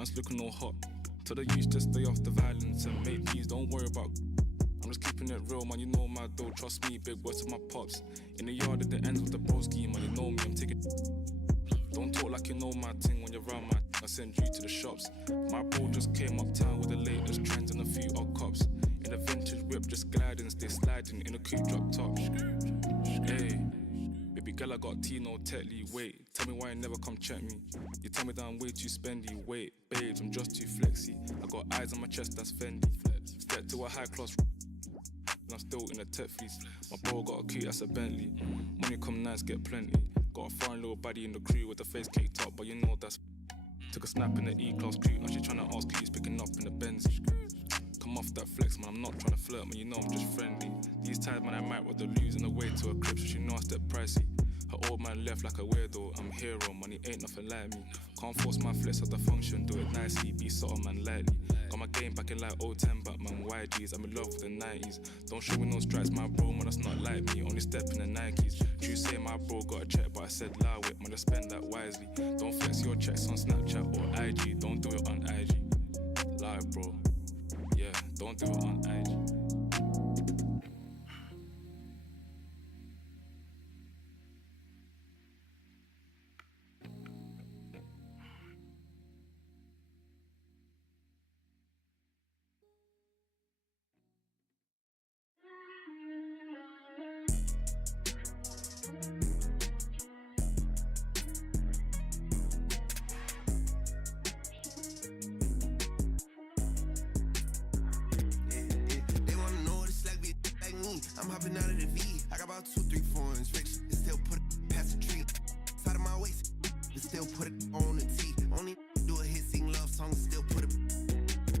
Man's looking all hot. Tell the youth to stay off the violence and make peace, don't worry about. I'm just keeping it real, man, you know my dough, trust me, big words to my pops. In the yard at the ends with the broski, man, you know me, I'm taking. Don't talk like you know my thing when you're around my I send you to the shops. My bro just came uptown with the latest trends and a few odd cops. In a vintage whip, just gliding, stay sliding in a coupe drop top. Hey, baby girl, I got Tino Tetley, wait. Tell me why you never come check me. You tell me that I'm way too spendy, wait. Babes, I'm just too flexy. I got eyes on my chest, that's Fendi. Step to a high class, and I'm still in a tech fleece. My bro got a key, that's a Bentley. Money come nice, get plenty. Got a foreign little baddie in the crew with the face caked up, but you know that's. Took a snap in the E-class crew, now she tryna ask keys, picking up in the Benz. Come off that flex, man, I'm not tryna flirt, man, you know I'm just friendly. These times, man, I might rather lose on the way to a crib, so she know I step pricey. Her old man left like a weirdo, I'm a hero, man, he ain't nothing like me. Can't force my flex at the function, do it nicely, be subtle, man, lightly. Got my game back in like 010, but man, YGs, I'm in love with the 90s. Don't show me no stripes, my bro, man, that's not like me, only step in the Nikes. True say my bro got a check, but I said allow it, man, just spend that wisely. Don't flex your checks on Snapchat or IG, don't do it on IG. Lie, bro, yeah, don't do it on IG. I'm hopping out of the V. I got about 2, 3 foreigns rich. And still put it past the tree. Side of my waist. And still put it on the T. Only do a hit, sing love songs. Still put it.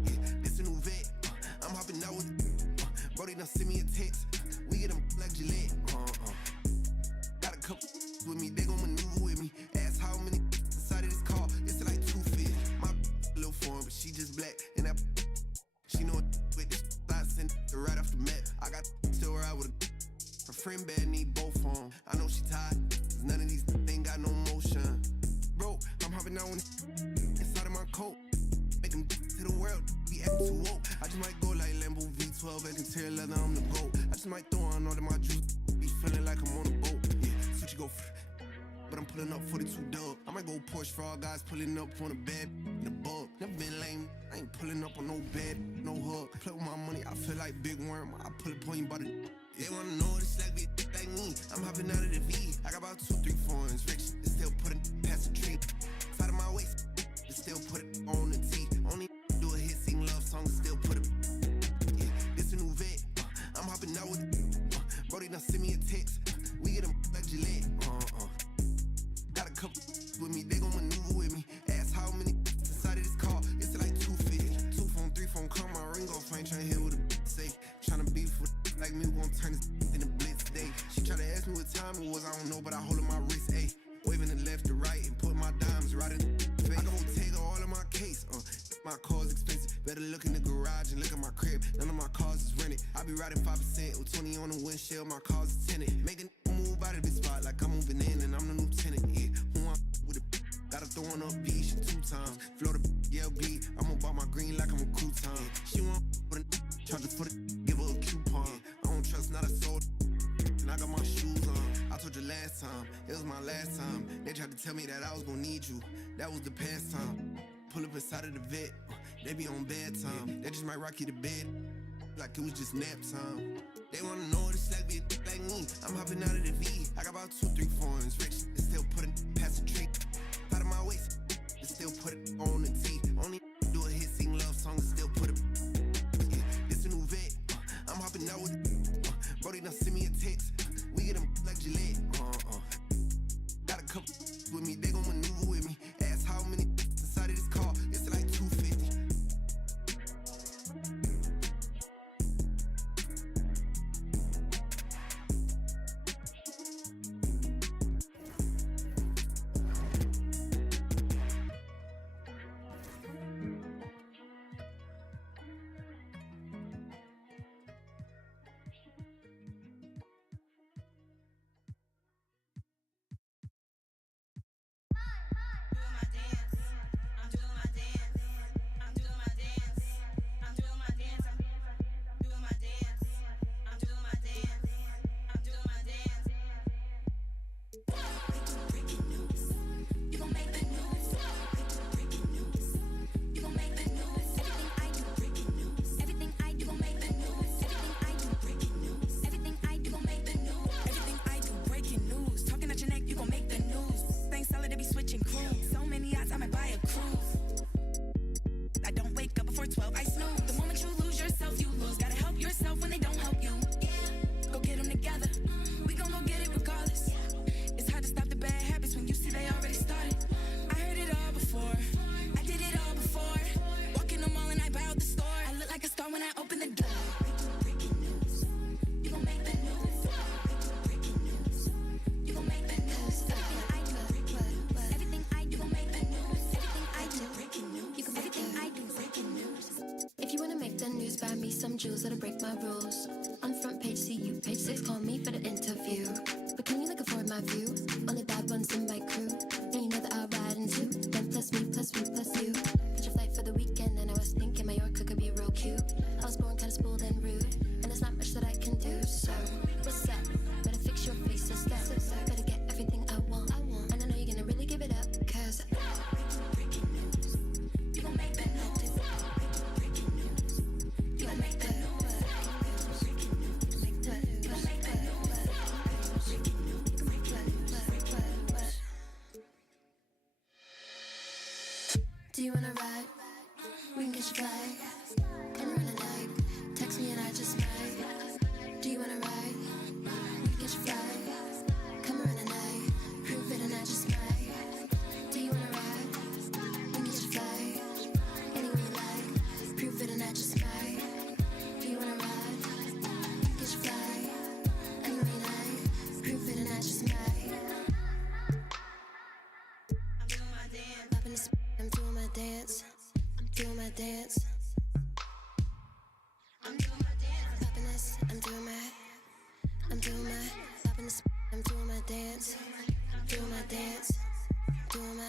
Yeah, this a new vet. I'm hopping out with. Brody done send me a text. We get them like Gillette. Got a couple with me. They gon' maneuver with me. Ask how many inside of this car. It's like 250. My little foreign, but she just black. And that she know what with this. I sent her right off the map. I got still ride with her friend bad, need both of them. I know she tired, cause none of these ain't got no motion. Bro, I'm hopping out inside of my coat. Make them to the world, be acting too woke. I just might go like Lambo V12, and interior leather, I'm the GOAT. I just might throw on all of my juice, be feeling like I'm on a boat. Yeah, switch go but I'm pulling up 42 dub. I might go Porsche for all guys pulling up on a bed in the bug. Never been lame, I ain't pulling up on no bed, no hug. Play with my money, I feel like Big Worm. I pull it on you by the. They wanna know this like be like me. I'm hopping out of the V. I got about 2, 3 foreigns rich. And still put it past the tree. Side of my waist. And still put it on the T. Only do a hit, sing love songs. Still put it. Yeah, this a new vet. I'm hopping out with. Brody done send me a text. We get them like Gillette. Got a couple with me. They gon' maneuver with me. Ask how many inside of this car. It's like 250. 2 phone, 3 phone. Call my ring off. I ain't tryna hit with a say. Tryna beef with like me, we gon' turn this in a blitz day. She try to ask me what time it was, I don't know, but I hold in my wrist, ayy. Waving the left to right and put my dimes right in the face. I gon' take all of my case, my car's expensive. Better look in the garage and look at my crib. None of my cars is rented. I be riding 5% with 20 on the windshield, my car's is tinted. Making move out of this spot like I'm moving in and I'm the new tenant, yeah. Who I'm with a gotta throw on up B, shit 2 times. Florida LB, I'm about my green like I'm a crouton. She want with a charger for the give her a coupon. I don't trust not a soul, and I got my shoes on. I told you last time, it was my last time. They tried to tell me that I was gonna need you. That was the past time. Pull up inside of the vet, they be on bedtime. They just might rock you to bed, like it was just nap time. They wanna know what it's like, be like me. I'm hopping out of the V. I got about 2, 3 foreigns rich. And still put it past the tree. Out of my waist, and still put it on the T. Only do a hit, sing love songs, still put it. Yeah, this a new vet. I'm hopping out with. Brody done send me a text. We get them like Gillette. Got a couple with me, they gon' maneuver with me. Ask how many inside of this car. It's like 250. jewels that'll break my rules. On front page, see you, page 6, call me for the interview. But can you look afford my view? Only bad ones in my crew. And you know that I'll ride into them plus me, plus we, plus you. Catch a flight for the weekend, and I was thinking Mallorca could be real cute. I was born kinda spoiled and rude, and there's not much that I can do. So, what's up? Better fix your face a step. Better get everything I want. And I know you're gonna really give it up, cause breaking news. You gon' make that noise. Breaking news. You gon' make that noise. Breaking news. You gon' make that noise. Breaking news. Do you wanna ride? We can catch a flight. Can run a night. Text me and I just might. Do you wanna ride? We can catch a flight. Come around a night. Prove it and I just might. Do you wanna ride? We can catch a flight. Anywhere you like. Prove it and I just might. Do you wanna ride? We can catch a flight. Anywhere you like. Prove it and I just might. I'm doing my dance. Up in the I'm doing my dance. I'm doing my dance. I'm doing my dance. Up in this, I'm doing my up in the I'm doing my dance. I'm doing my dance. Doing my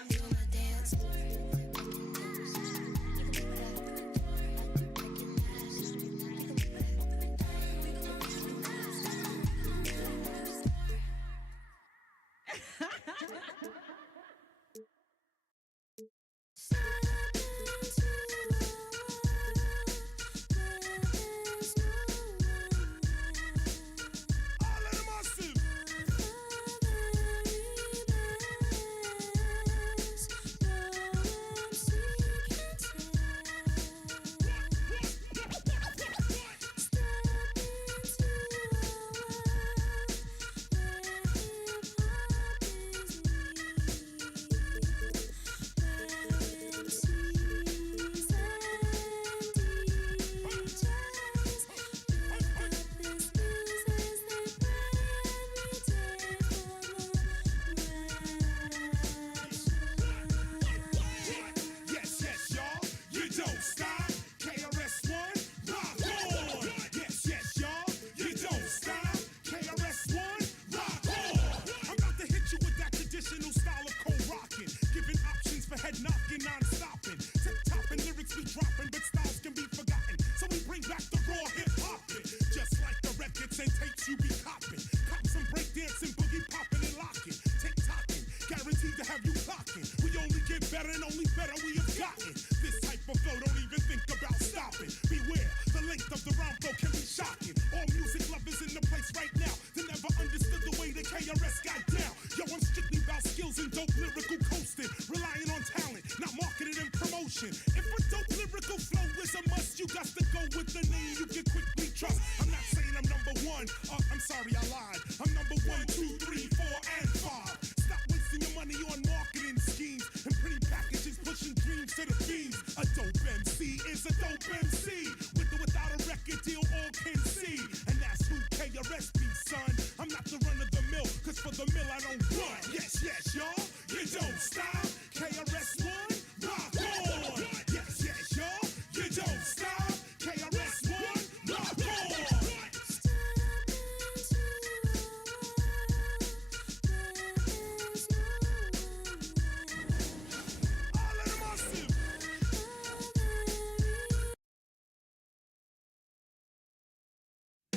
I'm doing my dance.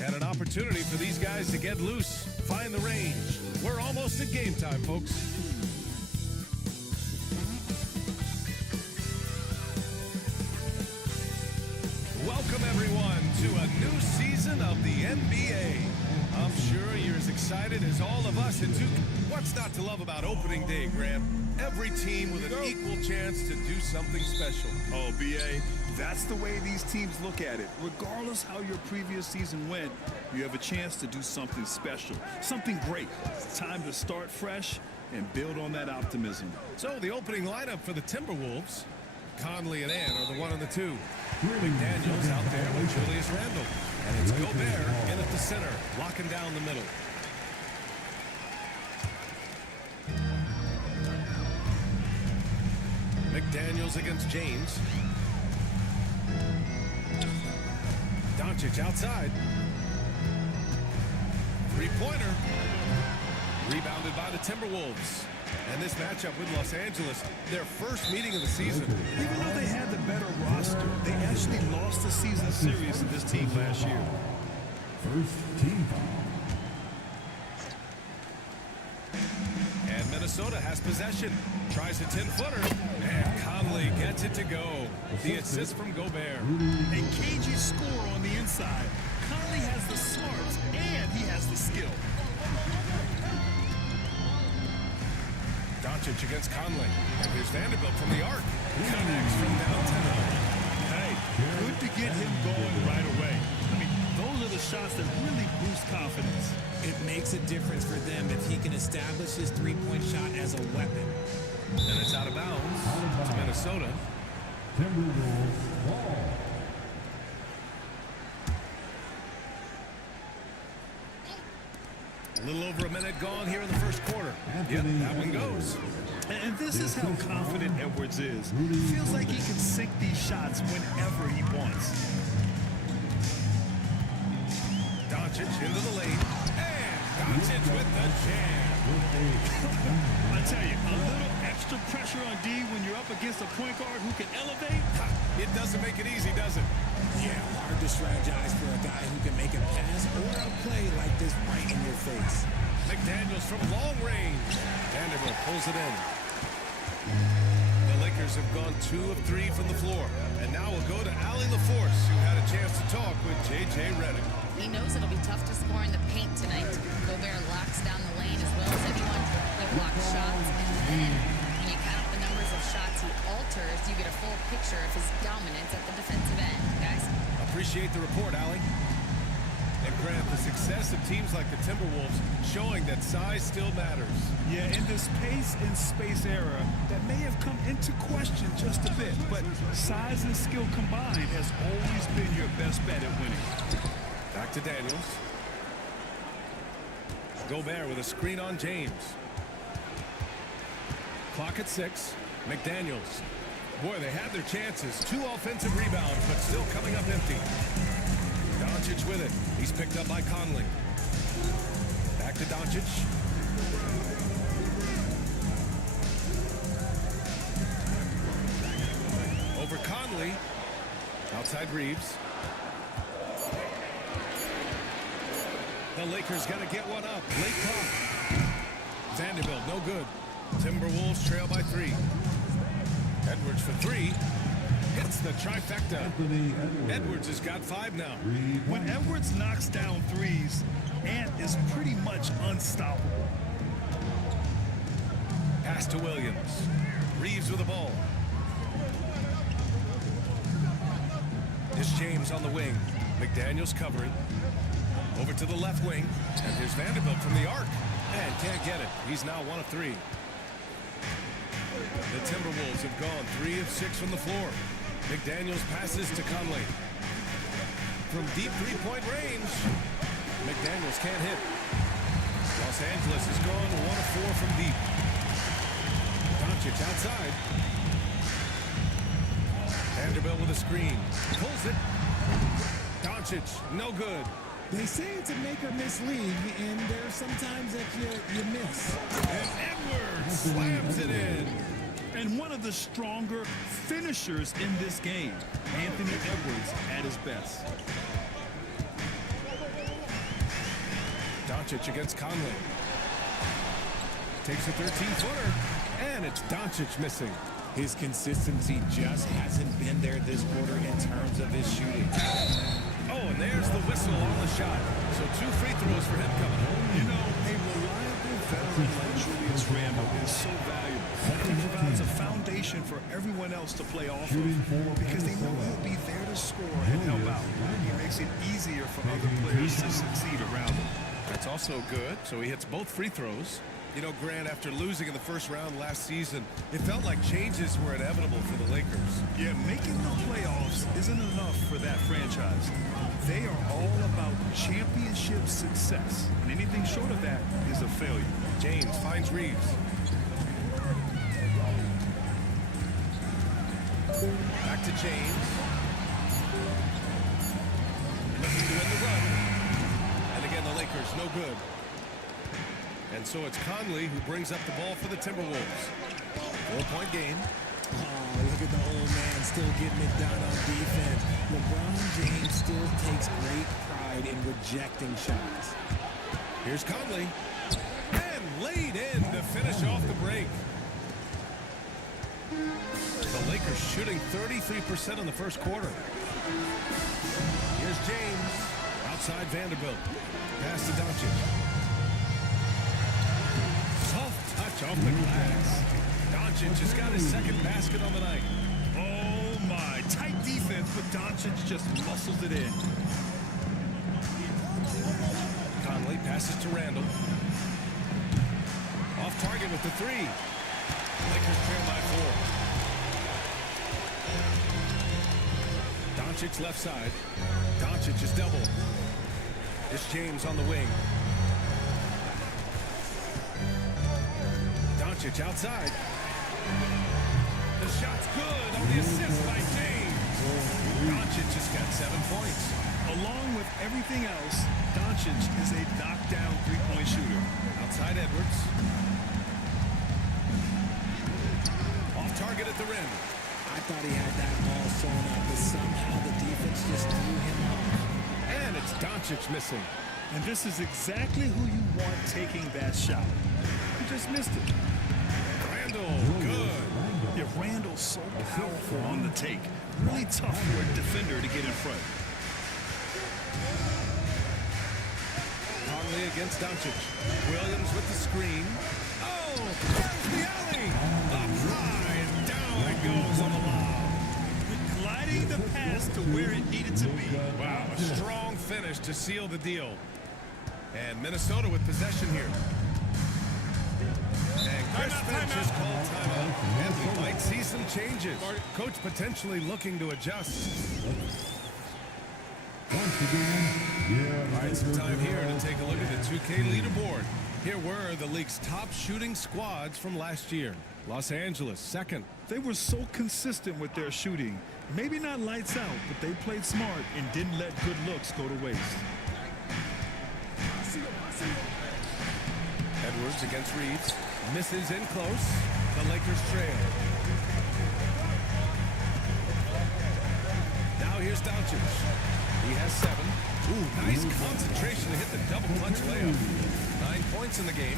And an opportunity for these guys to get loose, find the range. We're almost at game time, folks. Welcome, everyone, to a new season of the NBA. I'm sure you're as excited as all of us. And what's not to love about opening day, Graham? Every team with an equal chance to do something special. Oh, B.A., that's the way these teams look at it. Regardless how your previous season went, you have a chance to do something special, something great. It's time to start fresh and build on that optimism. So the opening lineup for the Timberwolves, Conley and Ann are the 1 and the 2. McDaniels out there with Julius Randle. And it's Gobert in at the center, locking down the middle. McDaniels against James. Doncic outside. Three-pointer. Rebounded by the Timberwolves. And this matchup with Los Angeles, their first meeting of the season. Even though they had the better roster, they actually lost the season series to this team last year. First team foul. And Minnesota has possession. Tries a 10-footer. And Conley gets it to go. The assist from Gobert. A cagey score on the inside. Conley has the smarts and he has the skill. Doncic against Conley. And here's Vanderbilt from the arc. Connects from downtown. Hey, good to get him going right away. I mean, those are the shots that really boost confidence. It makes a difference for them if he can establish his three-point shot as a weapon. And it's out of bounds to Minnesota. Timberwolves ball. A little over a minute gone here in the first quarter. Yep, that one goes. And this is how confident Edwards is. Feels like he can sink these shots whenever he wants. Doncic into the lane. And Doncic with the jam. I tell you, a little extra pressure on D when you're up against a point guard who can elevate. It doesn't make it easy, does it? Yeah, hard to strategize for a guy who can make a pass or a play like this right in your face. McDaniels from long range. Vanderbilt pulls it in. The Lakers have gone 2 of 3 from the floor. And now we'll go to Allie LaForce, who had a chance to talk with J.J. Redick. He knows it'll be tough to score in the paint tonight. Gobert locks down the lane as well as anyone. He blocks shots, and then when you count up the numbers of shots he alters, you get a full picture of his dominance at the defensive end, guys. Appreciate the report, Allie. And Grant, the success of teams like the Timberwolves showing that size still matters. Yeah, in this pace and space era, that may have come into question just a bit, but size and skill combined has always been your best bet at winning. Back to Daniels. Gobert with a screen on James. Clock at 6. McDaniels. Boy, they had their chances. 2 offensive rebounds, but still coming up empty. Doncic with it. He's picked up by Conley. Back to Doncic. Over Conley. Outside Reeves. The Lakers got to get one up. Late clock. Vanderbilt, no good. Timberwolves trail by 3. Edwards for 3. Hits the trifecta. Edwards has got 5 now. When Edwards knocks down threes, Ant is pretty much unstoppable. Pass to Williams. Reeves with the ball. Here's James on the wing. McDaniels covering. Over to the left wing. And here's Vanderbilt from the arc. And can't get it. He's now 1 of 3. The Timberwolves have gone 3 of 6 from the floor. McDaniels passes to Conley. From deep three-point range, McDaniels can't hit. Los Angeles has gone 1 of 4 from deep. Doncic outside. Vanderbilt with a screen. Pulls it. Doncic, no good. They say it's a make or miss league, and there's sometimes that you miss. And Edwards slams it in. And one of the stronger finishers in this game, Anthony Edwards at his best. Doncic against Conley. Takes a 13-footer, and it's Doncic missing. His consistency just hasn't been there this quarter in terms of his shooting. Oh, and there's the whistle on the shot. So 2 free throws for him coming home. You know, a reliable veteran like Julius Randle is so valuable. He provides a foundation for everyone else to play off of because they know he'll be there to score and help out. He makes it easier for other players to succeed around him. That's also good. So he hits both free throws. You know, Grant, after losing in the first round last season, it felt like changes were inevitable for the Lakers. Yeah, making the playoffs isn't enough for that franchise. They are all about championship success, and anything short of that is a failure. James finds Reeves. Back to James. is no good. And so it's Conley who brings up the ball for the Timberwolves. 4-point game. Oh, look at the old man still getting it done on defense. LeBron James still takes great pride in rejecting shots. Here's Conley. And laid in to finish off the break. The Lakers shooting 33% in the first quarter. Here's James. Outside Vanderbilt. Pass to Doncic. Soft touch off the glass. Doncic has got his second basket on the night. Oh my, tight defense, but Doncic just muscles it in. Conley passes to Randall. Off target with the three. Lakers trail by 4. Doncic left side. Doncic is double. It's James on the wing. Doncic outside. The shot's good on the assist by James. Doncic just got 7 points. Along with everything else, Doncic is a knockdown three-point shooter. Outside Edwards. Off target at the rim. I thought he had that ball sewn up, but somehow the defense just threw him off. And it's Doncic missing. And this is exactly who you want taking that shot. He just missed it. Randall, good. Yeah, Randall's so powerful on the take. Really tough for a defender to get in front. Conley against Doncic. Williams with the screen. Oh, there's the alley. Up high and down it goes on the lob. Gliding the pass to where it needed to be. Wow, a strong finish to seal the deal. And Minnesota with possession here. And Chris Finch has called timeout. And we might see some changes. Coach potentially looking to adjust. All right, some time here to take a look at the 2K leaderboard. Here were the league's top shooting squads from last year. Los Angeles, second. They were so consistent with their shooting. Maybe not lights out, but they played smart and didn't let good looks go to waste. Edwards against Reeves. Misses in close. The Lakers trail. Now here's Doncic. He has 7. Ooh, nice concentration to hit the double clutch layup. 9 points in the game.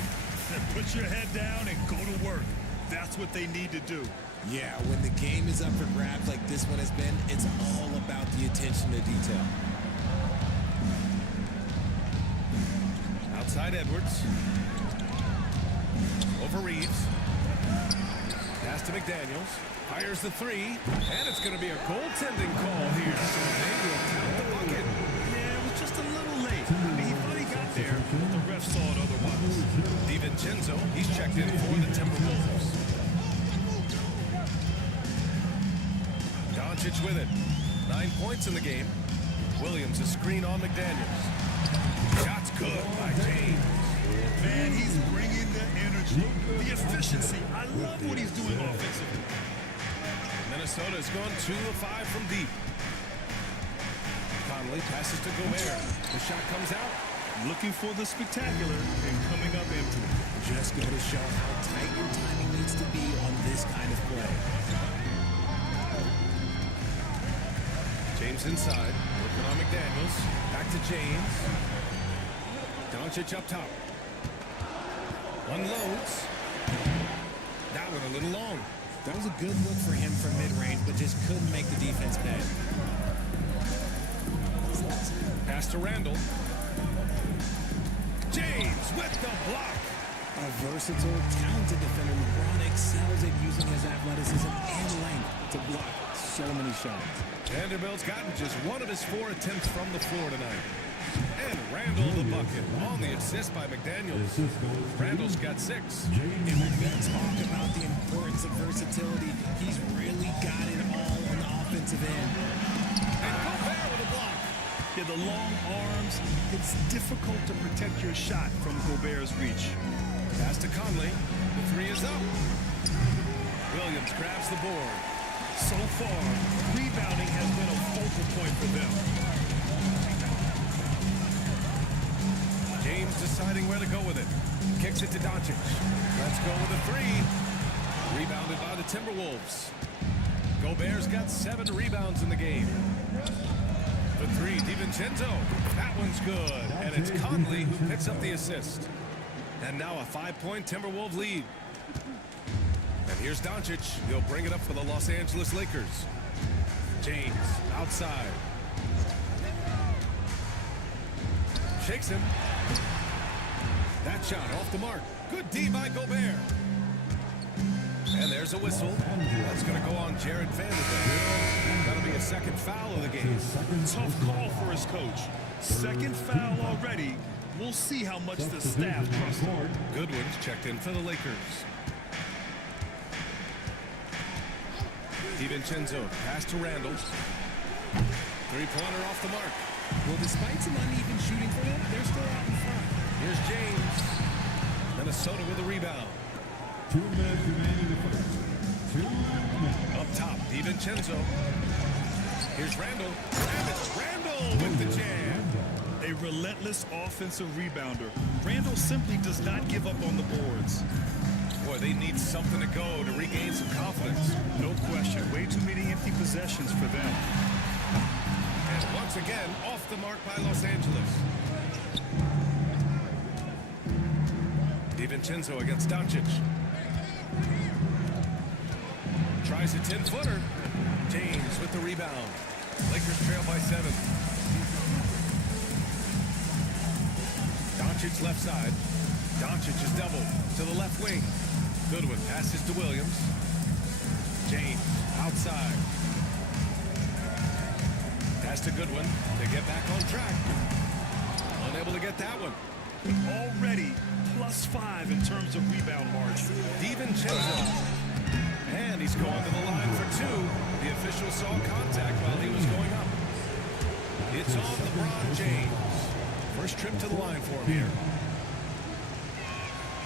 Put your head down and go to work. That's what they need to do. Yeah, when the game is up for grabs like this one has been, it's all about the attention to detail. Outside Edwards. Over Reeves. Pass to McDaniels. Fires the 3. And it's going to be a goaltending call here. So they will count the bucket. Yeah, it was just a little late. I mean, he thought he got there, but the ref saw it otherwise. DiVincenzo, he's checked in for the Timberwolves. Doncic with it. 9 points in the game. Williams a screen on McDaniels. Shot's good by James. Man, he's bringing the energy, the efficiency. I love what he's doing offensively. Minnesota's gone 2 of 5 from deep. Conley passes to Gobert. The shot comes out. Looking for the spectacular and coming up empty. Just go to show how tight your timing needs to be on this kind of play. James inside. Working on McDaniels. Back to James. Doncic up top. Unloads. That one a little long. That was a good look for him from mid-range, but just couldn't make the defense pay. Pass to Randall. James with the block. A versatile, talented defender. LeBron excels at using his athleticism and length to block so many shots. Vanderbilt's gotten just 1 of his 4 attempts from the floor tonight. And Randall the bucket on the assist by McDaniels. Randall's got 6. And when we talk about the importance of versatility, he's really got it all on the offensive end. And Gobert with a block. Yeah, the long arms. It's difficult to protect your shot from Gobert's reach. Pass to Conley. The 3 is up. Williams grabs the board. So far, rebounding has been a focal point for them. James deciding where to go with it. Kicks it to Doncic. Let's go with a three. Rebounded by the Timberwolves. Gobert's got 7 rebounds in the game. The three, DiVincenzo. That one's good. And it's Conley who picks up the assist. And now a 5-point Timberwolves lead. And here's Doncic. He'll bring it up for the Los Angeles Lakers. James outside. Shakes him. That shot off the mark. Good D by Gobert. And there's a whistle. That's going to go on Jared Vanderbilt. That'll be a second foul of the game. Tough call for his coach. Second foul already. We'll see how much the staff trusts him. Goodwin's checked in for the Lakers. DiVincenzo pass to Randall. Three-pointer off the mark. Well, despite some uneven shooting for them, they're still out in front. Here's James. Minnesota with a rebound. 2 minutes remaining in the first. 2 minutes. Up top, DiVincenzo. Here's Randall. Randall with the jam. A relentless offensive rebounder. Randall simply does not give up on the boards. Boy, they need something to go to regain some confidence. No question. Way too many empty possessions for them. And once again, off the mark by Los Angeles. DiVincenzo against Doncic. Tries a 10-footer. James with the rebound. Lakers trail by 7. Doncic left side. Doncic is doubled to the left wing. Goodwin passes to Williams. James outside. Pass to Goodwin to get back on track. Unable to get that one. Already +5 in terms of rebound margin. DiVincenzo. And he's going to the line for 2. The official saw contact while he was going up. It's on LeBron James. First trip to the line for him here.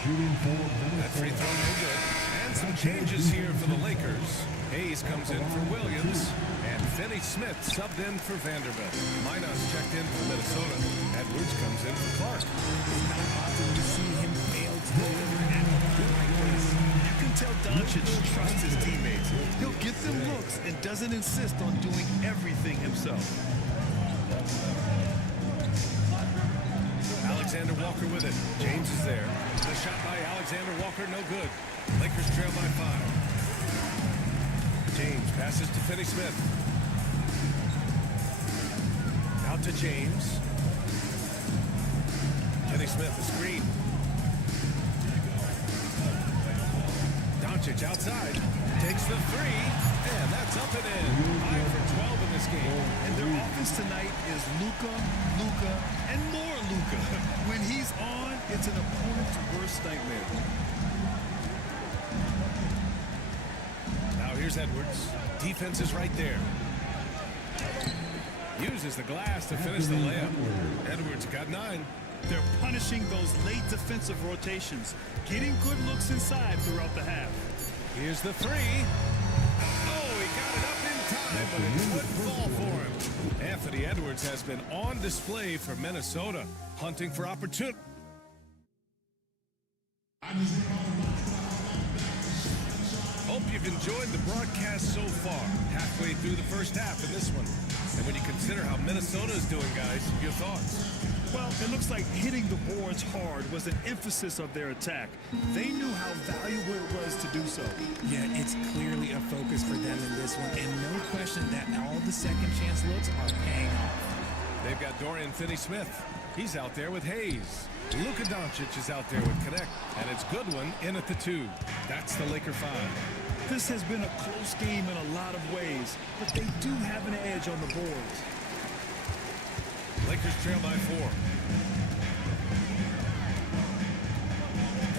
Shooting for That free throw no good. And some changes here for the Lakers. Hayes comes in for Williams. And Finney Smith subbed in for Vanderbilt. Minos checked in for Minnesota. Edwards comes in for Clark. It's not often to see him fail to deliver at the line like this. You can tell Doncic trusts his teammates. He'll get them looks and doesn't insist on doing everything himself. Alexander Walker with it. James is there. The shot by Alexander Walker, no good. Lakers trail by 5. James passes to Finney Smith. Out to James. Finney Smith, the screen. Doncic outside. Takes the 3. And that's up and in. 5 for 12 in this game. And their offense tonight is Luka, and more Luka. When he's on, it's an opponent's worst nightmare. Now here's Edwards. Defense is right there. Uses the glass to finish the layup. Edwards got 9. They're punishing those late defensive rotations, getting good looks inside throughout the half. Here's the 3. Oh, he got it up in time, but it wouldn't fall for him. Anthony Edwards has been on display for Minnesota, hunting for opportunity. Hope you've enjoyed the broadcast so far. Halfway through the first half in this one. And when you consider how Minnesota is doing, guys, your thoughts? Well, it looks like hitting the boards hard was an emphasis of their attack. They knew how valuable it was to do so. Yeah, it's clearly a focus for them in this one, and no question that all the second chance looks are paying off. They've got Dorian Finney-Smith. He's out there with Hayes. Luka Doncic is out there with Connect, and it's Goodwin in at the 2. That's the Laker 5. This has been a close game in a lot of ways, but they do have an edge on the boards. Lakers trail by 4.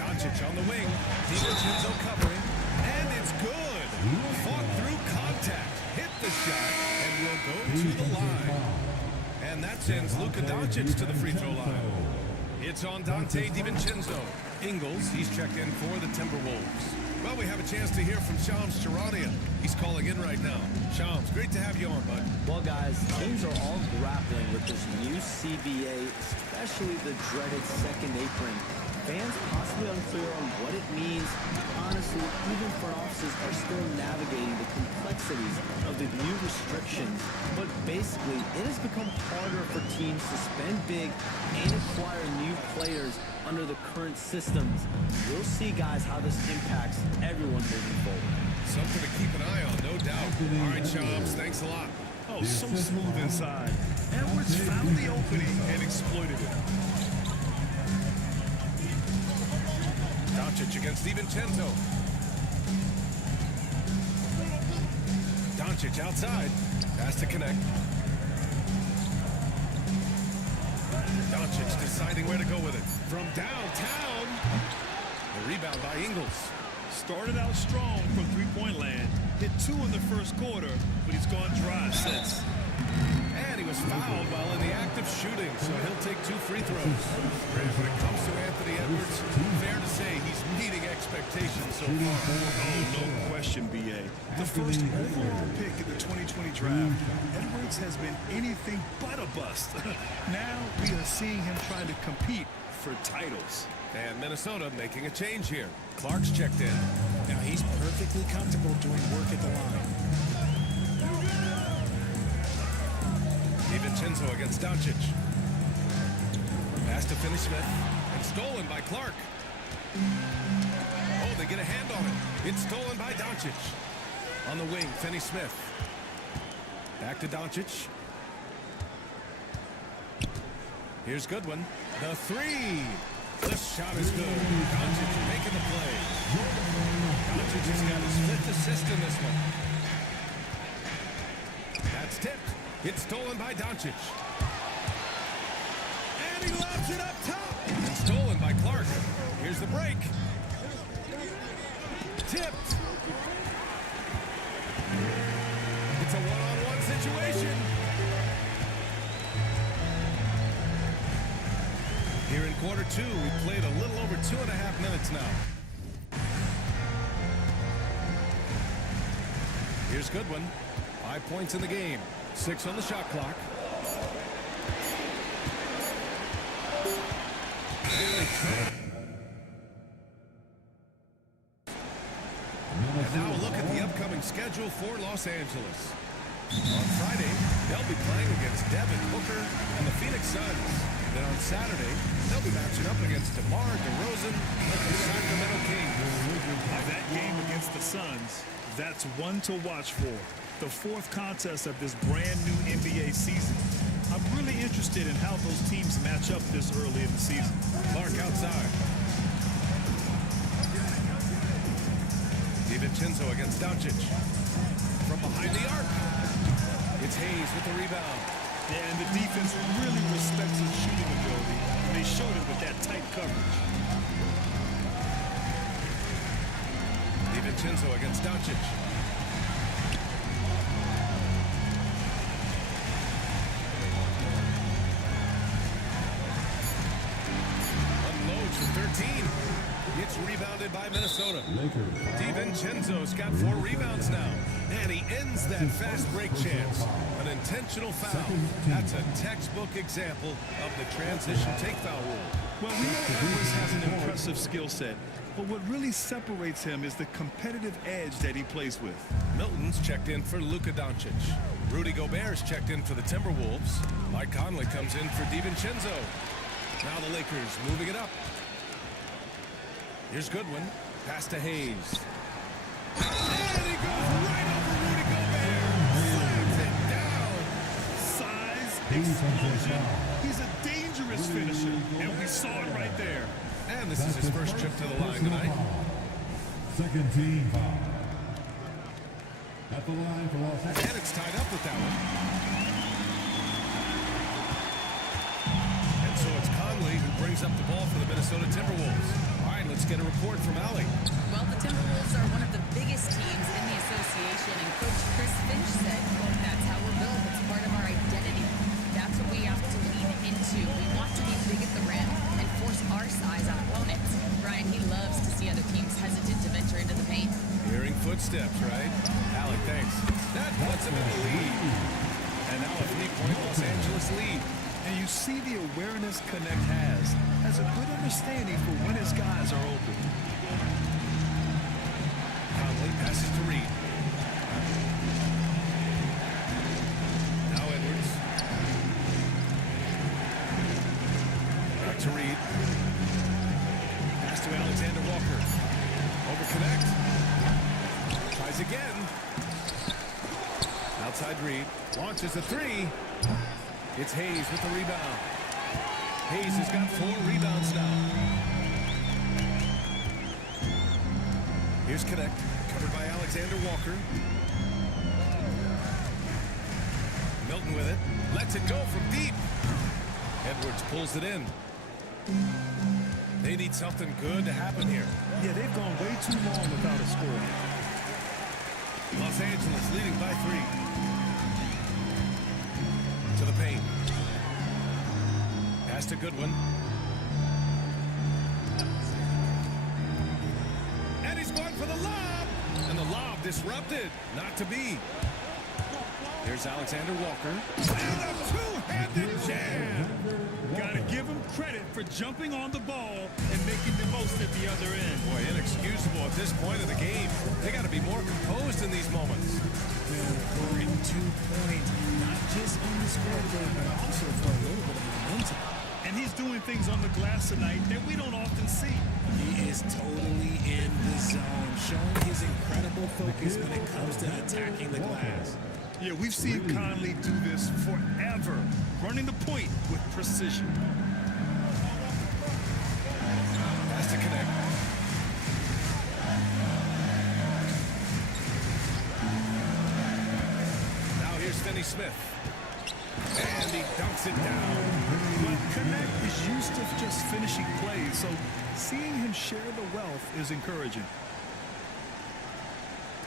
Doncic on the wing. DiVincenzo covering. And it's good. Fought through contact. Hit the shot and will go to the line. And that sends Luka Doncic to the free throw line. It's on Dante DiVincenzo. Ingles, he's checked in for the Timberwolves. Well, we have a chance to hear from Shams Charania. He's calling in right now. Shams, great to have you on, bud. Well, guys, teams are all grappling with this new CBA, especially the dreaded second apron. Fans possibly unclear on what it means. Honestly, even front offices are still navigating the complexities of the new restrictions. But basically, it has become harder for teams to spend big and acquire new players under the current systems. We'll see, guys, how this impacts everyone moving forward. Something to keep an eye on, no doubt. All right, Shams, thanks a lot. Oh, so smooth inside. Edwards found the opening and exploited it. Doncic against DiVincenzo. Doncic outside. Has to connect. Doncic deciding where to go with it. From downtown. The rebound by Ingles. Started out strong from three-point land. Hit 2 in the first quarter, but he's gone dry since. And he was fouled while in the act of shooting, so he'll take 2 free throws. When it comes to Anthony Edwards, fair to say he's meeting expectations so far. Oh, no question, B.A. The first overall pick in the 2020 draft, Edwards has been anything but a bust. Now we are seeing him trying to compete for titles. And Minnesota making a change here. Clark's checked in. Now he's perfectly comfortable doing work at the line. DiVincenzo against Doncic. Pass to Finney-Smith. And stolen by Clark. Oh, they get a hand on it. It's stolen by Doncic. On the wing, Finney-Smith. Back to Doncic. Here's Goodwin. The 3. The shot is good. Doncic making the play. Doncic has got his 5th assist in this one. That's tipped. It's stolen by Doncic. And he lobs it up top. And stolen by Clark. Here's the break. Tipped. It's a one-on-one situation. Here in quarter 2, we played a little over 2.5 minutes now. Here's Goodwin. 5 points in the game. 6 on the shot clock. And now a look at the upcoming schedule for Los Angeles. On Friday, they'll be playing against Devin Booker and the Phoenix Suns. Then on Saturday, they'll be matching up against DeMar DeRozan and the Sacramento Kings. Now that game against the Suns, that's one to watch for. The 4th contest of this brand new NBA season. I'm really interested in how those teams match up this early in the season. Clark outside. DiVincenzo against Doncic. From behind the arc. It's Hayes with the rebound. Yeah, and the defense really respects his shooting ability. And they showed it with that tight coverage. DiVincenzo against Doncic. Unloads for 13. It's rebounded by Minnesota. DiVincenzo's got 4 rebounds now. And he ends that fast break chance. An intentional foul. That's a textbook example of the transition take foul rule. Well, we know Edwards has an impressive skill set, but what really separates him is the competitive edge that he plays with. Milton's checked in for Luka Doncic. Rudy Gobert's checked in for the Timberwolves. Mike Conley comes in for DiVincenzo. Now the Lakers moving it up. Here's Goodwin. Pass to Hayes. And he goes right over Rudy Gobert. Slams it down. Size, explosion. He's a dangerous finisher, and we saw it right there. And this is his first trip to the line tonight. Second team foul. At the line for Los Angeles. And it's tied up with that one. And so it's Conley who brings up the ball for the Minnesota Timberwolves. All right, let's get a report from Allie. Well, the Timberwolves are one of the biggest teams in the association, and Coach Chris Finch said, quote, "That's how we're built. It's part of our identity. That's what we have to lean into. We want to be big at the rim and force our size on opponents." Brian, he loves to see other teams hesitant to venture into the paint. steps, right? Alec, thanks. That puts him in the lead. And now a 3-point Los Angeles lead. And you see the awareness Connect has a good understanding for when his guys are open. Conley passes to Reed. Now Edwards. Back to Reed. Pass to Alexander Walker. Over Connect. Tries again. Outside Reed. Launches a three. It's Hayes with the rebound. Hayes has got 4 rebounds now. Here's Connect. Covered by Alexander Walker. Milton with it. Lets it go from deep. Edwards pulls it in. They need something good to happen here. Yeah, they've gone way too long without a score. Los Angeles leading by 3. To the paint. Pass to Goodwin. And he's going for the lob. And the lob disrupted. Not to be. Here's Alexander Walker. And a two-handed jam. Gotta give him credit for jumping on the ball and making the most at the other end. Boy, inexcusable at this point of the game. They got to be more composed in these moments. Important 2 points, not just on the scoreboard, but also for a little bit of momentum. And he's doing things on the glass tonight that we don't often see. He is totally in the zone, showing his incredible focus when it comes to attacking the glass. Yeah, we've seen Conley do this forever, running the point with precision. Has to connect. Now here's Finney Smith. And he dunks it down. But Connect is used to just finishing plays, so seeing him share the wealth is encouraging.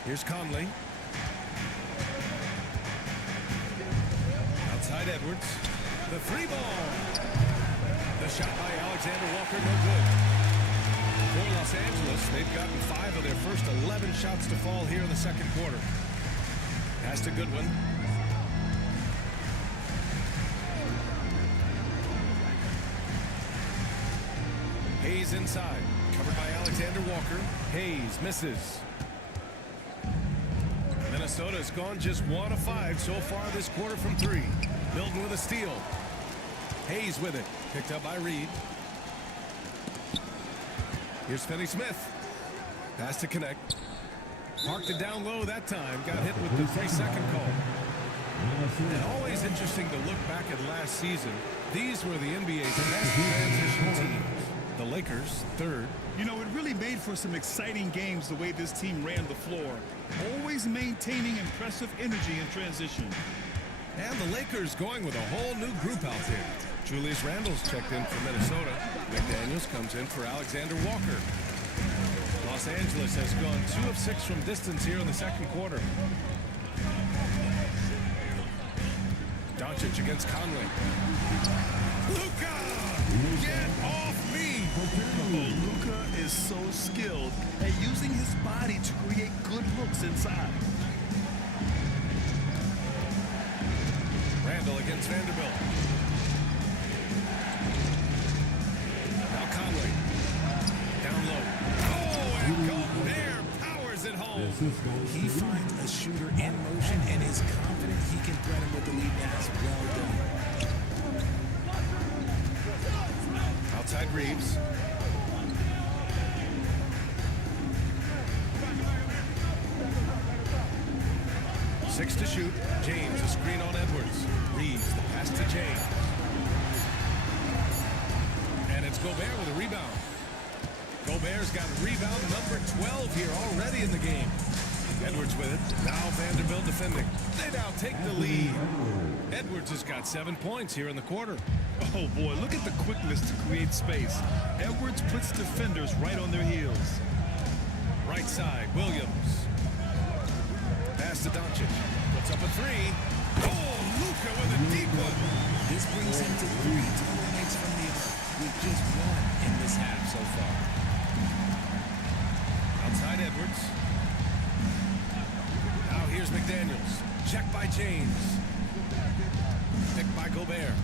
Here's Conley. Outside Edwards. The 3-ball. The shot by Alexander Walker, no good. For Los Angeles, they've gotten 5 of their first 11 shots to fall here in the second quarter. Pass to Goodwin. Hayes inside. Covered by Alexander Walker. Hayes misses. Minnesota's gone just 1 of 5 so far this quarter from 3. Milton with a steal. Hayes with it. Picked up by Reed. Here's Finney Smith. Pass to Connect. Parked it down low that time. Got hit with the 3-second call. And always interesting to look back at last season. These were the NBA's best transition teams. The Lakers, 3rd. You know, it really made for some exciting games the way this team ran the floor. Always maintaining impressive energy in transition. And the Lakers going with a whole new group out there. Julius Randle's checked in for Minnesota. McDaniels comes in for Alexander Walker. Los Angeles has gone 2 of 6 from distance here in the second quarter. Doncic against Conley. Luka! Get off me! Oh, Luka is so skilled at using his body to create good looks inside. Randle against Vanderbilt. Now Conley. Down low. Oh, and Gobert powers it home. He finds a shooter in motion and is confident he can threat him with the lead pass. Well done. Outside Reeves. Six to shoot. James, a screen on Edwards. Reeves, the pass to James. And it's Gobert with a rebound. Gobert's got rebound number 12 here already in the game. Edwards with it. Now Vanderbilt defending. They now take the lead. Edwards has got 7 points here in the quarter. Oh boy, look at the quickness to create space. Edwards puts defenders right on their heels. Right side, Williams. Pass to Doncic. Puts up a 3. Oh, Luka with a deep one. This brings him to 3 total makes from the with just 1 in this half so far. Outside Edwards. McDaniels. Check by James. Picked by Gobert.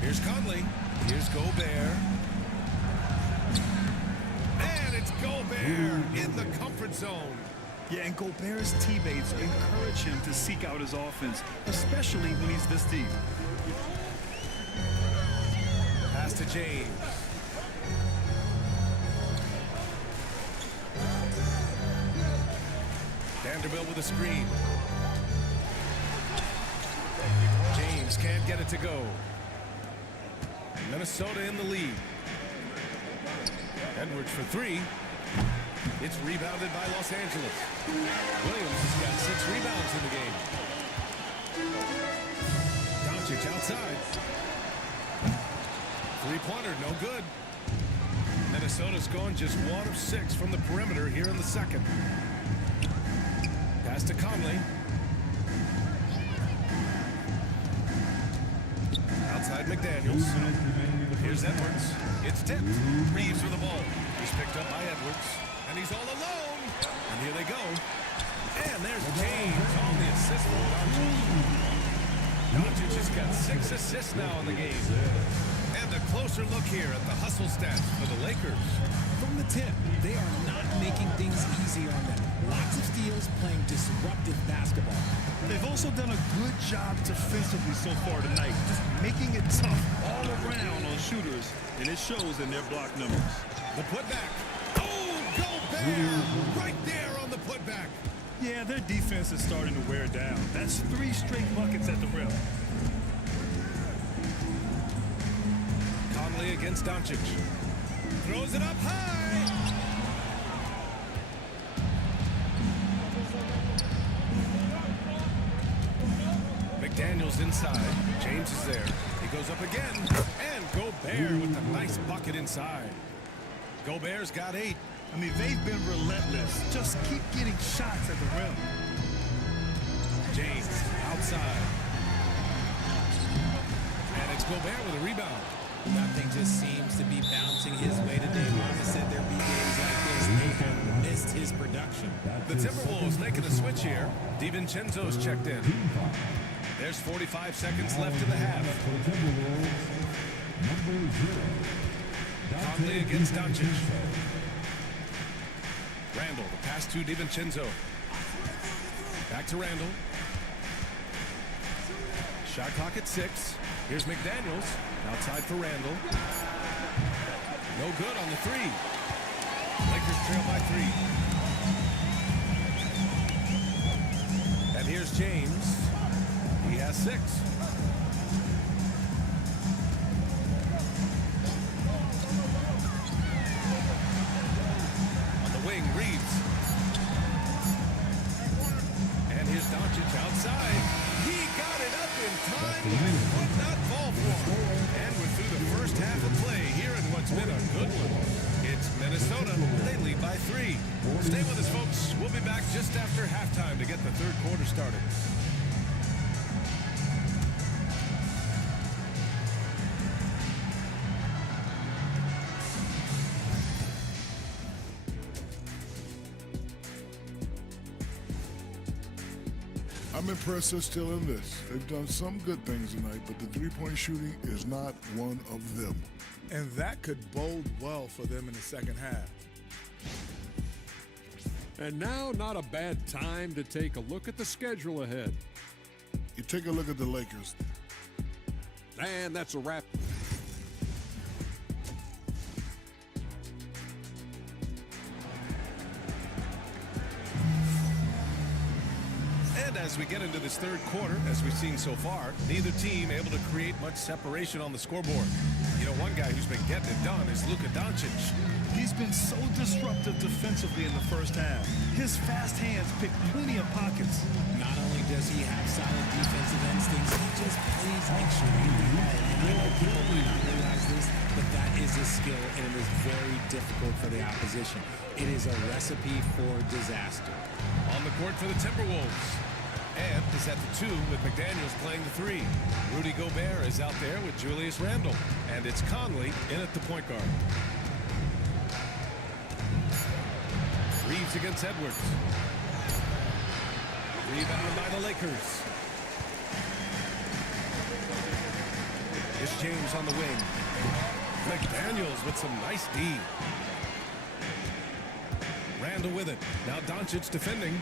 Here's Conley. Here's Gobert. And it's Gobert in the comfort zone. Yeah, and Gobert's teammates encourage him to seek out his offense, especially when he's this deep. Pass to James. Vanderbilt with a screen. James can't get it to go. Minnesota in the lead. Edwards for three. It's rebounded by Los Angeles. Williams has got 6 rebounds in the game. Doncic outside. Three-pointer, no good. Minnesota's gone just 1 of 6 from the perimeter here in the second. Pass to Conley. Outside McDaniels. Here's Edwards. It's tipped. Reeves with the ball. He's picked up by Edwards. And he's all alone. And here they go. And there's James on the assist for Doncic. Doncic has got 6 assists now in the game. And a closer look here at the hustle stats for the Lakers. From the tip, they are not making things easy on them. Lots of steals, playing disruptive basketball. They've also done a good job defensively so far tonight, just making it tough all around on shooters, and it shows in their block numbers. The putback. Oh, Gobert! Right there on the putback. Yeah, their defense is starting to wear down. That's 3 straight buckets at the rim. Conley against Doncic. Throws it up high. McDaniels inside. James is there. He goes up again. And Gobert with a nice bucket inside. Gobert's got 8. I mean, they've been relentless. Just keep getting shots at the rim. James outside. And it's Gobert with a rebound. Nothing just seems to be bouncing his way today. Mama said there'd be days like this. They have missed his production. The Timberwolves making a switch here. DiVincenzo's checked in. There's 45 seconds left in the half. Conley against Doncic. Randall, the pass to DiVincenzo. Back to Randall. Shot clock at 6. Here's McDaniels. Outside for Randall. No good on the 3. Lakers trail by 3. And here's James. He has 6. On the wing, Reeves. And here's Doncic outside. He got it up in time, but could not fall for him. And we're through the first half of play here in what's been a good one. It's Minnesota. They lead by 3. Stay with us, folks. We'll be back just after halftime to get the third quarter started. I'm impressed they're still in this. They've done some good things tonight, but the three-point shooting is not one of them. And that could bode well for them in the second half. And now, not a bad time to take a look at the schedule ahead. You take a look at the Lakers. And that's a wrap. And as we get into this third quarter, as we've seen so far, neither team able to create much separation on the scoreboard. You know, one guy who's been getting it done is Luka Doncic. He's been so disruptive defensively in the first half. His fast hands pick plenty of pockets. Not only does he have solid defensive instincts, he just plays extremely hard. And I know people might not realize this, but that is a skill, and it is very difficult for the opposition. It is a recipe for disaster. On the court for the Timberwolves. And is at the 2 with McDaniels playing the 3. Rudy Gobert is out there with Julius Randle. And it's Conley in at the point guard. Reeves against Edwards. Rebound by the Lakers. Here's James on the wing. McDaniels with some nice D. Randall with it. Now Doncic defending.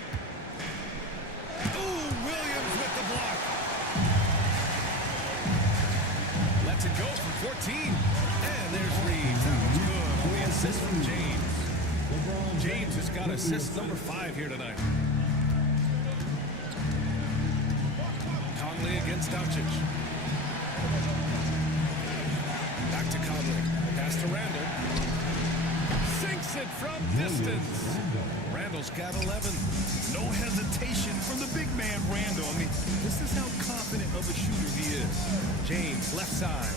Ooh, Williams with the block. Lets it go from 14. And there's Reeves. That one's good on the assist from James. James has got assist number 5 here tonight. Conley against Doncic. Back to Conley. Pass to Randall. Sinks it from distance. Randall's got 11. No hesitation from the big man, Randall. I mean, this is how confident of a shooter he is. James, left side.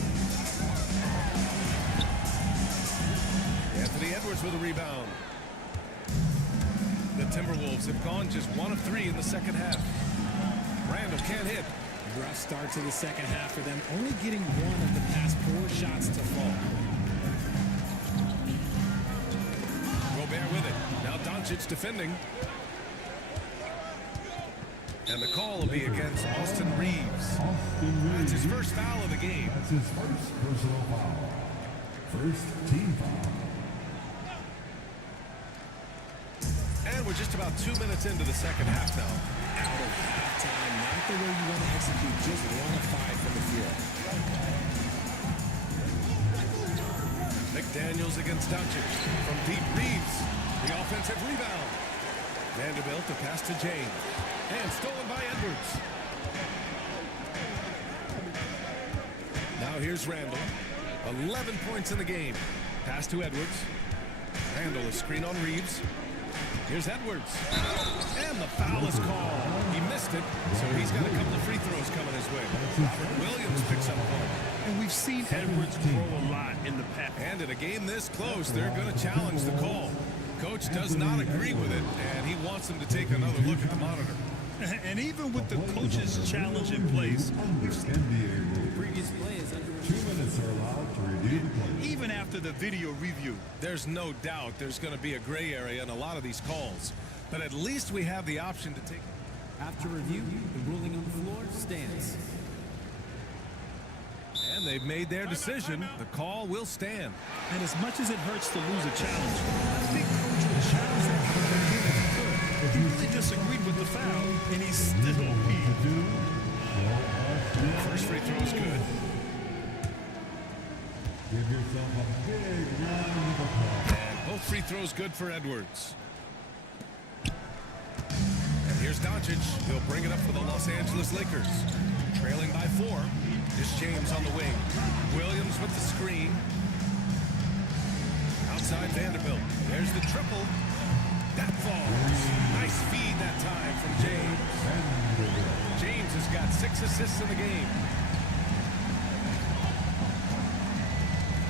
Anthony Edwards with a rebound. The Timberwolves have gone just 1 of 3 in the second half. Randall can't hit. Rough start to the second half for them, only getting 1 of the past 4 shots to fall. Gobert with it. Now Doncic defending. And the call will be against Austin Reeves. That's his first foul of the game. That's his first personal foul. First team foul. And we're just about 2 minutes into the second half now. Out of halftime, not the way you want to execute, just 1 of 5 from the field. McDaniels against Doncic. From deep, Reeves. The offensive rebound. Vanderbilt to pass to James. And stolen by Edwards. Now here's Randall. 11 points in the game. Pass to Edwards. Randall a screen on Reeves. Here's Edwards. And the foul is called. He missed it, so he's got a couple of free throws coming his way. Williams picks up one. And we've seen Edwards throw a lot in the past. And in a game this close, they're going to challenge the call. Coach does not agree with it, and he wants them to take another look at the monitor. And even with the coach's challenge in place, Previous play is under 2 minutes are allowed to review the play. even after the video review, There's no doubt there's going to be a gray area in a lot of these calls. But at least we have the option to take. After review, the ruling on the floor stands. And they've made their decision. The call will stand. and as much as it hurts to lose a challenge, I think coach would challenge that game if he could. He really disagreed with the foul, and he still beat. First free throw is good. Give yourself a big round of applause. And both free throws good for Edwards. And here's Doncic. He'll bring it up for the Los Angeles Lakers. Trailing by 4. Here's James on the wing. Williams with the screen. Outside Vanderbilt. There's the triple. That falls. Nice feed that time from James. James has got 6 assists in the game.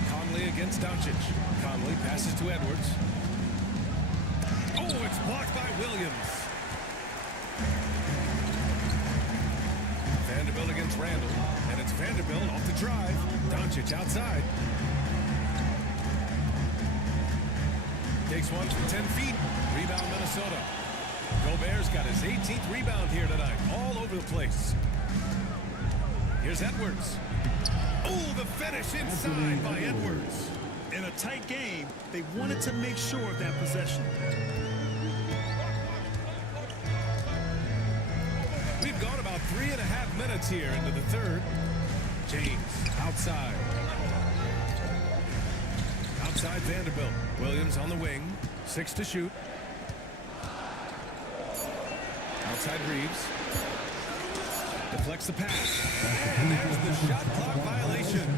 Conley against Doncic. Conley passes to Edwards. Oh, it's blocked by Williams. Vanderbilt against Randall. And it's Vanderbilt off the drive. Doncic outside. Takes one from 10 feet. Rebound Minnesota. Gobert's got his 18th rebound here tonight. All over the place. Here's Edwards. Oh, the finish inside by Edwards. In a tight game, they wanted to make sure of that possession. We've gone about 3.5 minutes here into the third. James outside. Outside Vanderbilt. Williams on the wing. 6 to shoot. Outside Reeves. Deflects the pass. And there's the shot clock violation.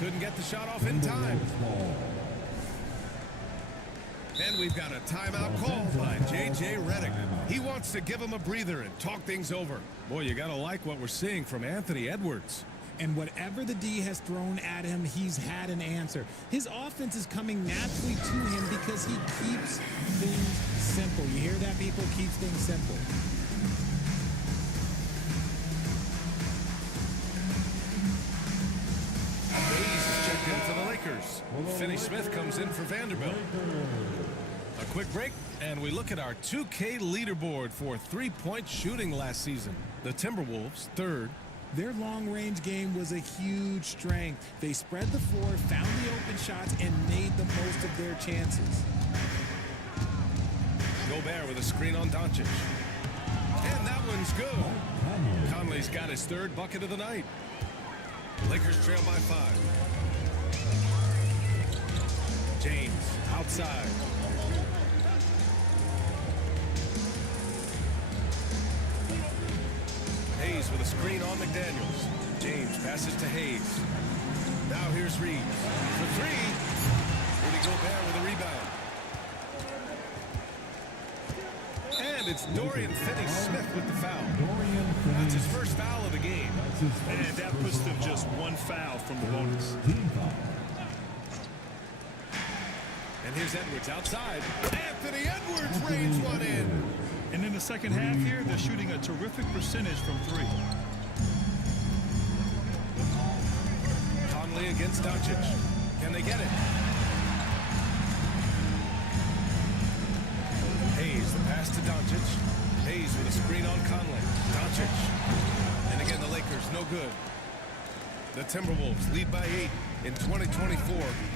Couldn't get the shot off in time. And we've got a timeout call by J.J. Redick. He wants to give him a breather and talk things over. Boy, you got to like what we're seeing from Anthony Edwards. And whatever the D has thrown at him, he's had an answer. His offense is coming naturally to him because he keeps things simple. You hear that, people? Keeps things simple. Hayes is checked in for the Lakers. Finney Smith comes in for Vanderbilt. A quick break, And we look at our 2K leaderboard for three-point shooting last season. The Timberwolves, third. Their long-range game was a huge strength. They spread the floor, found the open shots, and made the most of their chances. Gobert with a screen on Doncic. And that one's good. Conley's got his third bucket of the night. Lakers trail by 5. James outside. Hayes with a screen on McDaniels. James passes to Hayes. Now here's Reeves for 3. Rudy Gobert with a rebound. And it's Dorian Finney-Smith with the foul. That's his first foul of the game. And that puts them just one foul from the bonus. And here's Edwards outside. Anthony Edwards rains one in. And in the second half here, they're shooting a terrific percentage from 3. Conley against Doncic. Can they get it? Hayes, the pass to Doncic. Hayes with a screen on Conley. Doncic. And again, the Lakers, no good. The Timberwolves lead by 8. In 2024,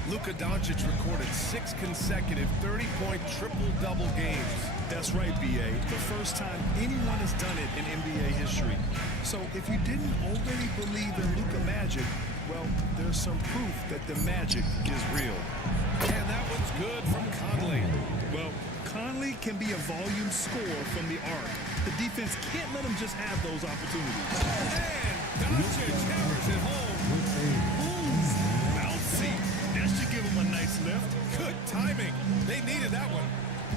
Luka Doncic recorded 6 consecutive 30-point triple-double games. That's right, B.A. The first time anyone has done it in NBA history. So if you didn't already believe in Luka Magic, well, there's some proof that the magic is real. And that one's good from Conley. Well, Conley can be a volume scorer from the arc. The defense can't let him just have those opportunities. And Doncic hammers it home. Bouncy. That should give him a nice lift. Good timing. They needed that one.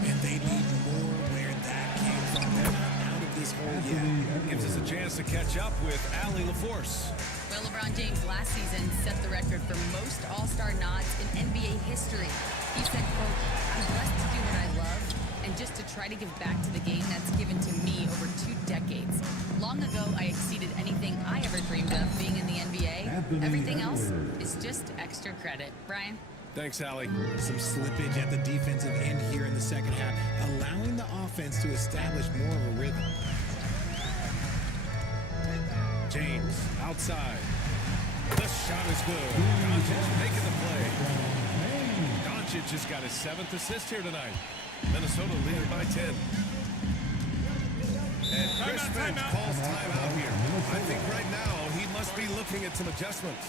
And they need more where that came from. They're not out of this hole yet. Gives us a chance to catch up with Allie LaForce. Well, LeBron James last season set the record for most All-Star nods in NBA history. He said, quote, "I'm blessed to do what I love and just to try to give back to the game that's given to me over 2 decades. Long ago, I exceeded anything I ever dreamed of being in the NBA. Everything else is just extra credit." Brian? Thanks, Allie. Some slippage at the defensive end here in the second half, allowing the offense to establish more of a rhythm. James outside. The shot is good. Doncic making the play. Doncic has got his 7th assist here tonight. Minnesota leading by 10. And Chris Finch calls timeout here. I think right now he must be looking at some adjustments.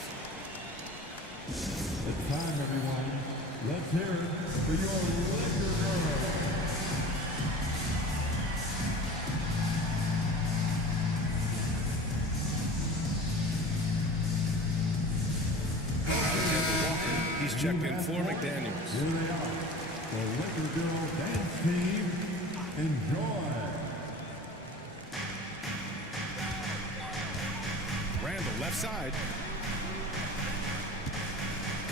It's time, everyone. Let's hear it for your Lakers girls. He's checked in for McDaniels. Here they are, the Lakers girl dance team. Enjoy. Randall left side.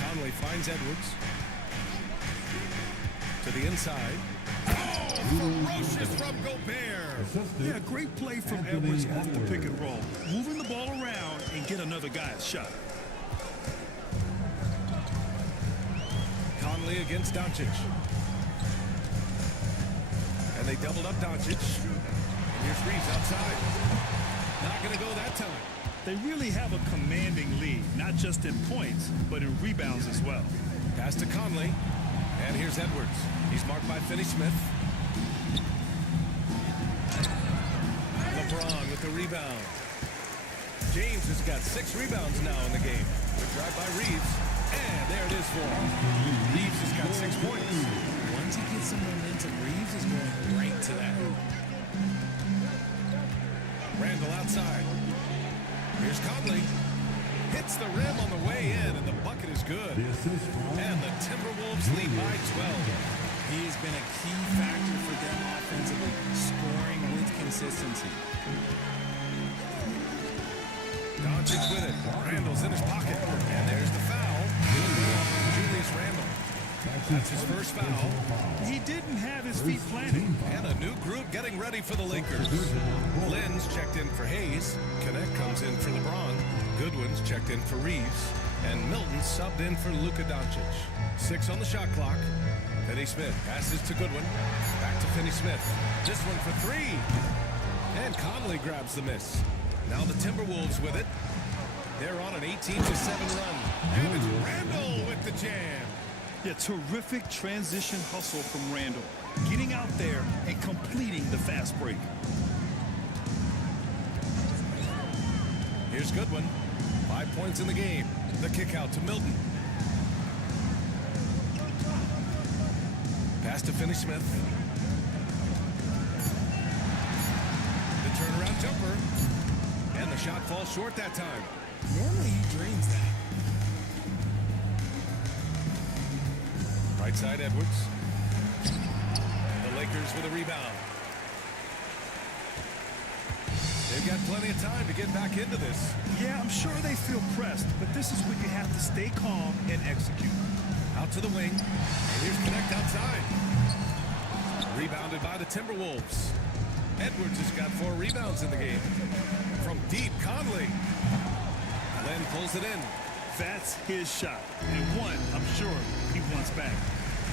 Conley finds Edwards. To the inside. Oh, ferocious from Gobert. Yeah, great play from Edwards off the pick and roll. Moving the ball around and get another guy's shot. Conley against Doncic. And they doubled up Doncic. And here's Reeves outside. Not going to go that time. They really have a commanding lead, not just in points, but in rebounds as well. Pass to Conley. And here's Edwards. He's marked by Finney-Smith. LeBron with the rebound. James has got 6 rebounds now in the game. Good drive by Reeves. And there it is for him. Reeves has got 6 points. Once he gets some momentum, Reeves is going right to that hoop. Randall outside. Here's Conley. Hits the rim on the way in, and the bucket is good. And the Timberwolves lead by 12. He has been a key factor for them offensively, scoring with consistency. Doncic with it. Randall's in his pocket. And there's the foul. Julius Randall. That's his first foul. He didn't have his feet planted. And a new group getting ready for the Lakers. Lynn's checked in for Hayes. Connect comes in for LeBron. Goodwin's checked in for Reeves. And Milton subbed in for Luka Doncic. 6 on the shot clock. Finney-Smith passes to Goodwin. Back to Finney-Smith. This one for three. And Conley grabs the miss. Now the Timberwolves with it. They're on an 18-7 run. And it's Randall with the jam. Yeah, terrific transition hustle from Randall. Getting out there and completing the fast break. Here's Goodwin. 5 points in the game. The kick out to Milton. Pass to Finney-Smith. The turnaround jumper. And the shot falls short that time. Normally he drains that. Right side Edwards. The Lakers with a rebound. They've got plenty of time to get back into this. Yeah, I'm sure they feel pressed, but this is when you have to stay calm and execute. Out to the wing. And here's Connect outside. Rebounded by the Timberwolves. Edwards has got 4 rebounds in the game. From deep, Conley. Len pulls it in. That's his shot. And one, I'm sure, he wants back.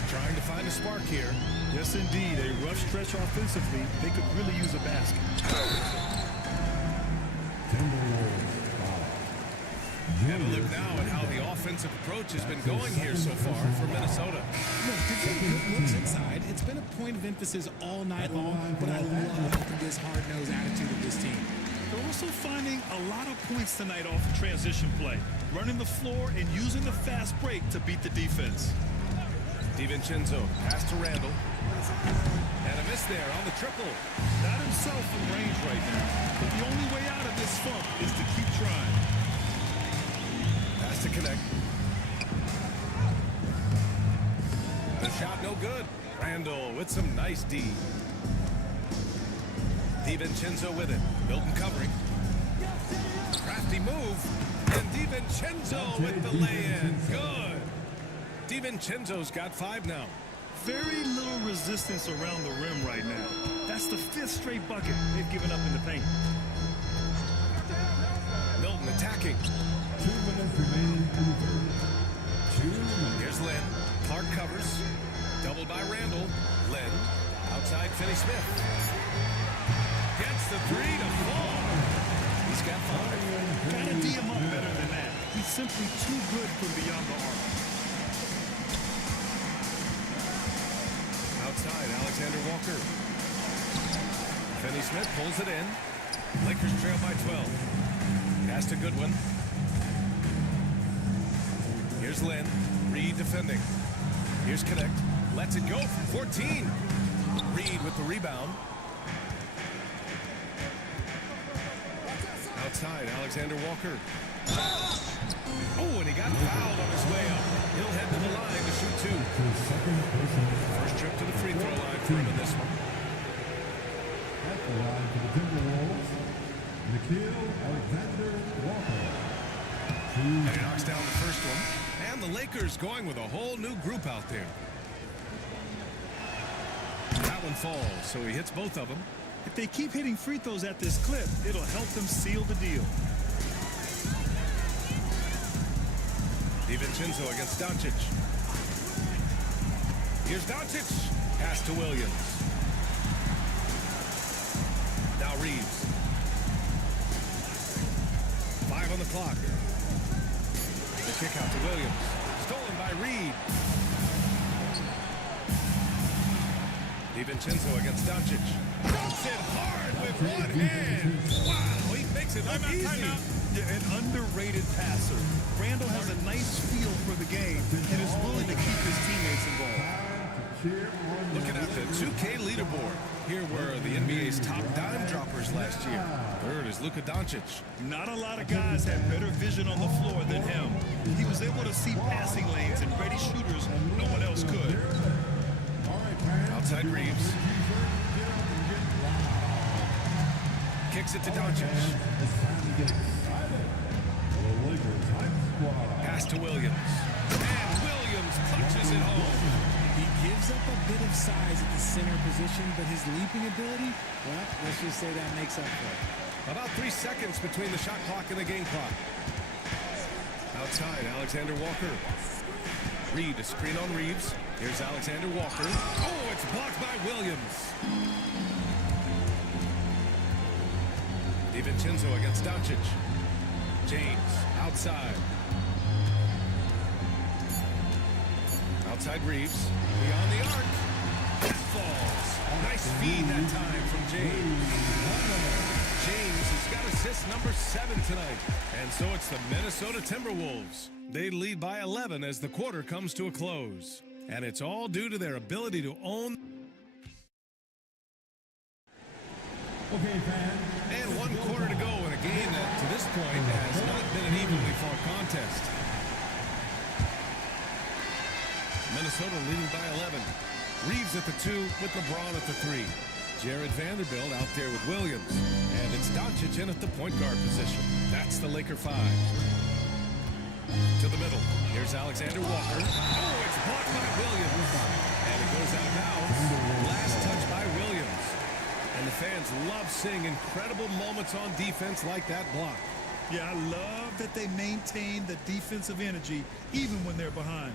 Trying to find a spark here. Yes, indeed. A rough stretch offensively. They could really use a basket. And a look now at how the offensive approach has been going here so far for Minnesota. Look, they're getting good looks inside. It's been a point of emphasis all night long, but I love this hard-nosed attitude of this team. They're also finding a lot of points tonight off the transition play, running the floor and using the fast break to beat the defense. DiVincenzo, pass to Randall. And a miss there on the triple. Not himself in range right now, but the only way out of this funk is to keep trying. Pass to Connect. The shot no good. Randall with some nice D. DiVincenzo with it. Milton covering. Crafty move. And DiVincenzo with the lay-in. Good. DiVincenzo's got 5 now. Very little resistance around the rim right now. That's the 5th straight bucket they've given up in the paint. Milton attacking. 2 minutes remaining in the third. 2 minutes. Here's Lynn. Clark covers. Doubled by Randall. Lynn. Outside Finney-Smith. Gets the 3 to fall. He's got 5. Gotta D him up better than that. He's simply too good from beyond the arc. Outside, Alexander Walker. Finney-Smith pulls it in. Lakers trail by 12. Pass to Goodwin. Here's Lynn. Reed defending. Here's Connect. Lets it go from 14. Reed with the rebound. Outside, Alexander Walker. Oh, and he got fouled on his way up. He'll head to the line to shoot 2. First trip to the free throw line for him in this one. At the line for the Timberwolves, Nikhil Alexander Walker. And he knocks down the first one. And the Lakers going with a whole new group out there. That one falls, so he hits both of them. If they keep hitting free throws at this clip, it'll help them seal the deal. DiVincenzo against Doncic. Here's Doncic. Pass to Williams. Now Reeves. 5 on the clock. The kick out to Williams. Stolen by Reed. DiVincenzo against Doncic. Dumps it hard with one hand. Wow, he makes it look easy. Yeah, an underrated passer. Randall has a nice feel for the game and is willing to keep his teammates involved. Looking at the 2K leaderboard. Here were the NBA's top dime droppers last year. Third is Luka Doncic. Not a lot of guys had better vision on the floor than him. He was able to see passing lanes and ready shooters no one else could. Outside Reeves. Kicks it to Doncic. Pass to Williams. And Williams punches it home. He gives up a bit of size at the center position, but his leaping ability, well, let's just say that makes up for it. About 3 seconds between the shot clock and the game clock. Outside, Alexander Walker. Reed, a screen on Reeves. Here's Alexander Walker. Oh, it's blocked by Williams. DiVincenzo against Doncic. James outside. Outside Reeves. Beyond the arc. That falls. Nice feed that time from James. James has got assist number 7 tonight. And so it's the Minnesota Timberwolves. They lead by 11 as the quarter comes to a close. And it's all due to their ability to own. Okay, fans. And 1 quarter to go in a game that, to this point, has not been an evenly fought contest. Minnesota leading by 11. Reeves at the 2 with LeBron at the 3. Jared Vanderbilt out there with Williams. And it's Doncic in at the point guard position. That's the Laker 5. To the middle. Here's Alexander Walker. Oh, it's blocked by Williams. And it goes out of bounds. Last touch by Williams. And the fans love seeing incredible moments on defense like that block. Yeah, I love that they maintain the defensive energy even when they're behind.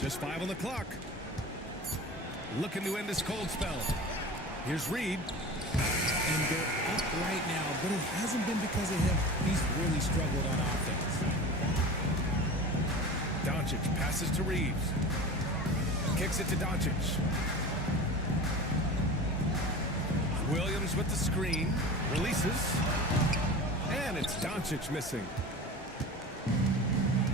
Just 5 on the clock. Looking to end this cold spell. Here's Reed. And they're up right now, but it hasn't been because of him. He's really struggled on offense. Doncic passes to Reeves. Kicks it to Doncic. Williams with the screen. Releases. And it's Doncic missing.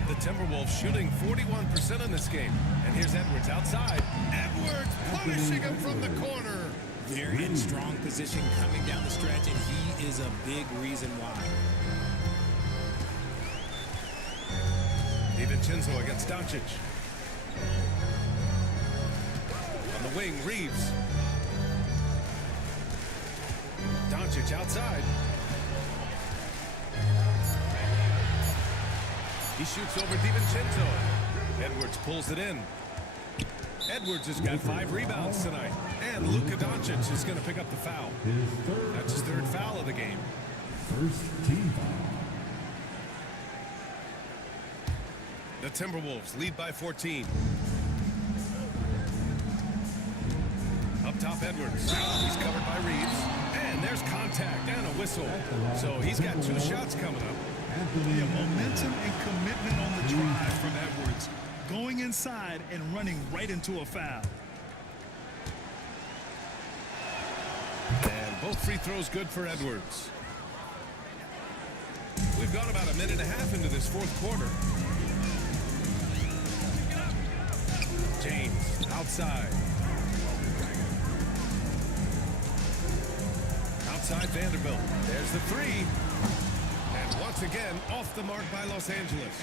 The Timberwolves shooting 41% in this game. And here's Edwards outside. Edwards punishing him from the corner. They're in strong position coming down the stretch, and he is a big reason why. DiVincenzo against Doncic. On the wing, Reeves. Doncic outside. He shoots over DiVincenzo. Edwards pulls it in. Edwards has got 5 rebounds tonight. And Luka Doncic is going to pick up the foul. That's his 3rd foul of the game. First team foul. The Timberwolves lead by 14. Up top, Edwards. He's covered by Reeves. And there's contact and a whistle. So he's got 2 shots coming up. Yeah, momentum and commitment on the drive from Edwards. Going inside and running right into a foul. And both free throws good for Edwards. We've gone about a minute and a half into this 4th quarter. James outside. Outside Vanderbilt. There's the 3. And once again, off the mark by Los Angeles.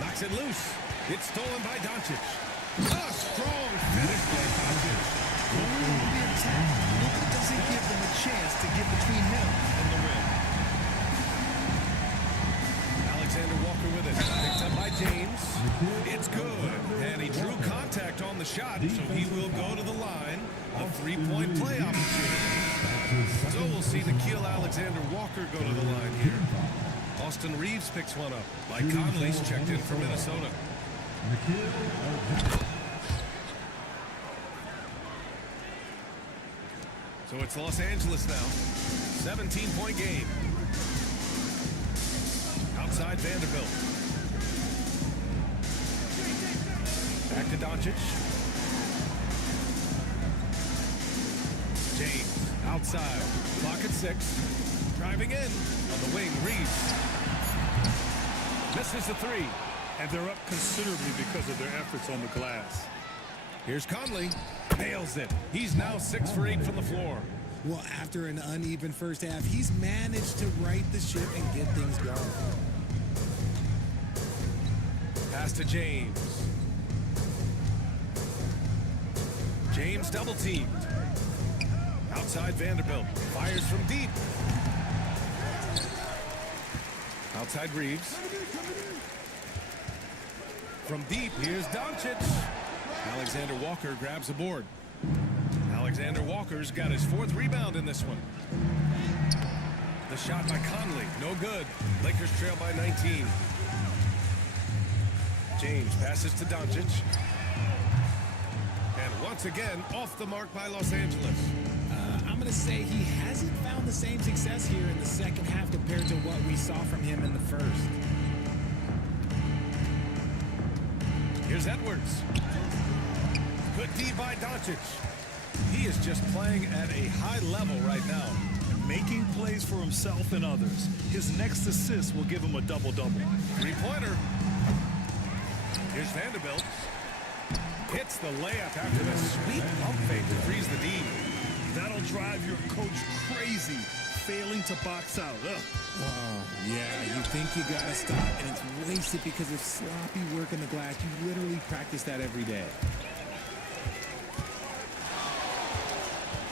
Knocks it loose. It's stolen by Doncic. A strong finish by Doncic. Going on the attack. Luka doesn't give them a chance to get between him and the rim. Alexander Walker with it. Picked up by James. It's good. And he drew contact on the shot, so he will go to the line. A 3-point play opportunity. So we'll see Nickeil Alexander-Walker go to the line here. Austin Reeves picks one up. Mike Conley's checked in for Minnesota. So it's Los Angeles now. 17-point game. Outside Vanderbilt. Back to Doncic. James outside. Clock at 6. Driving in. On the wing, Reeves. Misses the 3. And they're up considerably because of their efforts on the glass. Here's Conley. Nails it. He's now 6 for 8 from the floor. Well, after an uneven first half, he's managed to right the ship and get things going. Pass to James. James double teamed. Outside Vanderbilt. Fires from deep. Outside Reeves. From deep, here's Doncic. Alexander Walker grabs a board. Alexander Walker's got his 4th rebound in this one. The shot by Conley, no good. Lakers trail by 19. James passes to Doncic. And once again, off the mark by Los Angeles. I'm going to say he hasn't found the same success here in the second half compared to what we saw from him in the first. Here's Edwards. Good D by Doncic. He is just playing at a high level right now. Making plays for himself and others. His next assist will give him a double-double. Three-pointer. Here's Vanderbilt. Hits the layup after the sweet pump fake to freeze the D. That'll drive your coach crazy, failing to box out. Ugh. Oh, yeah, you think you got to stop, and it's wasted because of sloppy work in the glass. You literally practice that every day.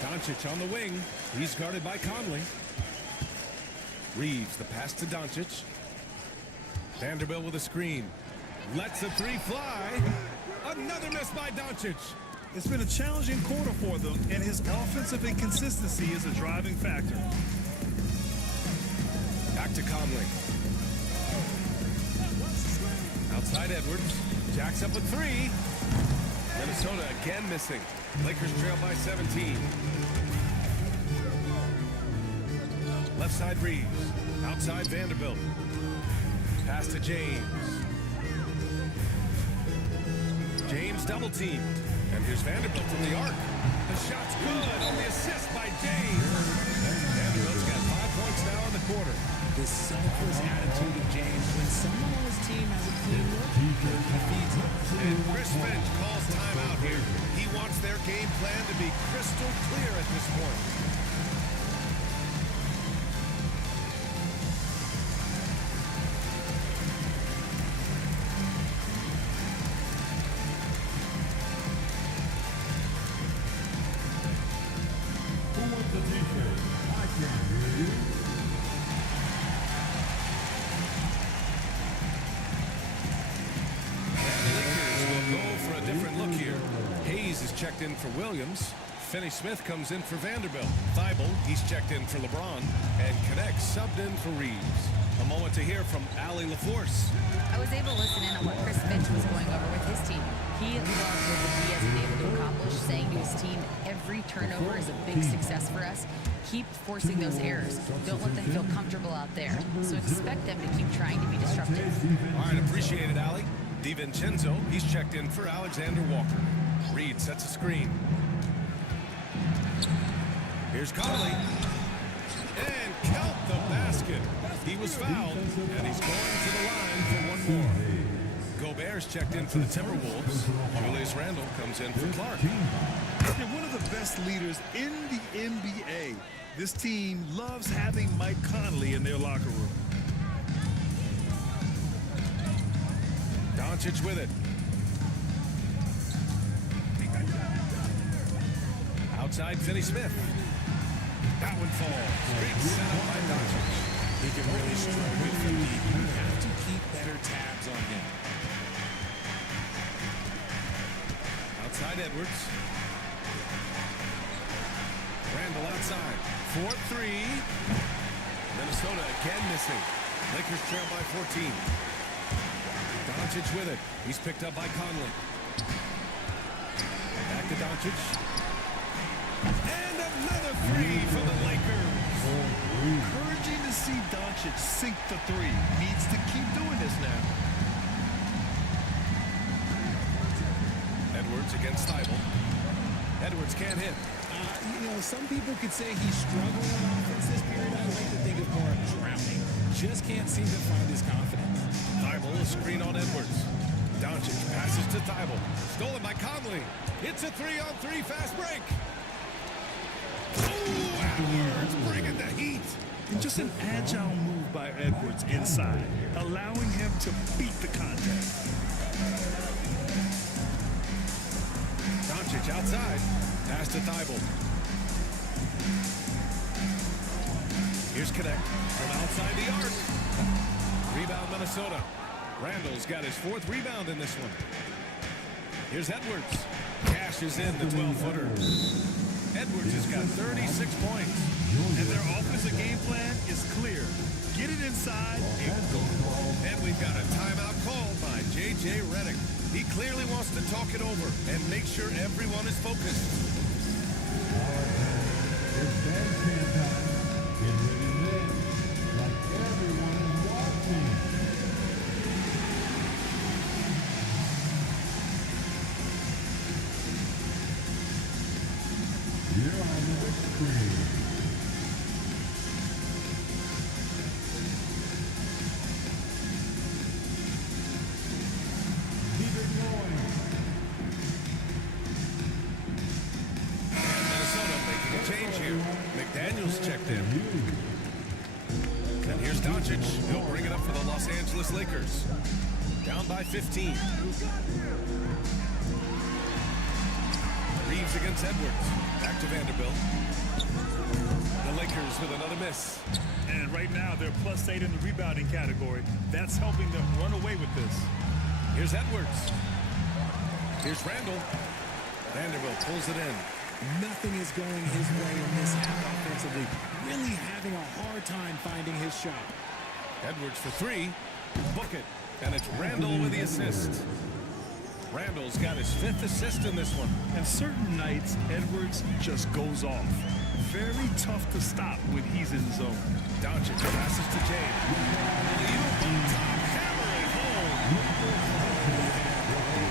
Doncic on the wing. He's guarded by Conley. Reeves, the pass to Doncic. Vanderbilt with a screen. Lets a three fly. Another miss by Doncic. It's been a challenging quarter for them, and his offensive inconsistency is a driving factor. Back to Conley. Outside Edwards. Jacks up a three. Minnesota again missing. Lakers trail by 17. Left side Reeves. Outside Vanderbilt. Pass to James. James double team. And here's Vanderbilt from the arc. The shot's good on the assist by James. Vanderbilt's got 5 points now in the quarter. The selfless attitude of James. When someone on his team has a clean look, he feeds it. And Chris Finch calls timeout here. He wants their game plan to be crystal clear at this point. Who wants the t-shirt? I can't hear you. Different look here. Hayes is checked in for Williams. Finney-Smith comes in for Vanderbilt. Thibault, he's checked in for LeBron. And Connect subbed in for Reeves. A moment to hear from Allie LaForce. I was able to listen in on what Chris Finch was going over with his team. He loved what he has been able to accomplish, saying to his team, every turnover is a big success for us. Keep forcing those errors. Don't let them feel comfortable out there. So expect them to keep trying to be disruptive. All right, appreciate it, Allie. DiVincenzo, he's checked in for Alexander Walker. Reed sets a screen. Here's Conley. And count the basket. He was fouled, and he's going to the line for one more. Gobert's checked in for the Timberwolves. Julius Randle comes in for Clark. They're one of the best leaders in the NBA. This team loves having Mike Conley in their locker room. Doncic with it. Outside Finney-Smith. That one falls. Great setup by Doncic. He can really struggle from deep. You have to keep better tabs on him. Outside Edwards. Randall outside. 4-3. Minnesota again missing. Lakers trail by 14. Doncic with it. He's picked up by Conley. Back to Doncic. And another three for the Lakers. Encouraging to see Doncic sink the three. Needs to keep doing this now. Edwards against Thibault. Edwards can't hit. You know, some people could say he's struggling on offense this period. I like to think of more of drowning. Just can't seem to find his confidence. Thibault, a screen on Edwards. Doncic passes to Thibault. Stolen by Conley. It's a 3-on-3 fast break. Oh, Edwards bringing the heat. And just an agile move by Edwards inside, allowing him to beat the contact. Doncic outside. Pass to Thibault. Here's Connect from outside the arc. Rebound Minnesota. Randall's got his 4th rebound in this one. Here's Edwards. Cashes in the 12-footer. Edwards has got 36 points. And their offensive game plan is clear. Get it inside and go. And we've got a timeout called by J.J. Redick. He clearly wants to talk it over and make sure everyone is focused. It's bandstand time. Get ready to dance like everyone is watching. You're on the big screen. Keep it going. And Minnesota making a change here. McDaniels checked in. And here's Doncic. He'll bring it up for the Los Angeles Lakers. Down by 15. Reeves against Edwards. Back to Vanderbilt. The Lakers with another miss. And right now, they're +8 in the rebounding category. That's helping them run away with this. Here's Edwards. Here's Randall. Vanderbilt pulls it in. Nothing is going his way in this half offensively. Really having a hard time finding his shot. Edwards for three. Book it. And it's Randall with the assist. Randall's got his 5th assist in this one. And certain nights, Edwards just goes off. Very tough to stop when he's in zone. Doncic passes to James. Top hammer it home.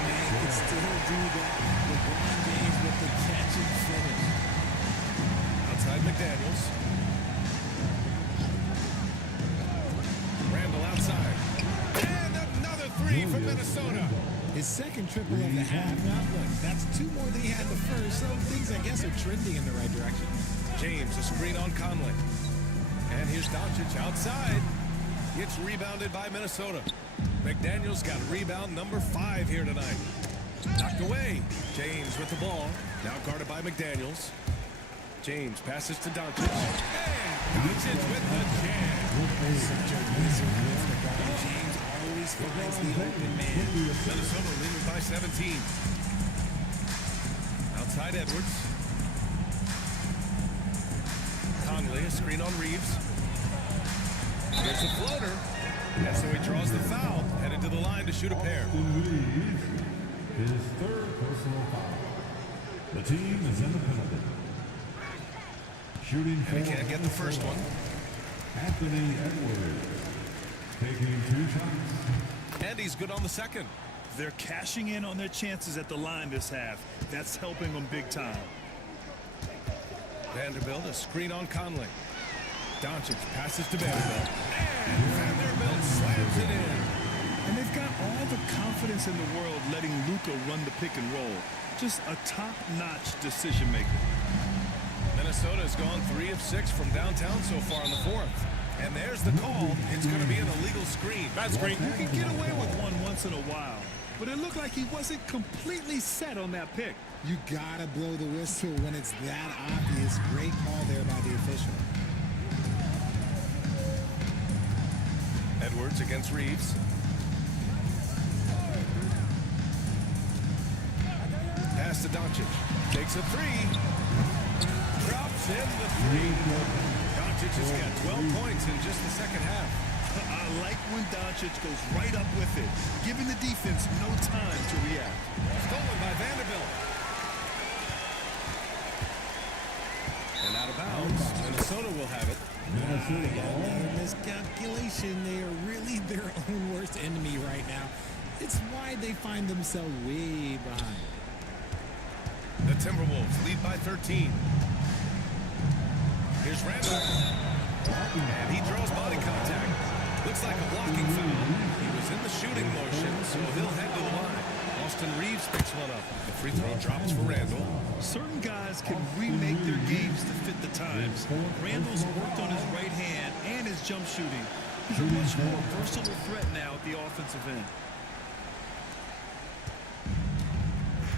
Man can still do that. LeBron James with the catch and finish. Outside McDaniels. Randall outside. And another three from Minnesota. His second triple of the half. Now, look, that's 2 more than he had the first, so things, I guess, are trending in the right direction. James, a screen on Conley. And here's Doncic outside. Gets rebounded by Minnesota. McDaniels got rebound number 5 here tonight. Knocked away. James with the ball. Now guarded by McDaniels. James passes to Doncic. And Doncic with the jam. Such a wizard with LeBron James. Always finds the open man. Minnesota leading by 17. Outside Edwards. Conley, a screen on Reeves. There's a floater. And so he draws the foul. Headed to the line to shoot a pair. Reeves, his 3rd personal foul. The team is in the penalty. Shooting and he can't get the first one. Anthony Edwards taking 2 shots. And he's good on the second. They're cashing in on their chances at the line this half. That's helping them big time. Vanderbilt, a screen on Conley. Doncic passes to Vanderbilt. And Vanderbilt slams it in. And they've got all the confidence in the world letting Luka run the pick and roll. Just a top-notch decision maker. Minnesota has gone 3 of 6 from downtown so far in the 4th. And there's the call. It's going to be an illegal screen. Bad screen. You can get away with one once in a while. But it looked like he wasn't completely set on that pick. You gotta blow the whistle when it's that obvious. Great call there by the official. Edwards against Reeves. Pass to Doncic. Takes a 3. Drops in the 3. Doncic has got 12 points in just the second half. I like when Doncic goes right up with it, giving the defense no time to react. Stolen by Vanderbilt. And out of bounds, Minnesota will have it. Another miscalculation. They are really their own worst enemy right now. It's why they find themselves way behind. The Timberwolves lead by 13. Here's Randall. And he draws body contact. Looks like a blocking foul. He was in the shooting motion, so he'll head to the line. Austin Reeves picks one up. The free throw drops for Randall. Certain guys can remake their games to fit the times. Randall's worked on his right hand and his jump shooting. He's a much more versatile threat now at the offensive end.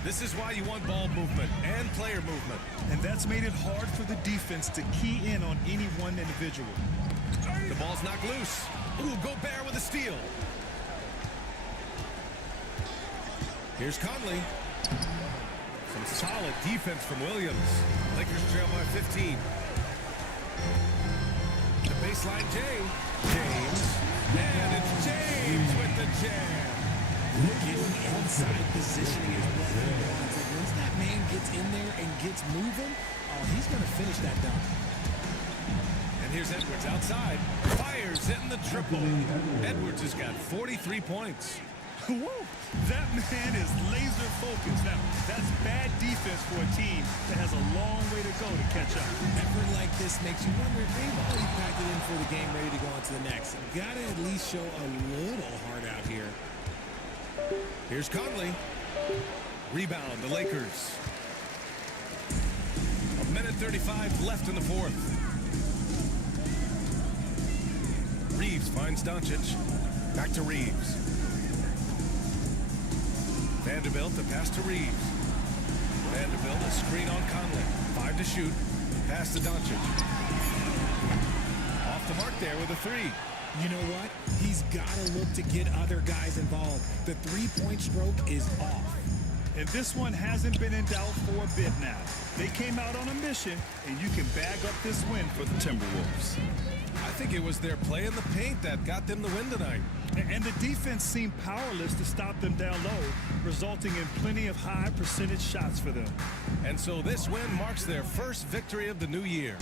This is why you want ball movement and player movement. And that's made it hard for the defense to key in on any one individual. The ball's knocked loose. Ooh, Gobert with a steal. Here's Conley. Some solid defense from Williams. Lakers trail by 15. The baseline James. And it's James with the jam. Getting inside positioning is what he wants. And once that man gets in there and gets moving, oh, he's going to finish that dunk. And here's Edwards outside. Fires, hitting the triple. Edwards has got 43 points. Woo! That man is laser focused. Now, that's bad defense for a team that has a long way to go to catch up. Effort like this makes you wonder if they've already packed it in for the game, ready to go on to the next. Got to at least show a little heart out here. Here's Conley. Rebound, the Lakers. 1:35 left in the fourth. Reeves finds Doncic. Back to Reeves. Vanderbilt, the pass to Reeves. Vanderbilt, a screen on Conley. 5 to shoot. Pass to Doncic. Off the mark there with a 3. You know what? He's got to look to get other guys involved. The three-point stroke is off. And this one hasn't been in doubt for a bit now. They came out on a mission, and you can bag up this win for the Timberwolves. I think it was their play in the paint that got them the win tonight. And the defense seemed powerless to stop them down low, resulting in plenty of high percentage shots for them. And so this win marks their first victory of the new year.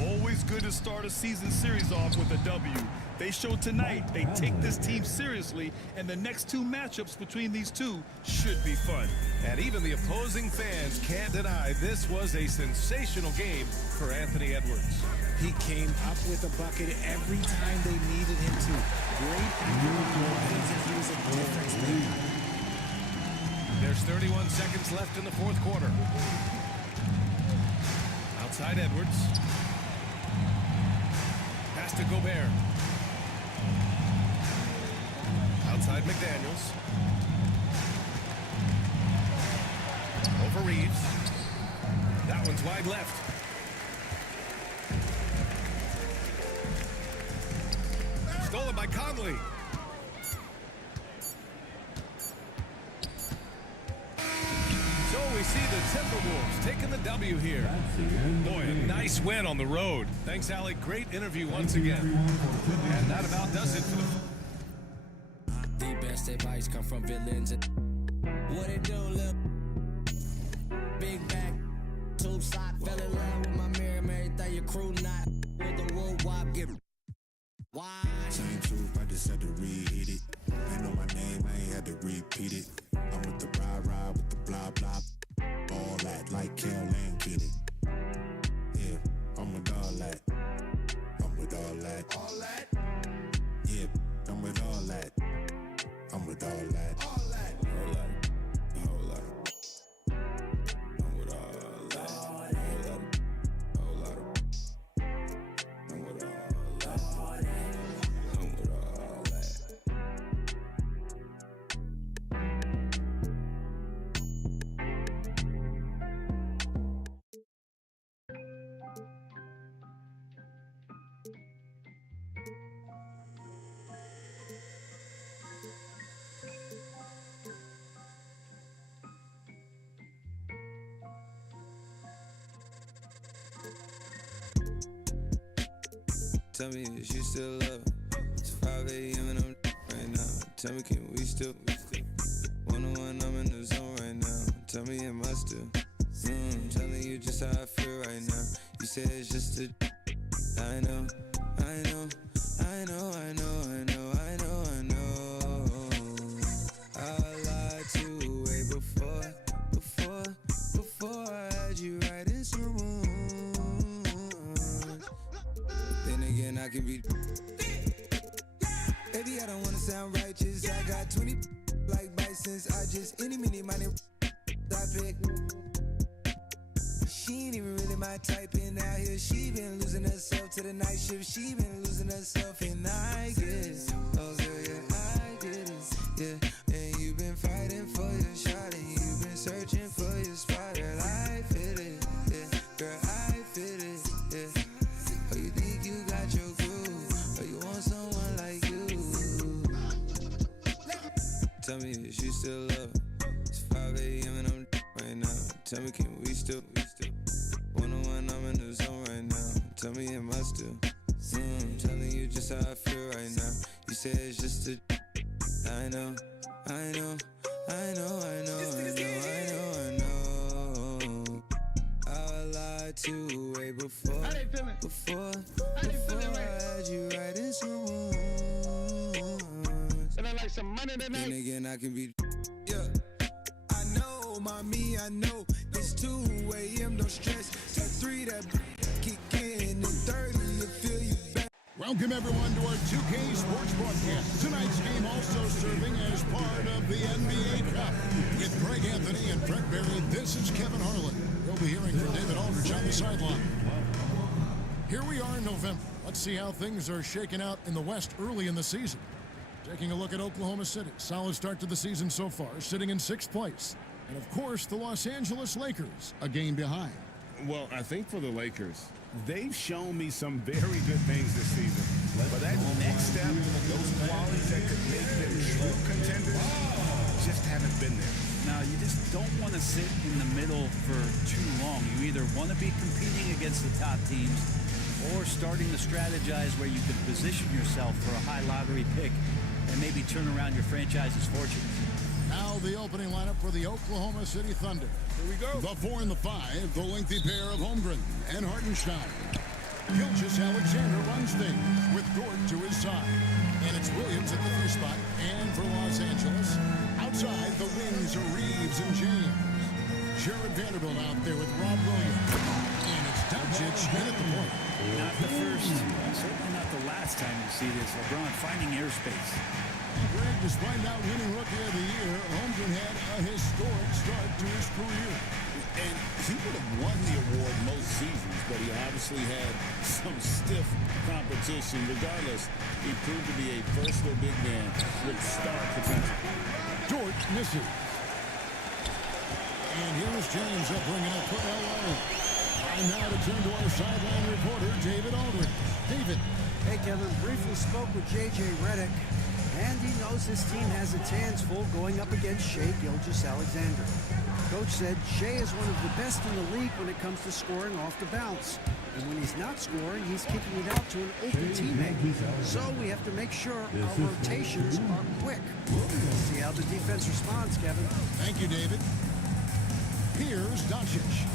Always good to start a season series off with a W. They showed tonight they take this team seriously, and the next two matchups between these two should be fun. And even the opposing fans can't deny this was a sensational game for Anthony Edwards. He came up with a bucket every time they needed him to. Great actions, and he was a difference maker. There's 31 seconds left in the fourth quarter. Outside Edwards. Pass to Gobert. Outside McDaniels. Over Reeves. That one's wide left. Stolen by Conley. So we see the Timberwolves taking the W here. Boy, a nice win on the road. Thanks, Allie. Great interview once again. And that about does it for The best advice come from villains. What it do, lil' big back, tube sock, fell in love with my mirror, everything your crew not with the wood wop, get why? Same truth, I just had to reheat it. Ain't know my name, I ain't had to repeat it. I'm with the ride with the blah blah. All that like Kel and get it. Yeah, I'm with all that. I'm with all that. All that? Yeah, I'm with all that. I'm with all that. All that. All that. Whole lot. I'm with all that. Whole lot. Whole lot. I'm with all that. I'm with all that. Tell me if you still love it. It's 5 a.m. and I'm right now. Tell me, can we still? One-on-one, I'm in the zone right now. Tell me, am I still? Telling you just how I feel right now. You say it's just a. I know, I know, I know, I know, I know, I know, I know. I lied to you way before I had you right in some wounds. Then again, I can be. Baby, I don't wanna sound righteous. I got 20 like Bisons. I just any minute money I pick. She ain't even really my type in out here. She been losing herself to the night shift. She been losing herself and I get it. Oh girl, yeah, I get it. Yeah, and you been fighting for your shot and you been searching for your spot. Girl, I fit it. Yeah, girl, I fit it. Yeah. Oh, you think you got your groove? Or you want someone like you? Tell me if you still love it. It's 5 a.m. and I'm right now. Tell me, can we still? One-on-one, I'm in the zone right now. Tell me, am I still? Telling you just how I feel right now. You say it's just a. I know. I lied to way before. Before I had you right in some wounds. Then again, I can be. Yeah. I know, mommy, I know. It's 2 a.m., no stress. So 3 that kick in and 30, you feel you back. Welcome everyone to our 2K Sports broadcast. Tonight's game also serving as part of the NBA Cup. With Greg Anthony and Brett Berry, this is Kevin Harlan. We'll be hearing from David Aldridge on the sideline. Here we are in November. Let's see how things are shaking out in the West early in the season. Taking a look at Oklahoma City. Solid start to the season so far, sitting in 6th place. And of course, the Los Angeles Lakers, a game behind. Well, I think for the Lakers, they've shown me some very good things this season. But that next step, those qualities that could make them true contenders, just haven't been there. Now, you just don't want to sit in the middle for too long. You either want to be competing against the top teams or starting to strategize where you can position yourself for a high lottery pick and maybe turn around your franchise's fortunes. Now the opening lineup for the Oklahoma City Thunder. Here we go. The 4 and the 5, the lengthy pair of Holmgren and Hartenstein. Gilgeous Alexander runs things with Dort to his side. And it's Williams at the 3 spot. And for Los Angeles, outside the wings are Reeves and James. Jared Vanderbilt out there with Rob Williams. And it's Doncic in at the point. Not the first, certainly not the last time you see this. LeBron finding airspace. Greg, despite not winning Rookie of the Year, Holmgren had a historic start to his career. And he would have won the award most seasons, but he obviously had some stiff competition. Regardless, he proved to be a versatile big man with star potential. Dort misses. And here's James up bringing up for LA. And now to turn to our sideline reporter, David Aldridge. David. Hey, Kevin. Briefly spoke with J.J. Redick, and he knows his team has its hands full going up against Shai Gilgeous-Alexander. Coach said Shai is one of the best in the league when it comes to scoring off the bounce. And when he's not scoring, he's kicking it out to an open teammate. So we have to make sure our rotations are quick. We'll see how the defense responds, Kevin. Thank you, David. Here's Doncic.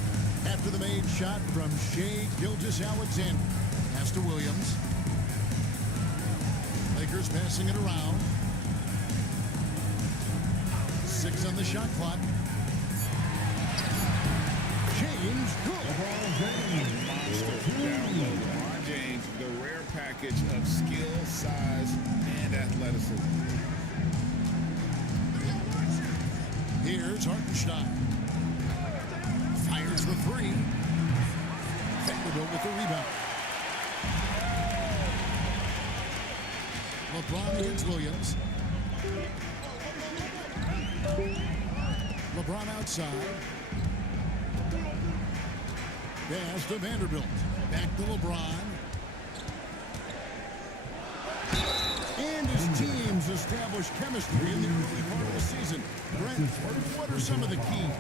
After the made shot from Shai Gilgeous-Alexander. Pass to Williams. Lakers passing it around. 6 on the shot clock. James good. Monster down low. LeBron James, the rare package of skill, size, and athleticism. Here's Hartenstein. Fires the 3. Vanderbilt with the rebound. LeBron against Williams. LeBron outside. Pass to Vanderbilt. Back to LeBron. And his teams establish chemistry in the early part of the season. Brent, what are some of the keys?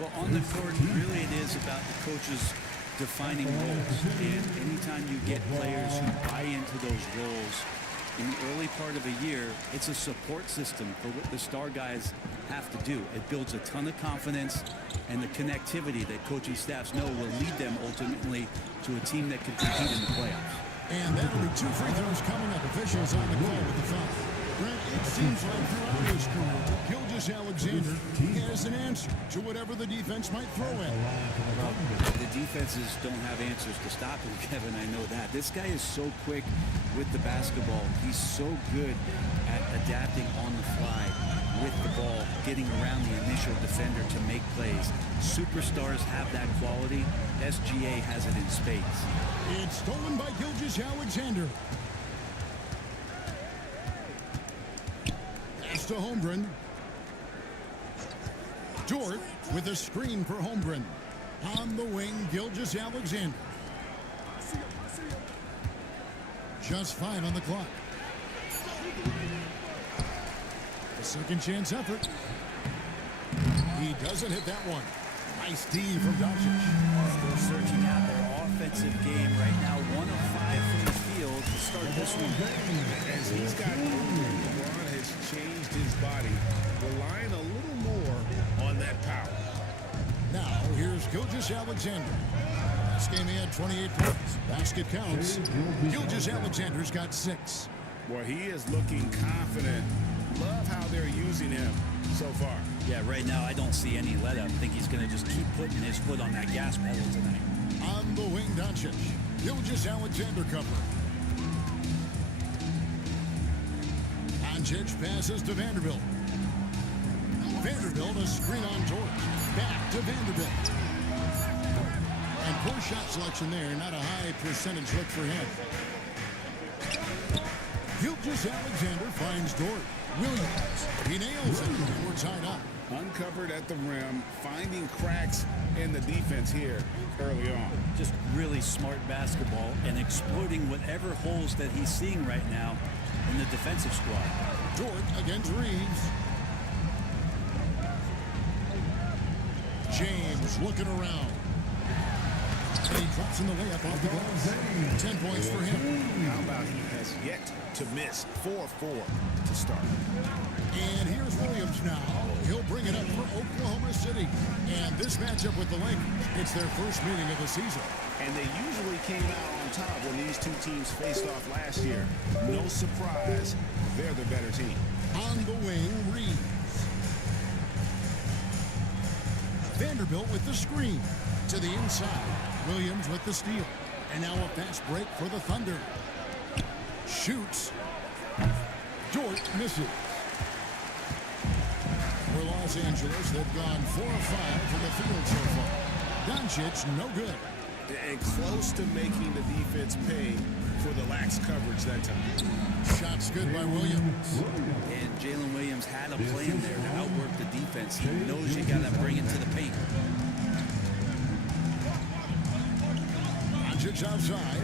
Well, on the court, really it is about the coaches defining roles. And anytime you get players who buy into those roles, in the early part of a year, it's a support system for what the star guys have to do. It builds a ton of confidence, and the connectivity that coaching staffs know will lead them ultimately to a team that can compete in the playoffs. And that'll be 2 free throws coming up. Officials on the call with the foul. Brent, it seems like throughout his career, Gilgeous-Alexander has an answer to whatever the defense might throw at him. The defenses don't have answers to stop him, Kevin. I know that. This guy is so quick with the basketball. He's so good at adapting on the fly with the ball, getting around the initial defender to make plays. Superstars have that quality. SGA has it in spades. It's stolen by Gilgeous-Alexander. Pass to Holmgren. Dort with a screen for Holmgren. On the wing, Gilgeous-Alexander. Just 5 on the clock. A second chance effort. He doesn't hit that one. Nice D from Doncic. Still searching out their offensive game right now. 1 of 5 from the field to start this one. As he's got older, LeBron has changed his body, relying a little more on that power. Now, here's Gilgeous-Alexander. Last game he had 28 points. Basket counts. Gilgeous-Alexander's got 6. Boy, he is looking confident. Love how they're using him so far. Yeah, right now I don't see any let-up. I think he's going to just keep putting his foot on that gas pedal tonight. On the wing, Doncic. Gilgeous-Alexander cover. Doncic passes to Vanderbilt. Vanderbilt, a screen on George. Back to Vanderbilt. And poor shot selection there. Not a high percentage look for him. Gilgeous-Alexander finds Dort. Williams. He nails it. And we're tied up. Uncovered at the rim, finding cracks in the defense here early on. Just really smart basketball and exploiting whatever holes that he's seeing right now in the defensive squad. Dort against Reeves. James looking around. And he drops in the layup off the glass. 10 points for him. How about he has yet to miss 4-4 to start. And here's Williams now. He'll bring it up for Oklahoma City. And this matchup with the Lakers, it's their first meeting of the season. And they usually came out on top when these two teams faced off last year. No surprise, they're the better team. On the wing, Reeves. Vanderbilt with the screen. To the inside. Williams with the steal. And now a fast break for the Thunder. Shoots. Dort misses. For Los Angeles, they've gone 4 of 5 from the field so far. Doncic, no good. And close to making the defense pay for the lax coverage that time. Shots good by Williams. And Jalen Williams had a plan there to outwork the defense. He knows you got to bring it to the paint. Doncic outside.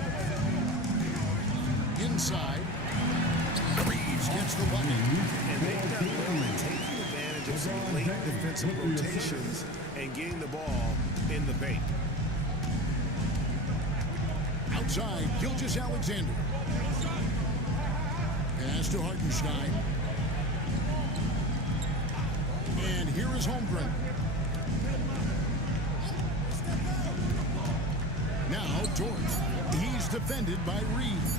Inside. Reeves gets the bucket. And they've done well in taking advantage of some late defensive rotations and getting the ball in the paint. Outside, Gilgeous-Alexander. Pass to Hartenstein. And here is Holmgren. Now Dort. He's defended by Reeves.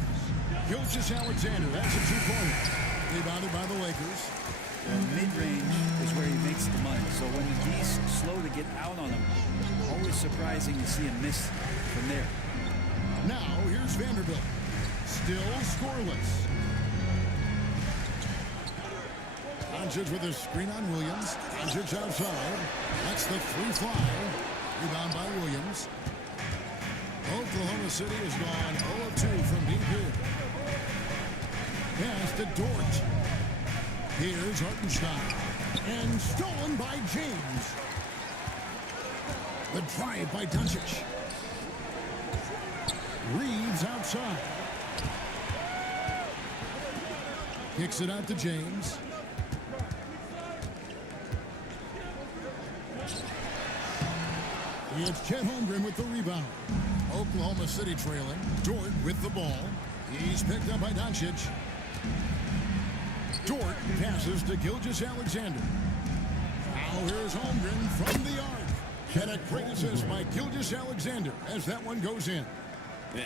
Gilgeous-Alexander, that's a 2-pointer. Rebounded by the Lakers. Mid-range is where he makes the money. So when the D's slow to get out on him, always surprising to see him miss from there. Now here's Vanderbilt. Still scoreless. Doncic with a screen on Williams. Doncic outside. That's the free fly. Rebound by Williams. Oklahoma City has gone 0 of 2 from deep here. Pass to Dort. Here's Hartenstein. And stolen by James. The drive by Doncic. Reeves outside. Kicks it out to James. It's Chet Holmgren with the rebound. Oklahoma City trailing. Dort with the ball. He's picked up by Doncic. Dort passes to Gilgeous-Alexander. Now here's Holmgren from the arc. And a great assist by Gilgeous-Alexander as that one goes in.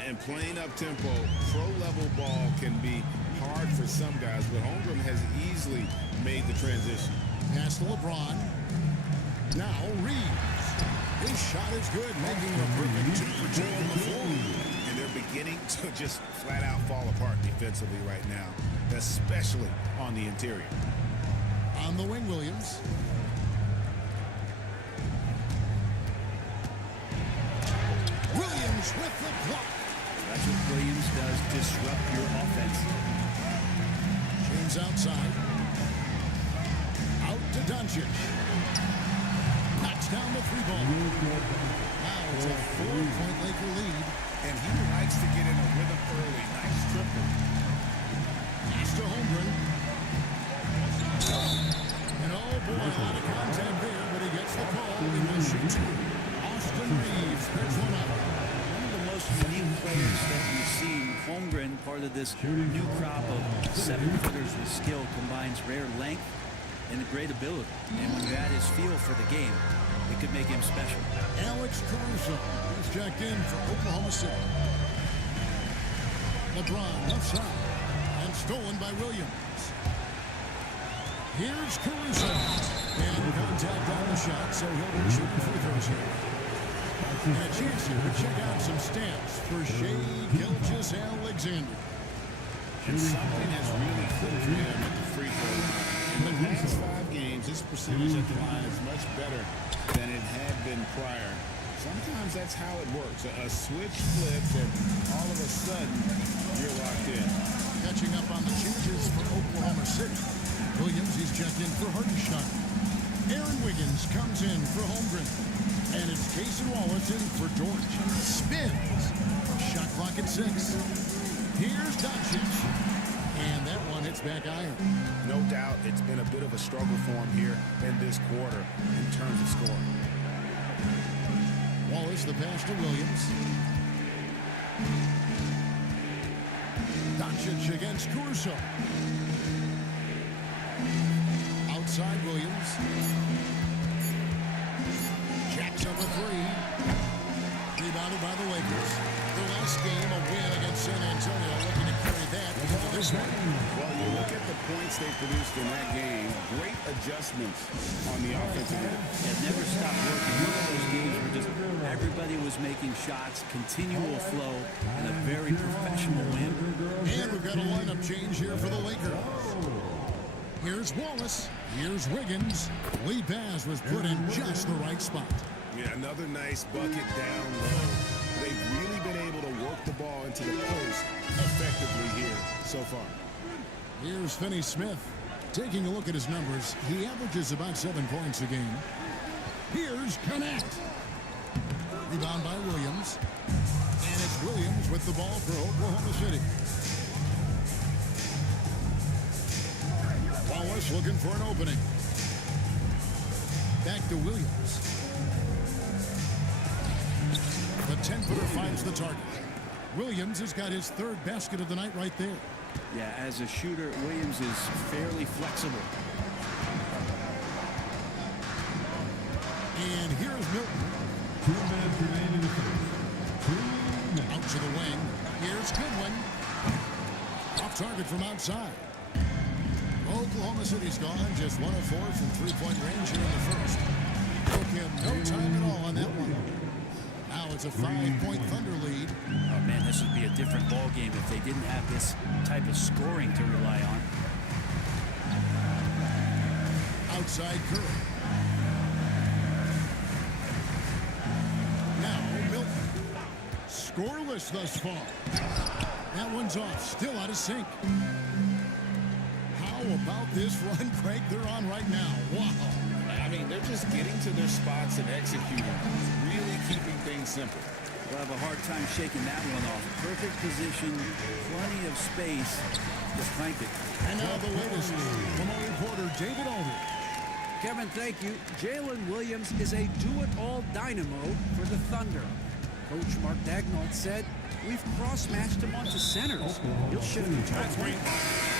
And playing up-tempo, pro-level ball can be hard for some guys, but Holmgren has easily made the transition. Pass to LeBron. Now Reeves. His shot is good, making it a perfect 2 for 2 from the floor. And they're beginning to just flat-out fall apart defensively right now, especially on the interior. On the wing, Williams. Williams with the block. That's what Williams does, disrupt your offense. James outside. Out to Doncic. Knocks down the 3-ball. Now it's a 4-point Laker lead. And he likes to get in a rhythm early. Nice triple. Pass to Holmgren. And oh boy, a lot of contact there, but he gets the call. He will shoot 2. Holmgren, part of this new crop of 7-footers with skill, combines rare length and a great ability. And when you add his feel for the game, it could make him special. Alex Caruso is checked in for Oklahoma City. LeBron left side and stolen by Williams. Here's Caruso. And contact on the shot, so he'll be shooting free throws here. And a chance here to check out some stats for Shai Gilgeous-Alexander. And something has really clicked for him at the free throw line. In the past 5 games, his percentage at the line is much better than it had been prior. Sometimes that's how it works. A switch flips, and all of a sudden, you're locked in. Catching up on the changes for Oklahoma City. Williams, he's checked in for Hartenstein. Aaron Wiggins comes in for Holmgren. And it's Jason Wallace in for George. Spins. Shot clock at 6. Here's Doncic. And that one hits back iron. No doubt it's been a bit of a struggle for him here in this quarter in terms of scoring. Wallace, the pass to Williams. Doncic against Caruso. Outside Williams. Jacks up a 3. Rebounded by the Lakers. Their last game, a win against San Antonio, looking to carry that into this one. Well, you look at the points they produced in that game. Great adjustments on the offensive end. It never stopped working. One of those games where just everybody was making shots, continual flow, and a very professional win. And we've got a lineup change here for the Lakers. Here's Wallace. Here's Wiggins. Lee Baz was put in just the right spot. Yeah, another nice bucket down low. They've really been able to work the ball into the post effectively here so far. Here's Finney Smith. Taking a look at his numbers, he averages about 7 points a game. Here's Connect. Rebound by Williams. And it's Williams with the ball for Oklahoma City. Wallace looking for an opening. Back to Williams. The 10-footer finds the target. Williams has got his 3rd basket of the night right there. Yeah, as a shooter, Williams is fairly flexible. And here's Milton. 2 minutes remaining in the first. Out to the wing. Here's Goodwin. Off target from outside. Oklahoma City's gone just 1 of 4 from 3-point range here in the first. Took him no time at all on that one. Now it's a 5-point Thunder lead. Oh, man, this would be a different ball game if they didn't have this type of scoring to rely on. Outside Curry. Now Milton. Scoreless thus far. That one's off. Still out of sync. How about this run crank they're on right now? Wow. I mean, they're just getting to their spots and executing. Really keeping things simple. We'll have a hard time shaking that one off. Perfect position, plenty of space to crank it. And now the latest from our reporter, David Aldridge. Kevin, thank you. Jalen Williams is a do-it-all dynamo for the Thunder. Coach Mark Daigneault said, we've cross-matched him onto centers. He'll shift the target.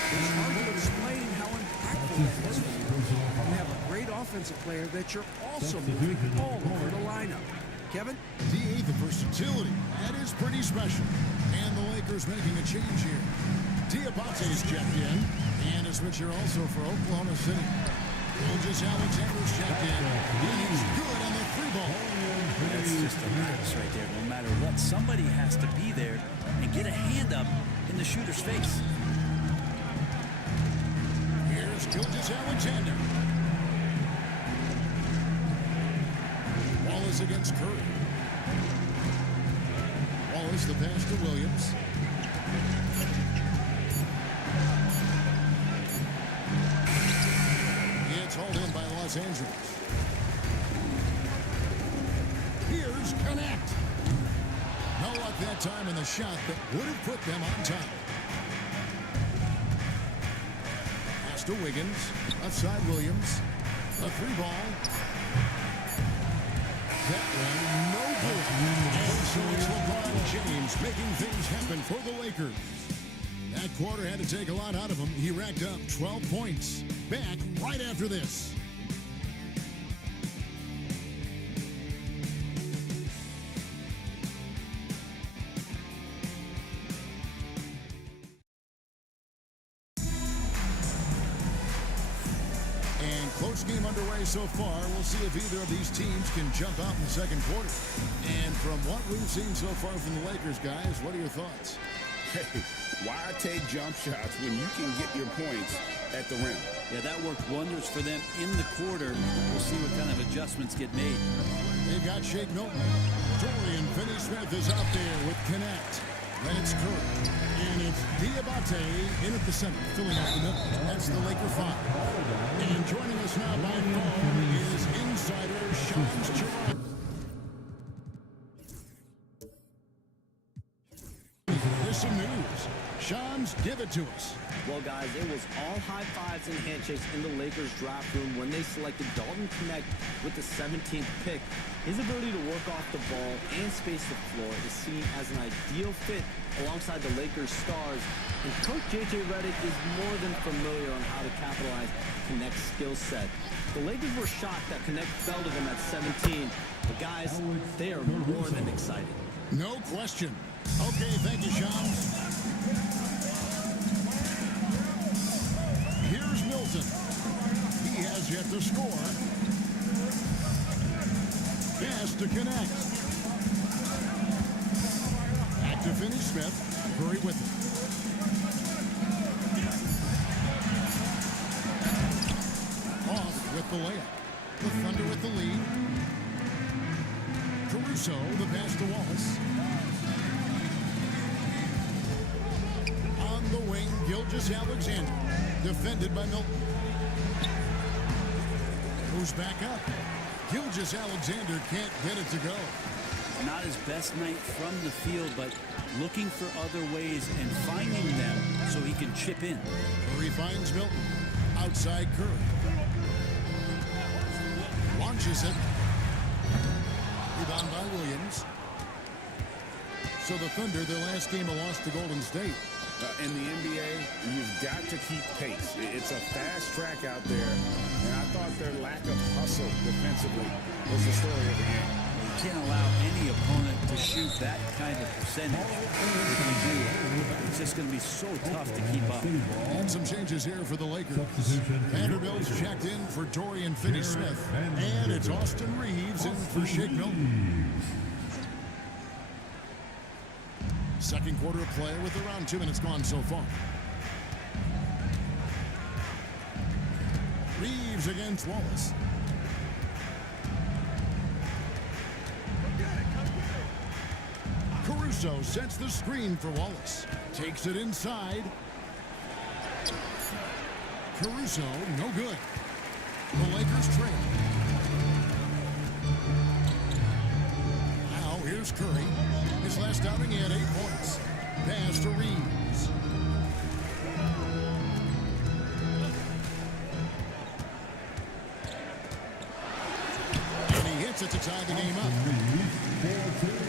It's hard to explain how impactful that is. You have a great offensive player that you're also moving all over the lineup. Kevin? D.A. the versatility. That is pretty special. And the Lakers making a change here. Diabate is checked in. And a switcher also for Oklahoma City. Gilgeous-Alexander's checked in. He's good on the 3-ball. That's just a max right there. No matter what, somebody has to be there and get a hand up in the shooter's face. Here's Gilgeous-Alexander. Wallace against Curry. Wallace the pass to Williams. It's hauled in by Los Angeles. Here's Connect. No luck that time in the shot that would have put them on top. Pass to Wiggins. Outside Williams. A 3-ball. that one no good. And so it's LeBron James making things happen for the Lakers. That quarter had to take a lot out of him. He racked up 12 points. Back right after this. And close game underway so far. We'll see if either of these teams can jump out in the second quarter. And from what we've seen so far from the Lakers, guys, what are your thoughts? Hey, why take jump shots when you can get your points at the rim? Yeah, that worked wonders for them in the quarter. We'll see what kind of adjustments get made. They've got Shake Milton. Dorian Finney-Smith is out there with Connect. Then it's Curry. And it's Diabate in at the center, filling out the middle. That's the Laker 5. And joining us now by phone is insider Shams Charania. There's some news. Shams, give it to us. Well, guys, it was all high fives and handshakes in the Lakers draft room when they selected Dalton Connect with the 17th pick. His ability to work off the ball and space the floor is seen as an ideal fit alongside the Lakers stars. And Coach J.J. Redick is more than familiar on how to capitalize Connect's skill set. The Lakers were shocked that Connect fell to them at 17. But guys, they are more than excited. No question. Okay, thank you, Shams. Here's Milton. He has yet to score. Pass to Connect. Back to Finney-Smith. Curry with it. Off with the layup. The Thunder with the lead. Caruso, the pass to Wallace. On the wing, Gilgeous-Alexander. Defended by Milton. Moves back up. Gilgeous-Alexander can't get it to go. Not his best night from the field, but looking for other ways and finding them so he can chip in. Curry finds Milton. Outside Curry. Launches it. Rebound by Williams. So the Thunder, their last game, a loss to Golden State. In the NBA, you've got to keep pace. It's a fast track out there, and I thought their lack of hustle defensively was the story of the game. You can't allow any opponent to shoot that kind of percentage. If you do, it's just going to be so tough to keep up. And some changes here for the Lakers. Vanderbilt's checked in for Dorian Finney-Smith, and it's Austin Reeves in for Shake Milton. Second quarter of play with around 2 minutes gone so far. Reeves against Wallace. Caruso sets the screen for Wallace. Takes it inside. Caruso, no good. The Lakers trail. Now here's Curry. His last outing, he had 8 points. Pass to Reeves. And he hits it to tie the game up.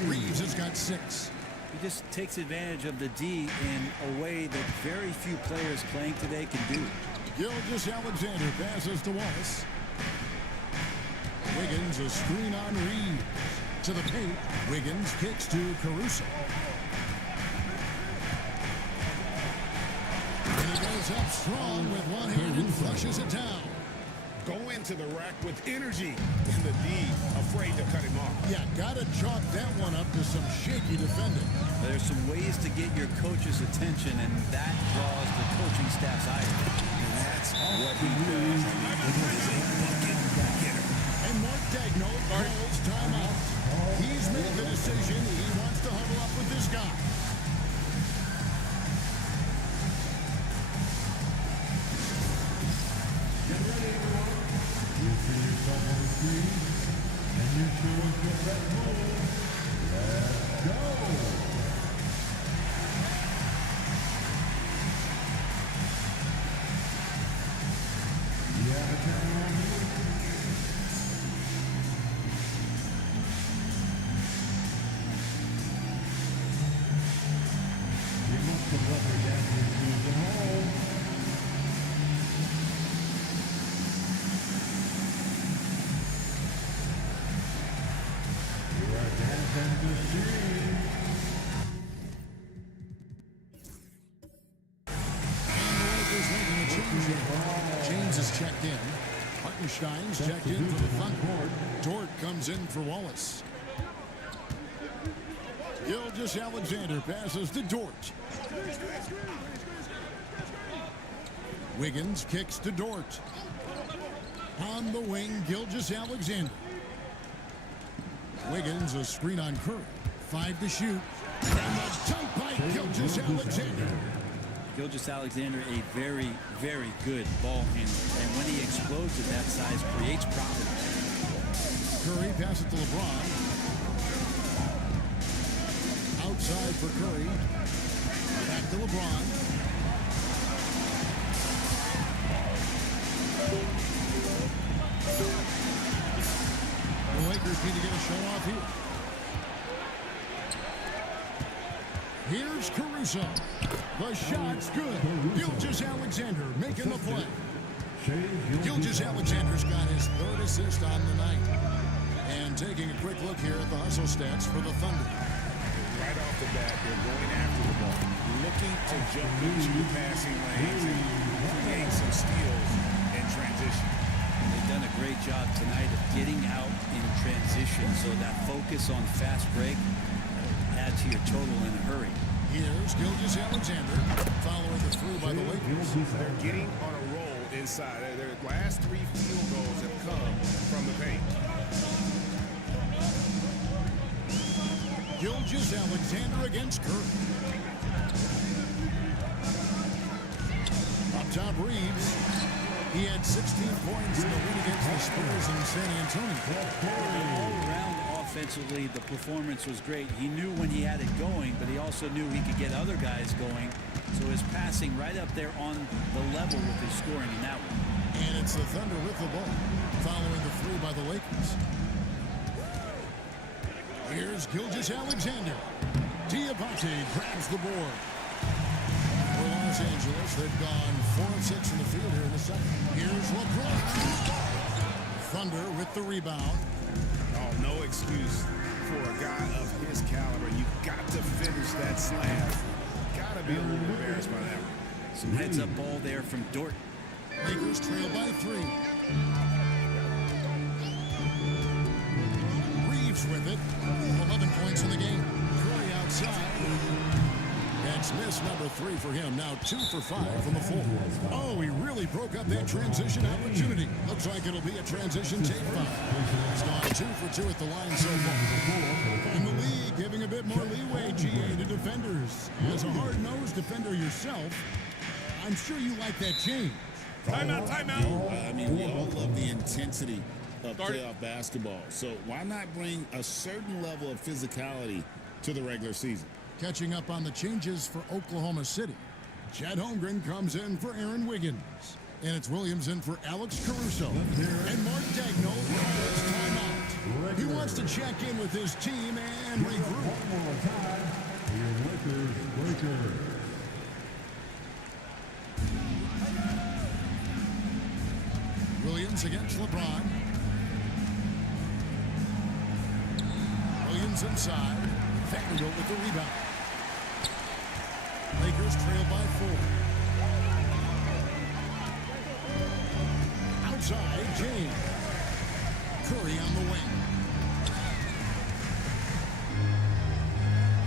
Reeves has got 6. He just takes advantage of the D in a way that very few players playing today can do. Gilgeous-Alexander passes to Wallace. Wiggins, a screen on Reeves. To the paint, Wiggins kicks to Caruso. And he goes up strong with one hand and flushes it down. Go into the rack with energy, and the D afraid to cut him off. Yeah, gotta chalk that one up to some shaky defending. There's some ways to get your coach's attention, and that draws the coaching staff's ire. And that's what he does. He's a bucket getter. And Mark Daigneault calls timeout. He's made the decision. He wants to huddle up with this guy. Get ready, everyone. You see yourself on the screen, and you show us your best move. Let's go. Yeah, James is checked in. Hartenstein's checked in for the Thunder. Dort comes in for Wallace. Gilgeous-Alexander passes to Dort. Wiggins kicks to Dort. On the wing, Gilgeous-Alexander. Wiggins, a screen on Curry. 5 to shoot. And the dunk by Gilgeous-Alexander. Gilgeous-Alexander, a very, very good ball handler. And when he explodes at that size, creates problems. Curry passes to LeBron. Outside for Curry. Back to LeBron. The Lakers need to get a shot off here. Here's Caruso. The shot's good. Gilgeous-Alexander making the play. Gilgeous-Alexander's got his 3rd assist on the night. And taking a quick look here at the hustle stats for the Thunder. Right off the bat, they're going after the ball, looking to jump into passing lanes and create some steals in transition. They've done a great job tonight of getting out in transition, so that focus on fast break add to your total in a hurry. Here's Gilgeous-Alexander following the through by the Lakers. They're getting on a roll inside. Their last 3 field goals have come from the paint. Gilgeous-Alexander against Curry. Up top, Reeves. He had 16 points in the win against the Spurs in San Antonio. All around offensively, the performance was great. He knew when he had it going, but he also knew he could get other guys going. So his passing right up there on the level with his scoring in that one. And it's the Thunder with the ball, following the three by the Lakers. Here's Gilgeous-Alexander. Diabate grabs the board. For Los Angeles, they've gone 4 of 6 in the field here in the second. Here's LeBron. Thunder with the rebound. Oh, no excuse for a guy of his caliber. You got to finish that slam. Got to be a little embarrassed by that one. Some heads-up ball there from Dort. Lakers trail by 3. Reeves with it. 11 points in the game. Curry outside. That's miss number 3 for him. Now 2 for 5 from the floor. Oh, he really broke up that transition opportunity. Looks like it'll be a transition take foul. He's gone 2 for 2 at the line so far. In the league, giving a bit more leeway, GA, to defenders. As a hard-nosed defender yourself, I'm sure you like that change. Timeout, timeout. I mean, we all love the intensity of playoff basketball. So why not bring a certain level of physicality to the regular season? Catching up on the changes for Oklahoma City. Chet Holmgren comes in for Aaron Wiggins. And it's Williams in for Alex Caruso. And Mark Daigneault calls timeout. He wants to check in with his team and regroup. One more time, your Lakers. Williams against LeBron. Williams inside. Vanderbilt with the rebound. Lakers trail by 4. Outside, James. Curry on the wing.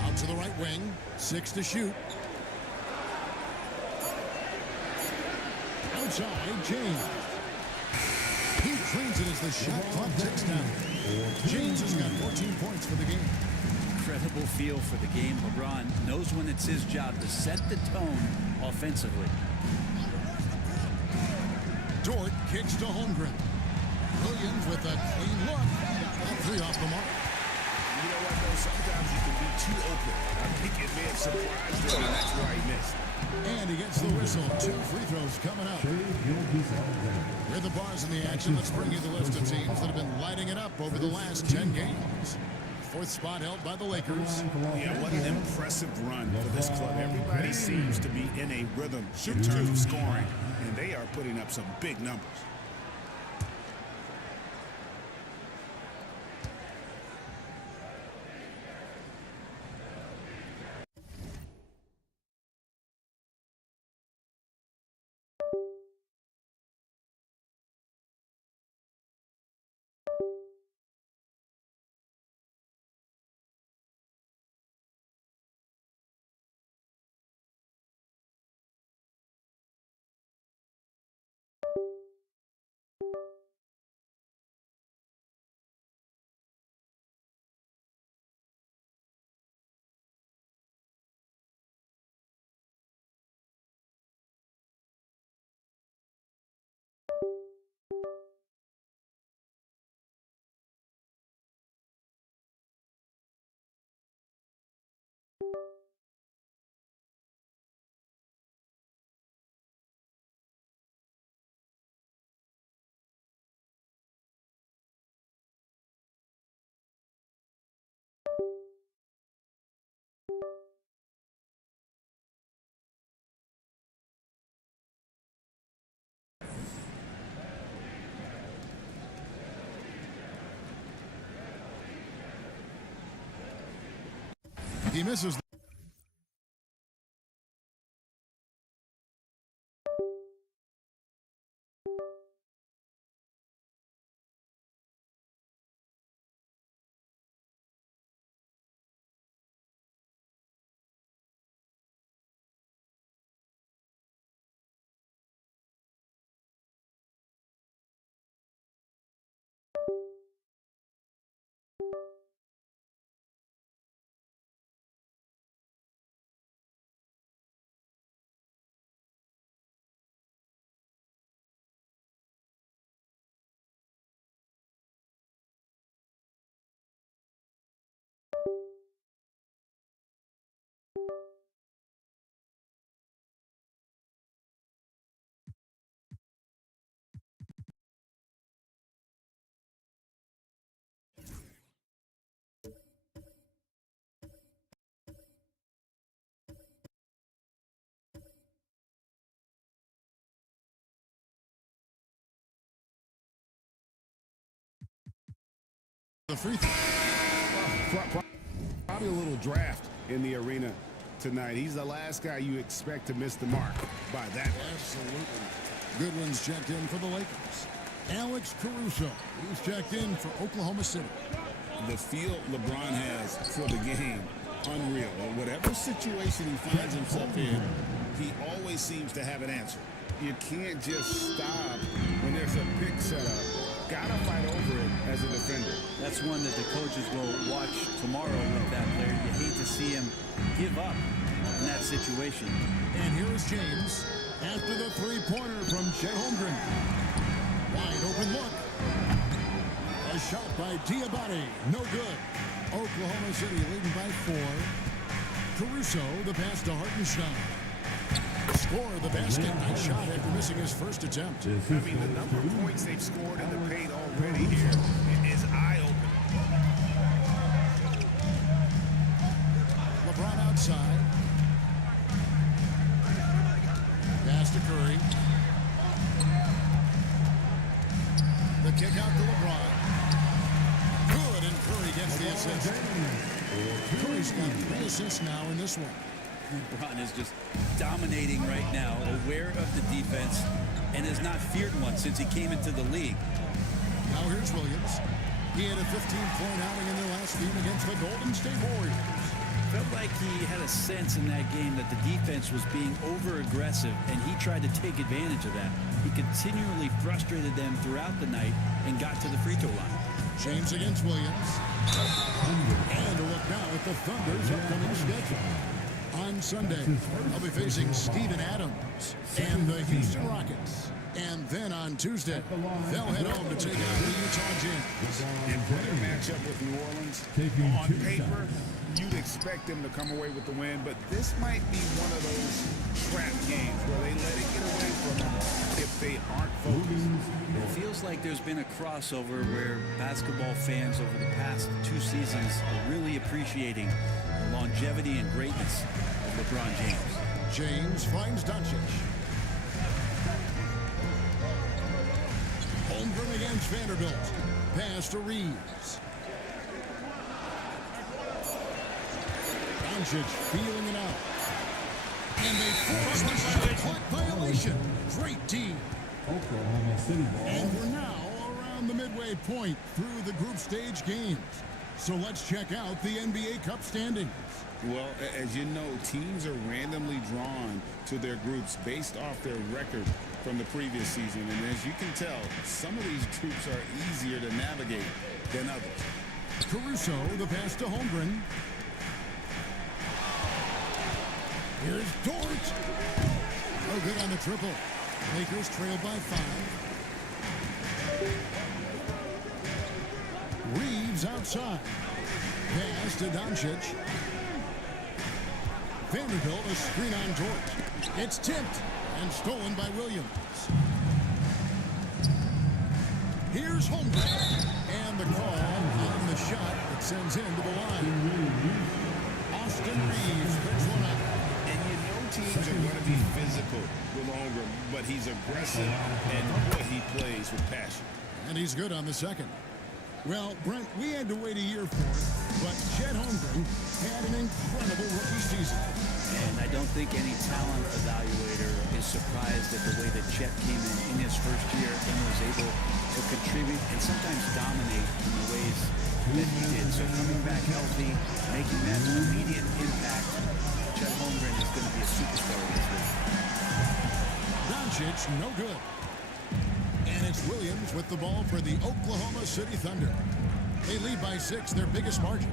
Out to the right wing. 6 to shoot. Outside, James. He cleans it as the shot clock ticks down. James has got 14 points for the game. Incredible feel for the game. LeBron knows when it's his job to set the tone offensively. Dort kicks to Holmgren. Williams with a clean look. All 3 off the mark. You know what, though? Sometimes you can be too open. I think it may have surprised him, and that's why he missed. And he gets the whistle. 2 free throws coming up. With the bars in the action, let's bring you the list of teams that have been lighting it up over the last 10 games. 4th spot held by the Lakers. Yeah, what an impressive run for this club. Everybody seems to be in a rhythm in terms of scoring, and they are putting up some big numbers. He misses. The free throw. Probably a little draft in the arena tonight. He's the last guy you expect to miss the mark by that much. Absolutely. Goodwin's checked in for the Lakers. Alex Caruso, he's checked in for Oklahoma City. The feel LeBron has for the game, unreal. Whatever situation he finds himself in, he always seems to have an answer. You can't just stop when there's a pick set up. Gotta fight over it as a defender. That's one that the coaches will watch tomorrow with that player. You hate to see him give up in that situation. And here is James after the three-pointer from Chet Holmgren. Wide open look. A shot by Diabate. No good. Oklahoma City leading by 4. Caruso, the pass to Hartenstein. Score the basket. Nice shot after missing his first attempt. I mean, the number of points they've scored in the paint already here is eye-opening. LeBron outside. Pass to Curry. The kick out to LeBron. Good, and Curry gets the assist. Curry's got 3 assists now in this one. LeBron is just dominating right now, aware of the defense, and has not feared one since he came into the league. Now here's Williams. He had a 15-point outing in their last game against the Golden State Warriors. Felt like he had a sense in that game that the defense was being over-aggressive, and he tried to take advantage of that. He continually frustrated them throughout the night and got to the free throw line. James against Williams. And a look now at the Thunder's upcoming schedule. On Sunday, they'll be facing Steven Adams and the Houston Rockets. And then on Tuesday, they'll head home to take on the Utah Jazz. And for their matchup with New Orleans, on paper, you'd expect them to come away with the win, but this might be one of those trap games where they let it get away from them if they aren't focused. It feels like there's been a crossover where basketball fans over the past 2 seasons are really appreciating the longevity and greatness of LeBron James. James finds Doncic. Holmgren against Vanderbilt. Pass to Reeves. Doncic feeling it out. And they force the shot clock violation. Great D. Oklahoma City ball. And we're now around the midway point through the group stage games. So let's check out the NBA Cup standings. Well, as you know, teams are randomly drawn to their groups based off their record from the previous season. And as you can tell, some of these groups are easier to navigate than others. Caruso, the pass to Holmgren. Here's Dort. Oh, good on the triple. Lakers trail by 5. Reeves outside. Pass to Doncic. Vanderbilt, a screen on Dort. It's tipped and stolen by Williams. Here's Holmgren. And the call on the shot that sends him to the line. Austin Reeves picks one up. And you know teams are going to be physical with Holmgren, but he's aggressive, and boy, he plays with passion. And he's good on the second. Well, Brent, we had to wait a year for it, But Chet Holmgren had an incredible rookie season. And I don't think any talent evaluator is surprised at the way that Chet came in his first year and was able to contribute and sometimes dominate in the ways that he did. So coming back healthy, making that immediate impact, Chet Holmgren is going to be a superstar in this league. Doncic, no good. And it's Williams with the ball for the Oklahoma City Thunder. They lead by 6, their biggest margin.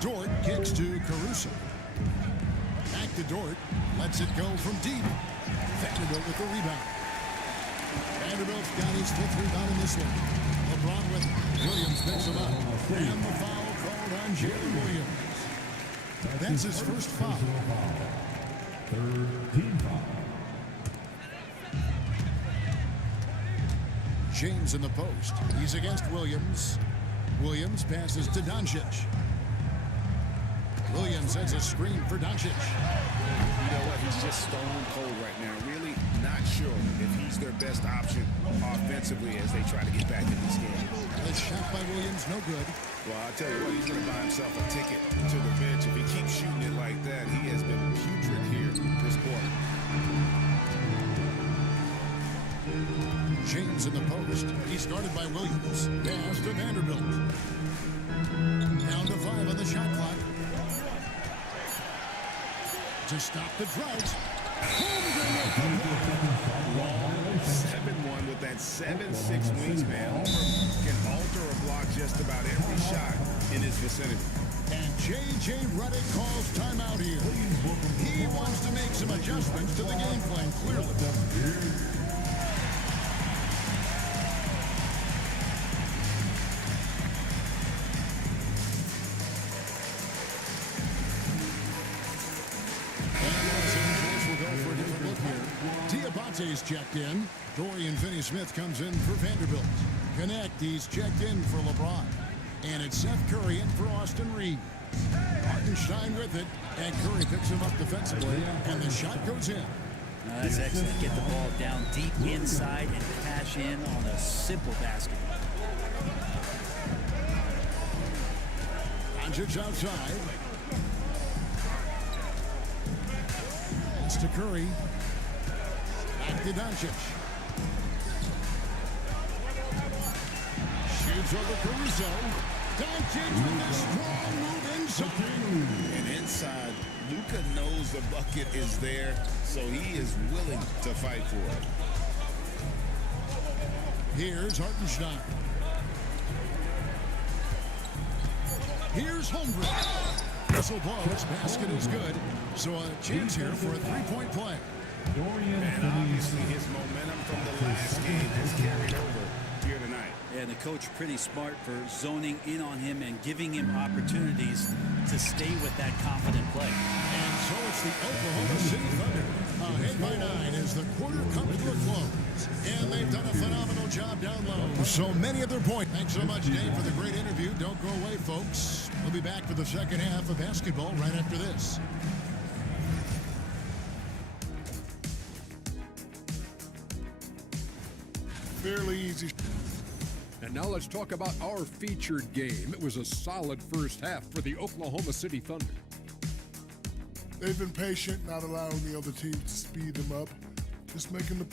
Dort kicks to Caruso. Back to Dort, lets it go from deep. Vanderbilt with the rebound. Vanderbilt's got his 5th rebound in this one. LeBron with Williams picks him up. And the foul called on Jalen Williams. That's his first foul. Third team foul. James in the post. He's against Williams. Williams passes to Doncic. Williams sends a screen for Doncic. You know what? He's just stone cold right now. Really not sure if he's their best option offensively as they try to get back in this game. That shot by Williams, no good. Well, I tell you what, he's going to buy himself a ticket to the bench. If he keeps shooting it like that, he has been putrid here this quarter. James in the post. He's guarded by Williams. Pass to Vanderbilt. Down to 5 on the shot clock. To stop the drought. Long 7-1 with that 7'6" wingspan. Homer can alter or block just about every shot in his vicinity. And J.J. Redick calls timeout here. He wants to make some adjustments to the game plan, clearly. Diabate's checked in. Dorian Finney-Smith comes in for Vanderbilt. Connect, he's checked in for LeBron. And it's Seth Curry in for Austin Reeves. Hartenstein with it, and Curry picks him up defensively, and the shot goes in. That's excellent. Get the ball down deep inside and cash in on a simple basket. Doncic outside. It's to Curry. Back to Doncic. Shoots over Caruso. Doncic with a strong move inside. And inside, Luka knows the bucket is there, so he is willing to fight for it. Here's Hartenstein. Here's Holmgren. Whistle blows. Basket is good. So a chance here for a three-point play. And obviously his momentum from the last game has carried over here tonight. And the coach pretty smart for zoning in on him and giving him opportunities to stay with that confident play. And so it's the Oklahoma City Thunder. Ahead by 9 as the quarter comes to a close. And they've done a phenomenal job down low. So many of their points. Thanks so much, Dave, for the great interview. Don't go away, folks. We'll be back for the second half of basketball right after this. Fairly easy. And now let's talk about our featured game. It was a solid first half for the Oklahoma City Thunder. They've been patient, not allowing the other team to speed them up. Just making the...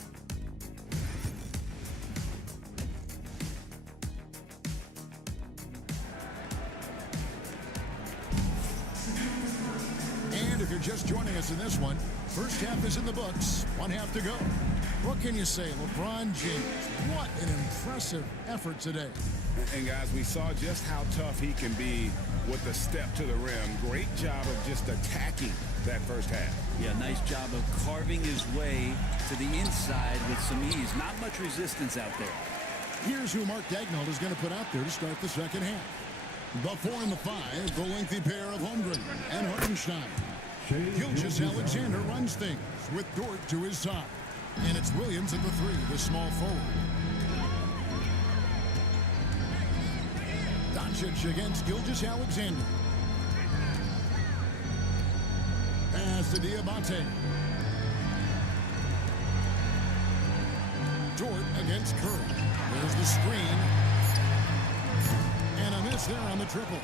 And if you're just joining us in this one, first half is in the books. 1 half to go. What can you say, LeBron James? What an impressive effort today. And guys, we saw just how tough he can be with the step to the rim. Great job of just attacking that first half. Yeah, nice job of carving his way to the inside with some ease. Not much resistance out there. Here's who Mark Daigneault is going to put out there to start the second half. The 4 and the 5, the lengthy pair of Holmgren and Hartenstein. Gilgeous-Alexander runs things with Dort to his side. And it's Williams at the 3, the small forward. Doncic against Gilgeous-Alexander. Pass to Diabate. Dort against Curry. There's the screen. And a miss there on the triple.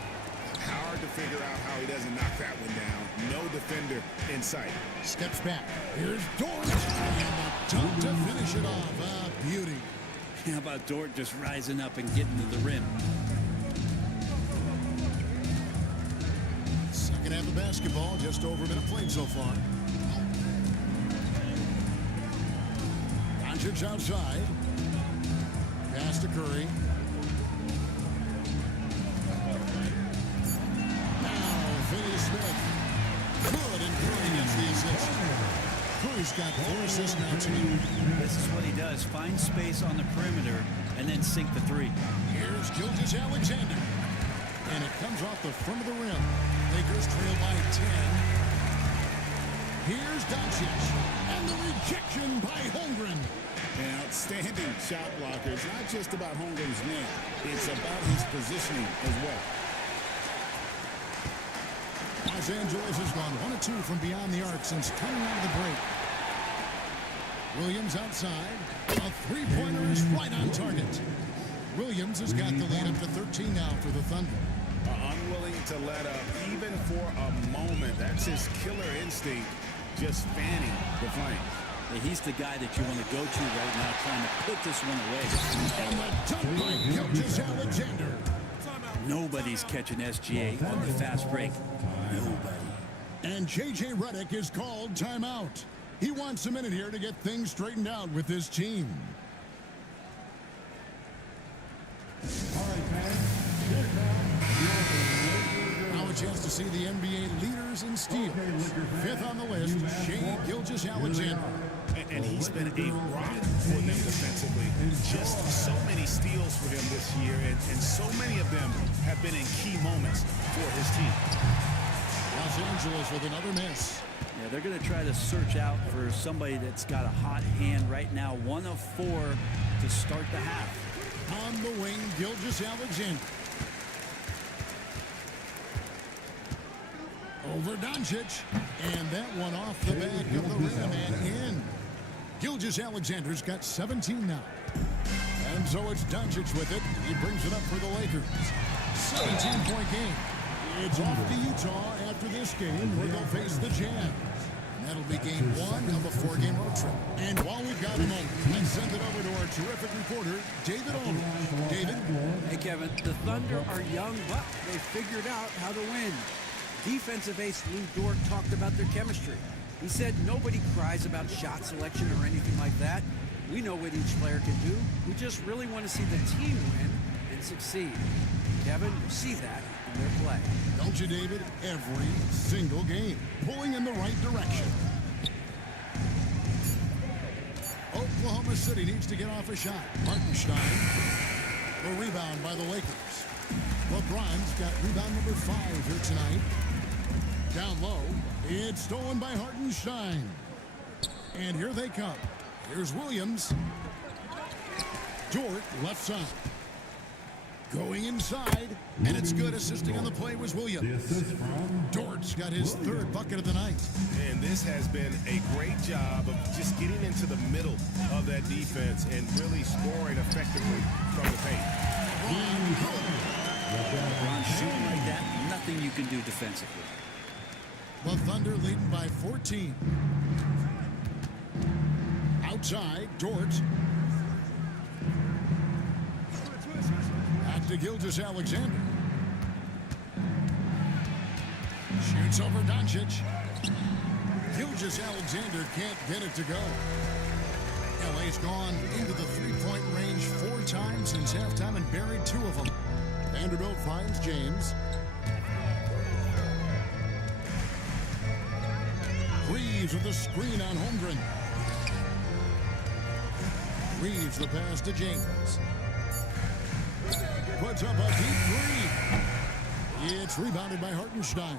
Hard to figure out how he doesn't knock that one down. No defender in sight. Steps back. Here's Dort. And the dunk to finish it off. Beauty. How about Dort just rising up and getting to the rim? Second half of basketball, just over a minute played so far. Doncic outside. Pass to Curry. Now, Finney-Smith. Good, and Curry gets the assist. Curry's got 4 assists now tonight. This is what he does. Find space on the perimeter and then sink the three. Here's Gilgeous-Alexander. And it comes off the front of the rim. Lakers trail by 10. Here's Doncic. And the rejection by Holmgren. An outstanding shot blocker. It's not just about Holmgren's name. It's about his positioning as well. Los Angeles has gone 1 of 2 from beyond the arc since coming out of the break. Williams outside. A three-pointer is right on target. Williams has got the lead up to 13 now for the Thunder. Unwilling to let up even for a moment. That's his killer instinct, just fanning the flames. Yeah, he's the guy that you want to go to right now, trying to put this one away. And the dunk by Gilgeous-Alexander. Nobody's catching SGA on the fast break. Nobody. And J.J. Redick is called timeout. He wants a minute here to get things straightened out with his team. Now a chance to see the NBA leaders in steals. 5th on the list, Shai Gilgeous-Alexander. And he's been a rock for them defensively. Just so many steals for him this year, and so many of them have been in key moments for his team. Los Angeles with another miss. Yeah, they're going to try to search out for somebody that's got a hot hand right now. 1 of 4 to start the half. On the wing, Gilgeous-Alexander. Over Doncic. And that one off the back of the rim and in. Gilgeous-Alexander's got 17 now. And so it's Doncic with it. He brings it up for the Lakers. 17-point game. It's off to Utah after this game where they'll face the Jazz. And that'll be game 1 of a 4-game road trip. And while we've got a moment, let's send it over to our terrific reporter, David Aldridge. David? Hey, Kevin. The Thunder are young, but they figured out how to win. Defensive ace Lou Dort talked about their chemistry. He said nobody cries about shot selection or anything like that. We know what each player can do. We just really want to see the team win and succeed. Kevin, you see that in their play. Don't you, David? Every single game. Pulling in the right direction. Oklahoma City needs to get off a shot. Hartenstein. The rebound by the Lakers. LeBron's got rebound number 5 here tonight. Down low. It's stolen by Hartenstein. And here they come. Here's Williams. Dort left side. Going inside. And it's good. Assisting on the play was Williams. Dort's got his 3rd bucket of the night. And this has been a great job of just getting into the middle of that defense and really scoring effectively from the paint. LeBron shooting like that, nothing you can do defensively. The Thunder leading by 14. Outside, Dort. Back to Gilgeous-Alexander. Shoots over Doncic. Gilgeous-Alexander can't get it to go. LA's gone into the three-point range 4 times since halftime and buried 2 of them. Vanderbilt finds James. Reeves with the screen on Holmgren. Reeves the pass to James. Puts up a deep 3. It's rebounded by Hartenstein.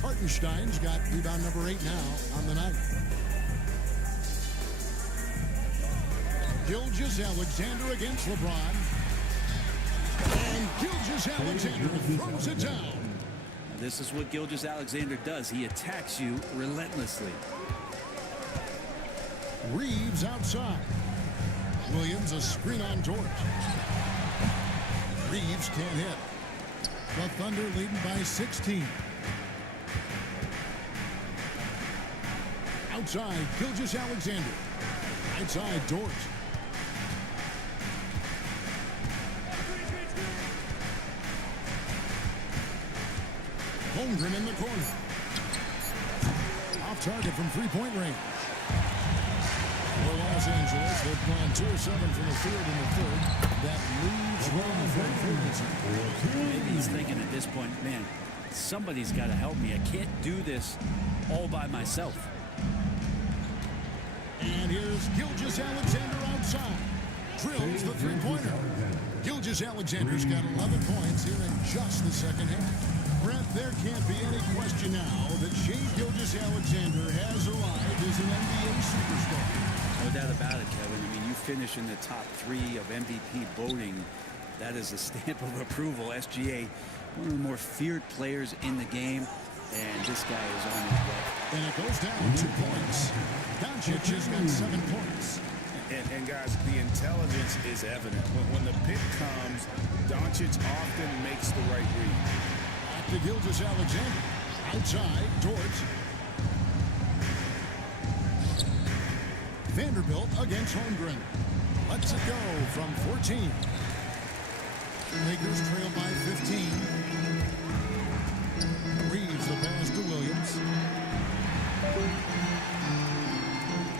Hartenstein's got rebound number 8 now on the night. Gilgeous-Alexander against LeBron. And Gilgeous-Alexander throws it down. This is what Gilgeous-Alexander does. He attacks you relentlessly. Reeves outside. Williams a screen on Dort. Reeves can't hit. The Thunder leading by 16. Outside, Gilgeous-Alexander. Outside, Dort. Holmgren in the corner. Off target from three-point range. For Los Angeles, they've gone 2 of 7 from the field in the third. That leaves Ron from Maybe he's thinking at this point, man, somebody's got to help me. I can't do this all by myself. And here's Gilgeous-Alexander outside. Drills the three-pointer. Gilgeous-Alexander's got 11 points here in just the second half. Brett, there can't be any question now that Shai Gilgeous-Alexander has arrived as an NBA superstar. No doubt about it, Kevin. I mean, you finish in the top 3 of MVP voting. That is a stamp of approval. SGA, one of the more feared players in the game, and this guy is on his way. And it goes down 2 points. Doncic has got 7 points. And guys, the intelligence is evident. When the pick comes, Doncic often makes the right read. Back to Gilgeous-Alexander. Outside, Dort. Vanderbilt against Holmgren. Lets it go from 14. Lakers trail by 15. Reeves the pass to Williams.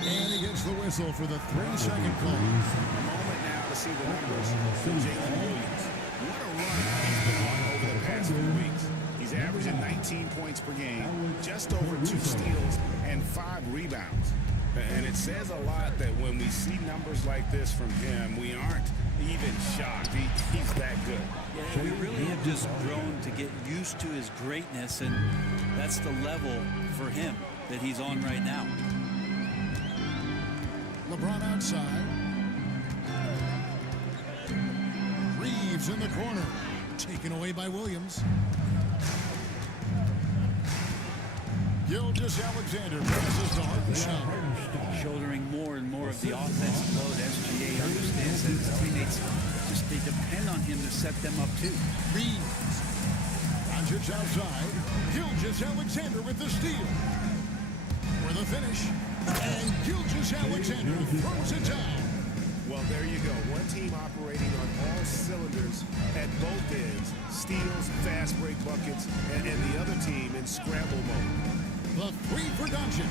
And he gets the whistle for the 3-second call. A moment now to see the numbers from Jalen Williams. What a run he's been on over the past few weeks. He's averaging 19 points per game, just over 2 steals, and 5 rebounds. And it says a lot that when we see numbers like this from him, we aren't even shocked. He's that good. Yeah, we really have just grown to get used to his greatness, and that's the level for him that he's on right now. LeBron outside. Reeves in the corner. Taken away by Williams. Gilgeous-Alexander passes to Hartenstein. Shouldering more and more of the offensive load. SGA understands that his teammates they depend on him to set them up too. Reeves. Doncic outside. Gilgeous-Alexander with the steal. For the finish. And Gilgeous-Alexander throws it down. Well, there you go. One team operating on all cylinders at both ends. Steals, fast break buckets, and the other team in scramble mode. The 3 for Doncic.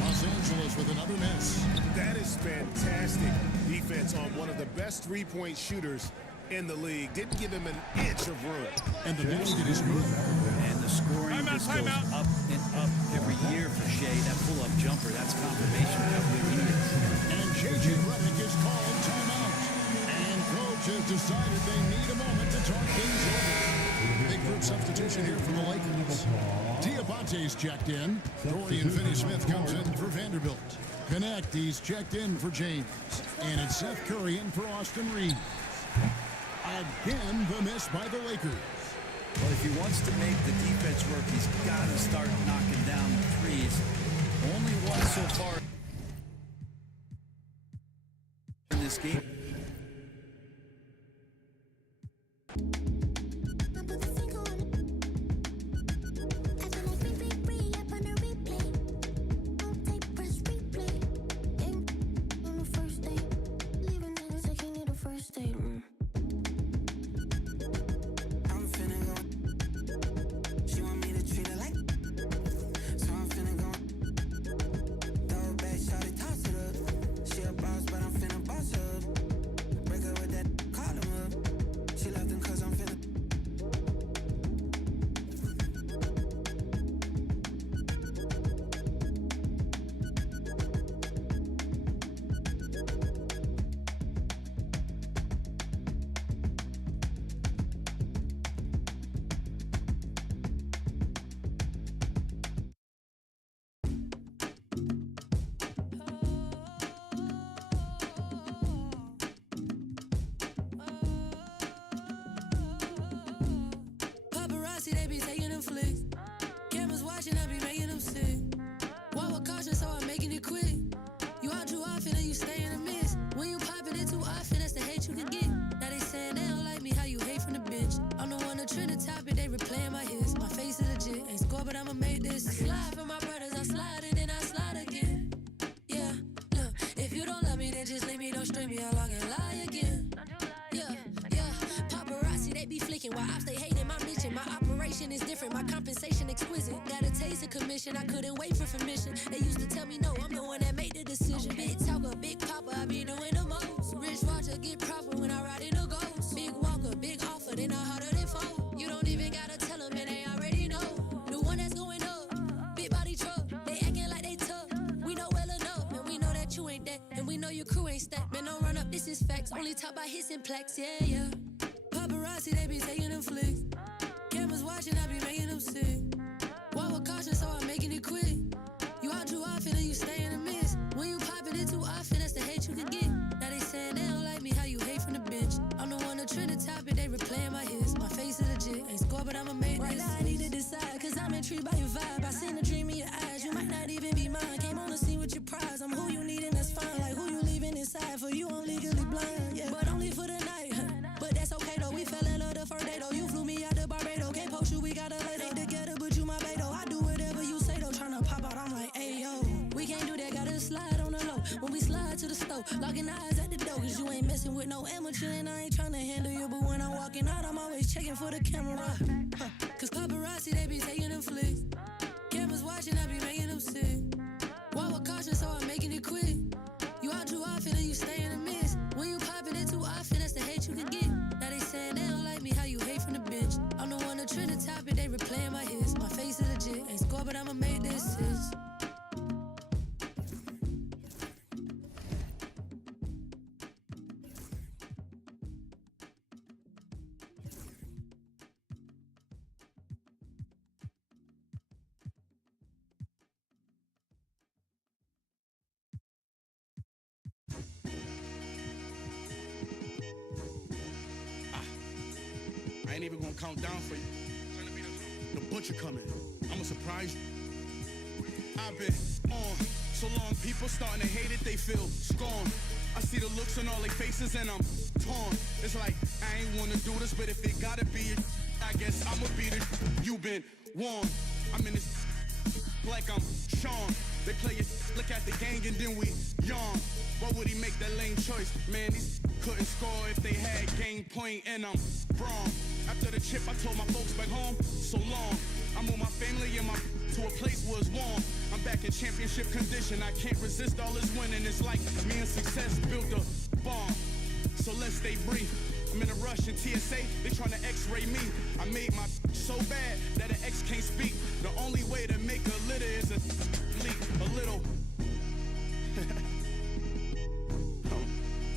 Los Angeles with another miss. That is fantastic defense on one of the best three-point shooters in the league. Didn't give him an inch of room. And the basket is good. And the scoring just goes up and up every year for Shai. That pull-up jumper, that's confirmation of how good he is. And J.J. Redick is called timeout. And coach has decided they need a moment to talk things over. Big group substitution here for the Lakers. Diabate's checked in. Dorian Finney-Smith comes in for Vanderbilt. Connect, he's checked in for James. And it's Seth Curry in for Austin Reeves. Again, the miss by the Lakers. Well, if he wants to make the defense work, he's got to start knocking down the threes. Only one so far in this game. They be taking them flicks. Cameras watching, I be making them sick. Walk with caution, so I'm making it quick. You out too often and you stay in the mist. When you popping it too often, that's the hate you can get. Now they saying they don't like me, how you hate from the bench. I'm the one to trend. mission. I couldn't wait for permission. They used to tell me no, I'm the one that made the decision. Big talker, big papa, I be doing the most. Rich Roger, get proper when I ride in a ghost. Big walker, big offer, they not harder than foe. You don't even gotta tell them, and they already know. The one that's going up, big body truck. They acting like they tough. We know well enough, and we know that you ain't that. And we know your crew ain't stacked. Man, don't run up, this is facts. Only talk about hits and plaques, yeah, yeah. Paparazzi, they be taking them flicks. Cameras watching, I be making them sick. Walk with caution, so I'm making it quick. You out too often, and you stay in the mist. When you popping it too often, that's the hate you can get. Now they saying they don't like me, how you hate from the bench. I'm the one that trend the topic, they replaying my hits. My face is legit, ain't score, but I'ma make this. Right now I need to decide, cause I'm intrigued by your vibe. I seen a dream in your eyes, you might not even be mine. Came on the scene with your prize, I'm who you need and that's fine. Like who you leaving inside, for you I'm legally blind, yeah. But only for the night, but that's okay though. We fell in love the first day though. You flew me out to Barbados, can't post you, we gotta lay ain't together, but you my babe though. I do whatever you say though, tryna pop out, I'm like, hey yo. We can't do that, gotta slide on the low. When we slide to the stove, locking eyes at the door, cause you ain't messing with no amateur and I ain't tryna handle you. But when I'm walking out, I'm always checking for the camera. Cause paparazzi, they be taking them flicks. Cameras watching, I be making them sick. Walk with caution, so I'm making it quick. You out too often, and you stay in the mist. When you popping it too often, that's the hate you can get. Now they saying they don't like me, how you hate from the bench. I'm the one that trend the topic, they replaying my hits. My face is legit, ain't score, but I'ma make this. I ain't even gonna count down for you. The butcher coming. I'ma surprise you. I've been on so long, people starting to hate it, they feel scorn. I see the looks on all their faces and I'm torn. It's like, I ain't wanna do this, but if it gotta be it, I guess I'ma beat it. You been warned. I'm in this like I'm Sean. They play it, look at the gang and then we yawn. Why would he make that lame choice? Man, these couldn't score if they had game point and I'm wrong. After the chip, I told my folks back home, so long. I moved my family and my to a place where it's warm. I'm back in championship condition. I can't resist all this winning. It's like me and success built a bomb. So let's stay brief. I'm in a rush in TSA, they trying to x-ray me. I made my so bad that an ex can't speak. The only way to make a litter is a leak, a little.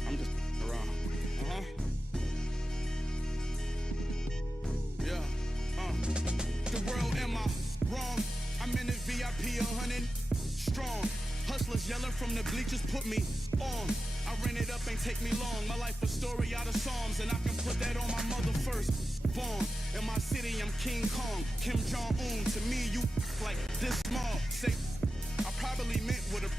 I'm just around. The world, am I wrong? I'm in the VIP 100 strong. Hustlers yelling from the bleachers put me on. I ran it up, ain't take me long. My life a story out of Psalms, and I can put that on my mother first. Born in my city, I'm King Kong, Kim Jong-un. To me, you like this small. Say, I probably meant with a.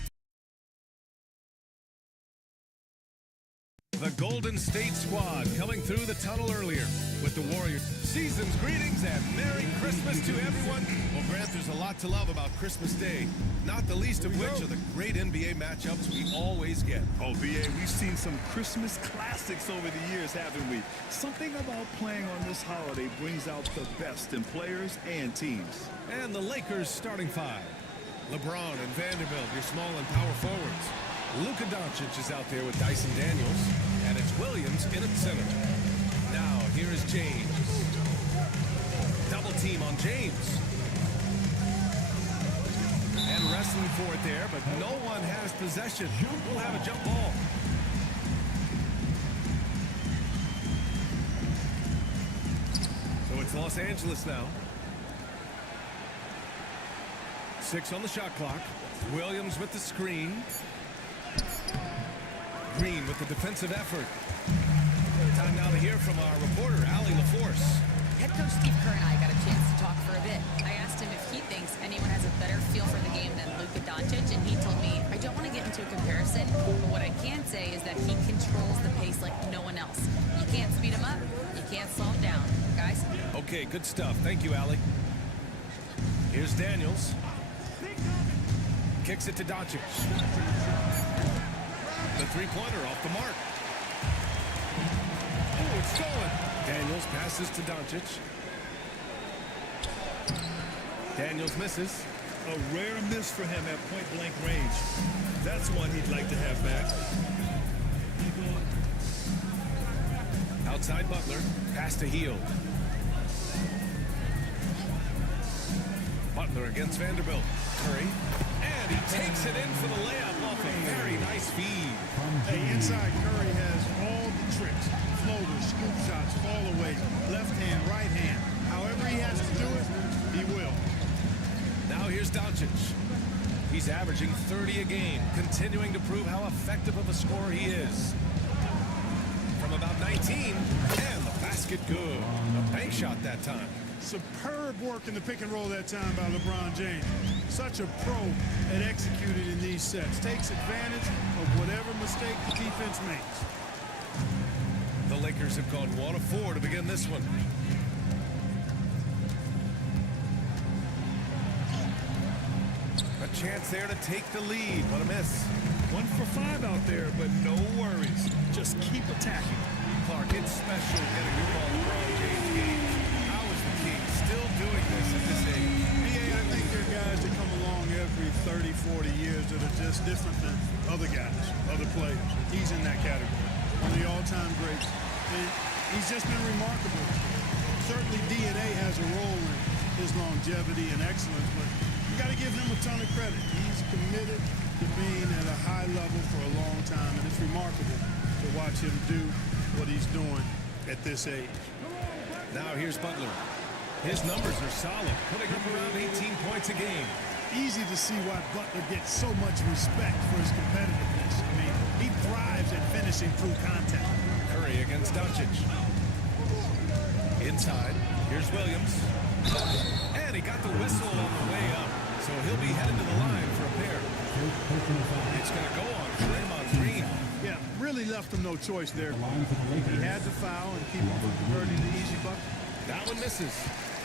The Golden State squad coming through the tunnel earlier with the Warriors. Season's greetings and Merry Christmas to everyone. Well, Grant, there's a lot to love about Christmas Day, not the least of which are the great NBA matchups we always get. Oh, BA, we've seen some Christmas classics over the years, haven't we? Something about playing on this holiday brings out the best in players and teams. And the Lakers starting five. LeBron and Vanderbilt, your small and power forwards. Luka Doncic is out there with Dyson Daniels, and it's Williams in at center. Now, here is James. Double team on James. And wrestling for it there, but no one has possession. We'll have a jump ball. So it's Los Angeles now. 6 on the shot clock. Williams with the screen. Green with the defensive effort. Time now to hear from our reporter, Allie LaForce. Head coach Steve Kerr and I got a chance to talk for a bit. I asked him if he thinks anyone has a better feel for the game than Luka Doncic, and he told me, I don't want to get into a comparison, but what I can say is that he controls the pace like no one else. You can't speed him up, you can't slow him down. Guys? Okay, good stuff. Thank you, Allie. Here's Daniels. Kicks it to Doncic. The three-pointer off the mark. Oh, it's stolen. Daniels passes to Doncic. Daniels misses. A rare miss for him at point-blank range. That's one he'd like to have back. Outside Butler, pass to Hield. Butler against Vanderbilt. Curry, and he takes it in for the layup off a very nice feed. Hey, inside Curry has all the tricks. Floaters, scoop shots, fall away, left hand, right hand. However he has to do it, he will. Now here's Doncic. He's averaging 30 a game, continuing to prove how effective of a scorer he is. From about 19, and the basket good. A bank shot that time. Superb work in the pick and roll that time by LeBron James. Such a pro at executing in these sets. Takes advantage of whatever mistake the defense makes. The Lakers have gone 1 of 4 to begin this one. A chance there to take the lead, but a miss. 1 for 5 out there, but no worries. Just keep attacking. Clark, it's special getting new ball LeBron James games. How is the King still doing this at this age? Yeah, I think there are guys that come along every 30, 40 years that are just different than other guys, other players. He's in that category. One of the all-time greats. He's just been remarkable. Certainly DNA has a role in his longevity and excellence, but you got to give him a ton of credit. He's committed to being at a high level for a long time, and it's remarkable to watch him do what he's doing at this age. Now here's Butler. His numbers are solid, putting up around 18 points a game. Easy to see why Butler gets so much respect for his competitiveness. I mean, he thrives at finishing through contact. Curry against Doncic. Inside, here's Williams. And he got the whistle on the way up, so he'll be headed to the line for a pair. It's going to go on Draymond Green. Yeah, really left him no choice there. He had to foul and keep him from converting the easy bucket. That one misses.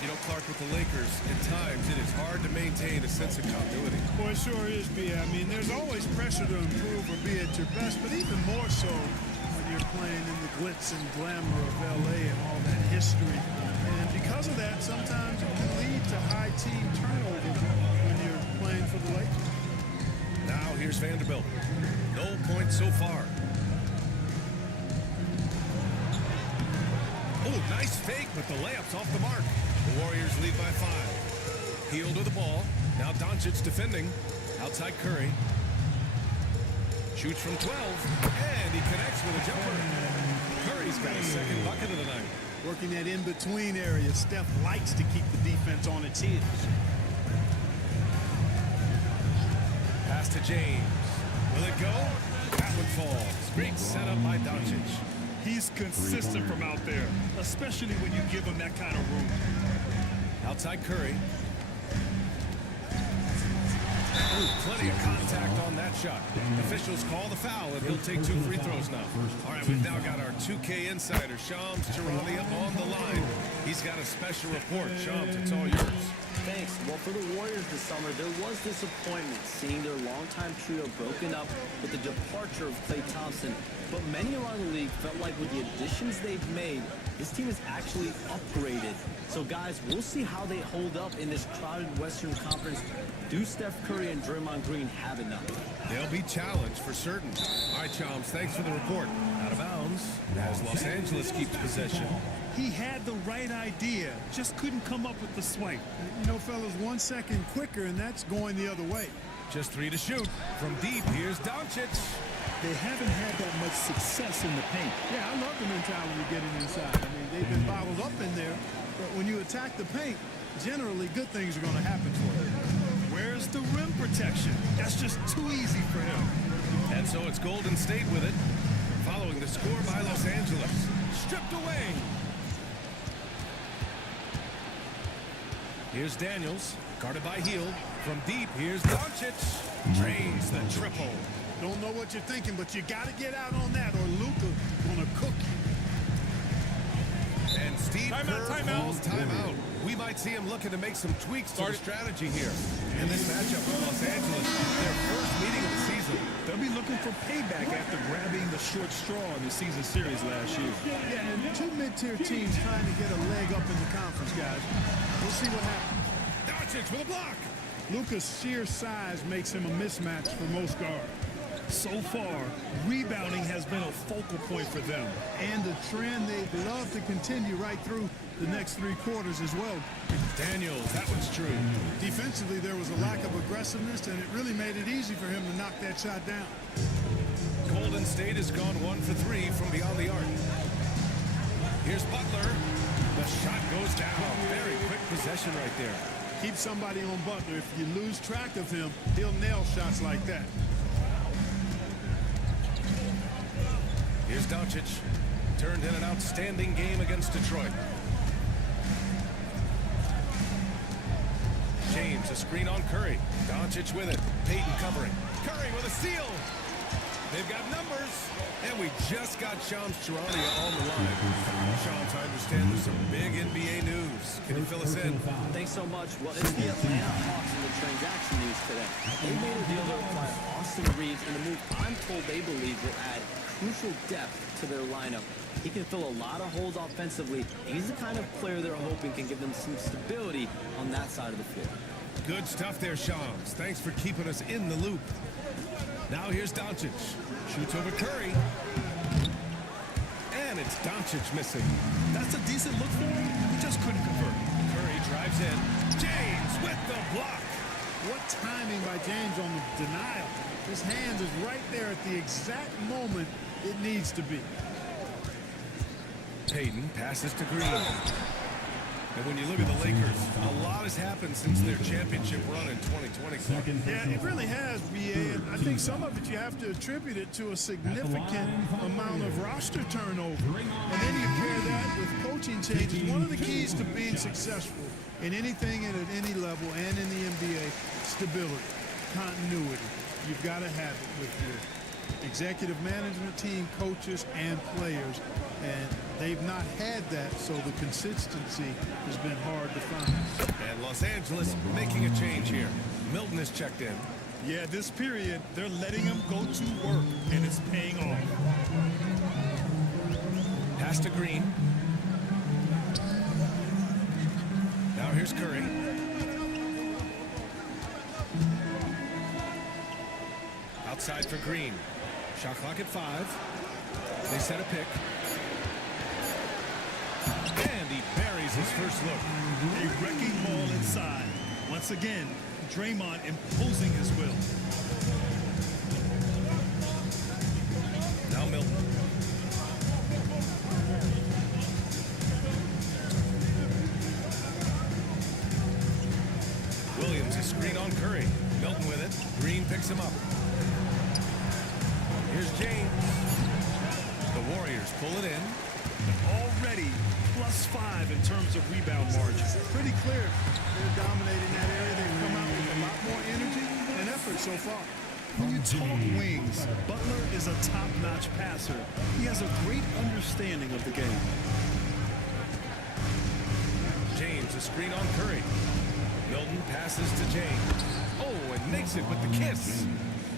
You know, Clark, with the Lakers, at times it is hard to maintain a sense of continuity. Boy, it sure is, B. I mean, there's always pressure to improve or be at your best, but even more so when you're playing in the glitz and glamour of L.A. and all that history. And because of that, sometimes it can lead to high team turnover when you're playing for the Lakers. Now here's Vanderbilt. No points so far. Oh, nice fake, but the layup's off the mark. The Warriors lead by 5. Hield with the ball. Now Doncic defending. Outside Curry. Shoots from 12, and he connects with a jumper. Curry's got a second bucket of the night. Working that in-between area, Steph likes to keep the defense on its heels. Pass to James. Will it go? That one falls. Great setup by Doncic. He's consistent from out there, especially when you give him that kind of room. Outside Curry. Ooh, plenty of contact on that shot. Officials call the foul, and he'll take 2 free throws now. All right, we've now got our 2K insider, Shams Charania, on the line. He's got a special report. Shams, it's all yours. Thanks. Well, for the Warriors this summer, there was disappointment seeing their longtime trio broken up with the departure of Klay Thompson. But many around the league felt like with the additions they've made, this team is actually upgraded. So, guys, we'll see how they hold up in this crowded Western Conference. Do Steph Curry and Draymond Green have enough? They'll be challenged for certain. All right, Shams, thanks for the report. Out of bounds as Los Angeles keeps possession. He had the right idea, just couldn't come up with the swing. You know, fellas, 1 second quicker, and that's going the other way. Just 3 to shoot. From deep, here's Doncic. They haven't had that much success in the paint. Yeah, I love the mentality getting inside. I mean, they've been bottled up in there, but when you attack the paint, generally good things are going to happen for you. Where's the rim protection? That's just too easy for him. And so it's Golden State with it, following the score by Los Angeles. Stripped away. Here's Daniels, guarded by Hield. From deep, here's Doncic. Drains the triple. Don't know what you're thinking, but you got to get out on that or Luka gonna cook you. And Steve Kerr calls timeout. We might see him looking to make some tweaks to the strategy here. In this matchup with Los Angeles, their first meeting of the season. They'll be looking for payback after grabbing the short straw in the season series last year. Yeah, and 2 mid-tier teams trying to get a leg up in the conference, guys. We'll see what happens. Doncic with a block. Luka's sheer size makes him a mismatch for most guards. So far, rebounding has been a focal point for them, and a trend they'd love to continue right through the next 3 quarters as well. Daniels, that one's true. Defensively, there was a lack of aggressiveness, and it really made it easy for him to knock that shot down. Golden State has gone 1 for 3 from beyond the arc. Here's Butler. The shot goes down. Very quick possession right there. Keep somebody on Butler. If you lose track of him, he'll nail shots like that. Here's Doncic. Turned in an outstanding game against Detroit. James, a screen on Curry. Doncic with it. Payton covering. Curry with a steal. They've got numbers. And we just got Shams Charania on the line. Shams, I understand there's some big NBA news. Can you fill us in? Thanks so much. Well, it's the Atlanta Hawks in the transaction news today. They made a deal to acquire Austin Reeves in a move I'm told they believe will add crucial depth to their lineup. He can fill a lot of holes offensively, and he's the kind of player they're hoping can give them some stability on that side of the floor. Good stuff there, Shams. Thanks for keeping us in the loop. Now here's Doncic. Shoots over Curry. And it's Doncic missing. That's a decent look for him. He just couldn't convert. Curry drives in. James with the block. What timing by James on the denial. His hand is right there at the exact moment it needs to be. Payton passes to Green. And when you look at the Lakers, a lot has happened since their championship run in 2020. Yeah, it really has, B.A. And I think some of it you have to attribute it to a significant amount of roster turnover. And then you pair that with coaching changes. One of the keys to being successful in anything and at any level and in the NBA, stability, continuity. You've got to have it with your executive management team, coaches, and players. And they've not had that, so the consistency has been hard to find. And Los Angeles making a change here. Milton is checked in. Yeah, this period, they're letting him go to work, and it's paying off. Pass to Green. Now here's Curry. Outside for Green. Shot clock at 5. They set a pick. And he buries his first look. A wrecking ball inside. Once again, Draymond imposing his will. Now Milton. Williams, a screen on Curry. Milton with it. Green picks him up. Here's James. The Warriors pull it in. Already +5 in terms of rebound margin. Pretty clear they're dominating that area. They've come out with a lot more energy and effort so far. When you talk wings, Butler is a top-notch passer. He has a great understanding of the game. James, a screen on Curry. Milton passes to James. Oh, and makes it with the kiss.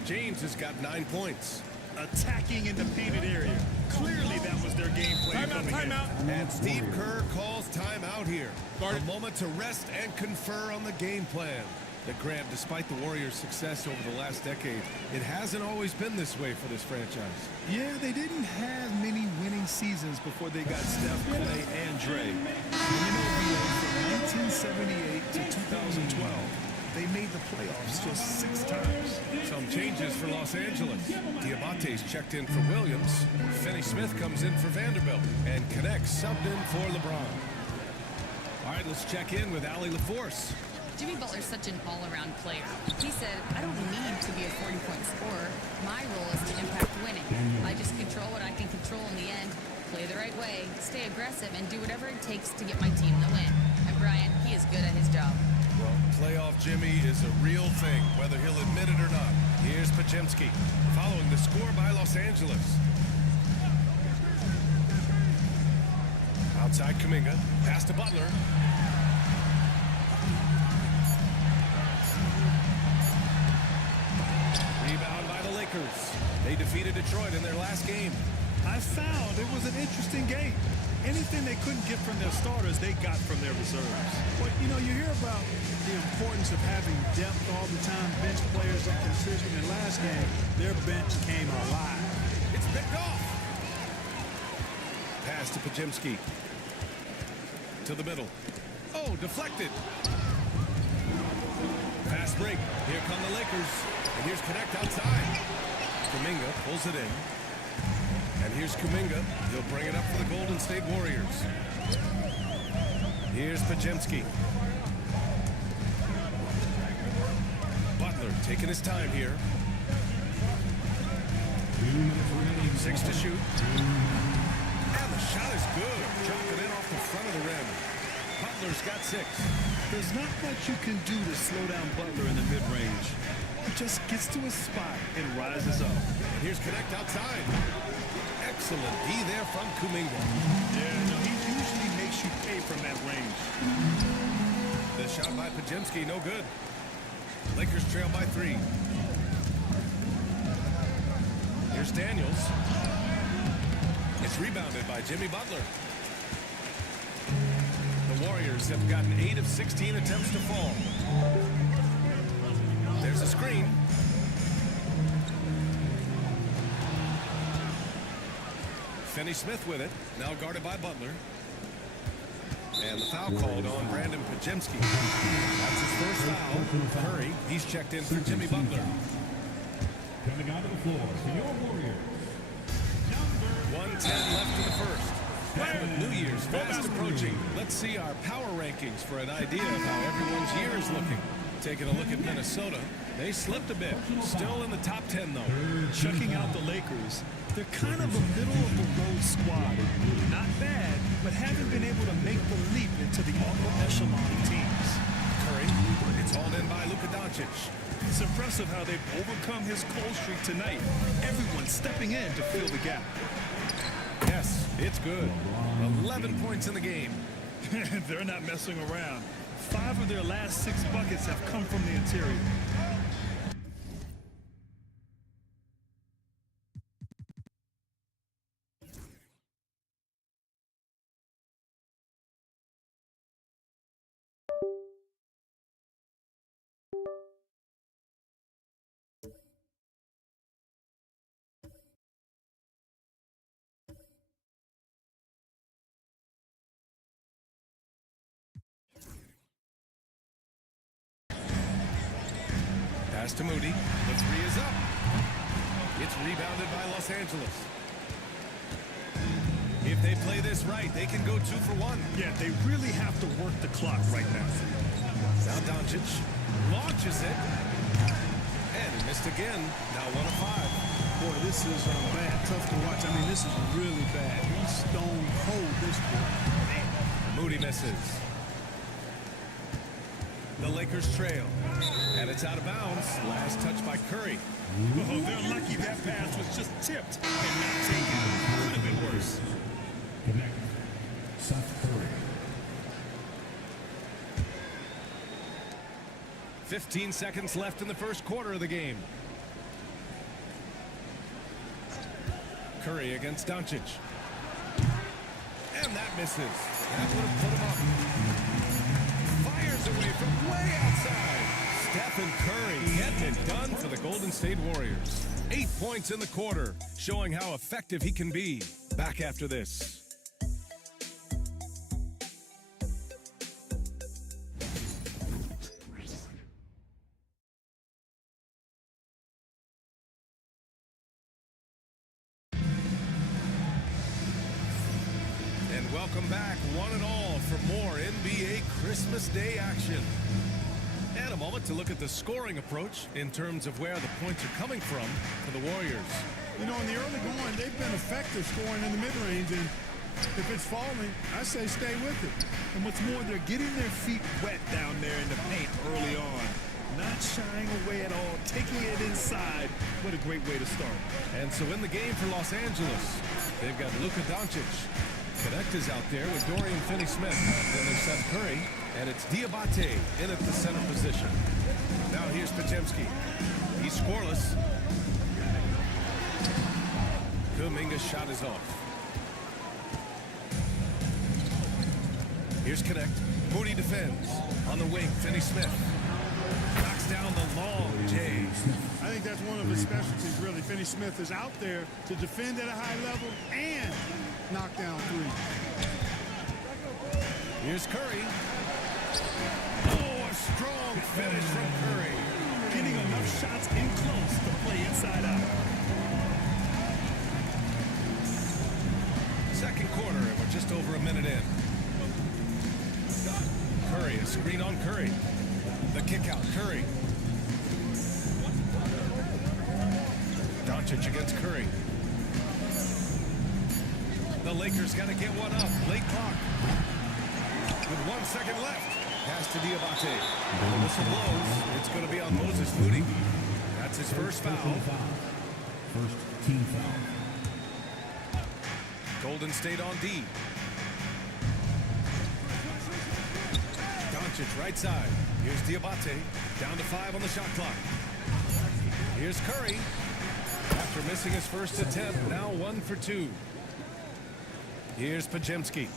James has got 9 points. Attacking in the painted area. Clearly that was their game plan. Timeout. And Steve Kerr calls timeout here. A moment to rest and confer on the game plan. That Grant, despite the Warriors' success over the last decade, it hasn't always been this way for this franchise. Yeah, they didn't have many winning seasons before they got Steph, Clay, and Dre. And you know, from 1978 to 2012, they made the playoffs just 6 times. Some changes for Los Angeles. Diabate's checked in for Williams. Finney-Smith comes in for Vanderbilt. And Connect subbed in for LeBron. All right, let's check in with Allie LaForce. Jimmy Butler's such an all-around player. He said, I don't need to be a 40-point scorer. My role is to impact winning. I just control what I can control in the end, play the right way, stay aggressive, and do whatever it takes to get my team the win. And Brian, he is good at his job. Well, playoff Jimmy is a real thing, whether he'll admit it or not. Here's Pajemski, following the score by Los Angeles. Outside Kuminga, pass to Butler. Rebound by the Lakers. They defeated Detroit in their last game. I found it was an interesting game. anything they couldn't get from their starters, they got from their reserves. Well, you know, you hear about the importance of having depth all the time, bench players that contribute. In last game, their bench came alive. It's picked off. Pass to Pajemski. To the middle. Oh, deflected. Fast break. Here come the Lakers. And here's Connect outside. Kuminga pulls it in. And here's Kuminga. He'll bring it up for the Golden State Warriors. Here's Pajemski. Butler taking his time here. 6 to shoot. And the shot is good. Dropped it in off the front of the rim. Butler's got 6. There's not much you can do to slow down Butler in the mid-range. He just gets to his spot and rises up. And here's Connect outside. Excellent D there from Kuminga. Yeah, no, he usually makes you pay from that range. The shot by Pajemski, no good. Lakers trail by 3. Here's Daniels. It's rebounded by Jimmy Butler. The Warriors have gotten 8 of 16 attempts to fall. There's a screen. Finney Smith with it. Now guarded by Butler. And the foul called on Brandon Pajemski. That's his first foul. Curry, he's checked in for Jimmy Butler. Coming onto the floor for your Warriors. 1:10 left in the first. And with New Year's fast approaching, let's see our power rankings for an idea of how everyone's year is looking. Taking a look at Minnesota, they slipped a bit. Still in the top 10, though. Checking out the Lakers, they're kind of a middle-of-the-road squad. Not bad, but haven't been able to make the leap into the upper echelon of teams. Curry, it's hauled in by Luka Doncic. It's impressive how they've overcome his cold streak tonight. Everyone's stepping in to fill the gap. Yes, it's good. 11 points in the game. They're not messing around. 5 of their last 6 buckets have come from the interior. Pass to Moody. The 3 is up. It's rebounded by Los Angeles. If they play this right, they can go 2 for 1. Yeah, they really have to work the clock right now. Now Doncic launches it. And he missed again. Now 1 of 5. Boy, this is bad. Tough to watch. I mean, this is really bad. He's stone cold this boy. Moody misses. The Lakers trail. And it's out of bounds. Last touch by Curry. Oh, they're lucky that pass was just tipped and not taken. Could have been worse. Connect. Seth Curry. 15 seconds left in the first quarter of the game. Curry against Doncic. And that misses. That would have put him up. Fires away from way outside. Stephen Curry getting it done for the Golden State Warriors. 8 points in the quarter, showing how effective he can be. Back after this. And welcome back, one and all, for more NBA Christmas Day action. And a moment to look at the scoring approach in terms of where the points are coming from for the Warriors. You know, in the early going, they've been effective scoring in the mid-range, and if it's falling, I say stay with it. And what's more, they're getting their feet wet down there in the paint early on. Not shying away at all, taking it inside. What a great way to start. And so in the game for Los Angeles, they've got Luka Doncic. Connect is out there with Dorian Finney-Smith. Then there's Seth Curry, and it's Diabate in at the center position. Now here's Pajemski. He's scoreless. Kuminga's shot is off. Here's Connect. Moody defends. On the wing, Finney Smith. Knocks down the long Jay. I think that's one of his specialties, really. Finney Smith is out there to defend at a high level and knock down three. Here's Curry. Oh, a strong finish from Curry. Getting enough shots in close to play inside out. Second quarter, and we're just over a minute in. Curry, a screen on Curry. The kick out, Curry. Doncic against Curry. The Lakers got to get one up. Late clock. With 1 second left. Pass to Diabate. The whistle blows. It's going to be on Moses Moody. That's his first foul. First team foul. Golden State on D. Doncic right side. Here's Diabate. Down to 5 on the shot clock. Here's Curry. After missing his first attempt, now 1 for 2. Here's Podziemski.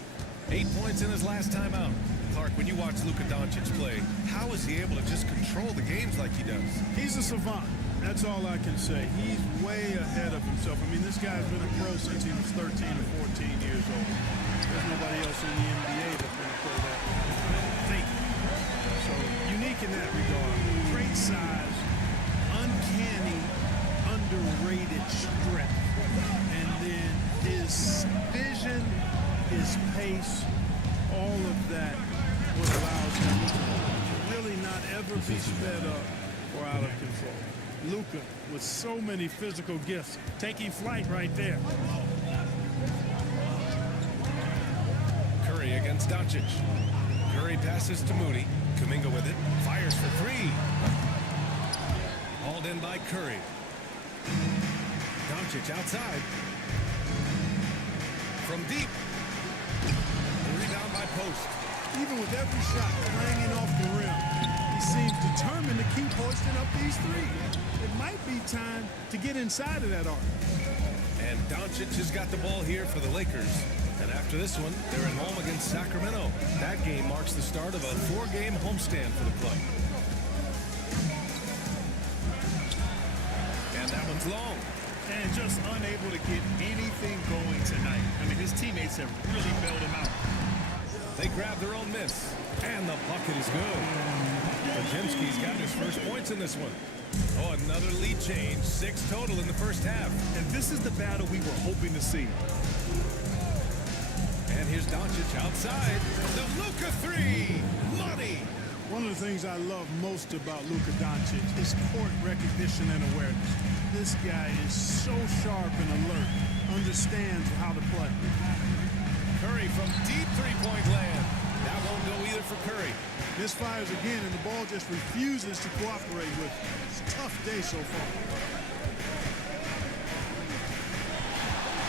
8 points in his last time out. Clark, when you watch Luka Doncic play, how is he able to just control the games like he does? He's a savant. That's all I can say. He's way ahead of himself. I mean, this guy's been a pro since he was 13 or 14 years old. There's nobody else in the NBA that's been a pro that late. So, unique in that regard. Great size, uncanny, underrated strength. And then his vision, his pace, all of that what allows him to really not ever be sped up or out of control. Luka with so many physical gifts, taking flight right there. Curry against Doncic. Curry passes to Moody. Kuminga with it. Fires for 3. Hauled in by Curry. Doncic outside. From deep. Rebound by Post. Even with every shot clanging off the rim, he seems determined to keep hoisting up these threes. It might be time to get inside of that arc. And Doncic has got the ball here for the Lakers. And after this one, they're at home against Sacramento. That game marks the start of a 4-game homestand for the club. And that one's long. And just unable to get anything going tonight. I mean, his teammates have really bailed him out. They grab their own miss. And the bucket is good. Podziemski's got his first points in this one. Oh, another lead change. 6 total in the first half. And this is the battle we were hoping to see. And here's Doncic outside. The Luka 3. Money. One of the things I love most about Luka Doncic is court recognition and awareness. This guy is so sharp and alert, understands how to play. Curry from deep three-point land. That won't go either for Curry. Misfires again, and the ball just refuses to cooperate with him. It's a tough day so far.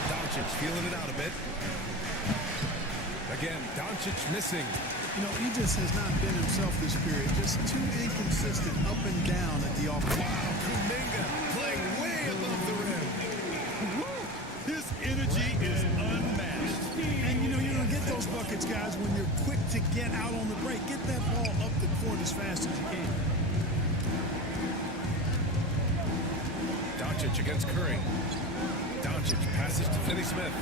Doncic feeling it out a bit. Again, Doncic missing. You know, he just has not been himself this period. Just too inconsistent up and down at the offense. Wow, Kuminga playing way above the rim. His energy is unmatched. And, you know, you're going to get those buckets, guys, when you're quick to get out on the break. Get that ball up the court as fast as you can. Doncic against Curry. Doncic passes to Finney Smith.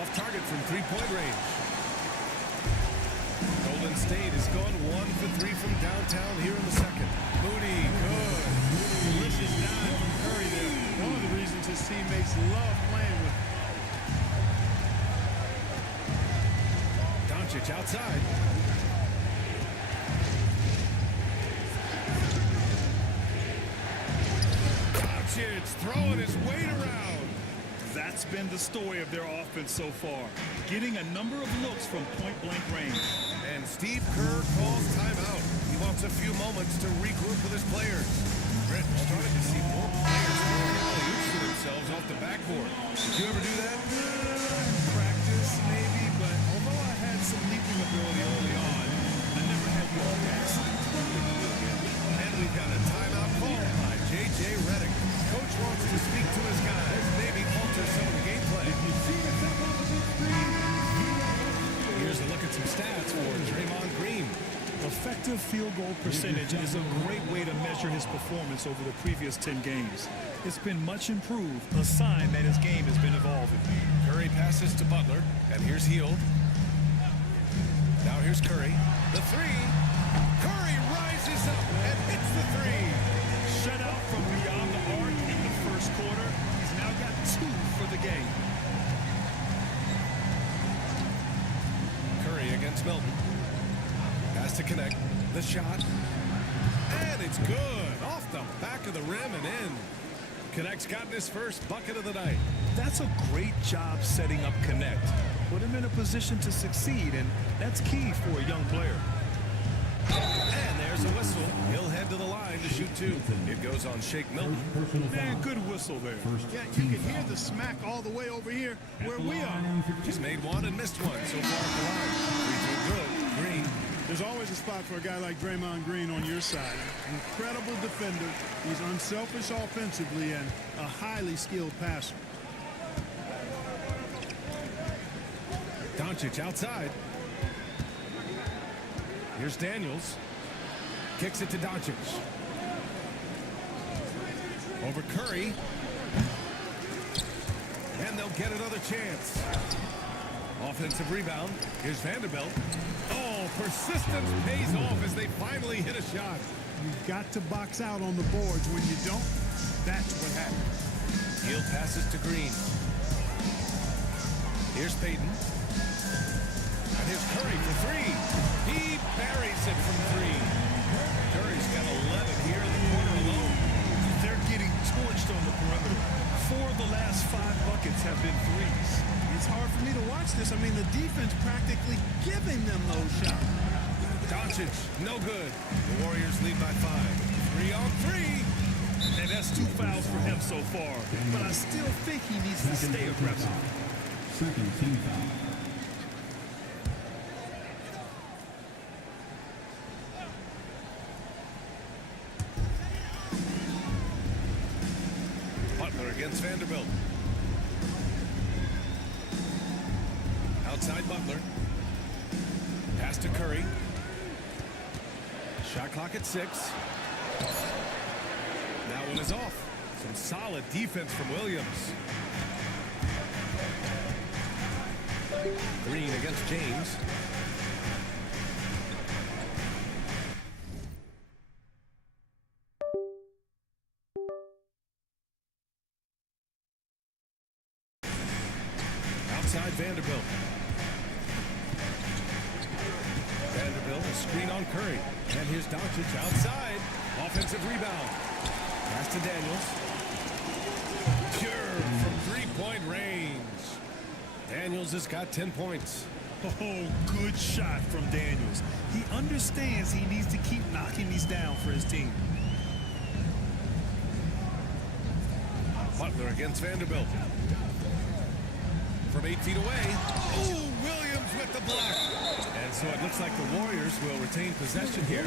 Off target from three-point range. Golden State has gone 1 for 3 from downtown here in the second. Moody, good. Delicious dime from Curry there. One of the reasons his teammates love playing with him. Doncic outside. Doncic throwing his weight around. That's been the story of their offense so far. Getting a number of looks from point-blank range. And Steve Kerr calls timeout. He wants a few moments to regroup with his players. Brett, starting to see more players throwing alley-oops to themselves off the backboard. Did you ever do that? Practice, maybe, but although I had some leaping ability early on, I never had the audacity to really do it again. And we've got a timeout call by J.J. Redick. Coach wants to speak to his guys, maybe alter some of the gameplay. Here's a look at some stats. effective field goal percentage is a great way to measure his performance over the previous 10 games. It's been much improved, a sign that his game has been evolving. Curry passes to Butler, and here's Hield. Now here's Curry. The three. Curry rises up and hits the three. Shut out from beyond the arc in the first quarter. He's now got 2 for the game. Curry against Milton. Has to connect. The shot. And it's good. Off the back of the rim and in. Connect's gotten his first bucket of the night. That's a great job setting up Connect. Put him in a position to succeed, and that's key for a young player. And there's a whistle. He'll head to the line to shoot 2. It goes on Shake Milton. Man, good whistle there. Yeah, you can hear the smack all the way over here where we are. He's made 1 and missed 1 so far at the line. Free throw good. Green. There's always a spot for a guy like Draymond Green on your side. Incredible defender. He's unselfish offensively and a highly skilled passer. Doncic outside. Here's Daniels. Kicks it to Doncic. Over Curry. And they'll get another chance. Offensive rebound. Here's Vanderbilt. Oh, persistence pays off as they finally hit a shot. You've got to box out on the boards. When you don't, that's what happens. Hield passes to Green. Here's Payton. And here's Curry for 3. He buries it from 3. Curry's got 11 here in the corner alone. They're getting torched on the perimeter. 4 of the last 5 buckets have been threes. It's hard for me to watch this. I mean, the defense practically giving them those shots. Doncic, no good. The Warriors lead by 5. 3 on 3. And that's 2 fouls for him so far. But I still think he needs to stay aggressive. Second team foul. Butler against Vanderbilt. Outside Butler. Pass to Curry. Shot clock at 6. That one is off. Some solid defense from Williams. Green against James. Outside Vanderbilt. Vanderbilt, a screen on Curry. And here's Doncic outside. Offensive rebound. Pass to Daniels. Pure from three-point range. Daniels has got 10 points. Oh, good shot from Daniels. He understands he needs to keep knocking these down for his team. Butler against Vanderbilt. From 8 feet away. Oh, Williams with the block. And so it looks like the Warriors will retain possession here.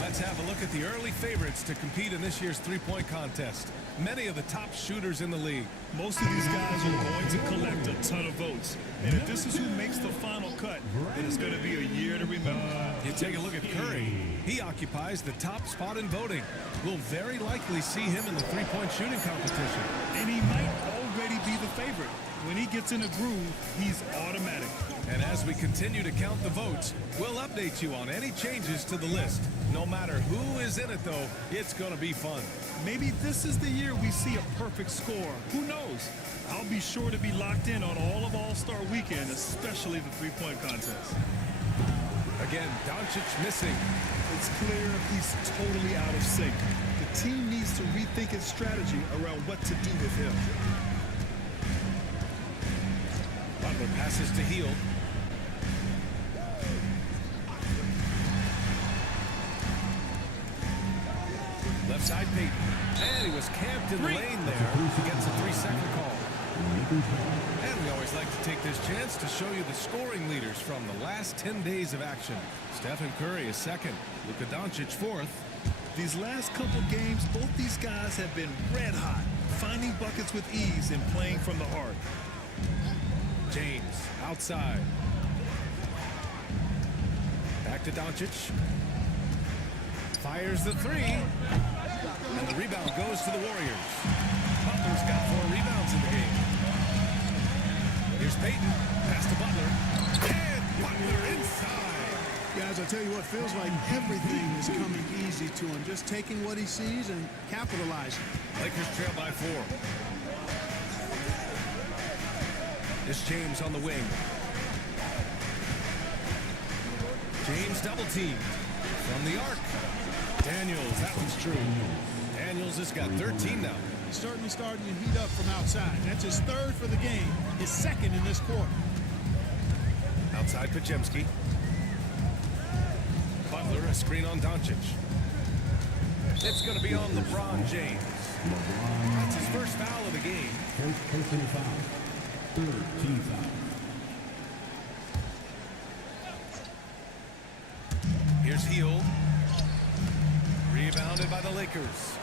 Let's have a look at the early favorites to compete in this year's three-point contest. Many of the top shooters in the league. Most of these guys are going to collect a ton of votes. And if this is who makes the final cut, then it's going to be a year to remember. You take a look at Curry. He occupies the top spot in voting. We'll very likely see him in the three-point shooting competition. And he might already be the favorite. When he gets in a groove, he's automatic. And as we continue to count the votes, we'll update you on any changes to the list. No matter who is in it, though, it's going to be fun. Maybe this is the year we see a perfect score. Who knows? I'll be sure to be locked in on all of All-Star Weekend, especially the three-point contest. Again, Doncic missing. It's clear he's totally out of sync. The team needs to rethink its strategy around what to do with him. Butler passes to Hield. Left side Payton. And he was camped in the lane there. He gets a 3-second call. And we always like to take this chance to show you the scoring leaders from the last 10 days of action. Stephen Curry is second. Luka Doncic fourth. These last couple games, both these guys have been red hot, finding buckets with ease and playing from the heart. James outside. Back to Doncic. Fires the three. And the rebound goes to the Warriors. Butler's got 4 rebounds in the game. Here's Peyton. Pass to Butler. And Butler inside. Guys, I tell you what, feels like everything is coming easy to him. Just taking what he sees and capitalizing. Lakers trail by 4. Here's James on the wing. James double teamed from the arc. Daniels, that one's true. Daniels has got 13 now. He's certainly starting to heat up from outside. That's his 3rd for the game, his 2nd in this quarter. Outside Podziemski. Butler, a screen on Doncic. It's going to be on LeBron James. That's his first foul of the game. First personal foul. 3rd team foul. Here's Hield. Rebounded by the Lakers.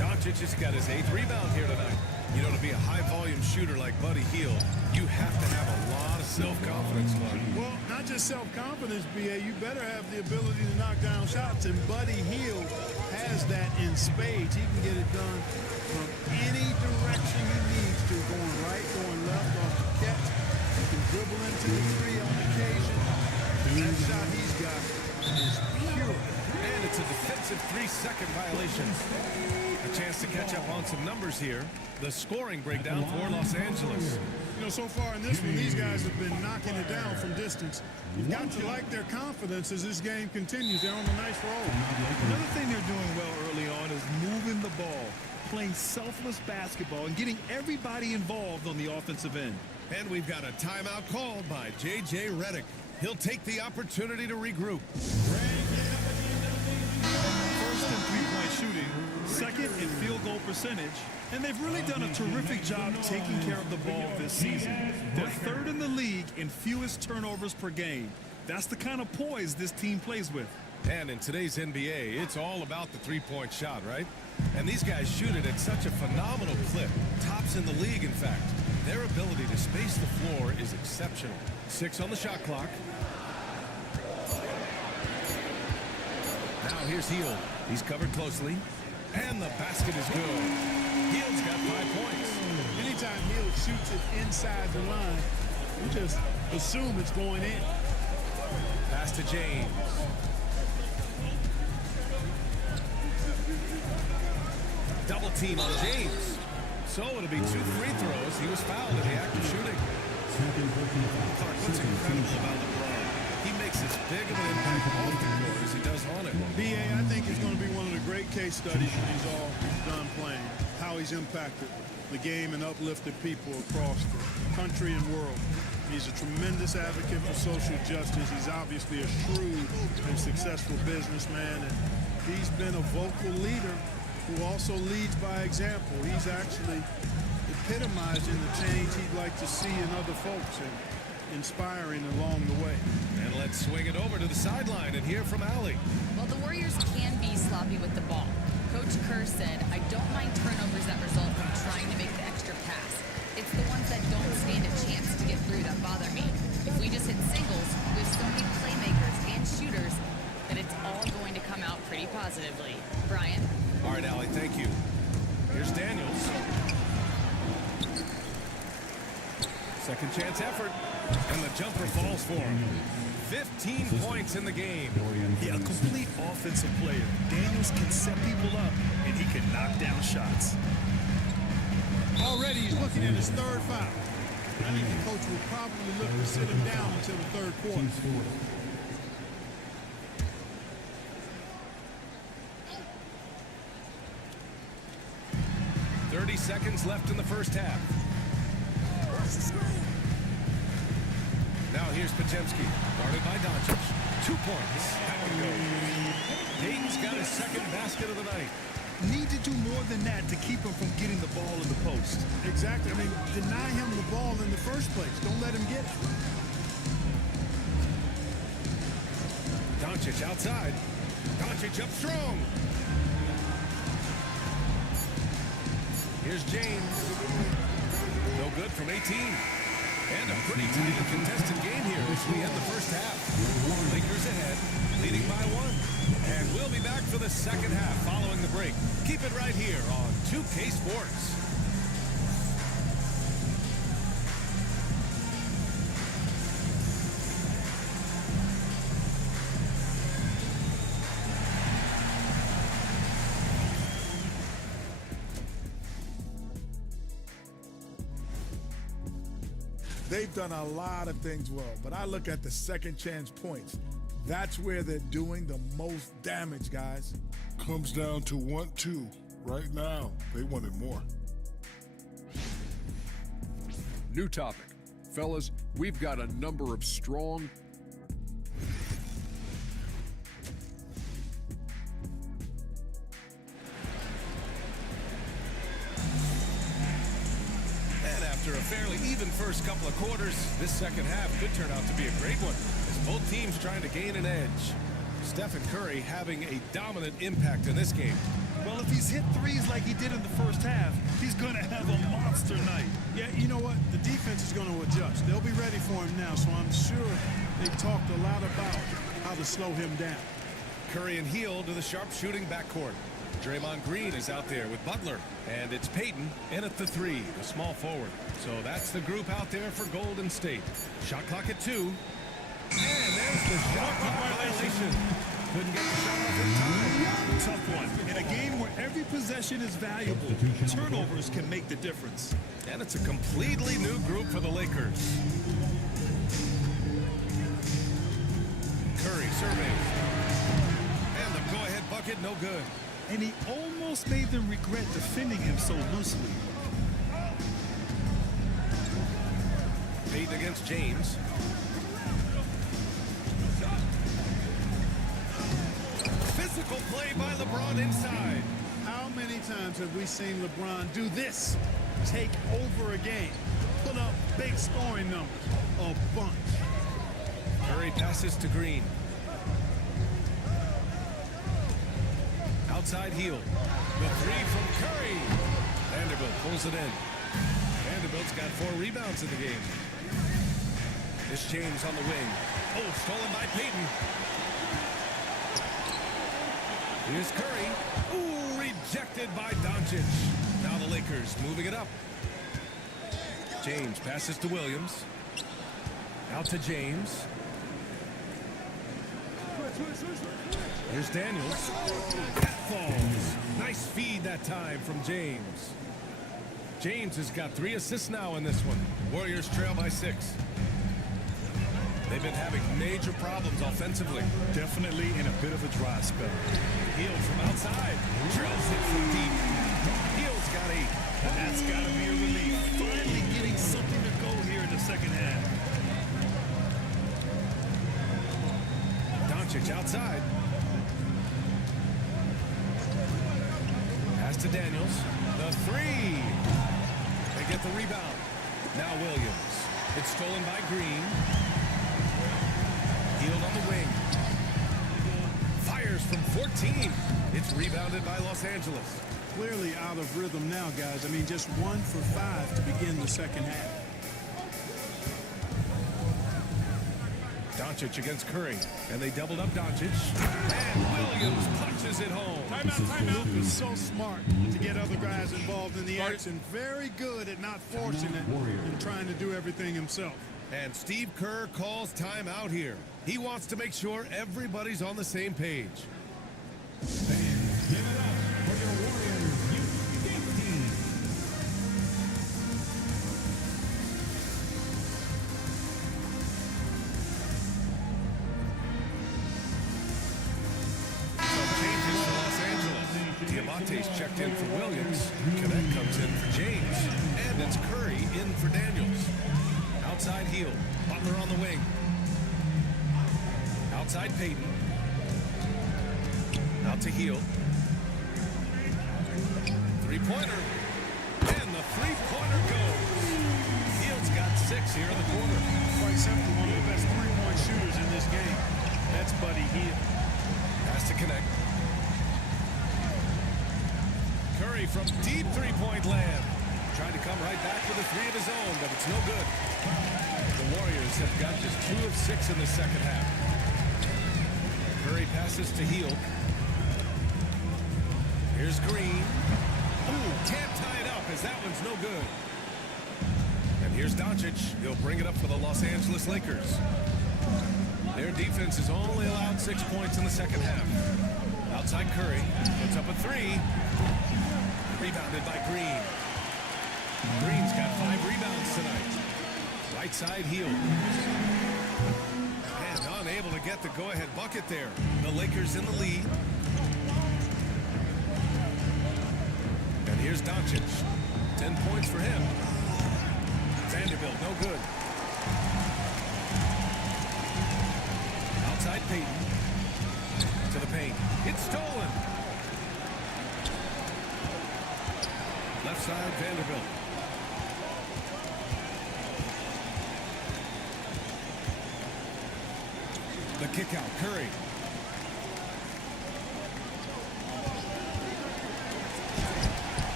Doncic has got his 8th rebound here tonight. You know, to be a high-volume shooter like Buddy Hield, you have to have a lot of self-confidence, Clark. Well, not just self-confidence, B.A. You better have the ability to knock down shots, and Buddy Hield has that in spades. He can get it done from any direction he needs to, going right, going left, off the catch. He can dribble into the 3 on occasion. That shot he's got is pure. And it's a defensive 3-second violation. A chance to catch up on some numbers here. The scoring breakdown for Los Angeles. You know, so far in this one, these guys have been knocking it down from distance. You've got to like their confidence as this game continues. They're on a nice roll. Another thing they're doing well early on is moving the ball, playing selfless basketball, and getting everybody involved on the offensive end. And we've got a timeout called by J.J. Redick. He'll take the opportunity to regroup. First in three-point shooting, 2nd in field goal percentage, and they've really done a terrific job taking care of the ball this season. They're 3rd in the league in fewest turnovers per game. That's the kind of poise this team plays with. And in today's NBA, it's all about the three-point shot, right? And these guys shoot it at such a phenomenal clip. Tops in the league, in fact. Their ability to space the floor is exceptional. 6 on the shot clock. Now here's Hield. He's covered closely. And the basket is good. Hield's got 5 points. Anytime Hield shoots it inside the line, you just assume it's going in. Pass to James. Double team on James. So it'll be 2 free throws. He was fouled in the act of shooting. Clark, what's incredible about LeBron? He makes as big of an impact off the court as he does on it. B.A., I think it's going to be one of the great case studies when he's all done playing. How he's impacted the game and uplifted people across the country and world. He's a tremendous advocate for social justice. He's obviously a shrewd and successful businessman, and he's been a vocal leader who also leads by example. He's actually epitomizing the change he'd like to see in other folks and inspiring along the way. And let's swing it over to the sideline and hear from Allie. Well, the Warriors can be sloppy with the ball. Coach Kerr said, I don't mind turnovers that result from trying to make the extra pass. It's the ones that don't stand a chance to get through that bother me. If we just hit singles with so many playmakers and shooters, that it's all going to come out pretty positively. Brian? All right, Allie, thank you. Here's Daniels. Second chance effort. And the jumper falls for him. 15 points in the game. Yeah, a complete offensive player. Daniels can set people up, and he can knock down shots. Already he's looking at his 3rd foul. I think the coach will probably look to sit him down until the 3rd quarter. 30 seconds left in the first half. Now here's Podziemski, guarded by Doncic. 2 points. That one goes. Dayton's got his 2nd basket of the night. Need to do more than that to keep him from getting the ball in the post. Exactly. I mean, deny him the ball in the first place. Don't let him get it. Doncic outside. Doncic up strong. Here's James. No good from 18. And a pretty tight and contested game here as we end the first half. Lakers ahead, leading by 1. And we'll be back for the second half following the break. Keep it right here on 2K Sports. They've done a lot of things well, but I look at the second chance points. That's where they're doing the most damage, guys. Comes down to 1-2. Right now, they wanted more. New topic. Fellas, we've got a number of strong After a fairly even first couple of quarters, this second half could turn out to be a great one, as both teams trying to gain an edge. Stephen Curry having a dominant impact in this game. Well, if he's hit threes like he did in the first half, he's going to have a monster night. Yeah, you know what? The defense is going to adjust. They'll be ready for him now, so I'm sure they talked a lot about how to slow him down. Curry and Hield to the sharpshooting backcourt. Draymond Green is out there with Butler, and it's Payton in at the three, the small forward. So that's the group out there for Golden State. Shot clock at 2. And there's the shot clock violation. Couldn't get the shot off in time. Tough one. In a game where every possession is valuable, turnovers can make the difference. And it's a completely new group for the Lakers. Curry surveys. And the go-ahead bucket, no good. And he almost made them regret defending him so loosely. Payton against James. Physical play by LeBron inside. How many times have we seen LeBron do this? Take over a game. Put up big scoring numbers. A bunch. Curry passes to Green. Outside Hield. The three from Curry. Vanderbilt pulls it in. Vanderbilt's got 4 rebounds in the game. This James on the wing. Oh, stolen by Payton. Here's Curry. Ooh, rejected by Doncic. Now the Lakers moving it up. James passes to Williams. Out to James. Here's Daniels. That falls. Nice feed that time from James. James has got 3 assists now in this one. Warriors trail by 6. They've been having major problems offensively. Definitely in a bit of a dry spell. Hield from outside. Drills it from deep. Hield's got 8. And that's got to be a relief. Finally getting something to go here in the second half. Doncic outside. Pass to Daniels. The 3. They get the rebound. Now Williams. It's stolen by Green. Hield on the wing. Fires from 14. It's rebounded by Los Angeles. Clearly out of rhythm now, guys. I mean, just 1 for 5 to begin the second half. Doncic against Curry, and they doubled up Doncic, and Williams punches it home. Timeout. Luke is so smart to get other guys involved in the action. Very good at not forcing it and trying to do everything himself. And Steve Kerr calls timeout here. He wants to make sure everybody's on the same page. Give it up for your Warriors Youth Team. Diamante's checked in for Williams. Connect comes in for James. And it's Curry in for Daniels. Outside Hield. Butler on the wing. Outside Payton. Out to Hield. Three-pointer. And the three-pointer goes. Hield's got 6 here in the quarter. Quite simply, one of the best three-point shooters in this game. That's Buddy Hield. Has to connect. Curry from deep three-point land. Trying to come right back with a 3 of his own, but it's no good. The Warriors have got just 2 of 6 in the second half. Curry passes to Hield. Here's Green. Ooh, can't tie it up as that one's no good. And here's Doncic. He'll bring it up for the Los Angeles Lakers. Their defense has only allowed 6 points in the second half. Outside Curry. Puts up a three. Rebounded by Green. Green's got 5 rebounds tonight. Right side heel. And unable to get the go-ahead bucket there. The Lakers in the lead. And here's Doncic. 10 points for him. Vanderbilt, no good. Outside Payton. To the paint. It's stolen. Left side, Vanderbilt. The kick out, Curry.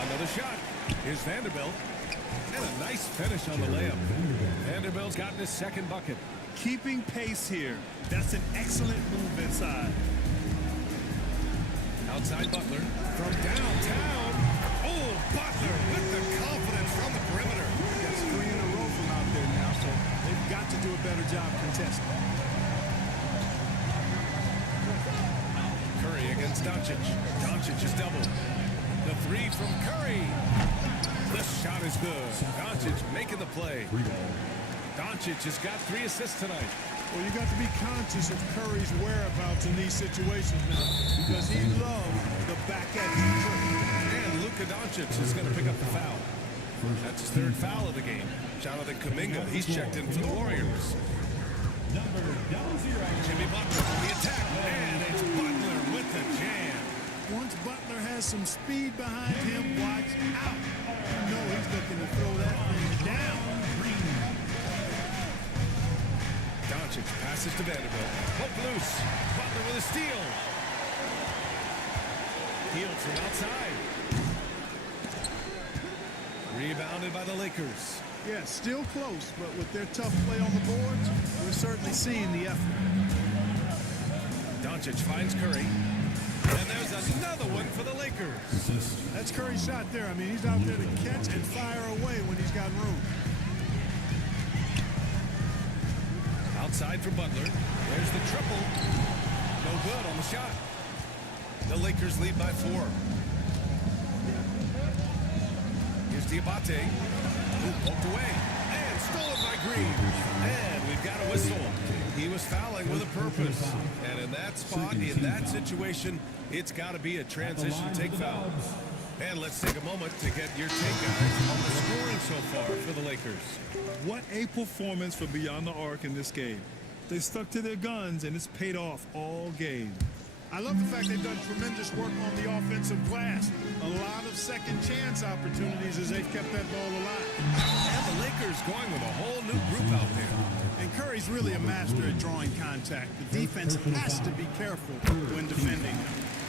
Another shot. Here's Vanderbilt. And a nice finish on the layup. Vanderbilt's gotten his second bucket. Keeping pace here. That's an excellent move inside. Outside Butler. From downtown. Oh, Butler with the confidence from the perimeter. That's 3 in a row from out there now, so they've got to do a better job contesting. Curry against Doncic. Doncic is doubled. The three from Curry. The shot is good. Doncic making the play. Doncic has got 3 assists tonight. Well, you got to be conscious of Curry's whereabouts in these situations now because he loves the back edge. And Luka Doncic is going to pick up the foul. That's his 3rd foul of the game. Jonathan Kuminga, he's checked in for the Warriors. Jimmy Butler on the attack, and it's Butler with the jam. Once Butler has some speed behind him, watch out. You know he's looking to throw that thing down. Doncic passes to Vanderbilt. Hook loose. Butler with a steal. Healed from outside. Rebounded by the Lakers. Yeah, still close, but with their tough play on the boards, we're certainly seeing the effort. Doncic finds Curry. And there's another one for the Lakers. That's Curry's shot there. I mean, he's out there to catch and fire away when he's got room. Outside for Butler. There's the triple. No good on the shot. The Lakers lead by 4. Here's Diabate. Ooh, poked away. And stolen by Green. And we've got a whistle. He was fouling with a purpose. And in that spot, in that situation, it's got to be a transition take foul. And let's take a moment to get your take, guys, on the scoring so far for the Lakers. What a performance from beyond the arc in this game. They stuck to their guns, and it's paid off all game. I love the fact they've done tremendous work on the offensive glass. A lot of second chance opportunities as they've kept that ball alive. And the Lakers going with a whole new group out there. And Curry's really a master at drawing contact. The defense has to be careful when defending him.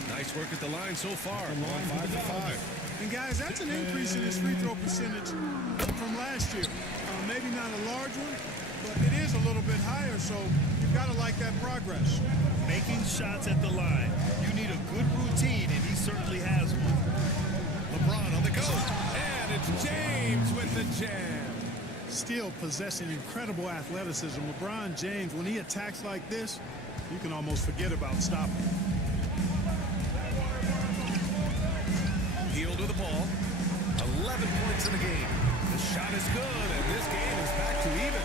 Nice work at the line so far. On 5 for 5. And guys, that's an increase in his free throw percentage from last year. Maybe not a large one, but it is a little bit higher, so you've got to like that progress. Making shots at the line. You need a good routine, and he certainly has one. LeBron on the go. And it's James with the jam. Still possessing incredible athleticism. LeBron James, when he attacks like this, you can almost forget about stopping. Healed with the ball. 11 points in the game. The shot is good, and this game is back to even.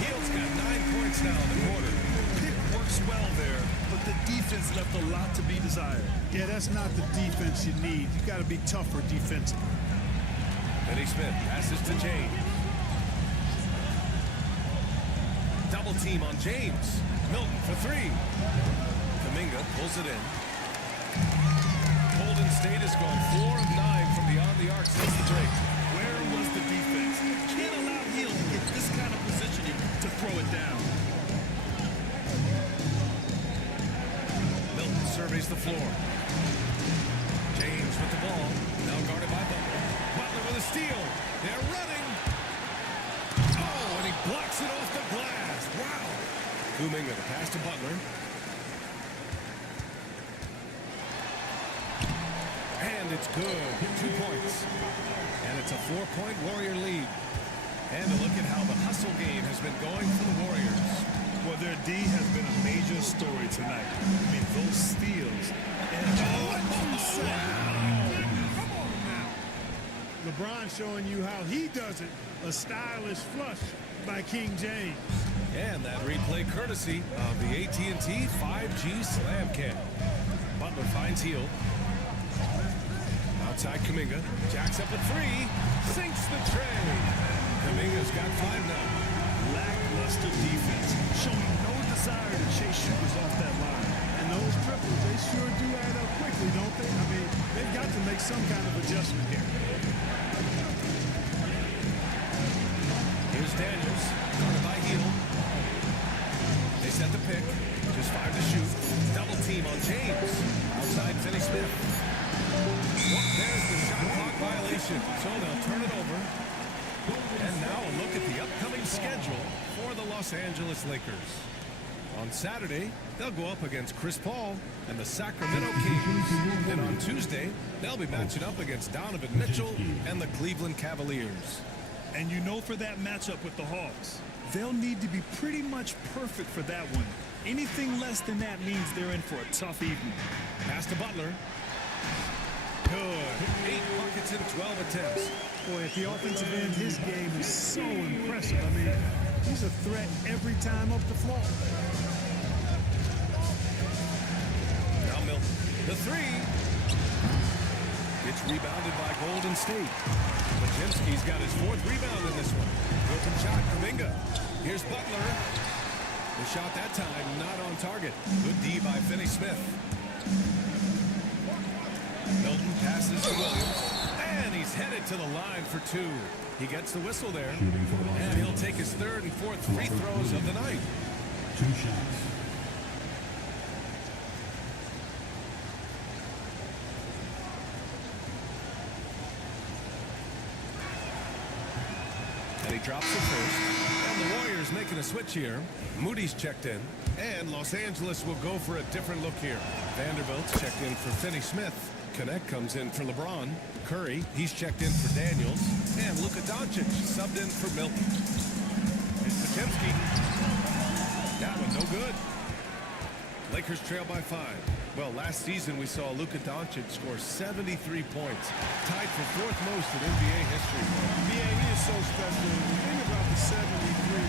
Heald's got 9 points now in the quarter. Pick works well there, but the defense left a lot to be desired. Yeah, that's not the defense you need. You got to be tougher defensively. Finney Smith passes to James. Double team on James. Milton for 3. Kuminga pulls it in. Golden State has gone 4 of 9 from beyond the arc since the break. Where was the defense? Can't allow Hield to get this kind of positioning to throw it down. Milton surveys the floor. James with the ball. Now guarded by Butler. Butler with a steal. They're running. Oh, and he blocks it off the glass. Wow. Kuminga the pass to Butler. shoots good. 2 points. And it's a 4-point Warrior lead. And a look at how the hustle game has been going for the Warriors. Well, their D has been a major story tonight. I mean, those steals. And Come on now. LeBron showing you how he does it. A stylish flush by King James. And that replay courtesy of the AT&T 5G Slam Cam. Butler finds Hield. Outside Kuminga. Jacks up at 3. Sinks the tray. Kuminga's got 5 now. Lackluster defense, showing no desire to chase shooters off that line. And those triples, they sure do add up quickly, don't they? I mean, they've got to make some kind of adjustment here. Here's Daniels, guarded by Hield. They set the pick, just 5 to shoot. Double team on James. Outside Finney-Smith. Oh, there's the shot clock violation, so they'll turn it over. And now a look at the upcoming schedule for the Los Angeles Lakers. On Saturday, they'll go up against Chris Paul and the Sacramento Kings. Then on Tuesday, they'll be matching up against Donovan Mitchell and the Cleveland Cavaliers. And you know, for that matchup with the Hawks, they'll need to be pretty much perfect for that one. Anything less than that means they're in for a tough evening. Pass to Butler. Good. 8 buckets in 12 attempts. Boy, at the offensive end, his game is so impressive. I mean, he's a threat every time up the floor. Now Milton. The 3. Gets rebounded by Golden State. Podziemski's got his 4th rebound in this one. Open shot, Kuminga. Here's Butler. The shot that time not on target. Good D by Finney-Smith. Milton passes to Williams. And he's headed to the line for 2. He gets the whistle there. And he'll take his 3rd and 4th free throws of the night. 2 shots. And he drops it first. And the Warriors making a switch here. Moody's checked in. And Los Angeles will go for a different look here. Vanderbilt's checked in for Finney-Smith. Connect comes in for LeBron. Curry, he's checked in for Daniels. And Luka Doncic subbed in for Milton. It's Podziemski. That one no good. Lakers trail by 5. Well, last season we saw Luka Doncic score 73 points. Tied for 4th most in NBA history. Yeah, he is so special. The thing about the 73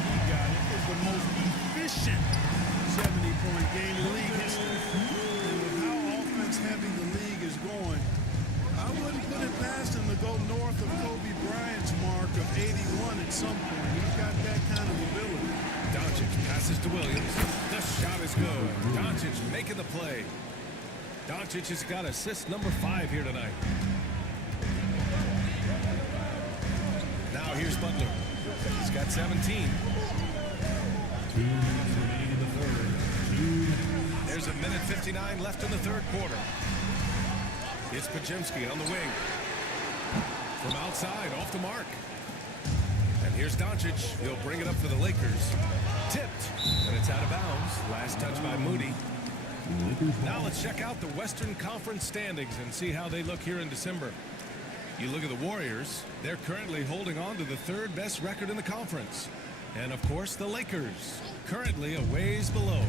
he got, it was the most efficient 70-point game in league history. And with how offense-heavy the league is going, I wouldn't put it past him to go north of Kobe Bryant's mark of 81 at some point. He's got that kind of ability. Doncic passes to Williams. The shot is good. Doncic making the play. Doncic has got assist number 5 here tonight. Now here's Butler. He's got 17. 2 minutes remaining in the 3rd. 2 minutes. There's a minute 59 left in the 3rd quarter. It's Podziemski on the wing. From outside, off the mark. And here's Doncic. He'll bring it up for the Lakers. Tipped, and it's out of bounds. Last touch by Moody. Now let's check out the Western Conference standings and see how they look here in December. You look at the Warriors. They're currently holding on to the 3rd best record in the conference. And, of course, the Lakers, currently a ways below.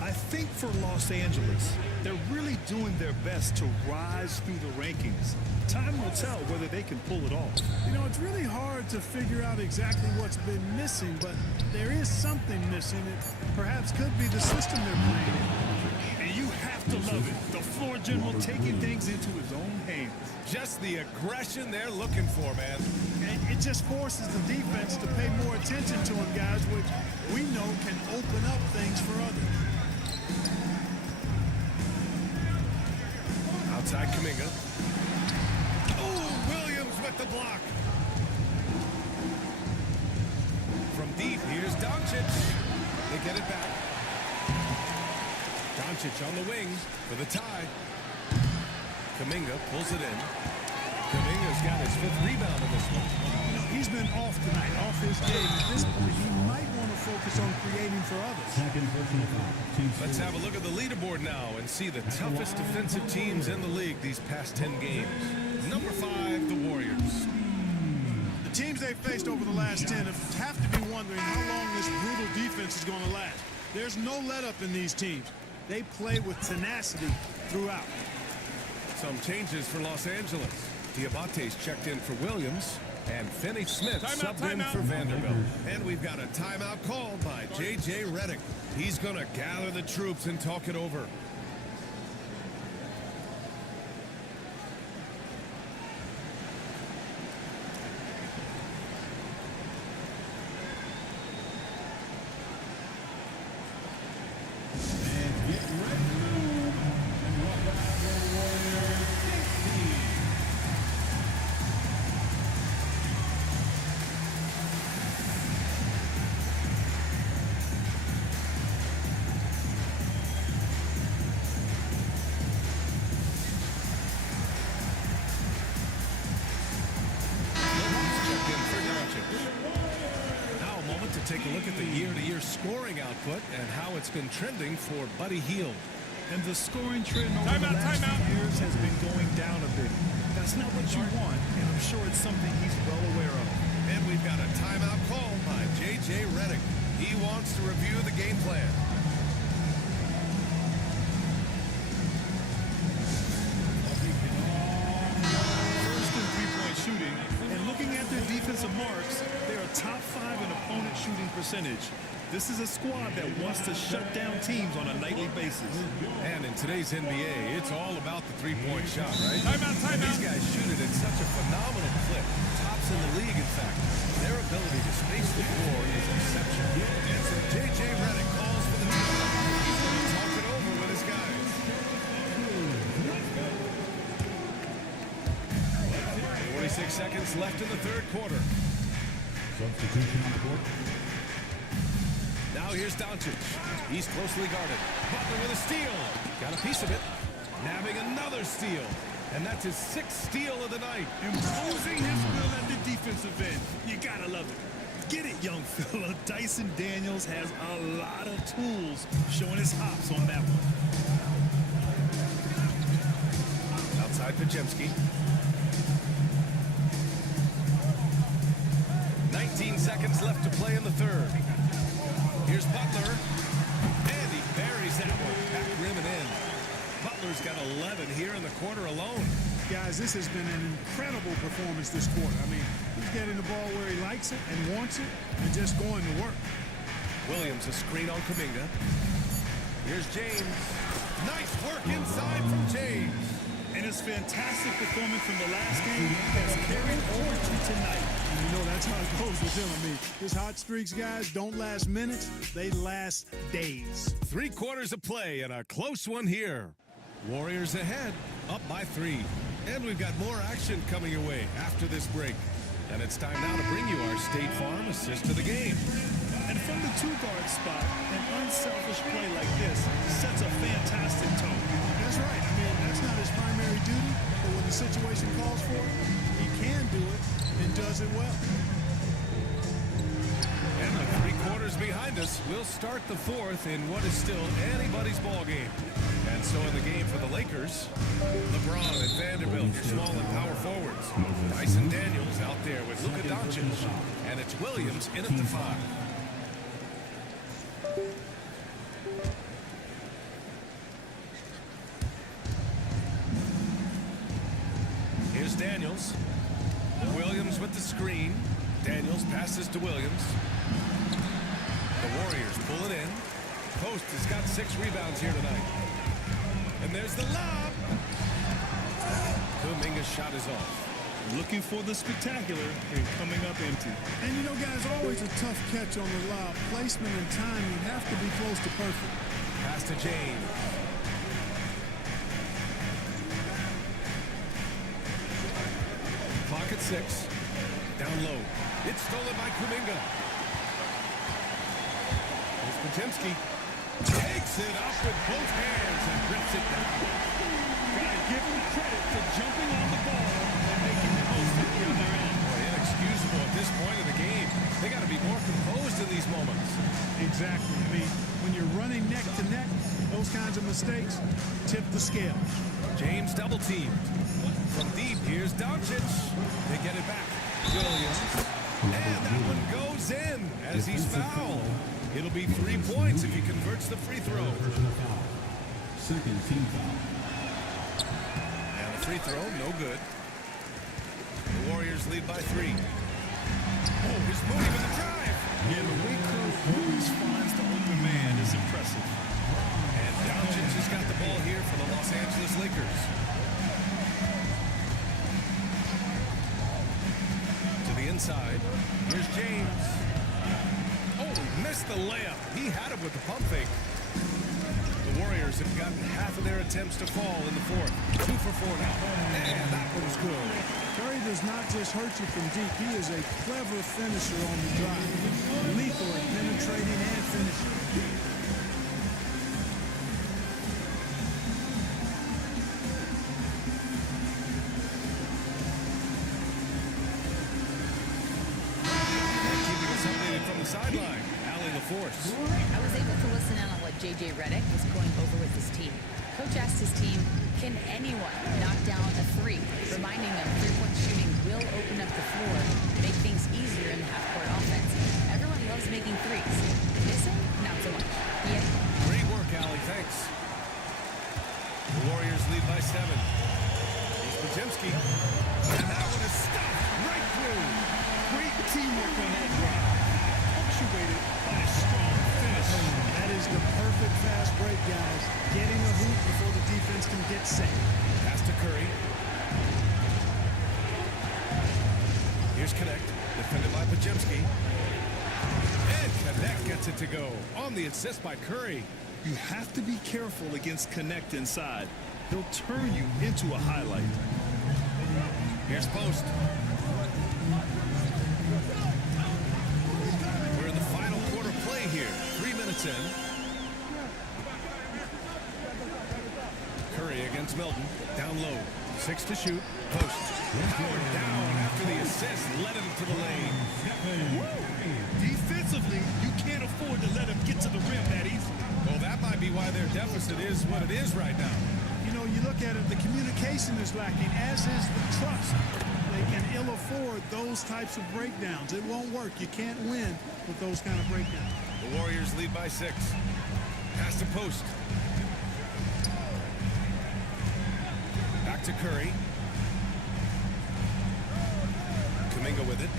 I think for Los Angeles, they're really doing their best to rise through the rankings. Time will tell whether they can pull it off. You know, it's really hard to figure out exactly what's been missing, but there is something missing. It perhaps could be the system they're playing in. And you have to love it. The floor general taking things into his own hands. Just the aggression they're looking for, man. And it just forces the defense to pay more attention to him, guys, which we know can open up things for others. Outside Kuminga. Oh, Williams with the block. From deep, here's Doncic. They get it back. Doncic on the wing for the tie. Kuminga pulls it in. Kuminga Kuminga's got his 5th rebound in this one. He's been off tonight, off his game. At this point, he might want to focus on creating for others. Let's have a look at the leaderboard now and see the toughest defensive teams in the league these past 10 games. Number 5, the Warriors. The teams they've faced over the last 10 have to be wondering how long this brutal defense is going to last. There's no let-up in these teams. They play with tenacity throughout. Some changes for Los Angeles. Diabate's checked in for Williams, and Finney-Smith subbed in for Vanderbilt. And we've got a timeout called by J.J. Redick. He's going to gather the troops and talk it over. Take a look at the year-to-year scoring output and how it's been trending for Buddy Hield. And the scoring trend over the last few years has been going down a bit. That's not what you want, and I'm sure it's something he's well aware of. And we've got a timeout call by J.J. Redick. He wants to review the game plan. First in three-point shooting, and looking at their defensive marks, they're a top 5 in opponent shooting percentage. This is a squad that wants to shut down teams on a nightly basis. And in today's NBA, it's all about the three-point shot, right? Timeout. These guys shoot it at such a phenomenal clip. Tops in the league, in fact. Their ability to space the floor is exceptional. And so J.J. Redick calls for the timeout. He's going to talk it over with his guys. 46 seconds left in the third quarter. Substitution on the court. Now here's Doncic. He's closely guarded. Butler with a steal. Got a piece of it. Nabbing another steal. And that's his 6th steal of the night. Imposing his will at the defensive end. You gotta love it. Get it, young fella. Dyson Daniels has a lot of tools showing his hops on that one. Outside Pajemski. 19 seconds left to play in the third. Here's Butler. And he buries that one. Back rim and in. Butler's got 11 here in the quarter alone. Guys, this has been an incredible performance this quarter. I mean, he's getting the ball where he likes it and wants it and just going to work. Williams a screen on Kuminga. Here's James. Nice work inside from James. And his fantastic performance from the last game has carried over to tonight. And you know that's how it goes with him. I mean, his hot streaks, guys, don't last minutes. They last days. 3 quarters of play and a close one here. Warriors ahead, up by 3. And we've got more action coming your way after this break. And it's time now to bring you our State Farm assist to the game. And from the 2-guard spot, an unselfish play like this sets a fantastic tone. That's right. I mean, that's not his primary duty, but when the situation calls for it, he can do it and does it well. And with 3 quarters behind us, we'll start the 4th in what is still anybody's ball game. And so in the game for the Lakers, LeBron and Vanderbilt, your small and power forwards. Dyson Daniels out there with Luka Doncic. And it's Williams in at the 5. Here's Daniels. Williams with the screen. Daniels passes to Williams. The Warriors pull it in. Post has got 6 rebounds here tonight. And there's the lob. Kuminga's shot is off. Looking for the spectacular and coming up empty. And you know, guys, always a tough catch on the lob. Placement and timing have to be close to perfect. Pass to James. Clock at 6. Down low. It's stolen by Kuminga. Here's Potemski. Takes it up with both hands and rips it down. Gotta give him credit for jumping on the ball and making the most the other end. Boy, inexcusable at this point of the game. They got to be more composed in these moments. Exactly. I mean, when you're running neck to neck, those kinds of mistakes tip the scale. James double teamed. From deep, here's Doncic. They get it back. Williams. And that one goes in as he's fouled. It'll be 3 points if he converts the free throw. Second team foul. And the free throw, no good. The Warriors lead by 3. Oh, here's Moody with the drive. Yeah, the way Curry always finds the open man is impressive. And Doncic has got the ball here for the Los Angeles Lakers. To the inside. Here's James. Oh, missed the layup. He had it with the pump fake. The Warriors have gotten half of their attempts to fall in the fourth. 2 for 4 now. And that one's good. Curry does not just hurt you from deep. He is a clever finisher on the drive. Lethal at penetrating and finishing. Sideline, Allie LaForce. I was able to listen in on what J.J. Redick was going over with his team. Coach asked his team, can anyone knock down a 3? Reminding them three-point shooting will open up the floor, make things easier in the half-court offense. Everyone loves making threes. Missing? Not so much. Yeah. Great work, Allie. Thanks. The Warriors lead by 7. Here's Podziemski. And that one is stopped right through. Great teamwork on that drive. Punctuated by a strong finish. That is the perfect fast break, guys. Getting a hoop before the defense can get set. Pass to Curry. Here's Connect, defended by Podziemski. And Connect gets it to go on the assist by Curry. You have to be careful against Connect inside. He'll turn you into a highlight. Here's Post. We're in the final quarter play here. 3 minutes in. Curry against Milton. Down low. 6 to shoot. Post. Powered down after the assist. Led him to the lane. Defensively, you can't afford to let him get to the rim that easy. Well, that might be why their deficit is what it is right now. You know, you look at it, the communication is lacking, as is the trust. They can ill afford those types of breakdowns. It won't work. You can't win with those kind of breakdowns. The Warriors lead by 6. Pass to Post. Back to Curry. Kuminga with it.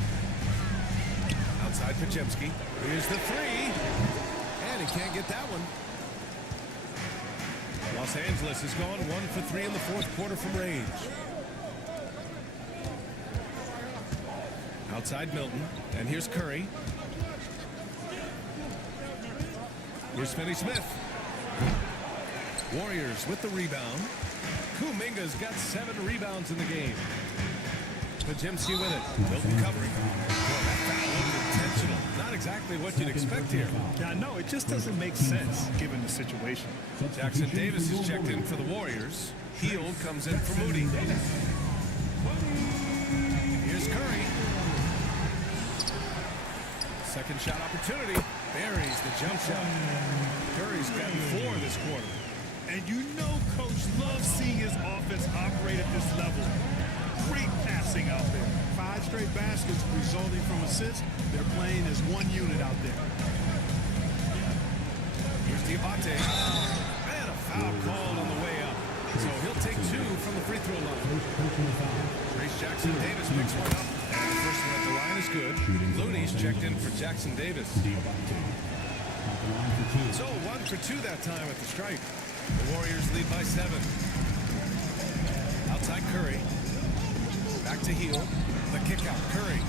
Outside Podziemski. Here's the 3. And he can't get that one. Los Angeles has gone 1 for 3 in the fourth quarter from range. Outside Milton. And here's Curry. Here's Finney-Smith. Warriors with the rebound. Kuminga's got 7 rebounds in the game. Podziemski with it. Milton covering. Boy, that foul looked intentional. Not exactly what you'd expect here. Yeah, no, it just doesn't make sense given the situation. Jackson Davis is checked in for the Warriors. Hield comes in for Moody. Here's Curry. Second shot opportunity. Buries the jump shot. Curry's gotten 4 this quarter. And you know Coach loves seeing his offense operate at this level. Great passing out there. 5 straight baskets resulting from assists. They're playing as one unit out there. Here's Diabate. And a foul called on the way up. So he'll take 2 from the free throw line. Trace Jackson Davis picks one up. And the first one at the line is good. Looney's checked in for Jackson Davis. So 1 for 2 that time at the stripe. The Warriors lead by 7. Outside Curry. Back to Hield. The kick out. Curry.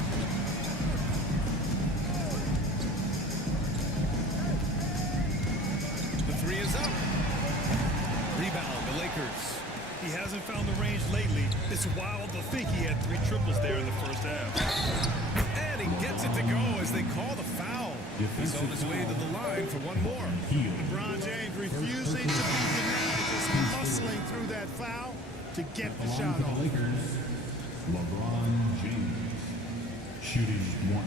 The 3 is up. Rebound, the Lakers. He hasn't found the range lately. It's wild to think he had 3 triples there in the first half. And he gets it to go as they call the foul. He's on his way to the line for 1 more. LeBron James refusing to be denied, just muscling through that foul to get the shot off. LeBron James, shooting 1.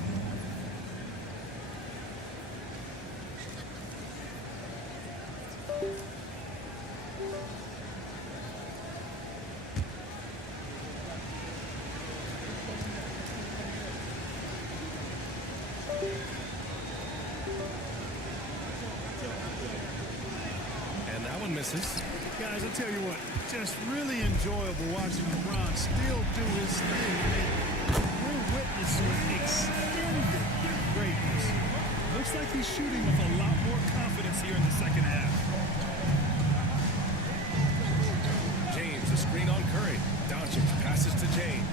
And that one misses. Guys, I'll tell you what, just really enjoyable watching LeBron still do his thing. I mean, we're witnessing extended greatness. Looks like he's shooting with a lot more confidence here in the second half. James, a screen on Curry. Doncic passes to James.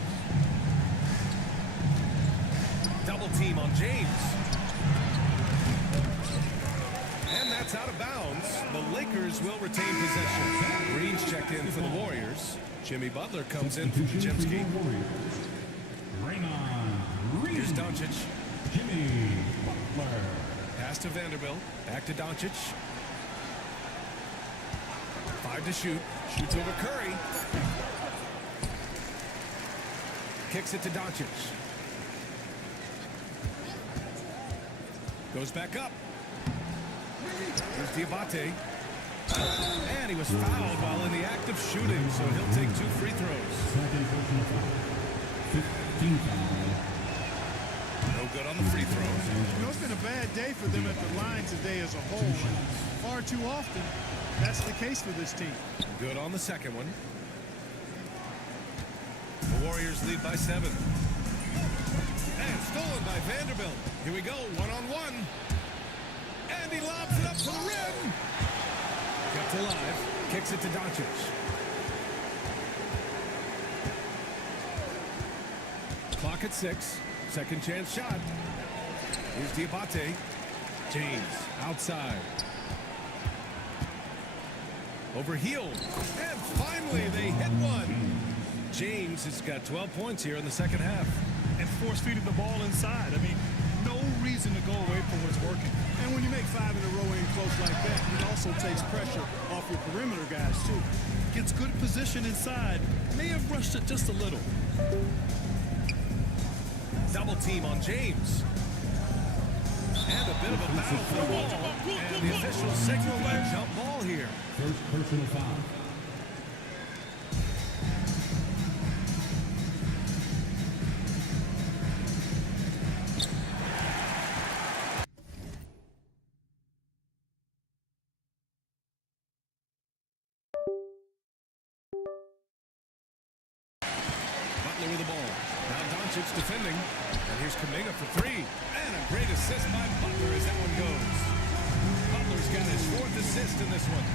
Double team on James. And that's out of bounds. The Lakers will retain possession. Green's checked in for the Warriors. Jimmy Butler comes in for Jimski. Here's Doncic. Jimmy Butler. Pass to Vanderbilt. Back to Doncic. 5 to shoot. Shoots over Curry. Kicks it to Doncic. Goes back up. Here's Diabate. And he was fouled while in the act of shooting, so he'll take 2 free throws. No good on the free throws. You know, it's been a bad day for them at the line today as a whole. Far too often, that's the case for this team. Good on the second one. The Warriors lead by 7. And stolen by Vanderbilt. Here we go, one-on-one. And he lobs it up to the rim. Kept alive. Kicks it to Doncic. Clock at 6. Second chance shot. Here's Diabate. James outside. Overhealed. And finally they hit one. James has got 12 points here in the second half. And force-feeding the ball inside. I mean, no reason to go away from what's working. And when you make 5 in a row in close like that, it also takes pressure off your perimeter guys, too. Gets good position inside. May have rushed it just a little. Double team on James. And a bit of a battle for the ball. And the officials signal a jump ball here. First personal foul. Butler with the ball. Now Doncic defending. And here's Kuminga for 3. And a great assist by Butler as that one goes. Butler's got his 4th assist in this one.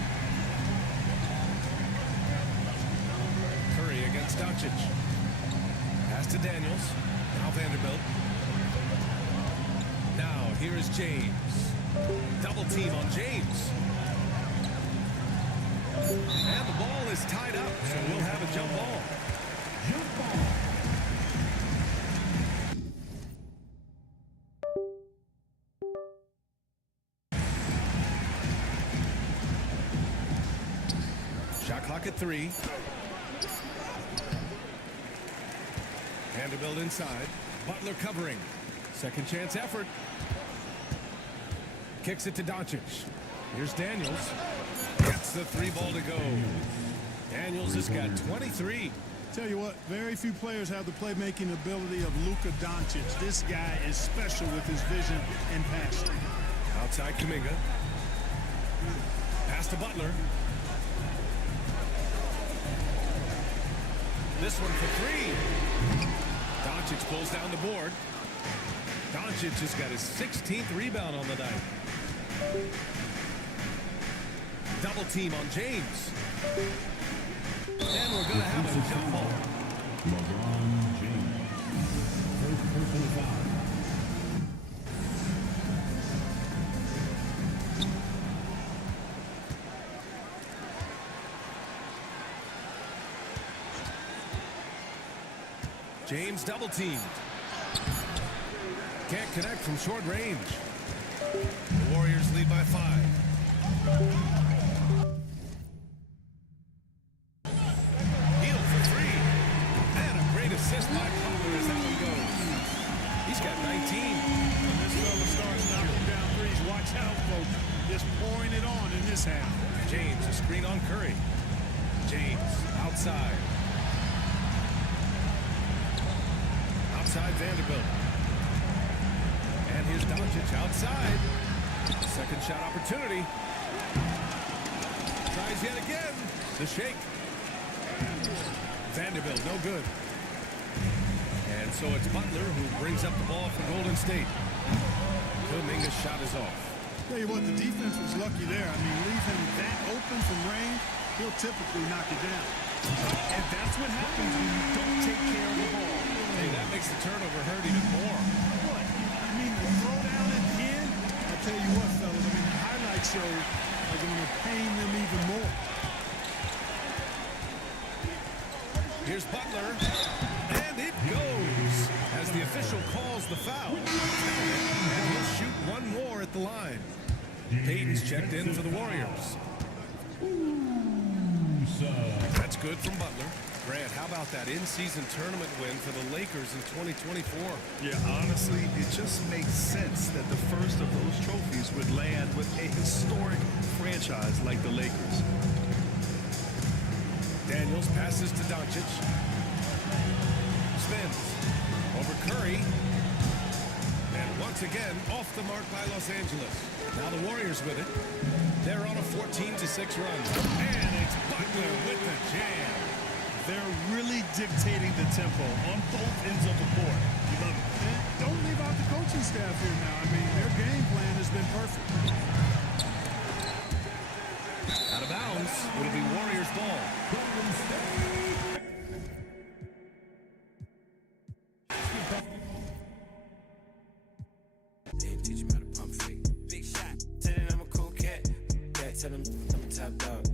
Curry against Doncic. Pass to Daniels. Now Vanderbilt. Now here is James. Double team on James. And the ball is tied up, so we'll have a jump ball. Jump ball. Shot clock at 3. Vanderbilt inside. Butler covering. Second chance effort. Kicks it to Doncic. Here's Daniels. Gets the 3 ball to go. Daniels has got 23. Tell you what, very few players have the playmaking ability of Luka Doncic. This guy is special with his vision and passion. Outside Kuminga. Pass to Butler. This one for 3. Doncic pulls down the board. Doncic has got his 16th rebound on the night. Double team on James. And we're going to have a jump ball. LeBron James. First personal foul. James double teamed. Can't connect from short range. The Warriors lead by 5. Healed for 3. And a great assist pouring it on in this half. James, a screen on Curry. James, outside. Outside Vanderbilt. And here's Doncic outside. Second shot opportunity. Tries yet again. The shake. Vanderbilt, no good. And so it's Butler who brings up the ball for Golden State. Kuminga's shot is off. Tell you what, the defense was lucky there. I mean, leave him that open from range, he'll typically knock it down. And that's what happens when you don't take care of the ball. Hey, that makes the turnover hurt even more. What? I mean, the throw down at the end, I'll tell you what, fellas, I mean, the highlight shows are going to pain them even more. Here's Butler, and it goes as the official calls the foul. And he'll shoot one more at the line. Payton's checked in for the Warriors. That's good from Butler. Grant, how about that in-season tournament win for the Lakers in 2024? Yeah, honestly, it just makes sense that the first of those trophies would land with a historic franchise like the Lakers. Daniels passes to Doncic. Spins over Curry. And once again, off the mark by Los Angeles. Now the Warriors with it. They're on a 14-6 run. And it's Butler with the jam. They're really dictating the tempo on both ends of the court. You love it. And don't leave out the coaching staff here now. I mean, their game plan has been perfect. Out of bounds. It'll be Warriors ball. Teach him how to pump fake. Big shot. Tell him I'm a cool cat. Yeah, tell him I'm a top dog.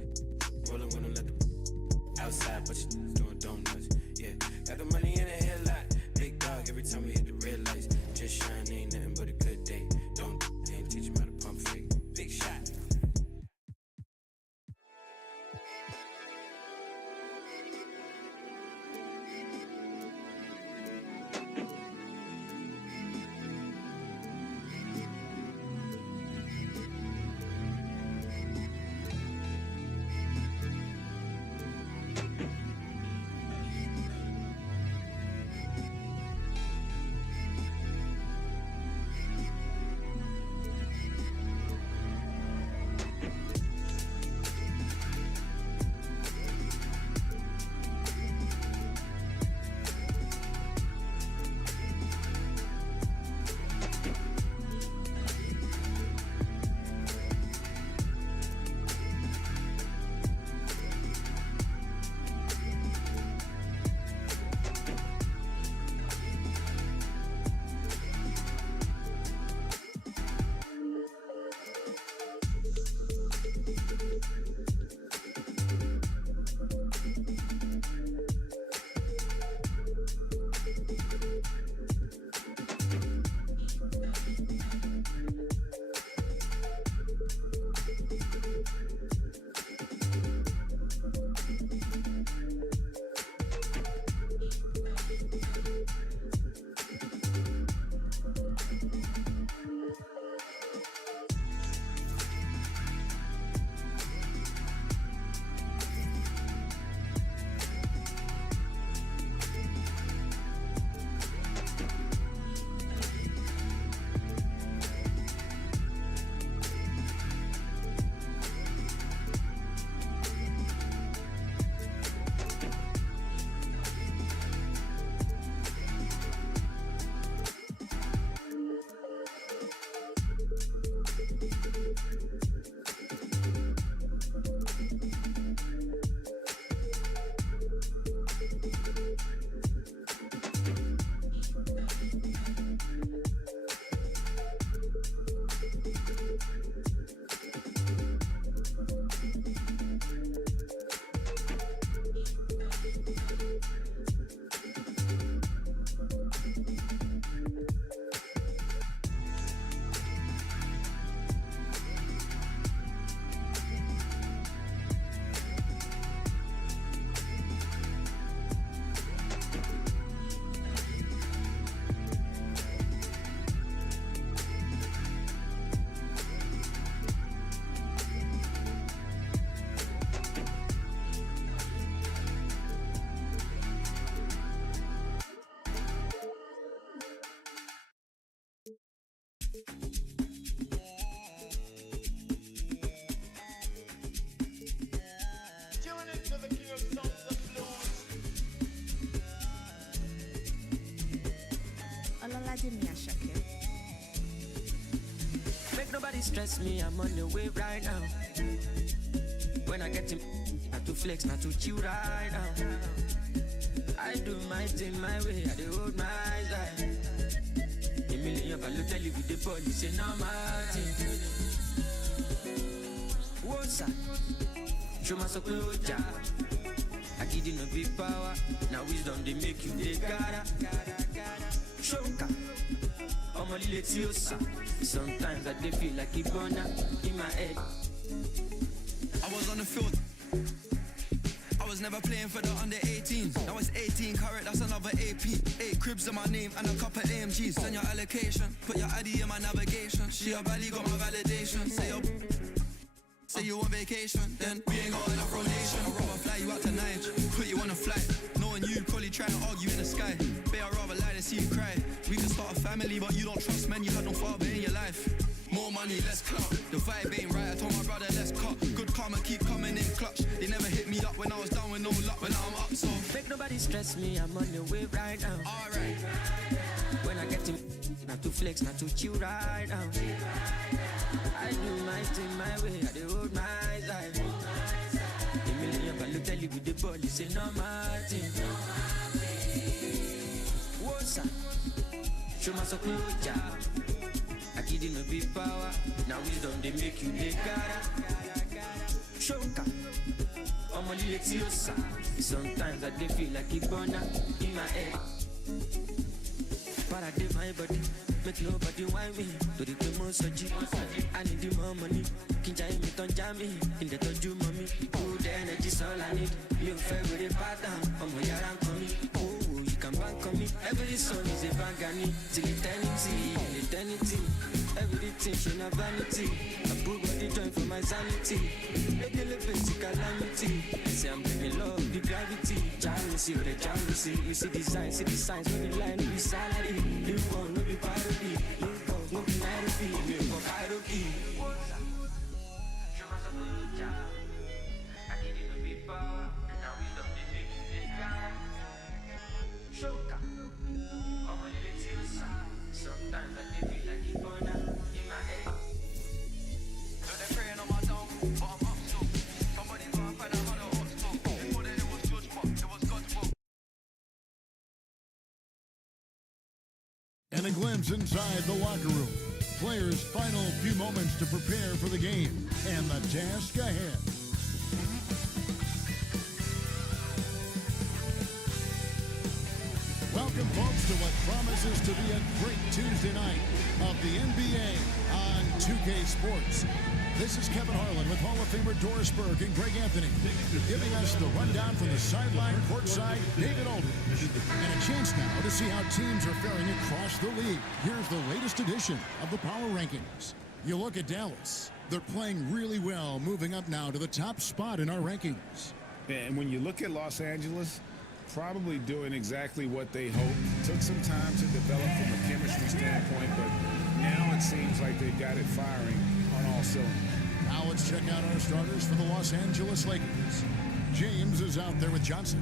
Rolling with him, let the outside, but you doing donuts. Yeah, got the money in the headlight. Big dog every time we hit the red lights. Just shine, ain't nothing but a good day. Don't teach him how to pump fake. Big shot. stress me, I'm on the way right now. When I get him, not to flex, not to chill right now. I do my thing my way, I do hold my side. A million value tell you with the police, say no matter. What's up? Show my support job. I give you no big power. Now wisdom they make you the gotta. Shoka. I'm a little sir. Sometimes I dey feel like Ibona in my head. I was on the field. I was never playing for the under 18s. Now it's 18 carat, that's another AP. 8 cribs in my name and a couple AMGs. Send your allocation, put your ID in my navigation. She a baddie, got my validation. Say you on vacation, then we ain't got enough rotation. I'd rather fly you out to Niger, put you on a flight. Knowing you probably try to argue in the sky. But I'd rather lie than see you cry. We can start a family, but you don't trust men. You had no father in your life. More money, less clout. The vibe ain't right, I told my brother, let's cut. Good karma keep coming in clutch. They never hit me up when I was down with no luck. But now I'm up, so make nobody stress me, I'm on the way right now. Alright. When I get him, not to flex, not to chill right now. I do my thing my way, I do hold my side. A million value tell you with the police, say no matter. What's up? Show my support job. I give you no big power. Now wisdom they make you the gotta. Shoka. I'm a little sir. Sometimes I dey feel like Ibona in my head. Paradigm my body. Make nobody whine me. To the most surgery. I need the more money. Kinja me ton jammy. In the toju mommy. Good energy's all I need. You favorite pattern. I'm a yaran coming. Oh, you can bank on me. Every song is a bangani. Till eternity. Everything should have vanity. I put body joint for my sanity. Regular basic calamity. Say I'm bringing love, the gravity. Jealousy, the jealousy. We see the signs, no the line, no the salary. Live on, no the parody. Live on, no the narrative. Live on, hierarchy. I give you no big power. Now we don't make you big guy. Shoka. I'm a little sir. Sometimes I feel like it's gonna in my head. So they're praying on my dog, but I'm up so. Somebody go and find out how the odds talk. Before then it was George Pop, it was God's fault. And a glimpse inside the locker room. Players' final few moments to prepare for the game and the task ahead. Welcome, folks, to what promises to be a great Tuesday night of the NBA on 2K Sports. This is Kevin Harlan with Hall of Famer Doris Burke and Greg Anthony, giving us the rundown from the sideline, courtside, David Aldridge. And a chance now to see how teams are faring across the league. Here's the latest edition of the Power Rankings. You look at Dallas. They're playing really well, moving up now to the top spot in our rankings. And when you look at Los Angeles, probably doing exactly what they hoped. Took some time to develop from a chemistry standpoint, but now it seems like they've got it firing on all cylinders. Now let's check out our starters for the Los Angeles Lakers. James is out there with Johnson.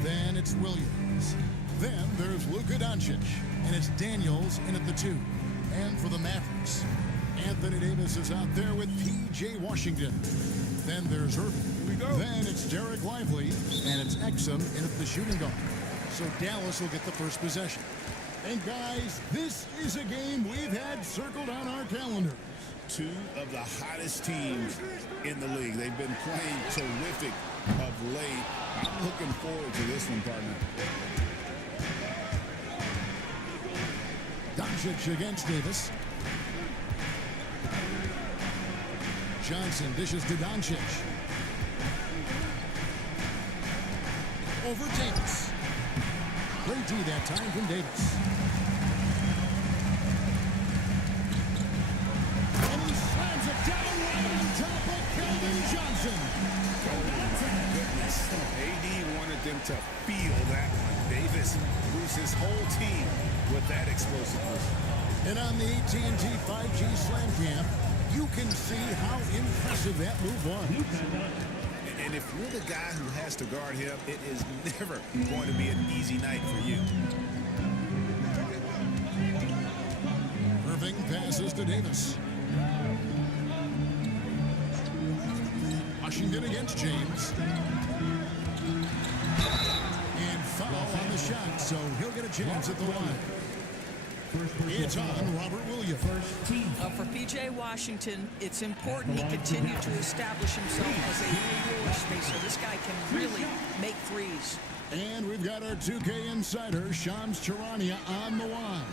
Then it's Williams. Then there's Luka Doncic. And it's Daniels in at the 2. And for the Mavericks, Anthony Davis is out there with P.J. Washington. Then there's Irving. Here we go. Then it's Derek Lively. And it's Exum in at the shooting guard. So Dallas will get the first possession. And guys, this is a game we've had circled on our calendar. Two of the hottest teams in the league. They've been playing terrific of late. I'm looking forward to this one, partner. Doncic against Davis. Johnson dishes to Doncic. Over Davis. Great D that time from Davis. And he slams it down right on top of Keldon Johnson. Goodness. AD wanted them to feel that one. Davis moves his whole team with that explosiveness. And on the AT&T 5G Slam Cam, you can see how impressive that move was. And if you're the guy who has to guard him, it is never going to be an easy night for you. Irving passes to Davis. Washington against James. And foul on the shot, so he'll get a chance at the line. It's on Robert Williams. For P.J. Washington, it's important he continue to establish himself as a floor spacer. This guy can really make threes. And we've got our 2K insider, Shams Charania, on the line.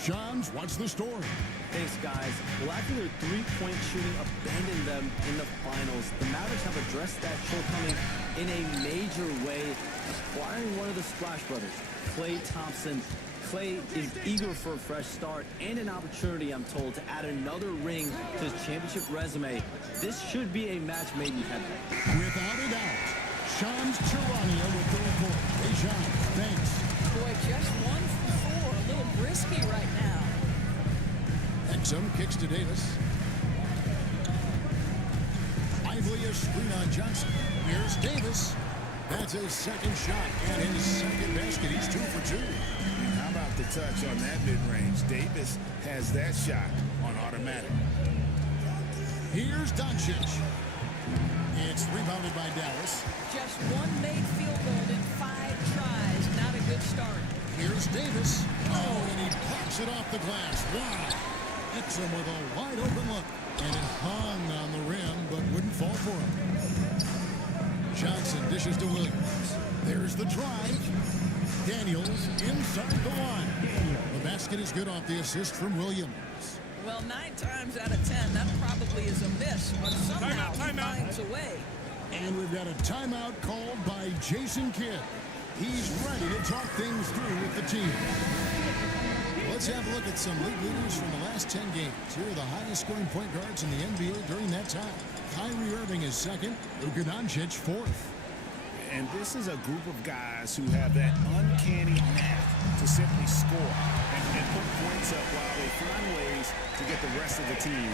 Shams, what's the story? Thanks, guys. Well, after their three-point shooting abandoned them in the finals, the Mavericks have addressed that shortcoming in a major way, acquiring one of the Splash Brothers, Klay Thompson. Klay is eager for a fresh start and an opportunity, I'm told, to add another ring to his championship resume. This should be a match made in heaven. Without a doubt, Shams Charania with the report. Hey, Shams, thanks. Boy, just 1 for 4. A little brisky right now. Exum kicks to Davis. Lively a screen on Johnson. Here's Davis. That's his second shot and his second basket. He's 2 for 2. And how about the touch on that mid-range? Davis has that shot on automatic. Here's Doncic. It's rebounded by Dallas. Just 1 made field goal in 5 tries. Not a good start. Here's Davis. Oh, and he pops it off the glass. Wow. Exum with a wide open look. And it hung on the rim, but wouldn't fall for him. Johnson dishes to Williams. There's the drive. Daniels inside the line. The basket is good off the assist from Williams. Well, 9 times out of 10, that probably is a miss, but somehow he finds a way. And we've got a timeout called by Jason Kidd. He's ready to talk things through with the team. Let's have a look at some league leaders from the last 10 games. Here are the highest scoring point guards in the NBA during that time. Kyrie Irving is second, Luka Doncic fourth. And this is a group of guys who have that uncanny knack to simply score and put points up while they find ways to get the rest of the team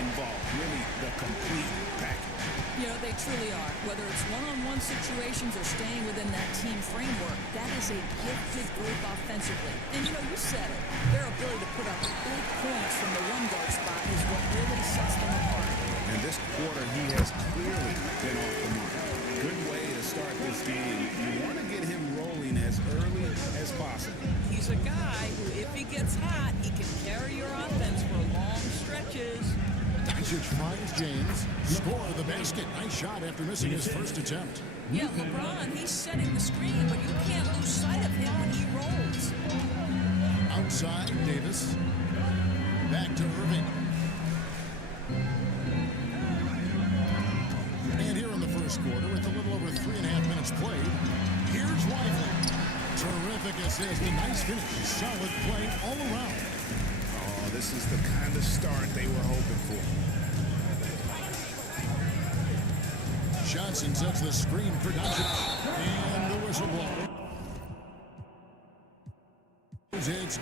involved. Really the complete package. You know, they truly are. Whether it's one-on-one situations or staying within that team framework, that is a gifted group offensively. And, you know, you said it. Their ability to put up big points from the one-guard spot is what really sets them apart. And this quarter, he has clearly been off the mark. Good way to start this game. You want to get him rolling as early as possible. He's a guy who, if he gets hot, he can carry your offense for long stretches. Doncic finds James. Score the basket. Nice shot after missing his first attempt. Yeah, LeBron, he's setting the screen, but you can't lose sight of him when he rolls. Outside, Davis. Back to Irving. And here in the first quarter, with a little over 3.5 minutes played, here's Lively. Terrific assist, a nice finish, solid play all around. Oh, this is the kind of start they were hoping for. Johnson sets the screen for Doncic, and the whistle blow. It's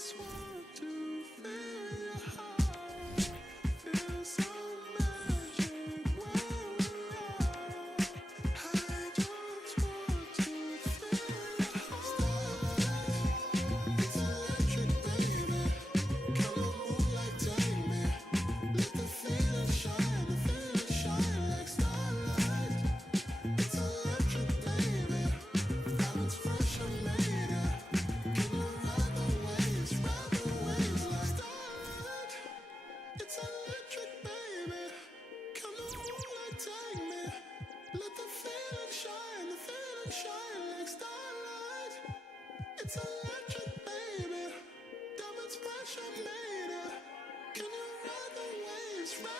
just want to feel your heart. Feel so magic when we are. I just want to feel your heart. It's electric, baby. Come on, moonlight, take me. Let the feeling shine like starlight. It's electric, baby. Diamonds fresh and made it. Can you ride the waves like starlight? It's electric, baby. Come on, moonlight, take me. Let the feeling shine like starlight. It's electric, baby. Diamonds fresh and made it. Can you ride the waves like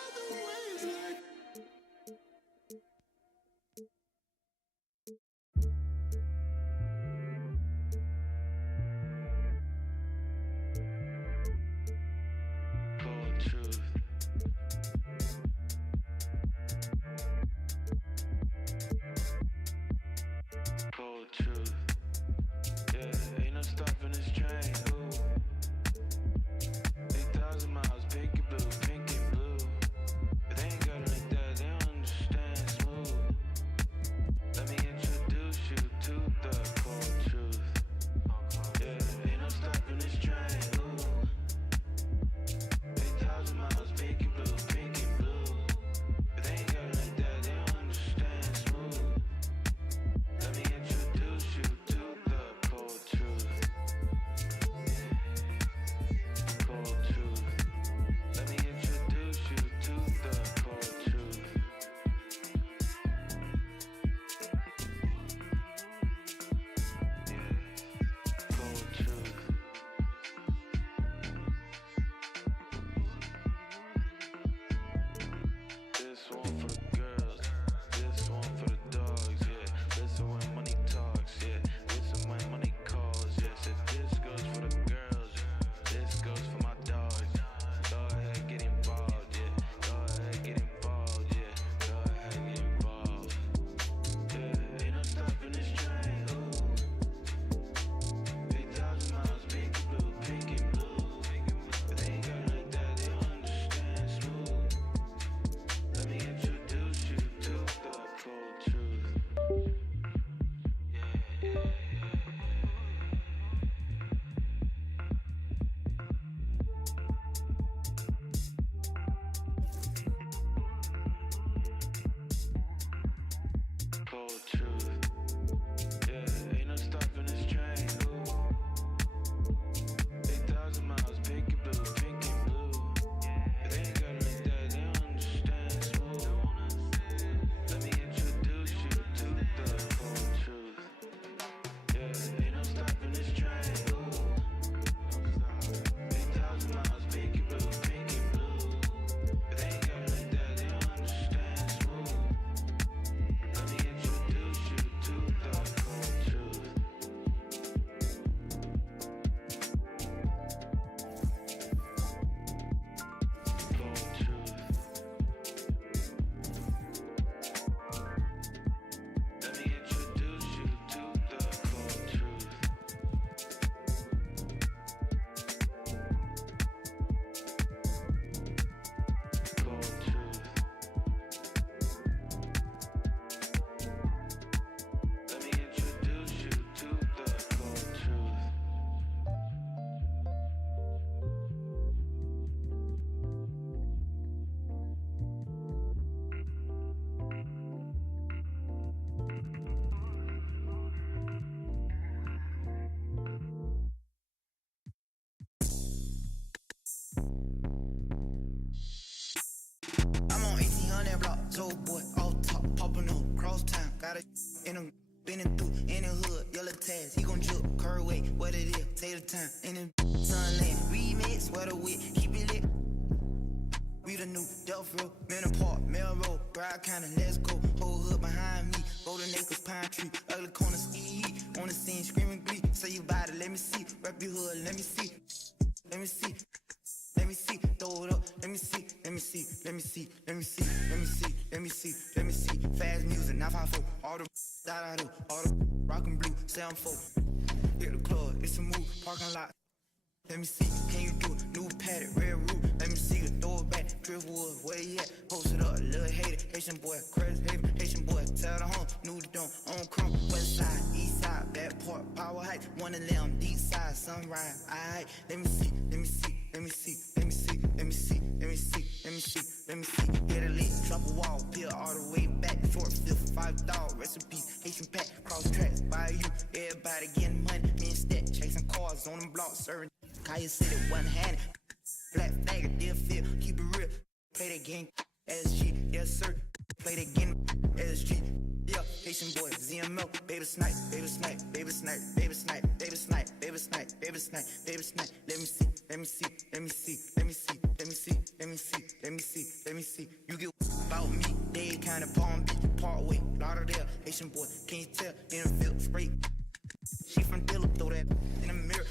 Cold truth. Cold truth. Yeah, ain't no stopping this train. Ooh. 8,000 miles, pink and blue, pink and blue. But they ain't got it like that, they don't understand smooth. Let me introduce you to the cold truth. Yeah, ain't no stopping this train. Ooh. 8,000 miles, pink and blue, pink and blue. But they ain't got it like that, they don't understand smooth. Let me introduce you to the cold truth. Cold truth. Let me introduce you to the cold truth. Cold truth. This one for the girls, this one for the dogs, yeah. Listen when money talks, yeah. Listen when money calls, yeah. Said this goes for the girls, this goes for my dogs. Go ahead, get involved, yeah. Go ahead, get involved, yeah. Go ahead, get involved. Yeah, ain't no stopping this train, ooh. 8,000 miles, pink and blue, pink and blue. But they ain't got it like that, they don't understand smooth. Let me introduce you to the cold truth. Cold truth. Yeah, ain't no stopping this train. Ooh. 8,000 miles, pink and blue, pink and blue. But they ain't got it like that, they don't understand smooth. Let me introduce you to the cold truth. Yeah, ain't no stopping this train. Ooh. 8,000 miles, pink and blue, pink and blue. But they ain't got it like that, they don't understand smooth. Let me introduce you to the cold truth. Cold truth. Let me introduce you to the cold truth. Cold truth. Let me introduce you to the cold truth. I'm on 1800 block, so boy, off top, popping up, cross town, got it in him, bending through, in the hood, yellow tags, he gon' drip, curve way, what it is, take the time, in the sunland, remix, sweater wit, keep it lit, we the new Delph Road, Manor Park, Melrose, Bride County, let's go, whole hood behind me, Golden Acres, Pine Tree, ugly corner, ski, on the scene, screaming glee, say you bout it, let me see, rap your hood, let me see, let me see. Let me see, throw it up, let me see, let me see, let me see, let me see, let me see, let me see, let me see. Fast music, 954, all the da-da-do, all the rock and blue, 7-4. Hit the club, it's a move, parking lot. Let me see, can you do it? New paddock, red roof. Let me see you throw it back. Driftwood, where you at? Post it up, little hater. Haitian boy, crazy haven. Haitian boy, tell the home. New dome, on crumb. West side, east side, back port, power height. One of them, deep side, sunrise. Alright, let me see, let me see, let me see, let me see, let me see, let me see, let me see, let me see. Hit a lick, drop a wall, peel all the way back. Fourth, fifth, $5 recipe. Haitian pack, cross tracks, by you. Everybody getting money. Me and Stat, chasing cars on them blocks, serving. Kaya City, one-handed. Black flag, deal field, keep it real. Play that game, SG, yes sir. Play that game, SG. Yeah, Haitian boy, ZML, baby snipe, baby snipe, baby snipe, baby snipe, baby snipe, baby snipe, baby snipe, baby snipe. Let me see, let me see, let me see, let me see, let me see, let me see, let me see, let me see. You get about me, they kind of Palm Beach, Parkway, Lauderdale, Haitian boy, can you tell? In the field, spray. She from Dilla, throw that in the mirror,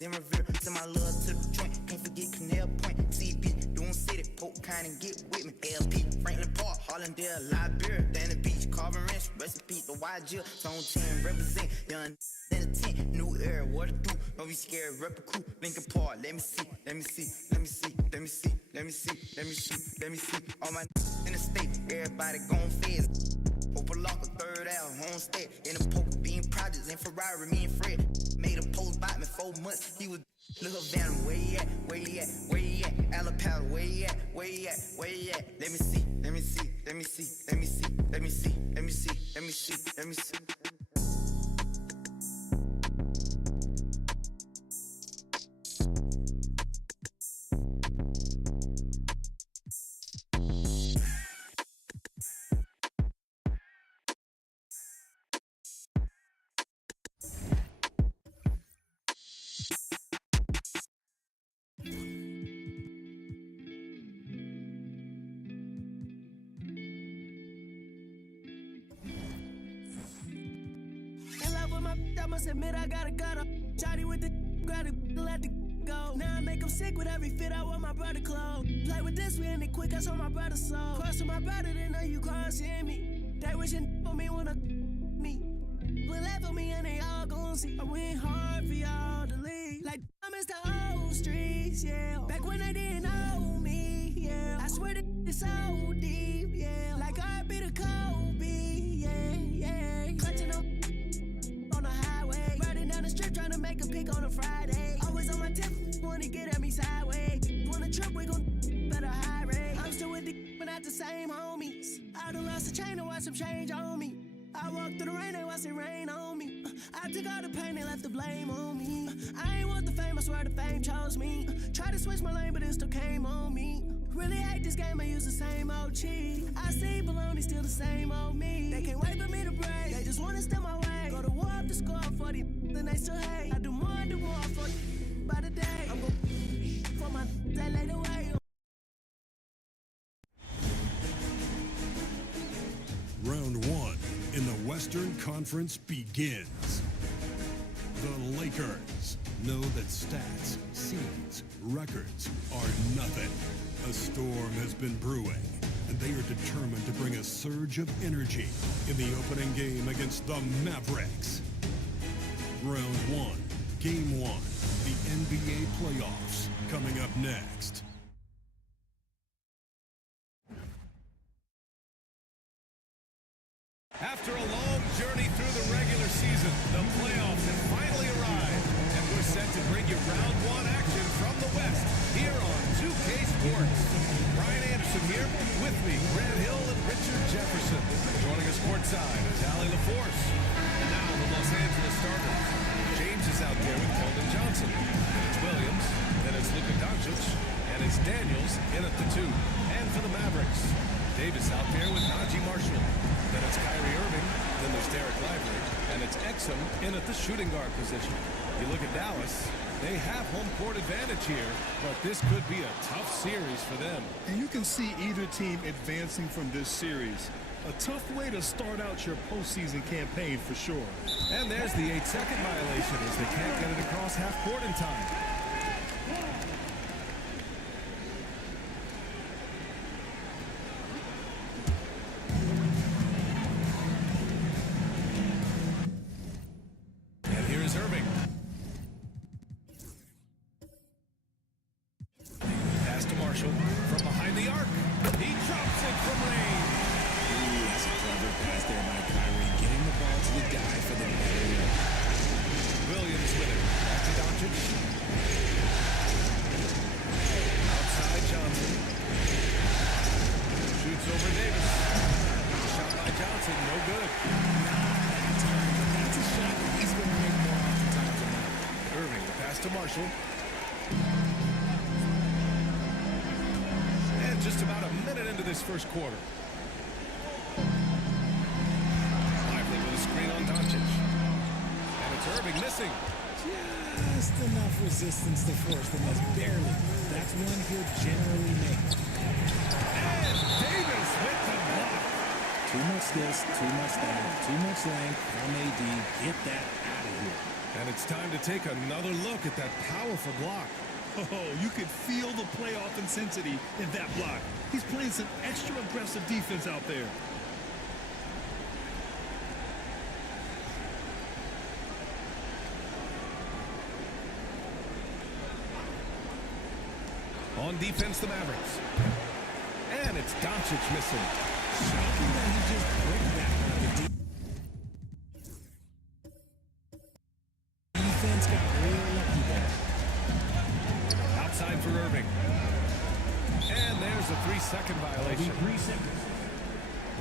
then revere. Send my love to the joint, can't forget Canal Point, CB, doing city, poke kind and get with me. LP, Franklin Park, Hollandale, Liberia, Danny Beach, Carvin Ranch, recipe, the YG, Zone 10, represent, young in the 10, new era, what to do, don't be scared, rep a crew, Lincoln Park, let me see, let me see, let me see, let me see, let me see, let me see, let me see, all my in the state, everybody gon' fizz. Open lock a third out, homestead. In the poker bean projects in Ferrari, me and Fred. Made a post by me 4 months. He was little Van, where he at? Where he at? Where he at? Alapata, where he at? Where he at? Where he at? Let me see, let me see, let me see, let me see, let me see, let me see, let me see, let me see. I must admit I gotta Shawty with the gotta let the go. Now I make them sick with every fit I want my brother clothes. Play with this, we end it quick, I saw my brother soul. Cross with my brother, then know you crossing me. They wishing for me wanna me. Will laugh for me and they all gon' see. I went hard for y'all to leave. Like I miss the old streets, yeah. Back when they didn't know me, yeah. I swear that it's so deep, yeah. Like I be the Kobe, yeah, yeah. Clutching on the highway, riding down the strip trying to make a pick on a Friday. Always on my tip, wanna get at me sideways. Wanna trip, we gon' better high rate. I'm still with the but not the same homies. I done lost the chain and watch some change on me. I walked through the rain, they watched it rain on me. I took all the pain, they left the blame on me. I ain't want the fame, I swear the fame chose me. Tried to switch my lane, but it still came on me. Really hate this game, I use the same old cheat. I see baloney, still the same old me. They can't wait for me to break, they just wanna step my way. Go to war up the score for the then they still hate. I do more for by the day. I'm gon' for my that laid away. Round one in the Western Conference begins. The Lakers know that stats, seeds, records are nothing. A storm has been brewing, and they are determined to bring a surge of energy in the opening game against the Mavericks. Round one, game one, the NBA playoffs coming up next. After a long journey through the regular season, the playoffs have finally arrived, and we're set to bring you round one action from the West here on 2K Sports. Brian Anderson here, with me, Grant Hill and Richard Jefferson. Joining us courtside is Allie LaForce. And now the Los Angeles starters. James is out there with Keldon Johnson. Then it's Williams, then it's Luka Doncic, and it's Daniels in at the 2. And for the Mavericks, Davis out there with Najee Marshall. Then it's Kyrie Irving, then there's Derek Lively, and it's Exum in at the shooting guard position. You look at Dallas, they have home court advantage here, but this could be a tough series for them. And you can see either team advancing from this series. A tough way to start out your postseason campaign for sure. And there's the 8-second violation as they can't get it across half court in time. Marshall from behind the arc. He drops it from range. Ooh, that's a clever pass there by Kyrie. Getting the ball to the guy for the better look. Williams with it. Back to Doncic. Outside Johnson. Shoots over Davis. Shot by Johnson, no good. That's a shot that he's going to make more oftentimes than not. Irving, the pass to Marshall. And just about a minute into this first quarter. Lively with a screen on Doncic. And it's Irving missing. Just enough resistance to force the miss. Barely. That's one he'll generally make. And Davis with the block. Too much this, too much that, too much length from AD. Get that out of here. And it's time to take another look at that powerful block. Oh, you could feel the playoff intensity in that block. He's playing some extra aggressive defense out there. On defense, the Mavericks. And it's Doncic missing. Shocking that he just broke that. The defense got real lucky there. Outside for Irving. And there's a 3-second violation. 3 seconds.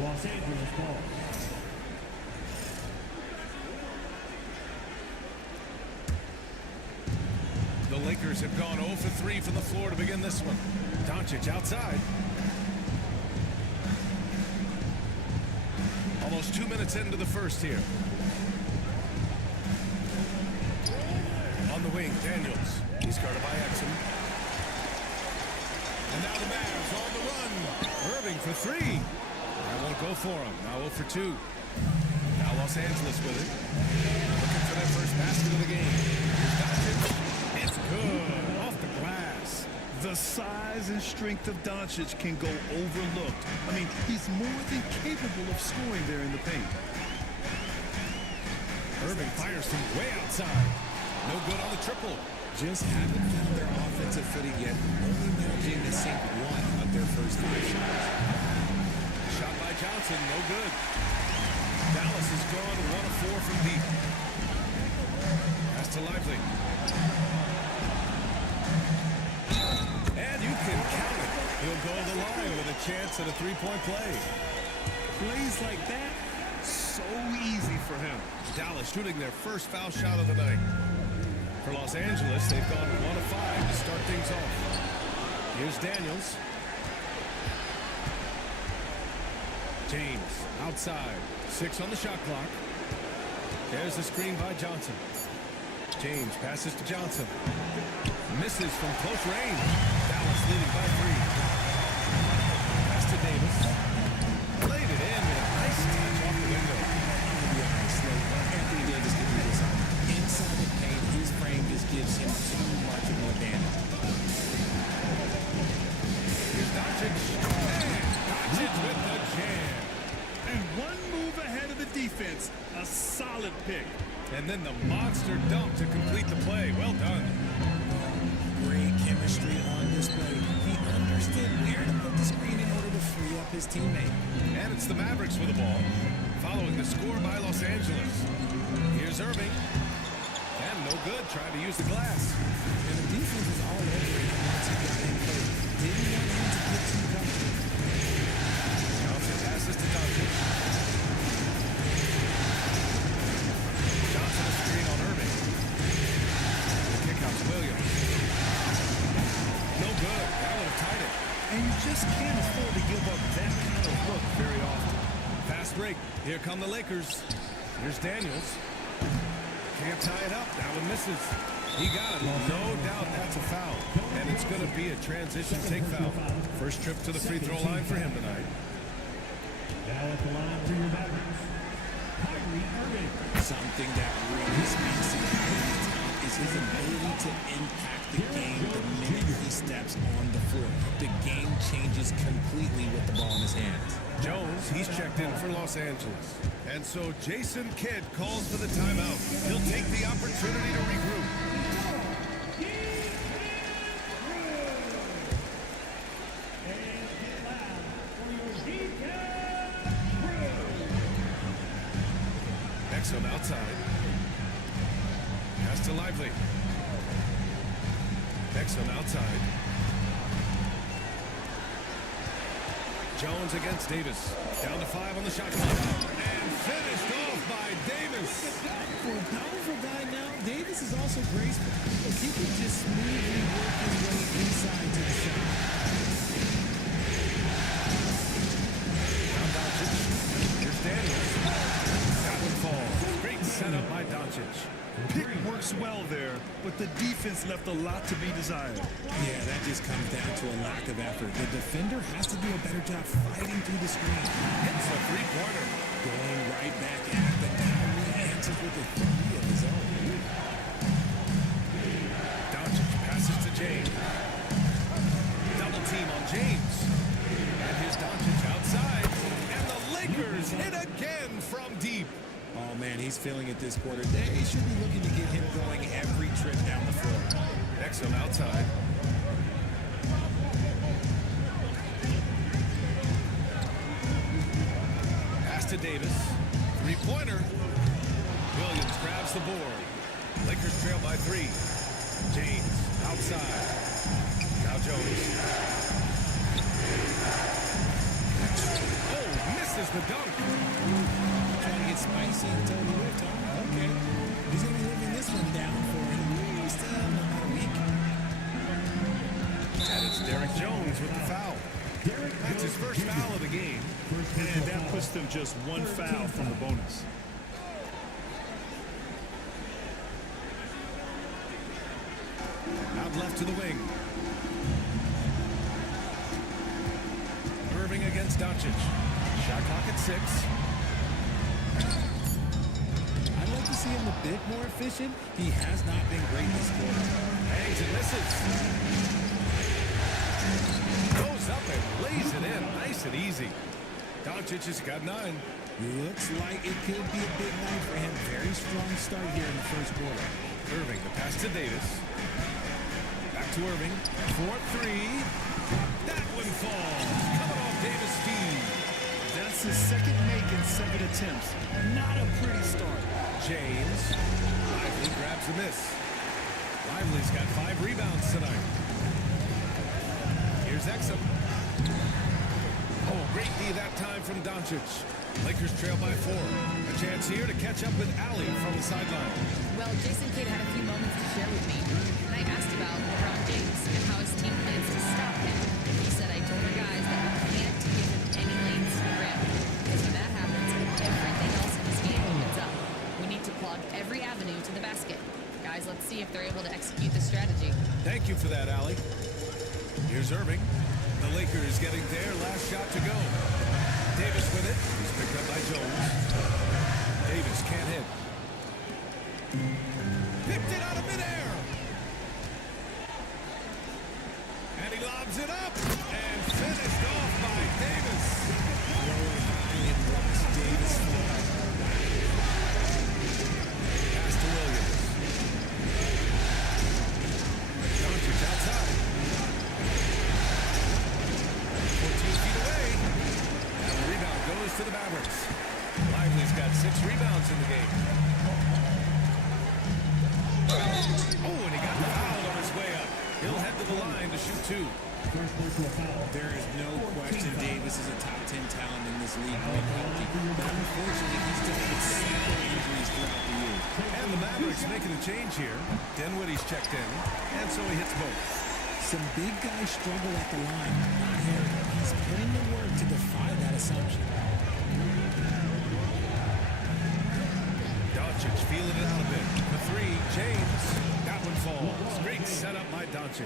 Los Angeles ball. The Lakers have gone 0 for 3 from the floor to begin this one. Doncic outside. Almost 2 minutes into the first here. On the wing, Daniels. He's guarded by Exum. And now the Mavs on the run. Irving for 3. That won't go for him. Now 0 for 2. Now Los Angeles with it. Looking for their first basket of the game. Here's Doncic. It's good. Off the glass. The size and strength of Doncic can go overlooked. I mean, he's more than capable of scoring there in the paint. Irving fires from way outside. No good on the triple. Just haven't found their offensive footing yet. Only managing to sink one of their first 5 shots. Shot by Johnson, no good. Dallas has gone 1 of 4 from deep. Pass to Lively. And you can count it. He'll go to the line with a chance at a 3-point play. Plays like that, so easy for him. Dallas shooting their first foul shot of the night. For Los Angeles, they've gone 1 of 5 to start things off. Here's Daniels. James outside. 6 on the shot clock. There's the screen by Johnson. James passes to Johnson. Misses from close range. Dallas leading by 3. Pass to Davis. Played it in with a nice touch off the window. To be honest, Anthony Davis can do this. Inside the paint, his frame just gives him too much of an advantage. Here's Doncic. And Doncic with the jam. And 1 move ahead of the defense. A solid pick. And then the monster dunk to complete the play. Well done. Great chemistry on display. He understood where to put the screen in order to free up his teammate. And it's the Mavericks with the ball, following the score by Los Angeles. Here's Irving. And no good, trying to use the glass. And the defense is all over it once he got in close. Didn't want him to get too comfortable. Johnson passes to Doncic. Johnson a screen on Irving. The kick out to Williams. No good. That would have tied it. And you just can't afford to give up that kind of look very often. Fast break. Here come the Lakers. Here's Daniels. Can't tie it up. That one misses. He got it. No doubt that's a foul. And it's going to be a transition take foul. First trip to the free throw line for him tonight. Now at the line for your Mavericks, Kyrie Irving. Something that really speaks to Kyrie's talent is his ability to impact the game the minute he steps on the floor. The game changes completely with the ball in his hands. Jones, he's checked in for Los Angeles. And so Jason Kidd calls for the timeout. He'll take the opportunity to regroup. outside. Pass to Lively. Exum outside. Jones against Davis. Down to 5 on the shot clock. And finished off by Davis. For a powerful guy now, Davis is also graceful. If he can just smoothly work his way inside to the shot. Now Doncic. Here's Daniels. That one falls. Great setup by Doncic. Pick works well there, but the defense left a lot to be desired. Yeah, that just comes down to a lack of effort. The defender has to do a better job fighting through the screen. Hits a three-pointer. Going right back at them. Kyrie answers with a three of his own. Doncic passes to James. Double team on James. And here's Doncic outside. And the Lakers hit again from deep. Oh, man, he's feeling it this quarter. They should be looking to get him going every trip down the floor. Exum outside. Pass to Davis. Three-pointer. Williams grabs the board. Lakers trail by 3. James outside. Now Jones. Oh, misses the dunk. Trying to get spicy and tell the whip, Tom. Okay. He's going to be living this one down for at least about a week. And it's Derek Jones with the foul. That's his first foul of the game. And that puts them just one foul from the bonus. Out left to the wing. Irving against Doncic. Shot clock at 6. I'd like to see him a bit more efficient. He has not been great this quarter. Hangs and misses. Goes up and lays it in. Nice and easy. Doncic has got 9. Looks like it could be a big night for him. Very strong start here in the first quarter. Irving, the pass to Davis. Back to Irving. 4-3. That one falls. Coming off Davis' feed. That's his second make in 7 attempts. Not a pretty start. James. Lively grabs the miss. Lively's got 5 rebounds tonight. Here's Exum. Oh, great D that time from Doncic. Lakers trail by 4. A chance here to catch up with Allie from the sideline. Well, Jason Kidd had a few moments to share with me, and I asked about LeBron James and how his team plans to stop him. He said, I told our guys that we can't give him any lanes to the rim, because when that happens, everything else in his game opens up. We need to plug every avenue to the basket. Guys, let's see if they're able to execute this strategy. Thank you for that, Allie. Here's Irving. The Lakers getting their last shot to go. Davis with it. He's picked up by Jones. Davis can't hit. Picked it out of midair. And he lobs it up. And finished off by Davis. Davis. Pass to Williams. Doncic outside. 14 feet away. And the rebound goes to the Mavericks. Lively's got 6 rebounds in the game. Oh, and he got fouled on his way up. He'll head to the line to shoot 2. There is no question Davis is a top 10 talent in this league when healthy. But unfortunately, he's dealt with several injuries throughout the year. And the Mavericks making a change here. Dinwiddie's checked in, and so he hits both. Some big guys struggle at the line. Not him. He's putting the work to defy that assumption. Doncic feeling it out a bit. The 3, James. That one falls. Great setup by Doncic.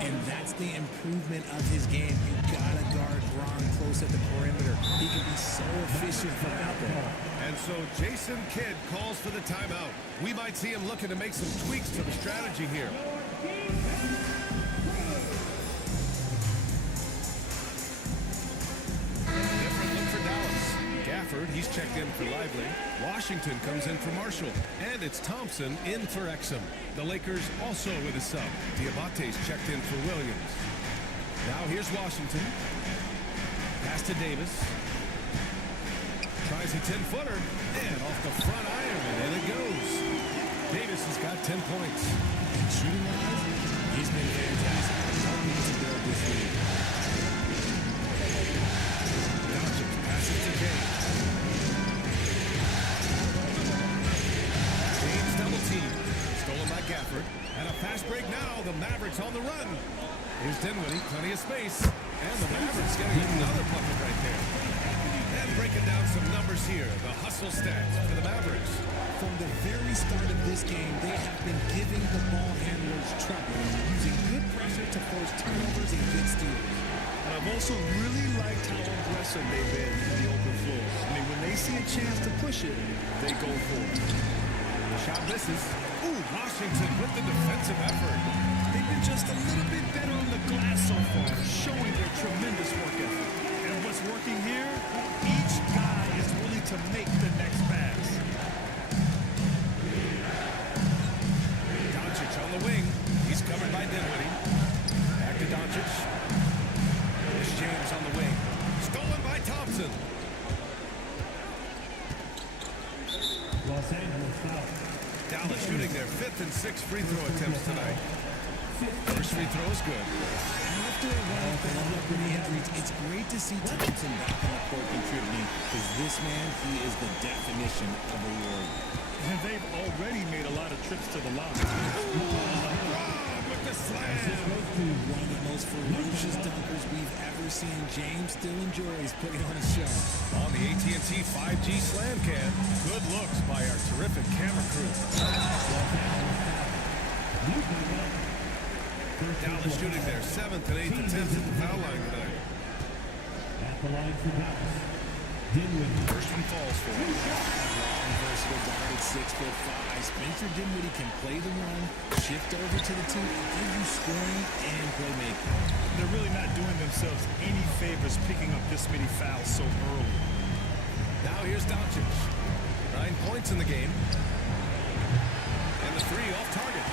And that's the improvement of his game. You gotta guard Bron close at the perimeter. He can be so efficient from out there. And so Jason Kidd calls for the timeout. We might see him looking to make some tweaks to the strategy here. Different look for Dallas. Gafford, he's checked in for Lively. Washington comes in for Marshall. And it's Thompson in for Exum. The Lakers also with a sub. Diabate's checked in for Williams. Now here's Washington. Pass to Davis. Tries a 10-footer, and off the front iron, and it goes. Davis has got 10 points. Shooting-wise, he's been fantastic. Helping to build this lead. Doncic passes to James. James double team. Stolen by Gafford. And a fast break now. The Mavericks on the run. Here's Dinwiddie, plenty of space. And the Mavericks getting another bucket right there. And breaking down some numbers here. The hustle stats for the Mavericks. From the very start of this game, they have been giving the ball handlers trouble, using good pressure to force turnovers and good steals. And I've also really liked how aggressive they've been in the open floor. I mean, when they see a chance to push it, they go for it. Shot misses. Ooh, Washington with the defensive effort. They've been just a little bit better on the glass so far, showing their tremendous work ethic. And what's working here, each guy is willing to make the next pass. Doncic on the wing. He's covered by Dinwiddie. Back to Doncic. There's James on the wing. Stolen by Thompson. Los Angeles foul. Dallas shooting their 5th and 6th free throw attempts tonight. First free throw is good. After a run of bad luck with injuries, it's great to see Thompson back on the court contributing, because this man, he is the definition of a warrior. And they've already made a lot of trips to the line. With the slam. One of the most ferocious dunkers we've ever seen. James still enjoys putting on a show. On the AT&T 5G slam cam. Good looks by our terrific camera crew. Dallas shooting their 7th and 8th attempts at the foul line tonight. At the line for Dallas. Dinwiddie. First one falls for him. Versatile guard at 6'5". Spencer Dinwiddie can play the run, shift over to the team, and give you scoring and playmaking. They're really not doing themselves any favors picking up this many fouls so early. Now here's Doncic. 9 points in the game. And the 3 off target.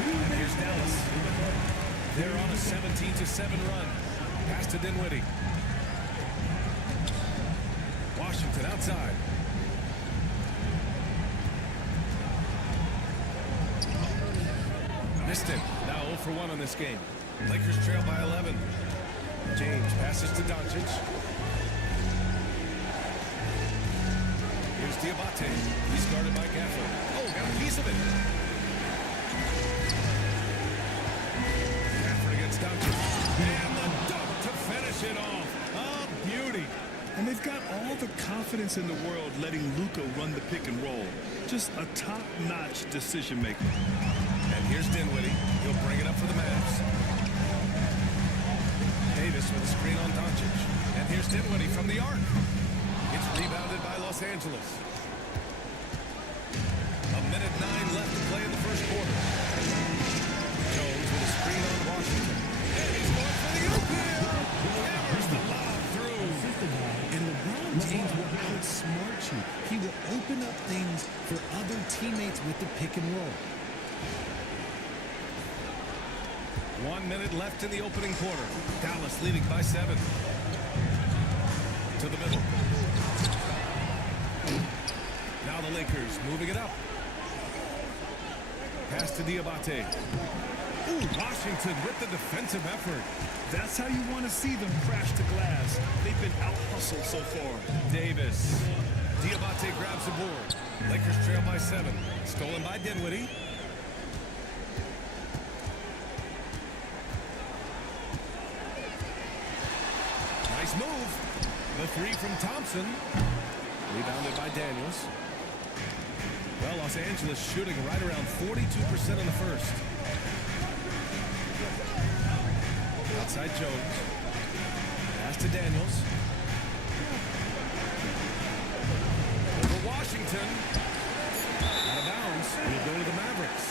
And here's Dallas. They're on a 17-7 run. Pass to Dinwiddie. Washington outside. Missed it. Now 0 for 1 on this game. Lakers trail by 11. James passes to Doncic. Here's Diabate. He's guarded by Gafford. Oh, got a piece of it. Gafford against Doncic. And the dunk to finish it off. Oh, beauty. And they've got all the confidence in the world letting Luka run the pick and roll. Just a top-notch decision maker. And here's Dinwiddie. He'll bring it up for the Mavs. Davis with a screen on Doncic. And here's Dinwiddie from the arc. It's rebounded by Los Angeles. 1:09 left to play in the first quarter. Jones with a screen on Washington. And he's going for the open. Hammers the lob through. And LeBron James will outsmart you. He will open up things for other teammates with the pick and roll. 1 minute left in the opening quarter. Dallas leading by 7. To the middle. Now the Lakers moving it up. Pass to Diabate. Ooh, Washington with the defensive effort. That's how you want to see them crash the glass. They've been out-hustled so far. Davis. Diabate grabs the board. Lakers trail by 7. Stolen by Dinwiddie. Nice move. The 3 from Thompson. Rebounded by Daniels. Well, Los Angeles shooting right around 42% in the first. Outside Jones. Pass to Daniels. Over Washington. Out of bounds. It'll go to the Mavericks.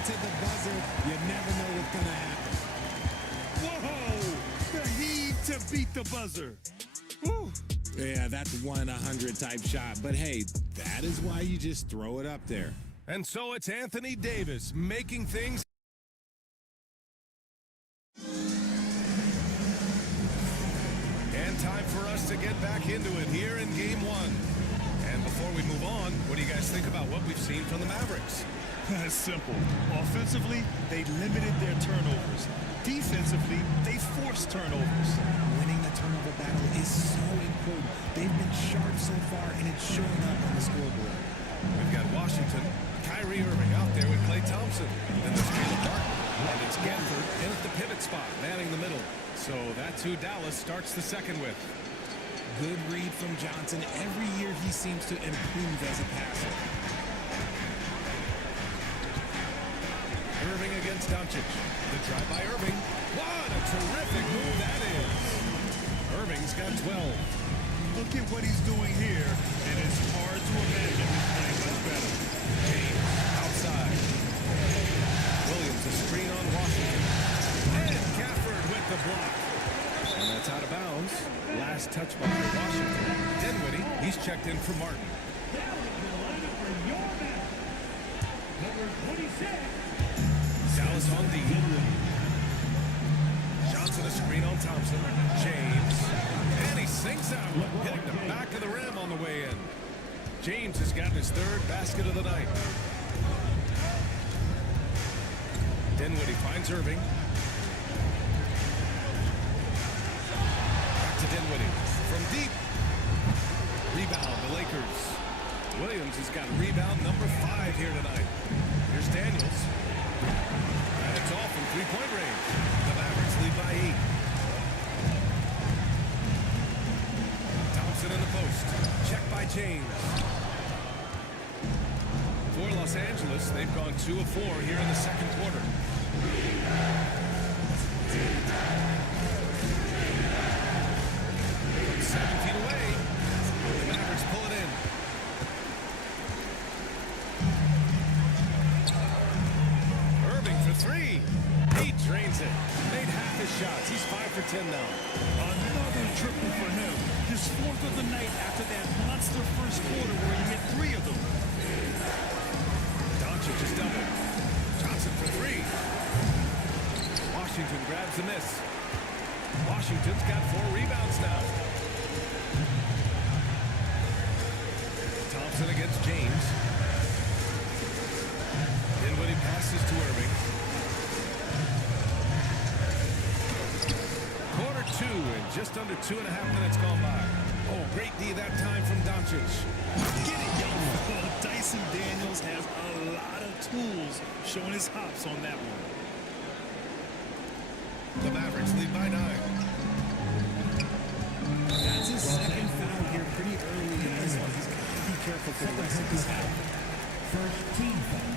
To the buzzer, you never know what's going to happen. Whoa! The heave to beat the buzzer. Woo! Yeah, that's 1 in 100 type shot. But hey, that is why you just throw it up there. And so it's Anthony Davis making things. And time for us to get back into it here in Game 1. And before we move on, what do you guys think about what we've seen from the Mavericks? It's simple. Offensively, they limited their turnovers. Defensively, they forced turnovers. Winning the turnover battle is so important. They've been sharp so far, and it's showing up on the scoreboard. We've got Washington, Kyrie Irving out there with Klay Thompson. Then there's Caleb Martin, and it's Gafford in at the pivot spot, manning the middle. So that's who Dallas starts the second with. Good read from Johnson. Every year he seems to improve as a passer. Irving against Doncic. The drive by Irving. What a terrific move that is. Irving's got 12. Look at what he's doing here, and it's hard to imagine him playing much better. James outside. Williams a screen on Washington. And Gafford with the block. And that's out of bounds. Last touch by Washington. Dinwiddie, he's checked in for Martin. Dallas on D. Johnson a screen on Thompson. James. And he sinks out one, hitting the back of the rim on the way in. James has gotten his third basket of the night. Dinwiddie finds Irving. Back to Dinwiddie. From deep. Rebound, the Lakers. Williams has got rebound number 5 here tonight. Here's Daniels. And it's all from three-point range. The Mavericks lead by 8. Thompson in the post. Check by James. For Los Angeles, they've gone 2 of 4 here in the second quarter. From 7 feet away, the Mavericks pull it in. Irving for 3. He drains it. Made half his shots. He's 5 for 10 now. Another triple for him. His 4th of the night after that monster first quarter where he hit 3 of them. Doncic is double. Johnson for 3. Washington grabs the miss. Washington's got 4 rebounds now. Thompson against James. Dinwiddie passes to Irving. Quarter 2 and just under 2.5 minutes gone by. Oh, great D that time from Doncic. Get it, young fella. Dyson Daniels has a lot of tools showing his hops on that one. The Mavericks lead by 9. That's his second foul here pretty early in this one. He's got to be careful for the rest of this half. First team foul.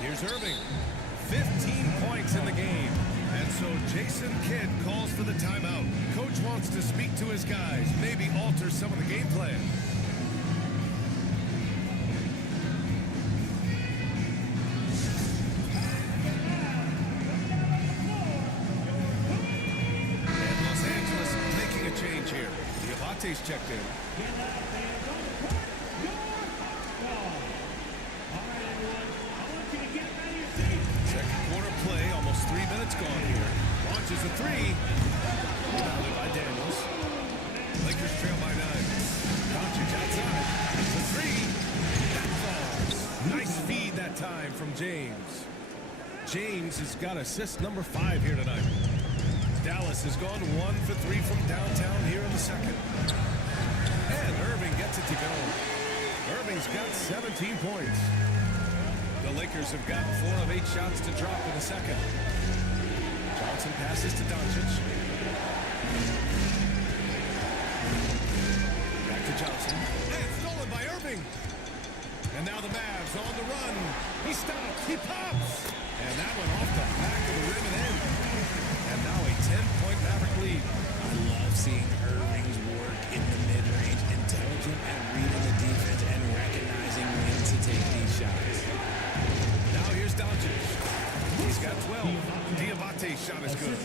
Here's Irving. 15 points in the game. And so Jason Kidd calls for the timeout. Coach wants to speak to his guys, maybe alter some of the game plan. And Los Angeles making a change here. Diabate's checked in. Second quarter play, almost 3 minutes gone here. Launches a 3. Rebounded by Daniels. Lakers trail by 9. Doncic outside. It's a 3. That falls. Nice feed that time from James. James has got assist number 5 here tonight. Dallas has gone 1 for 3 from downtown here in the second. And Irving gets it to go. Irving's got 17 points. The Lakers have got 4 of 8 shots to drop in the second. Johnson passes to Doncic. Back to Johnson. And stolen by Irving. And now the Mavs on the run. He stops. He pops. And that went off the back of the rim and in. And now a 10-point Maverick lead. I love seeing Irving's work in the mid-range, intelligent at reading the defense and recognizing when to take these shots. Now here's Doncic. He's got 12. shot is good.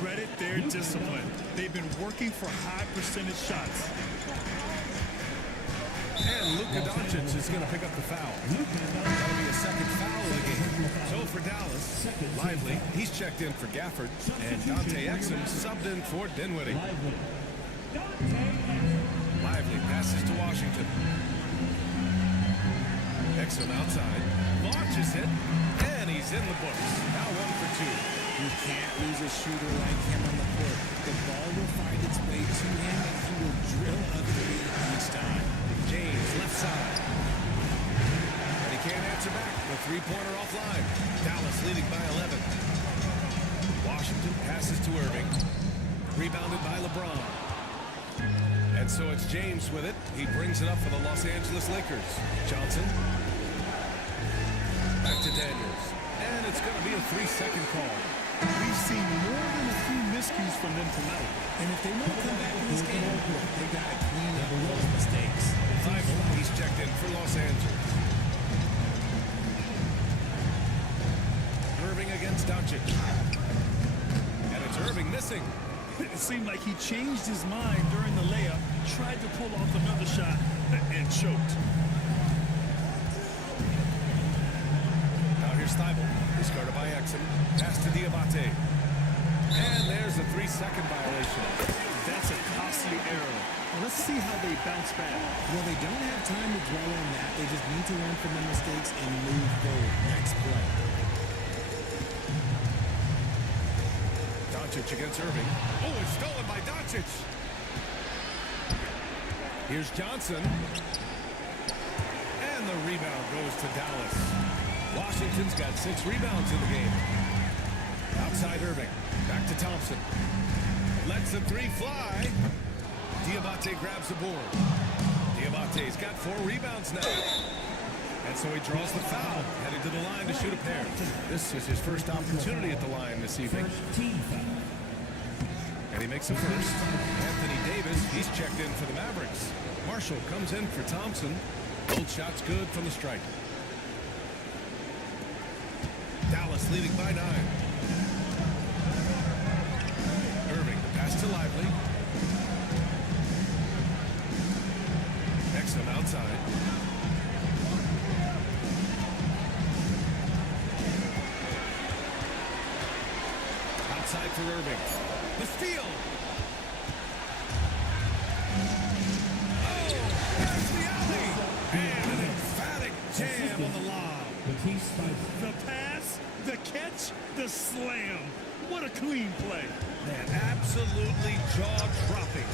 Credit their discipline. They've been working for high percentage shots. And Luka Doncic is going to pick up the foul. That'll be a second foul of the game. So for Dallas, Lively, he's checked in for Gafford, and Dante Exum subbed in for Dinwiddie. Lively passes to Washington. Exum outside, launches it, and he's in the books. Now 1 for 2. You can't lose a shooter like him on the court. The ball will find its way to him, and he will drill a three each time. James, left side. And he can't answer back. The three-pointer offline. Dallas leading by 11. Washington passes to Irving. Rebounded by LeBron. And so it's James with it. He brings it up for the Los Angeles Lakers. Johnson. Back to Daniels. And it's going to be a 3-second call. We've seen more than a few miscues from them tonight. And if they want to come back in this game, they got to clean up those mistakes. He's checked in for Los Angeles. Irving against Doncic. And it's Irving missing. It seemed like he changed his mind during the layup, tried to pull off another shot, and choked. Now here's Thibault. He's guarded by Exum. Pass to Diabate. And there's a 3-second violation. That's a costly error. Well, let's see how they bounce back. Well, they don't have time to dwell on that. They just need to learn from their mistakes and move forward. Next play. Doncic against Irving. Oh, it's stolen by Doncic. Here's Johnson. And the rebound goes to Dallas. Washington's got 6 rebounds in the game. Outside Irving. Back to Thompson. Lets the three fly. Diabate grabs the board. Diabate's got 4 rebounds now. And so he draws the foul, heading to the line to shoot a pair. This is his first opportunity at the line this evening. And he makes a first. Anthony Davis, he's checked in for the Mavericks. Marshall comes in for Thompson. Both shots good from the stripe. Dallas leading by 9. Irving, the pass to Lively. Exum outside. Outside for Irving. The steal. Oh, that's the alley. And an emphatic jam on the lob. The pass, the catch, the slam. What a clean play. Man, absolutely jaw-dropping.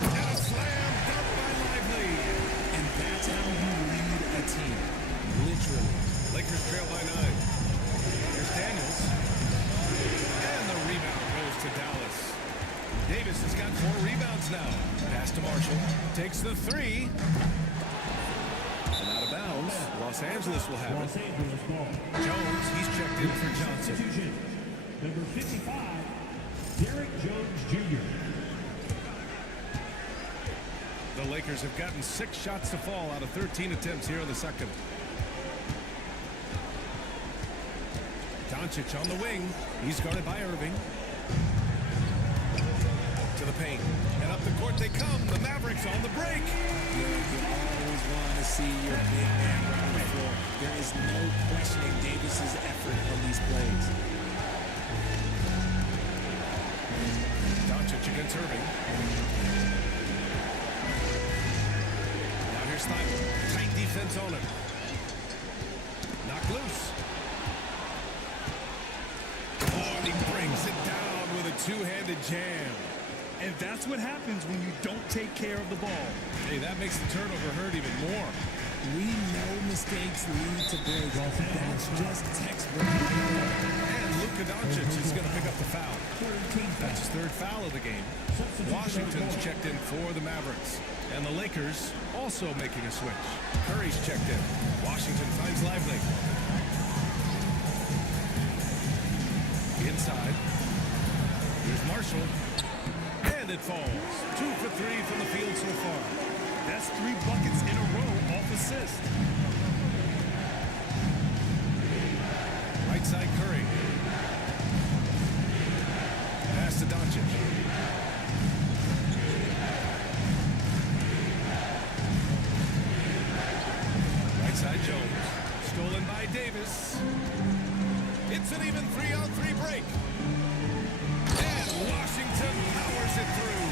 And a slam dunk by Lively. And that's how you lead a team. Literally. Lakers trail by 9. Here's Daniels. And the rebound goes to Dallas. Davis has got 4 rebounds now. Pass to Marshall. Takes the 3. And out of bounds. Los Angeles will have it. Jones, he's checked in for Johnson. Number 55, Derek Jones Jr. The Lakers have gotten 6 shots to fall out of 13 attempts here in the second. Doncic on the wing. He's guarded by Irving. To the paint. And up the court they come. The Mavericks on the break. You always want to see your big man around the floor. There is no questioning Davis's effort on these plays. Doncic against Irving. Now here's Thibault. Tight defense on him. Knocked loose. Oh, and he brings it down with a 2-handed jam. And that's what happens when you don't take care of the ball. Hey, that makes the turnover hurt even more. We know mistakes lead to breaks. That's just textbook. And Luka Doncic is going to pick up the foul. That's his 3rd foul of the game. Washington's checked in for the Mavericks. And the Lakers also making a switch. Curry's checked in. Washington finds Lively. Inside. Here's Marshall. And it falls. 2 for 3 from the field so far. That's 3 buckets in a row off assist. Right side Curry. to Doncic. Right side Jones. Stolen by Davis. It's an even 3-on-3 break. And Washington powers it through.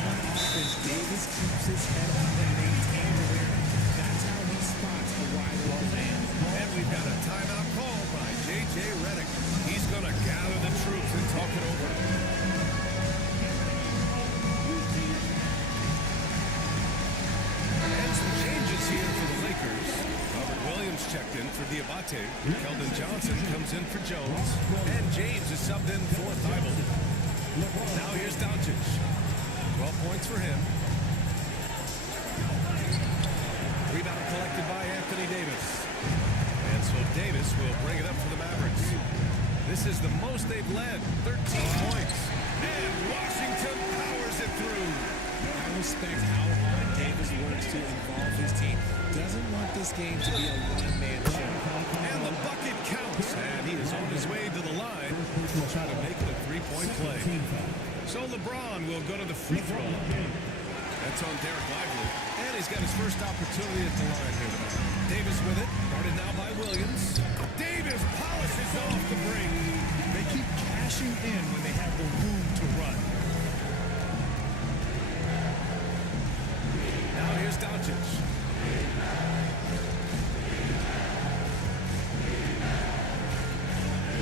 On offense, Davis keeps his head up and maintains awareness. That's how he spots a wide open man. And we've got a timeout call by J.J. Redick. He's going to gather the troops and talk it over. And some changes here for the Lakers. Robert Williams checked in for Diabate. Keldon Johnson comes in for Jones. And James is subbed in for Thibault. Now here's Doncic. 12 points for him. Rebound collected by Anthony Davis. And so Davis will bring it up for the Mavericks. This is the most they've led, 13 points. And Washington powers it through. I respect how hard Davis works to involve his team. Doesn't want this game to be a one-man show. And the bucket counts. And he is on his way to the line to try to make it a three-point play. So LeBron will go to the free throw line. That's on Derek Lively. And he's got his first opportunity at the line here tonight. Davis with it. Guarded now by Williams. Davis polishes off the break. They keep cashing in when they have the room to run. Now here's Doncic.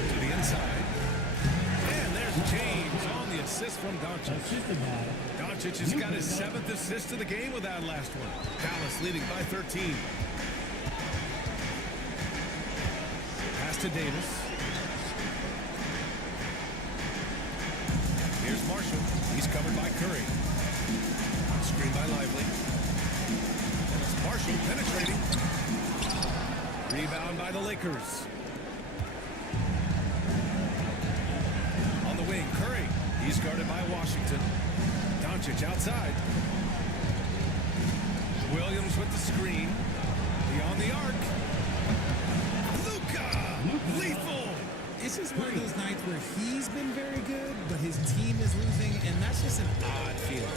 To the inside. And there's James on the assist from Doncic. Doncic has got his 7th assist of the game with that last one. Dallas leading by 13. Pass to Davis. Here's Marshall. He's covered by Curry. Screen by Lively. And it's Marshall penetrating. Rebound by the Lakers. On the wing, Curry. He's guarded by Washington. Doncic outside. Williams with the screen. Beyond the arc. Luka! Lethal! It's just one of those nights where he's been very good, but his team is losing, and that's just an odd feeling.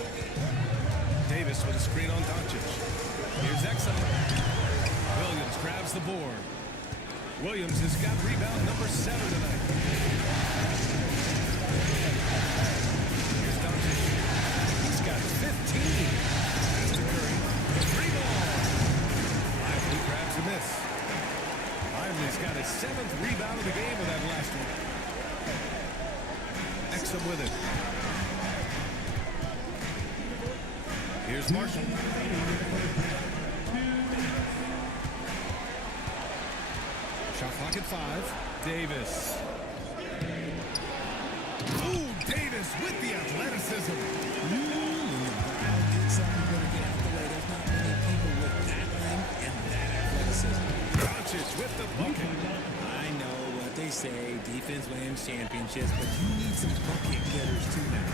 Davis with a screen on Doncic. Here's Exum. Williams grabs the board. Williams has got rebound number 7 tonight. Here's Doncic. He's got 15. Pass to Curry. The free ball. Lively grabs a miss. Lively's got his 7th rebound of the game with that last one. Exum with it. Here's Marshall. Shot clock at 5. Davis. Ooh, Davis with the athleticism. When the crowd gets up, you better get out the way. There's not many people with that length and that athleticism. Doncic with the bucket. I know what they say, defense wins championships, but you need some bucket getters too now.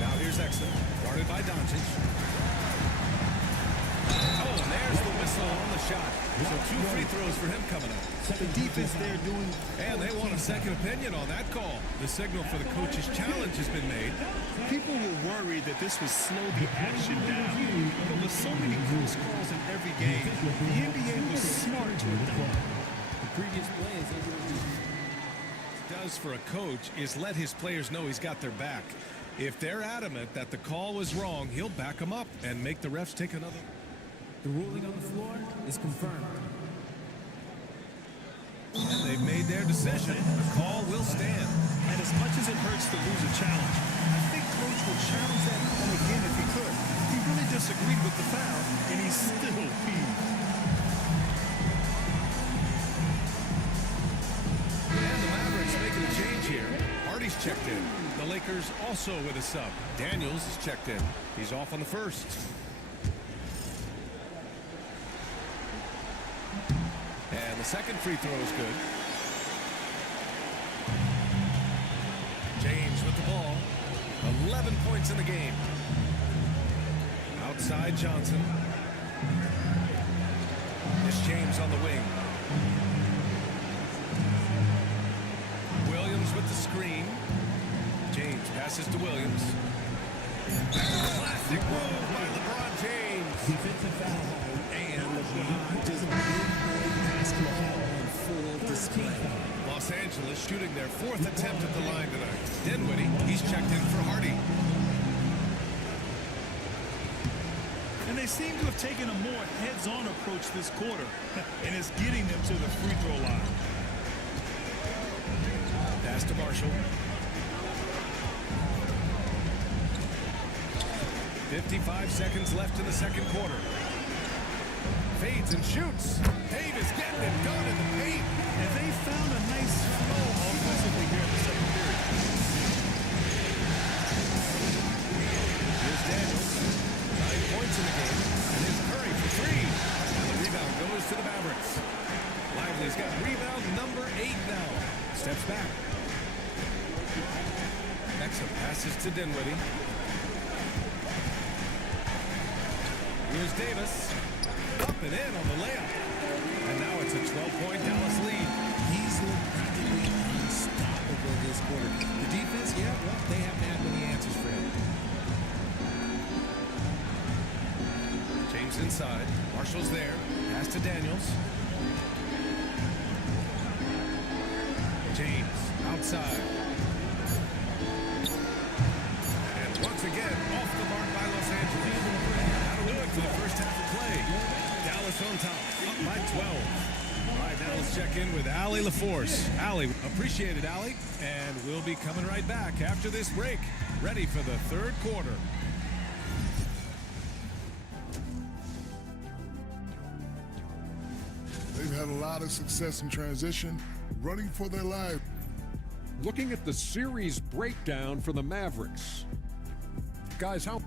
Now here's Exum, guarded by Doncic. Oh, and there's the whistle on the shot. So 2 free throws for him coming up. The defense they're doing. And they want a second opinion on that call. The signal for the coach's challenge has been made. People were worried that this would slow the action down. But with so many close calls in every game, the NBA was smart to adapt. The previous play is Does for a coach is let his players know he's got their back. If they're adamant that the call was wrong, he'll back them up and make the refs take another. The ruling on the floor is confirmed. And they've made their decision. The call will stand. And as much as it hurts to lose a challenge, I think Coach would challenge that call again if he could. He really disagreed with the foul, and he's still peeved. And the Mavericks making a change here. Hardy's checked in. The Lakers also with a sub. Daniels is checked in. He's off on the first. And the second free throw is good. James with the ball. 11 points in the game. Outside Johnson. It's James on the wing. James with the screen. James passes to Williams. Classic move by LeBron James. Defensive foul, and LeBron just big basketball on full display. Los Angeles shooting their 4th attempt at the line tonight. Dinwiddie, he's checked in for Hardy. And they seem to have taken a more heads-on approach this quarter, and it's getting them to the free throw line. Pass to Marshall. 55 seconds left in the second quarter. Fades and shoots. Davis getting it done in the paint. And they found a nice flow offensively here in the second period. Here's Daniels. 9 points in the game. And here's Curry for 3. And the rebound goes to the Mavericks. Lively's got rebound number 8 now. Steps back. Exum passes to Dinwiddie. Here's Davis. Up and in on the layup. And now it's a 12-point Dallas lead. He's looked practically unstoppable this quarter. The defense, yeah, well, they haven't had many answers for him. James inside. Marshall's there. Pass to Daniels. James outside. And once again, off the mark by Los Angeles. That'll do it for the first half of play. Dallas on top, up by 12. All right, now let's check in with Allie LaForce. Allie, appreciate it, Allie. And we'll be coming right back after this break. Ready for the third quarter. They've had a lot of success in transition, running for their life. Looking at the series breakdown for the Mavericks. Guys, how...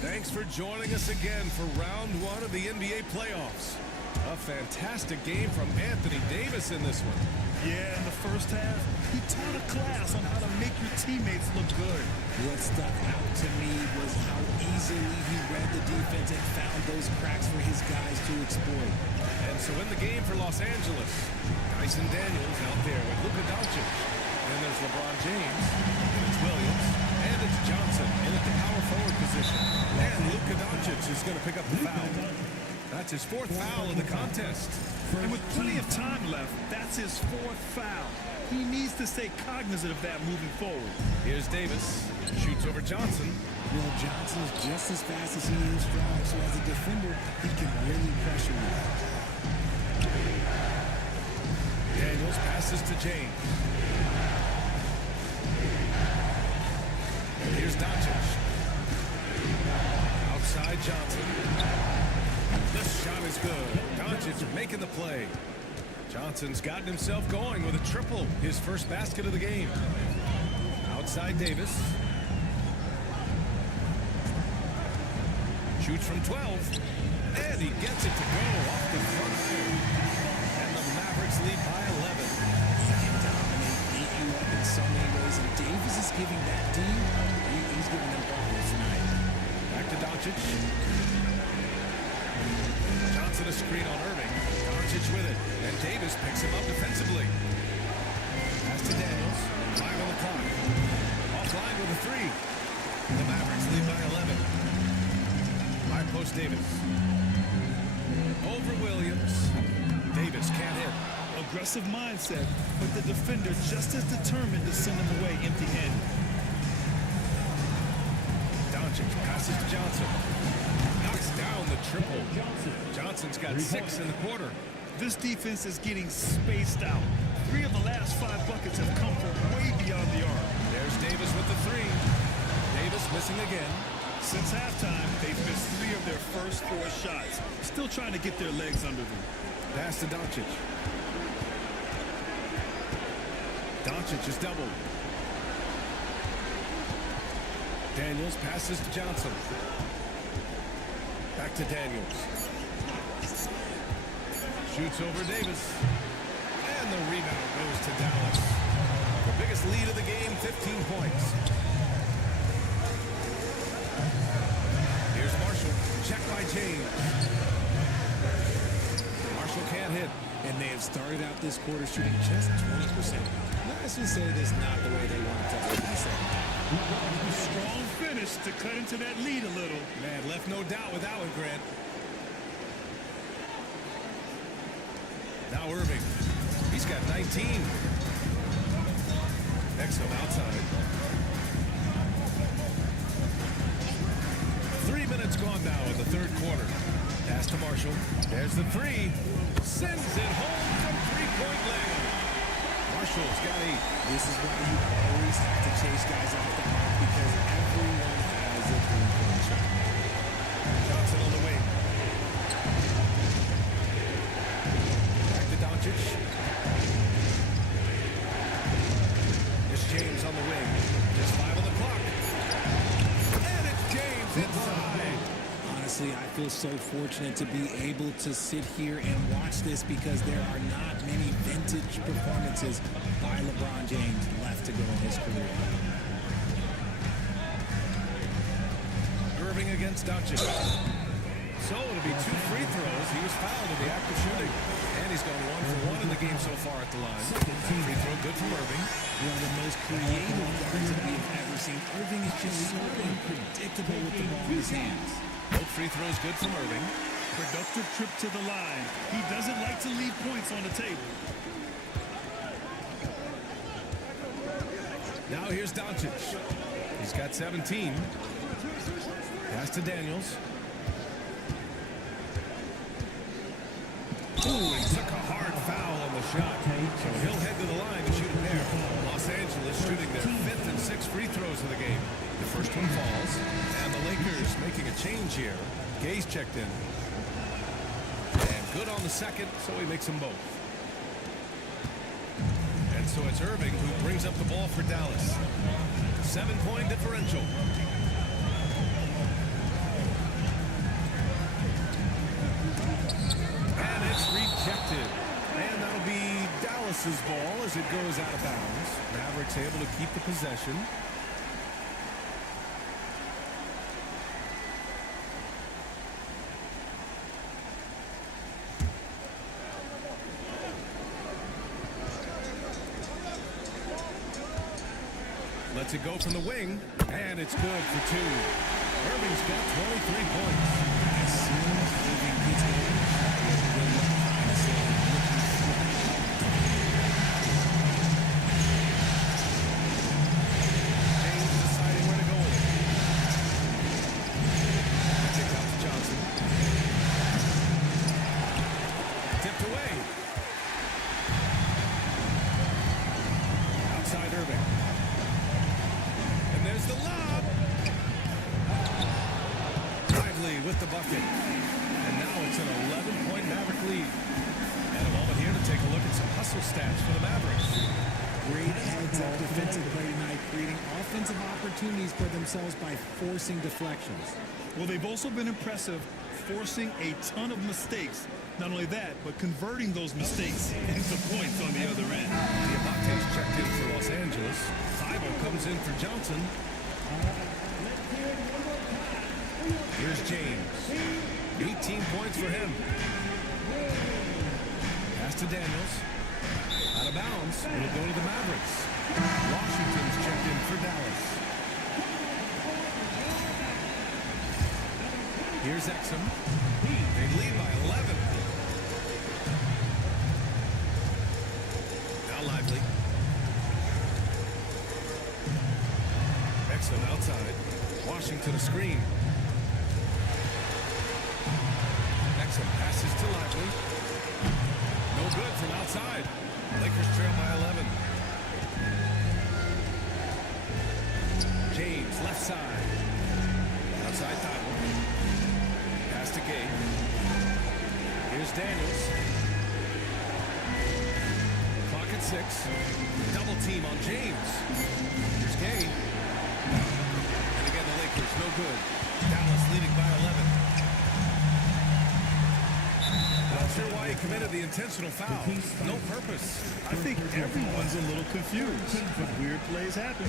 Thanks for joining us again for round 1 of the NBA playoffs. A fantastic game from Anthony Davis in this one. Yeah, in the first half, he taught a class on how to make your teammates look good. What stuck out to me was how easily he read the defense and found those cracks for his guys to exploit. And so in the game for Los Angeles, Dyson Daniels out there with Luka Doncic. And there's LeBron James, and it's Williams, and it's Johnson in at the power forward position. And Luka Doncic is going to pick up the foul. That's his 4th foul of the contest. And with plenty of time left, that's his 4th foul. He needs to stay cognizant of that moving forward. Here's Davis. Shoots over Johnson. Well, Johnson's just as fast as he is strong, so as a defender, he can really pressure you. Daniels passes to James. And here's Doncic. Outside Johnson. This shot is good. Doncic making the play. Johnson's gotten himself going with a triple, his first basket of the game. Outside Davis. Shoots from 12. And he gets it to go off the front iron. And the Mavericks lead by 11. He can dominate, beat you up in so many ways. And Davis is giving that team, he's giving them problems tonight. Back to Doncic. Johnson a screen on Irving. Doncic with it. And Davis picks him up defensively. Pass to Daniels. 5 on the clock. Offline with a 3. The Mavericks lead by 11. High post Davis. Over Williams. Davis can't hit. Aggressive mindset, but the defender just as determined to send him away empty-handed. Doncic passes to Johnson. Knocks down the triple. Johnson's got 6 in the quarter. This defense is getting spaced out. 3 of the last 5 buckets have come from way beyond the arc. There's Davis with the 3. Davis missing again. Since halftime, they've missed 3 of their first 4 shots. Still trying to get their legs under them. Pass to Doncic. Doncic is doubled. Daniels passes to Johnson. Back to Daniels. Shoots over Davis. And the rebound goes to Dallas. The biggest lead of the game, 15 points. James. Marshall can't hit. And they have started out this quarter shooting just 20%. Let's just say this is not the way they wanted to open the second half. Strong finish to cut into that lead a little. Man, left no doubt with that one, Grant. Now Irving. He's got 19. Exum outside. 3 minutes gone now in the third quarter. Pass to Marshall. There's the three. Sends it home from three-point land. Marshall's got 8. This is why you always have to chase guys off the mark because everyone has a three-point shot. Johnson on the wing. Back to Doncic. It's James on the wing. Just 5 on the clock. And it's James inside. Honestly, I feel so fortunate to be able to sit here and watch this because there are not many vintage performances by LeBron James left to go in his career. Irving against Doncic. So it'll be 2 free throws. He was fouled in the act of shooting. And he's gone 1 for 1 in the game so far at the line. Free throw good from Irving. One of the most creative guards that we have ever seen. Irving is just so unpredictable with the ball in his hands. Both free throws good from Irving. Productive trip to the line. He doesn't like to leave points on the table. Now here's Doncic. He's got 17. Pass to Daniels. Ooh, he took a hard foul on the shot. So he'll head to the line to shoot a pair. Los Angeles shooting their 5th and 6th free throws of the game. The first one falls. And the Lakers making a change here. Gay's checked in. And good on the second, so he makes them both. And so it's Irving who brings up the ball for Dallas. 7-point differential. And it's rejected. And that'll be Dallas's ball as it goes out of bounds. Mavericks able to keep the possession. Lets it go from the wing, and it's good for 2. Irving's got 23 points. As soon as Irving gets going, good luck trying to say James deciding where to go with it. Kick out to Johnson. Tipped away. Outside Irving. There's the lob. Lively with the bucket. And now it's an 11-point Maverick lead. And a moment here to take a look at some hustle stats for the Mavericks. great heads-up defensive play tonight, creating offensive opportunities for themselves by forcing deflections. Well, they've also been impressive, forcing a ton of mistakes. Not only that, but converting those mistakes into points on the other end. Diamante's checked in for Los Angeles. Thibault comes in for Johnson. Here's James. 18 points for him. Pass to Daniels. Out of bounds. It'll go to the Mavericks. Washington's checked in for Dallas. Here's Exum. They lead by 11. Now Lively. Exum outside. Washington a screen. Exum passes to Lively. No good from outside. Lakers trail by 11. James left side. Outside Thibault. Pass to Gay. Here's Daniels. Clock at 6. Double team on James. Here's Gay. And again the Lakers, no good. Dallas leading by 11. Not sure why he committed the intentional foul. No purpose. I think everyone's a little confused, but weird plays happen.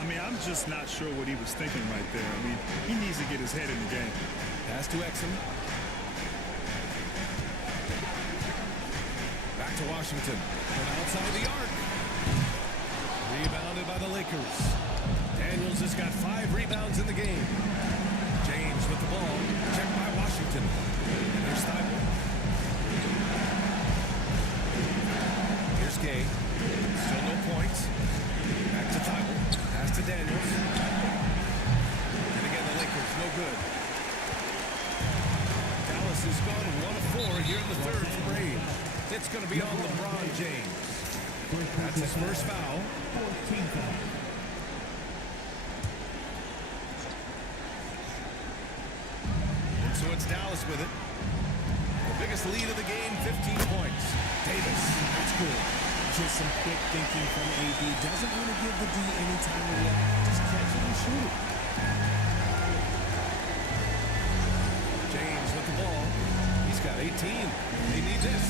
I mean, I'm just not sure what he was thinking right there. I mean, he needs to get his head in the game. Pass to Exum. Back to Washington. From outside the arc. Rebounded by the Lakers. Daniels has got 5 rebounds in the game. James with the ball. Checked by Washington. And there's Thibault. Here's Gay. Still no points. Back to Thibault. Pass to Daniels. And again, the Lakers, no good. Dallas has gone 1 of 4 here in the third for Reigns. It's going to be on LeBron James. That's his first foul. And so it's Dallas with it. The biggest lead of the game, 15 points. Davis. That's good. Just some quick thinking from AD. Doesn't want to give the D any time to react. Just catch it and shoot it. James with the ball. He's got 18. They need this.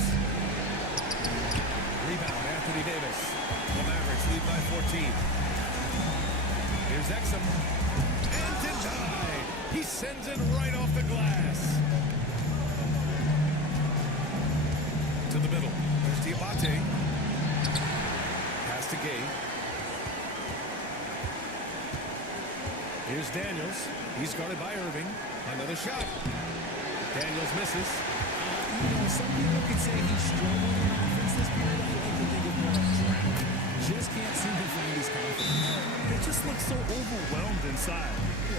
Rebound, Anthony Davis. The Mavericks lead by 14. Here's Exum. And denied. He sends it right off the glass. To the middle. There's Diabate. Pass to Gay. Here's Daniels. He's guarded by Irving. Another shot. Daniels misses. Some people could say he's struggling in offense this period. I like to think of more drowning. Just can't seem to find his confidence. They just look so overwhelmed inside.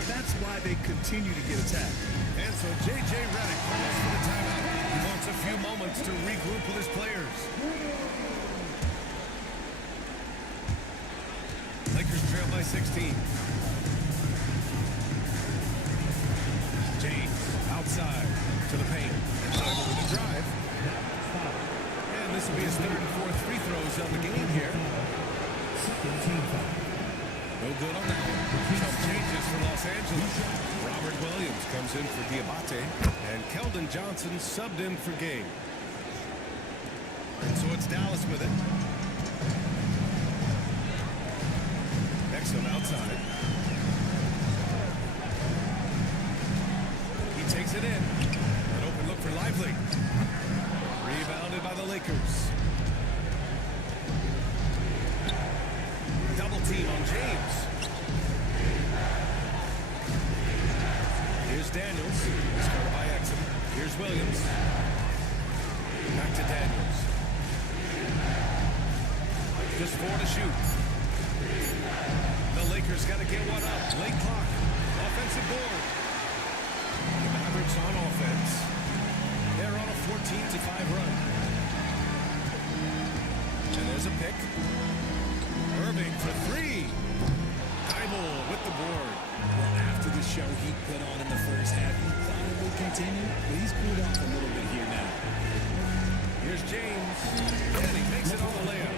That's why they continue to get attacked. And so J.J. Redick calls for the timeout. He wants a few moments to regroup with his players. Lakers trail by 16. James outside to the paint. Thibault with a drive. And this will be his third and fourth free throws of the game here. No good on that one. Some changes for Los Angeles. Robert Williams comes in for Diabate. And Keldon Johnson subbed in for Gay. And so it's Dallas with it. Exum outside. He takes it in. An open look for Lively. Rebounded by the Lakers. Double team on James. Here's Daniels. He's covered by Exum. Here's Williams. Back to Daniels. Just 4 to shoot. The Lakers got to get one up. Late clock. Offensive board. The Mavericks on offense. They're on a 14-5 run. And there's a pick. Irving for 3. Thibault with the board. Well, after the show he put on in the first half, he thought it would continue, but he's cooled off a little bit here now. Here's James. And he makes it on the layup.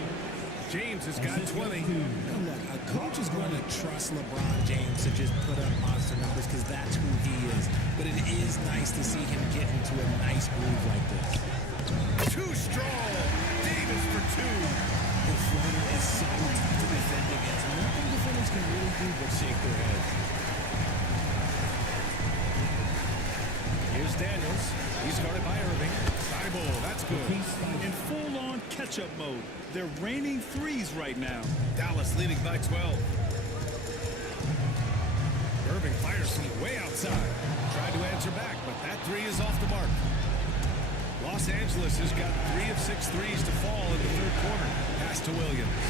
James has got 20. Now look, a coach is going to trust LeBron James to just put up monster numbers because that's who he is. But it is nice to see him get into a nice groove like this. Too strong. Davis for 2. The floater is so tough to defend against. Nothing defenders can really do but shake their heads. Here's Daniels. He's guarded by Irving. Thibault, that's good. In full-on catch-up mode. They're raining threes right now. Dallas leading by 12. Irving fires from way outside. Tried to answer back, but that 3 is off the mark. Los Angeles has got 3 of 6 threes to fall in the third quarter. Pass to Williams.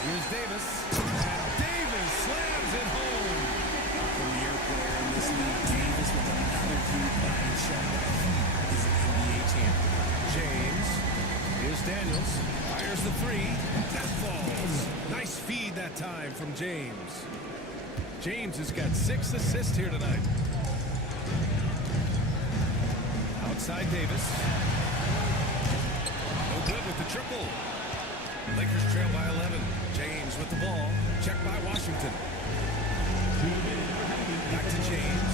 Here's Davis. And Davis slams it home. Premier player in this league, Davis with another huge body shot. He is an NBA champion. James. Here's Daniels. Fires the 3. That falls. Nice feed that time from James. James has got 6 assists here tonight. Outside Davis. No good with the triple. Lakers trail by 11. James with the ball. Checked by Washington. Back to James.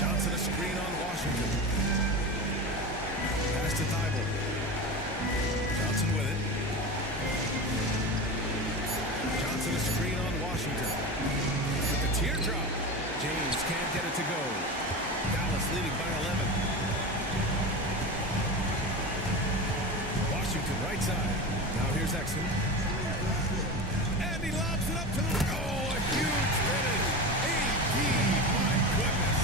Johnson a screen on Washington. Pass to Thibault. Johnson with it. Washington, right side. Now here's Exum. And he lobs it up to the... Oh, a huge finish. AD, my goodness.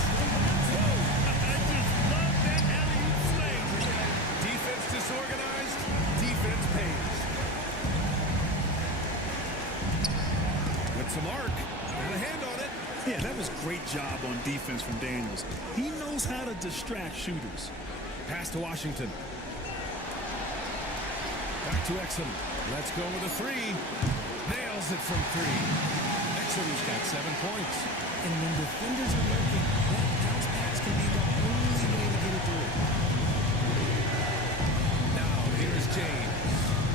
Whoa. I just love that alley-oop sling. Defense disorganized. Defense pays. With some arc. And a hand on it. Yeah, that was great job on defense from Daniels. He knows how to distract shooters. Pass to Washington. Back to Exum. Let's go with a three. Nails it from three. Exum's got 7 points. And when defenders are lurking, that bounce pass can be the only way to get it through. Now, here's James.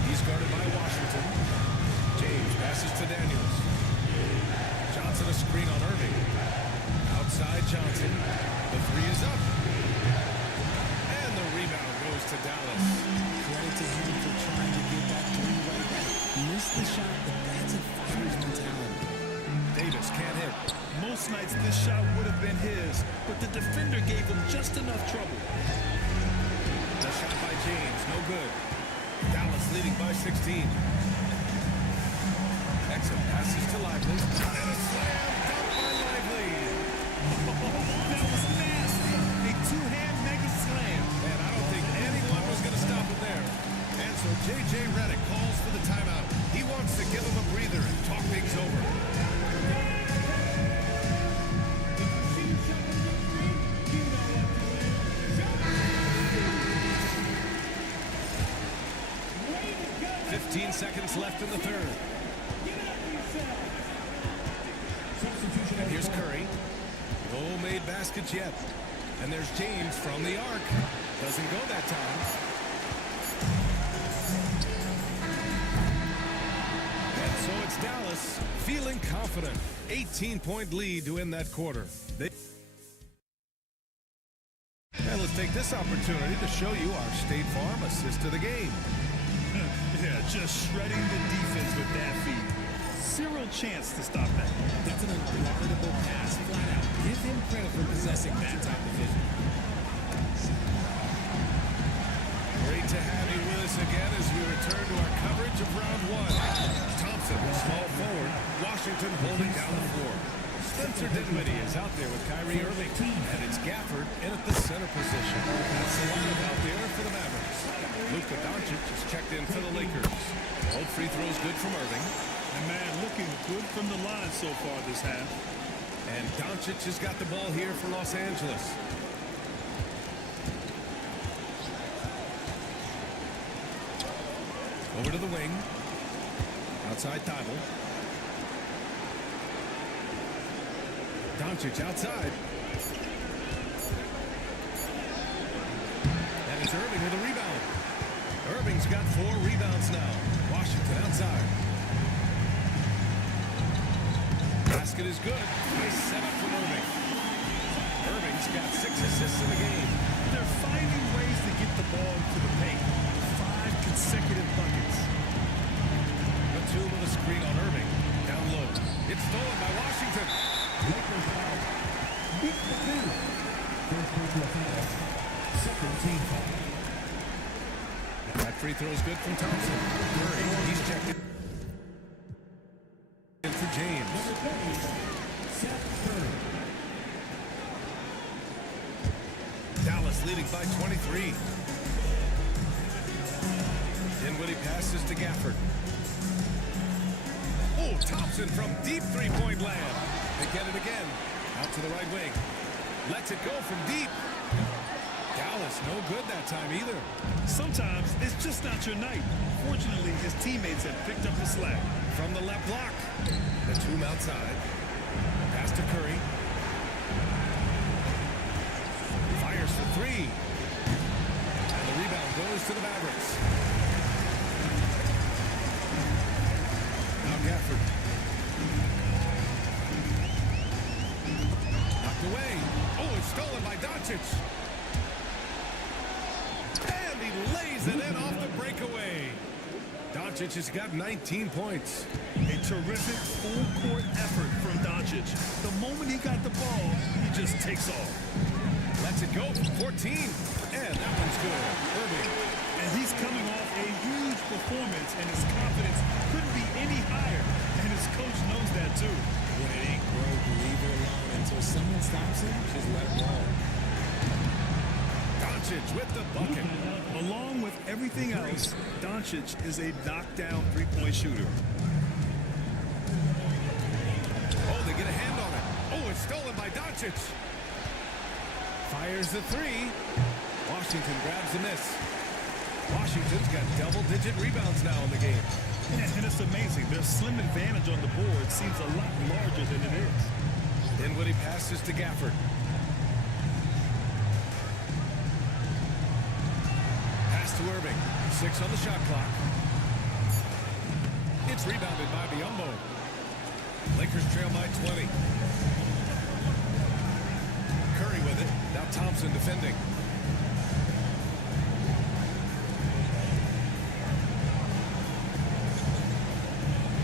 He's guarded by Washington. James passes to Daniels. Johnson a screen on Irving. Outside Johnson. The three is up. And the rebound goes to Dallas. Credit to him for trying to get that three right back. Missed the shot, but that's a fighter's mentality. Davis can't hit. Most nights this shot would have been his, but the defender gave him just enough trouble. The shot by James, no good. Dallas leading by 16. Exum passes to Lively. And a slam dunk by Lively. That was nasty. A two-hand mega slam. Man, I don't think anyone was going to stop him there. And so J.J. Redick calls for the timeout. He wants to give him a breather and talk things over. Seconds left in the third. And here's Curry. No made baskets yet. And there's James from the arc. Doesn't go that time. And so it's Dallas feeling confident. 18-point lead to end that quarter. And let's take this opportunity to show you our State Farm assist to the game. Yeah, just shredding the defense with that feed. Zero chance to stop that. That's an unguardable pass, flat out. Give him credit for possessing that type of vision. Great to have you with us again as we return to our coverage of round one. Thompson will small forward. Washington holding down the floor. Spencer Dinwiddie is out there with Kyrie Irving. And it's Gafford in at the center position. That's the lineup out there for the Mavericks. Luka Doncic is checked in for the Lakers. Both free throws good from Irving. And man, looking good from the line so far this half. And Doncic has got the ball here for Los Angeles. Over to the wing. Outside Thibault. Doncic outside. And it's Irving with a rebound. Irving's got 4 rebounds now. Washington outside. Basket is good. Nice setup from Irving. Irving's got 6 assists in the game. They're finding ways to get the ball to the paint. 5 consecutive buckets. Batum with a screen on Irving. Down low. It's stolen by Washington. Lakers foul. Big Batum. First free throw foul. Second team foul. That free throw is good from Thompson. Curry, he's checked in for James. Number 30, Seth Curry. Dallas leading by 23. Dinwiddie passes to Gafford. Oh, Thompson from deep three-point land. They get it again. Out to the right wing. Lets it go from deep. Dallas no good that time either. Sometimes it's just not your night. Fortunately, his teammates have picked up the slack. From the left block. Batum outside. Pass to Curry. Fires for 3. And the rebound goes to the Mavericks. Now Gafford. Knocked away. Oh, it's stolen by Doncic. And he lays it in off the breakaway. Doncic has got 19 points. A terrific full-court effort from Doncic. The moment he got the ball, he just takes off. Lets it go from 14. And that one's good. Irving. And he's coming off a huge performance, and his confidence couldn't be any higher. And his coach knows that too. When it ain't broke, leave it alone. Until someone stops him, just let it roll. Doncic with the bucket. Along with everything else, Doncic is a knockdown three-point shooter. Oh, they get a hand on it. Oh, it's stolen by Doncic. Fires the three. Washington grabs the miss. Washington's got double-digit rebounds now in the game. Yeah, and it's amazing. Their slim advantage on the board seems a lot larger than it is. Dinwiddie passes to Gafford. Pass to Irving. 6 on the shot clock. It's rebounded by Biyombo. Lakers trail by 20. Curry with it. Now Thompson defending.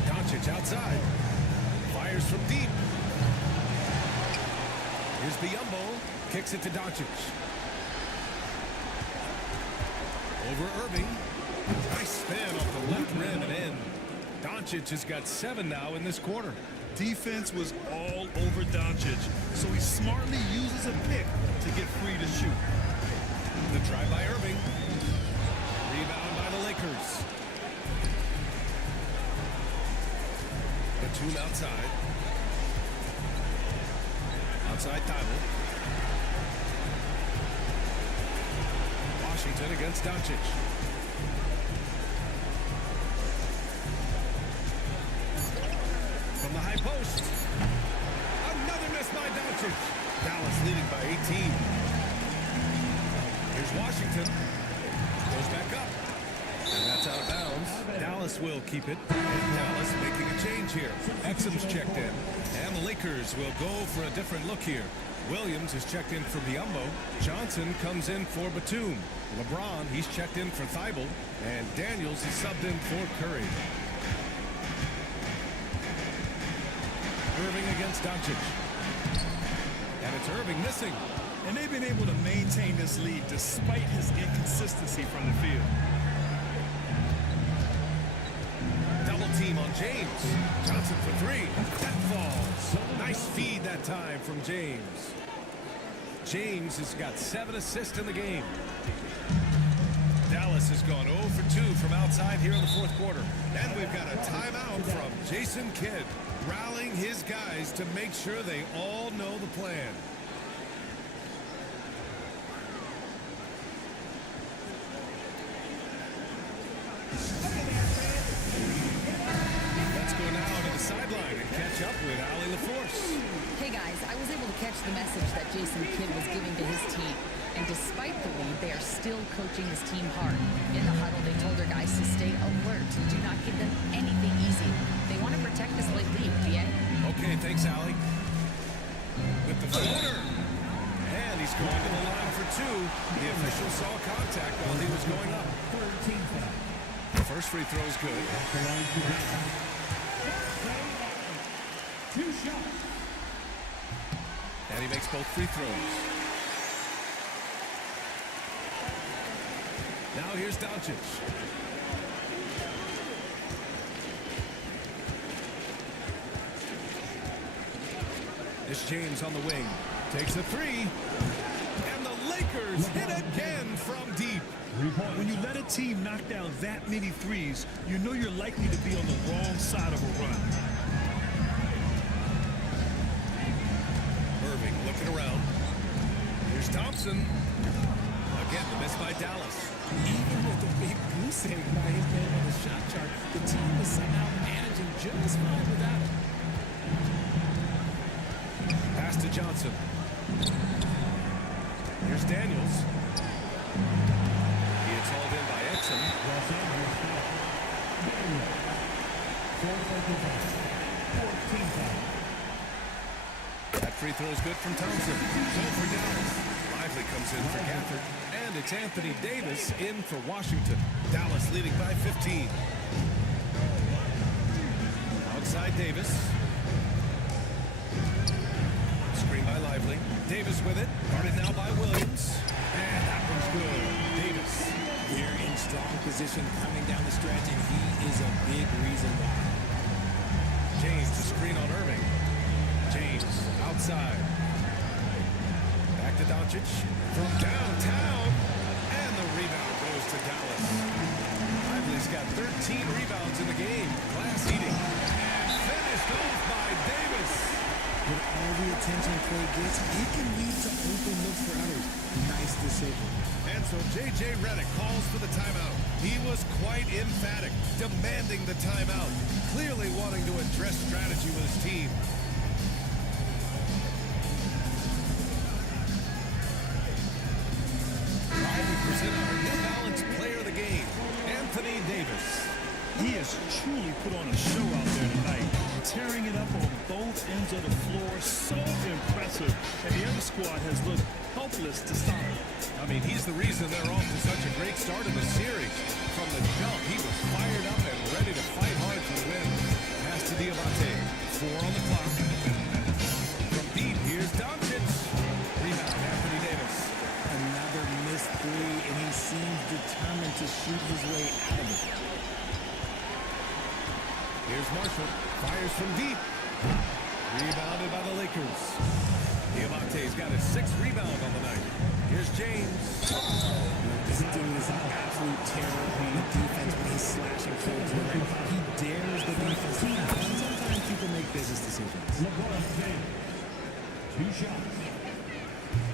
Doncic outside. Fires from deep. Here's Biyombo. Kicks it to Doncic. Over Irving. Nice spin off the left rim and in. Doncic has got 7 now in this quarter. Defense was all over Doncic, so he smartly uses a pick to get free to shoot. The try by Irving. Rebound by the Lakers. Batum outside. Outside Thibault. Washington against Doncic. From the high post. Another miss by Doncic. Dallas leading by 18. Here's Washington. Goes back up. And that's out of bounds. Dallas will keep it. And Dallas making a change here. Exum's checked in. And the Lakers will go for a different look here. Williams is checked in for Biyombo. Johnson comes in for Batum. LeBron, he's checked in for Thibault. And Daniels is subbed in for Curry. Irving against Doncic. And it's Irving missing. And they've been able to maintain this lead despite his inconsistency from the field. Double team on James. Johnson for 3. That falls. Nice feed that time from James. James has got 7 assists in the game. Dallas has gone 0 for 2 from outside here in the fourth quarter. And we've got a timeout from Jason Kidd, rallying his guys to make sure they all know the plan. Let's go now to the sideline and catch up with Allie LaForce. Hey guys, I was able to catch the message that Jason Kidd was giving to his team. And despite the lead, they are still coaching his team hard. In the huddle, they told their guys to stay alert and do not give them anything easy. They want to protect this late lead, BA. Okay, thanks, Allie. With the floater. And he's going to the line for 2. The official saw contact while he was going up. The first free throw is good. 2 shots. And he makes both free throws. Now here's Doncic. This James on the wing. Takes a 3. And the Lakers hit again from deep. When you let a team knock down that many threes, you know you're likely to be on the wrong side of a run. Irving looking around. Here's Thompson. Again, the miss by Dallas. Even with the big goose egg by his name on the shot chart, the team is somehow managing just fine without it. Pass to Johnson. Here's Daniels. He gets hauled in by Exum. That free throw is good from Thompson. So for Dallas. Lively comes in for Gafford. And it's Anthony Davis in for Washington. Dallas leading by 15. Outside Davis. Screen by Lively. Davis with it. Guarded now by Williams. And that one's good. Davis. They're in strong position position coming down the stretch, and he is a big reason why. James, the screen on Irving. James, outside. Back to Doncic. From downtown. And the rebound goes to Dallas. Lively's got 13 rebounds in the game. Glass eating. And finished off by Davis. With all the attention Clay gets, it can lead to open looks for others. Nice decision. And so J.J. Redick calls for the timeout. He was quite emphatic, demanding the timeout, clearly wanting to address strategy with his team. We present our New Balance Player of the Game, Anthony Davis. He has truly put on a show out there tonight, tearing it up on both ends of the floor. So impressive, and the other squad has looked helpless to stop him. I mean, he's the reason they're off to such a great start in the series. From the jump, he was fired up and ready to fight hard for the win. Pass to Diamante. 4 on the clock. From deep, here's Doncic. Rebound, Anthony Davis. Another missed three, and he seems determined to shoot his way out of it. Here's Marshall. Fires from deep. Rebounded by the Lakers. Diamante's got his 6th rebound on the night. Here's James. This dude is an absolute terror on the defense when he's slashing towards the rim. He dares the defense. And sometimes people make business decisions. Two shots.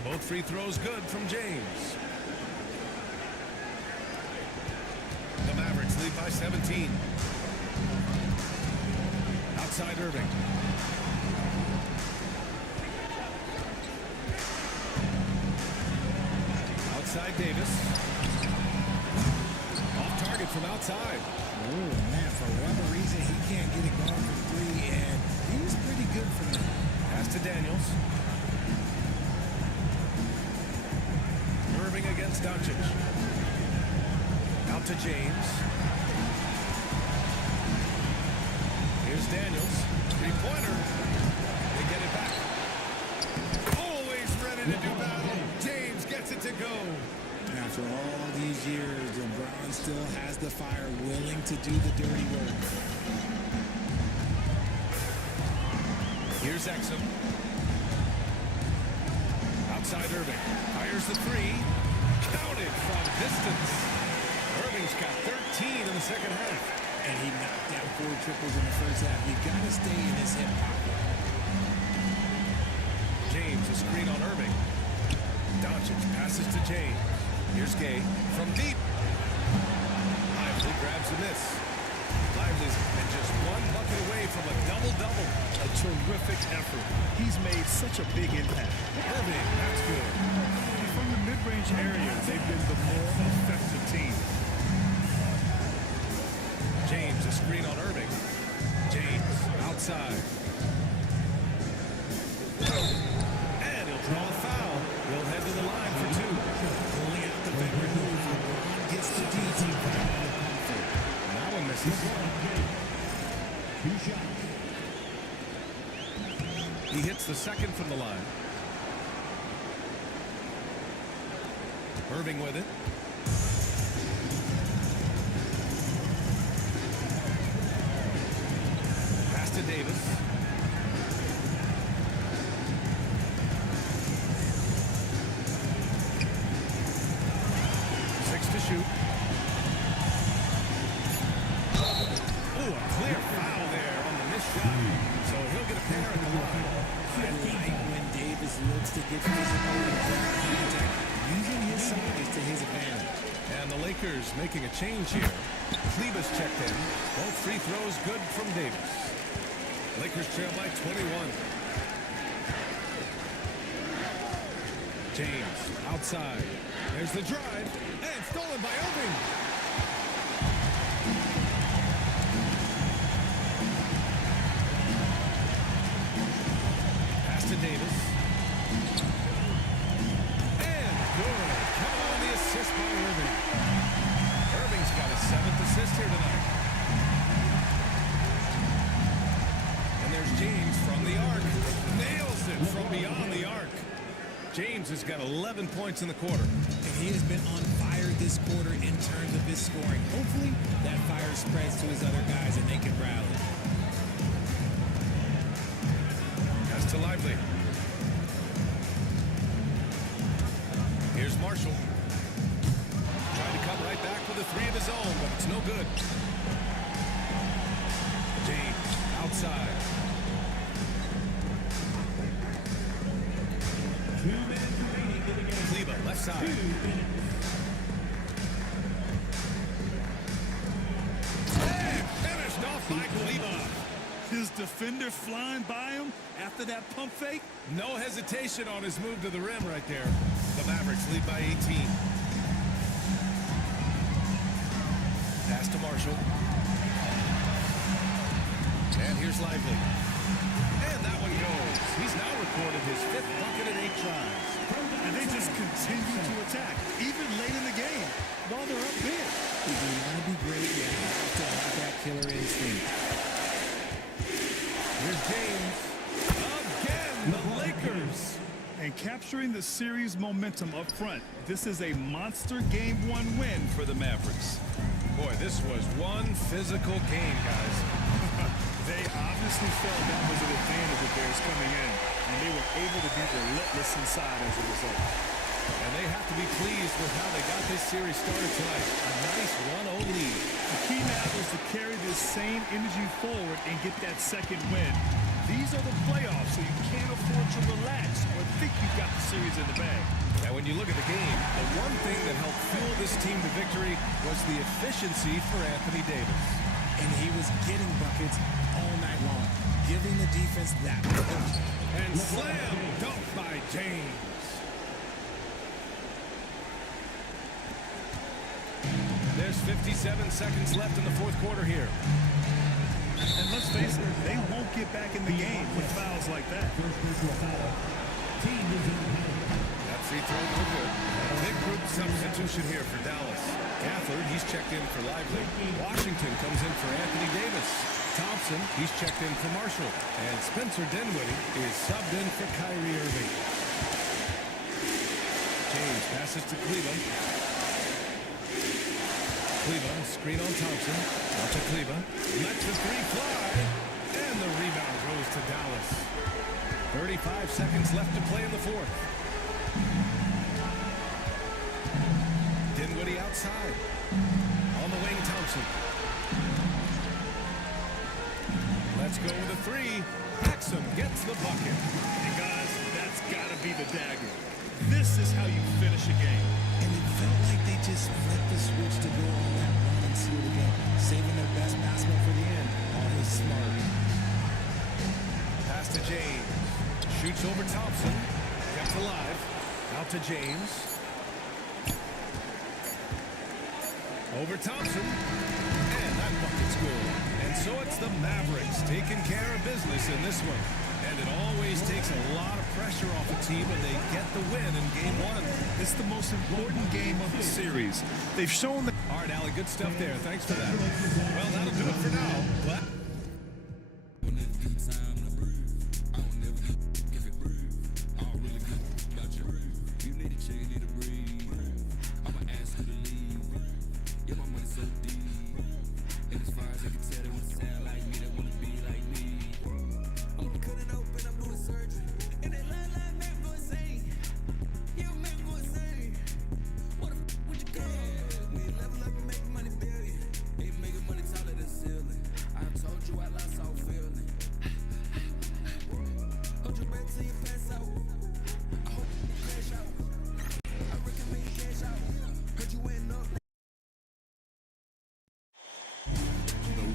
Both free throws good from James. The Mavericks lead by 17. Outside Irving. Outside Davis. Off target from outside. Oh, man, for whatever reason, he can't get it going from 3, and he was pretty good for that. Pass to Daniels. Irving against Doncic. Out to James. Here's Daniels. 3-pointer. They get it back. Always ready to do battle. James gets it to go. After all these years, LeBron still has the fire, willing to do the dirty work. Here's Exum. Outside Irving. Fires the 3. Counted from distance. Irving's got 13 in the second half. And he knocked down 4 triples in the first half. You got to stay in his hip pocket. James, a screen on Irving. Doncic passes to James. Here's Gay from deep. Lively grabs a miss. Lively's been just 1 bucket away from a double-double. A terrific effort. He's made such a big impact. Irving, that's good. From the mid-range area, they've been the more effective team. James, a screen on Irving. James, outside. And he'll draw a foul. He'll head to the line for 2. Pulling out the veteran move. LeBron gets the DT. That one misses. Two shots. He hits the 2nd from the line. Irving with it. Pass to Davis. Six to shoot. Oh, a clear foul there on the missed shot. So he'll get a pair at the line. I like when Davis looks to get physical and contact, using his size to his advantage. And the Lakers making a change here. Klebas checked in. Both free throws good from Davis. Lakers trail by 21. James outside. There's the drive. And stolen by Irving. Pass to Davis. And good. Count on the assist by Irving. Irving's got his 7th assist here tonight. And there's James from the arc. Nails it from beyond the arc. James has got 11 points in the quarter. And he has been on fire this quarter in terms of his scoring. Hopefully, that fire spreads to his other guys and they can rally. Pass to Lively. Here's Marshall. Trying to come right back with a three of his own, but it's no good. James, outside. 2 minutes remaining in the game. Kleba, left side. 2 minutes. And finished off by Kleba. His defender flying by him after that pump fake. No hesitation on his move to the rim right there. The Mavericks lead by 18. Pass to Marshall. And here's Lively. And that one goes. He's now recorded his 5th bucket in 8 tries. And they just continue to attack, even late in the game, while they're up big. If you want to be great, you have to have that killer instinct. Here's James. Again, the Lakers. And capturing the series momentum up front. This is a monster Game 1 win for the Mavericks. Boy, this was one physical game, guys. They obviously felt that was an advantage of theirs coming in, and they were able to be relentless inside as a result. And they have to be pleased with how they got this series started tonight. A nice 1-0 lead. The key now is to carry this same energy forward and get that second win. These are the playoffs, so you can't afford to relax or think you've got the series in the bag. Now, when you look at the game, the one thing that helped fuel this team to victory was the efficiency for Anthony Davis. And he was getting buckets all night long, giving the defense that push. And slam dunk by James. There's 57 seconds left in the 4th quarter here. And let's face it, they won't get back in the game with fouls like that. That free throw no good. Big group substitution here for Dallas. Gafford, he's checked in for Lively. Washington comes in for Anthony Davis. Thompson, he's checked in for Marshall. And Spencer Dinwiddie is subbed in for Kyrie Irving. James passes to Kleba. Kleba, screen on Thompson. Out to Kleba. Lets the three fly. And the rebound goes to Dallas. 35 seconds left to play in the 4th. Dinwiddie outside. On the wing, Thompson. Let's go with a 3. Maxim gets the bucket. And guys, that's got to be the dagger. This is how you finish a game. And it felt like they just flipped the switch to go on that run and seal the game, saving their best basketball for the end. Oh, he's smart. Pass to James. Shoots over Thompson. Kept alive. Out to James. Over Thompson. And that bucket's good. And so it's the Mavericks taking care of business in this one. And it always takes a lot of pressure off a team when they get the win in Game 1. It's the most important game of the series. They've shown that. All right, Allie, good stuff there. Thanks for that. Well, that'll do it for now. But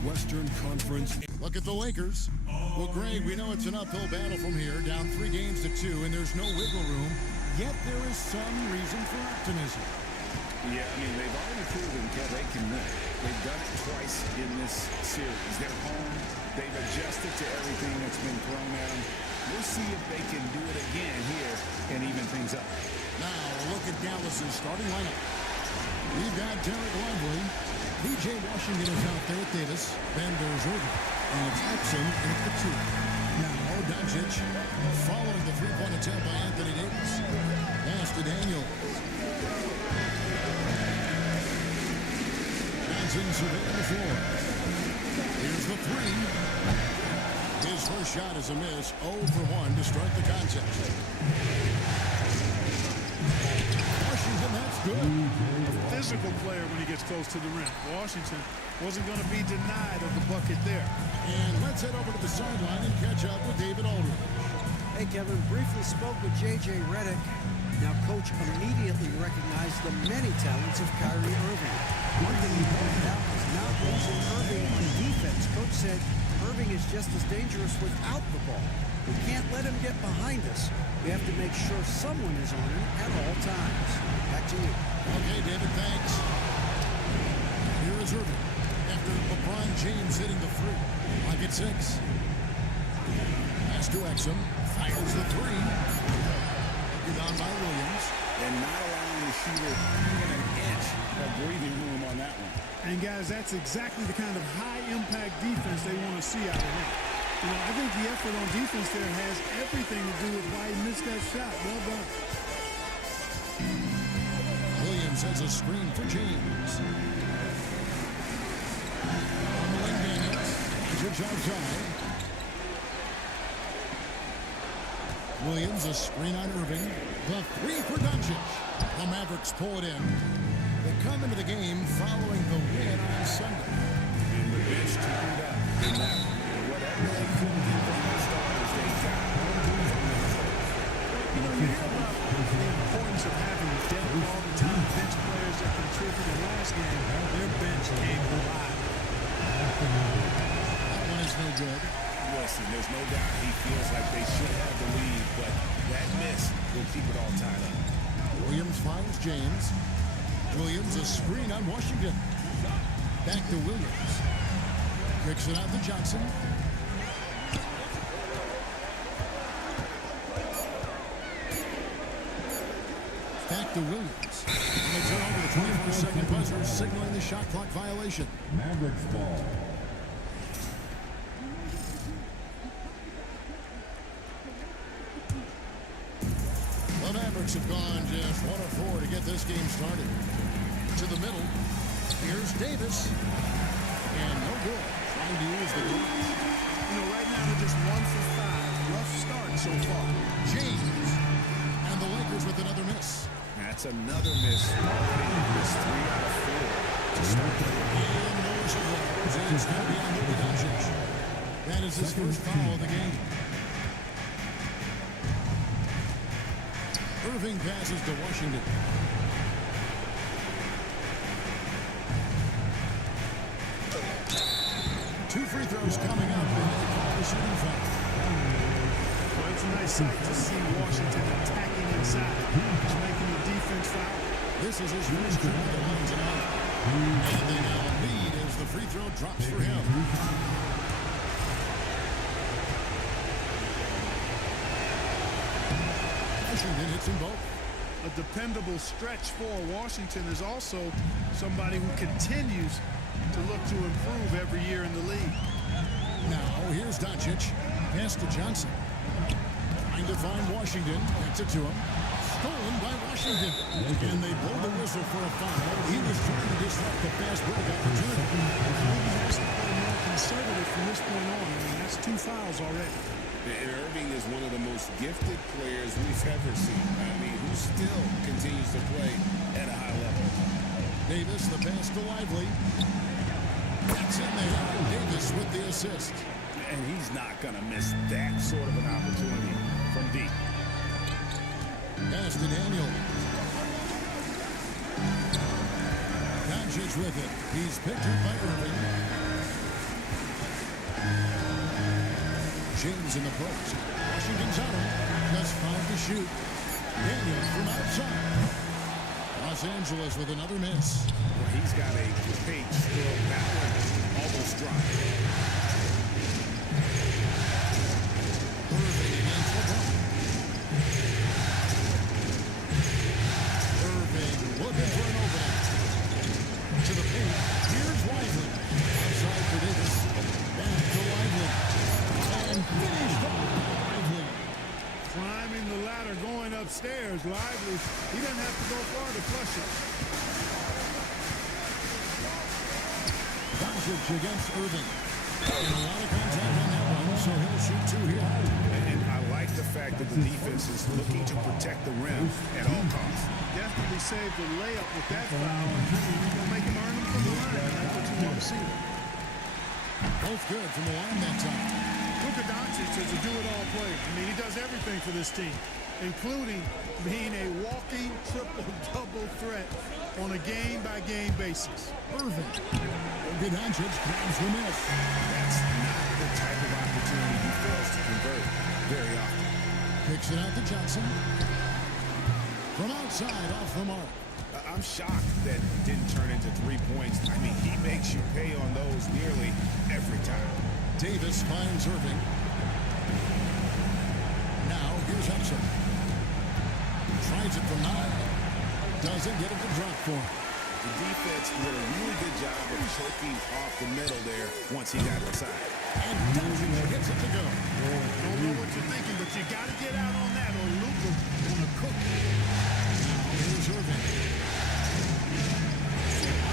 Western Conference. Look at the Lakers. Well, Greg, we know it's an uphill battle from here, down 3 games to 2, and there's no wiggle room. Yet there is some reason for optimism. Yeah, I mean, they've already proven they can win. They've done it twice in this series. They're home. They've adjusted to everything that's been thrown at them. We'll see if they can do it again here and even things up. Now, look at Dallas's starting lineup. We've got Derek Lively. P.J. Washington is out there with Davis. Van der Zorgen. And it's Epson at the 2. Now, Doncic following the three-point attempt by Anthony Davis. Pass to Daniel. surveying the floor. Here's the three. His first shot is a miss. 0 for 1 to start the contest. Washington, that's good. A physical player when he gets close to the rim. Washington wasn't going to be denied of the bucket there. And let's head over to the sideline and catch up with David Aldridge. Hey, Kevin, briefly spoke with J.J. Redick. Now, Coach immediately recognized the many talents of Kyrie Irving. One thing he pointed out was not losing Irving on defense. Coach said Irving is just as dangerous without the ball. We can't let him get behind us. We have to make sure someone is on him at all times. Back to you. Okay, David, thanks. Here is Irving after LeBron James hitting the three. Lock at 6. Pass to Exum. Fires the three. Rebound by Williams. And not allowing the shooter even an inch of breathing room on that one. And guys, that's exactly the kind of high-impact defense they want to see out of him. You know, I think the effort on defense there has everything to do with why he missed that shot. Well done. Williams has a screen for James. On the wing, Daniels. Just outside. Williams, a screen on Irving. The three for Doncic. The Mavericks pull it in. They come into the game following the win on Sunday. And the bench turned up in that one. Whatever they couldn't do from the starters, they got You know, you hear about the importance of having depth all the time, bench players that contribute. In last game, their bench came alive. That one is no good. Listen, there's no doubt he feels like they should have the lead, but that miss will keep it all tied up. Williams finds James. Williams, a screen on Washington. Back to Williams. Kicks it out to Johnson. Back to Williams. And they turn over the 24-second buzzer, signaling the shot clock violation. Mavericks ball. The Mavericks have gone just 1 of 4 to get this game started. To the middle. Here's Davis. And no good. Trying to use the glass. You know, right now they're just 1 for 5. Rough start so far. James. And the Lakers with another miss. That's another miss. Already missed 3 out of 4 to start the game. And there's a goal. It's going to be on Luka Doncic. That is his first foul of the game. Irving passes to Washington. Two free throws coming up, and they call the shooting foul. Well, it's a nice sight to see Washington attacking inside. He's making the defense foul. This is his first trip to the line tonight. And they now lead as the free throw drops for him. Washington hits them both. A dependable stretch for Washington is also somebody who continues to look to improve every year in the league. Now, here's Doncic. Pass to Johnson. Trying to find Washington. Gets it to him. Stolen by Washington. And they blow the whistle for a foul. He was trying to disrupt the fast break opportunity. He has to play more conservative from this point on. I mean, that's 2 fouls already. And Irving is one of the most gifted players we've ever seen. I mean, who still continues to play at a high level. Davis, the pass to Lively. That's in there. Davis with the assist. And he's not going to miss that sort of an opportunity from deep. Pass to Daniel. Doncic with it. He's picked up by Irving. James in the post. Washington's on him. Just 5 to shoot. Daniel from outside. Los Angeles with another miss. Well, he's got a page still. That one almost dropped. Irving against LeBron. Irving looking for an opening. To the paint. Here's Lively. Outside for Davis. Back to Lively. And finished up Lively. Climbing the ladder, going upstairs. Lively. He doesn't have to go far to flush it. Doncic against Irving. And a lot of contact on that one, so he'll shoot two here. And I like the fact that the defense is looking to protect the rim at all costs. Definitely saved the layup with that foul. You're going to make him earn them from the line. That's what you want to see. Both good from the line that time. Luka Doncic is a do-it-all player. I mean, he does everything for this team, including being a walking triple-double threat on a game-by-game basis. Irving. Luka Doncic grabs the miss. That's not the type of opportunity he fails to convert very often. Kicks it out to Johnson. From outside, off the mark. I'm shocked that didn't turn into 3 points. I mean, he makes you pay on those nearly every time. Davis finds Irving. Now, here's Hexer. Tries it from 9. Doesn't get it to drop for him. The defense did a really good job of choking off the middle there once he got inside. And Doncic gets it to go. Don't know what you're thinking, but you got to get out on that or Luka's going to cook. Now, here's Irving.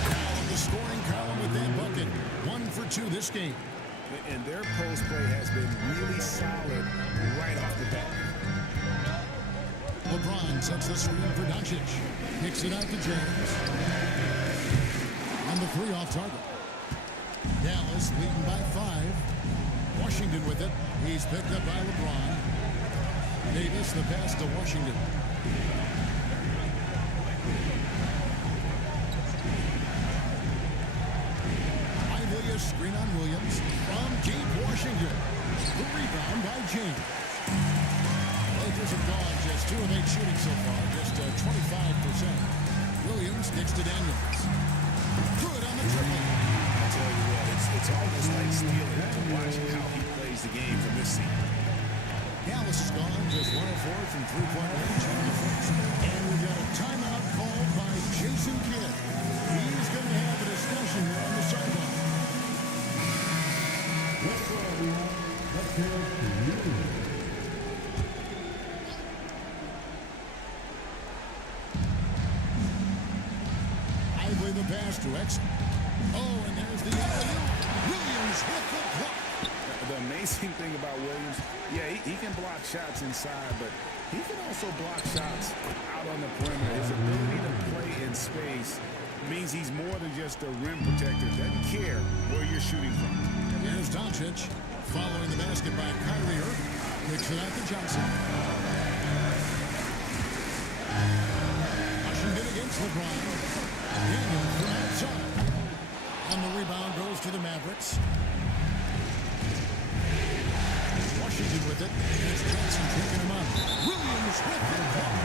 Now in the scoring column with that bucket. 1 for 2 this game. And their post play has been really solid right off the bat. LeBron sets the screen for Doncic. Kicks it out to James. And the 3 off target. Dallas leading by 5. Washington with it. He's picked up by LeBron. Davis the pass to Washington. A screen on Williams from deep Washington. The rebound by James. Lakers have gone just 2 of 8 shooting so far, just 25%. Williams kicks to Daniels. Good on the triple. I'll tell you what, it's almost like stealing to watch how he plays the game from this seat. Dallas is gone just 1 of 4 from 3-point range on the first. And we've got a timeout called by Jason Kidd. He's going to have a discussion here on the sideline. Let's go, everyone. Let's go to you. Lively the pass to Exum. Oh, and there's the alley-oop. Williams with the block. The amazing thing about Williams, yeah, he can block shots inside, but he can also block shots out on the perimeter. His ability to play in space means he's more than just a rim protector. Doesn't care where you're shooting from. Here's Doncic following the basket by Kyrie Irving. Kicks it out to Johnson. Washington against LeBron. Daniel from outside. And the rebound goes to the Mavericks. Washington with it. And it's Johnson picking him up. Williams with the ball.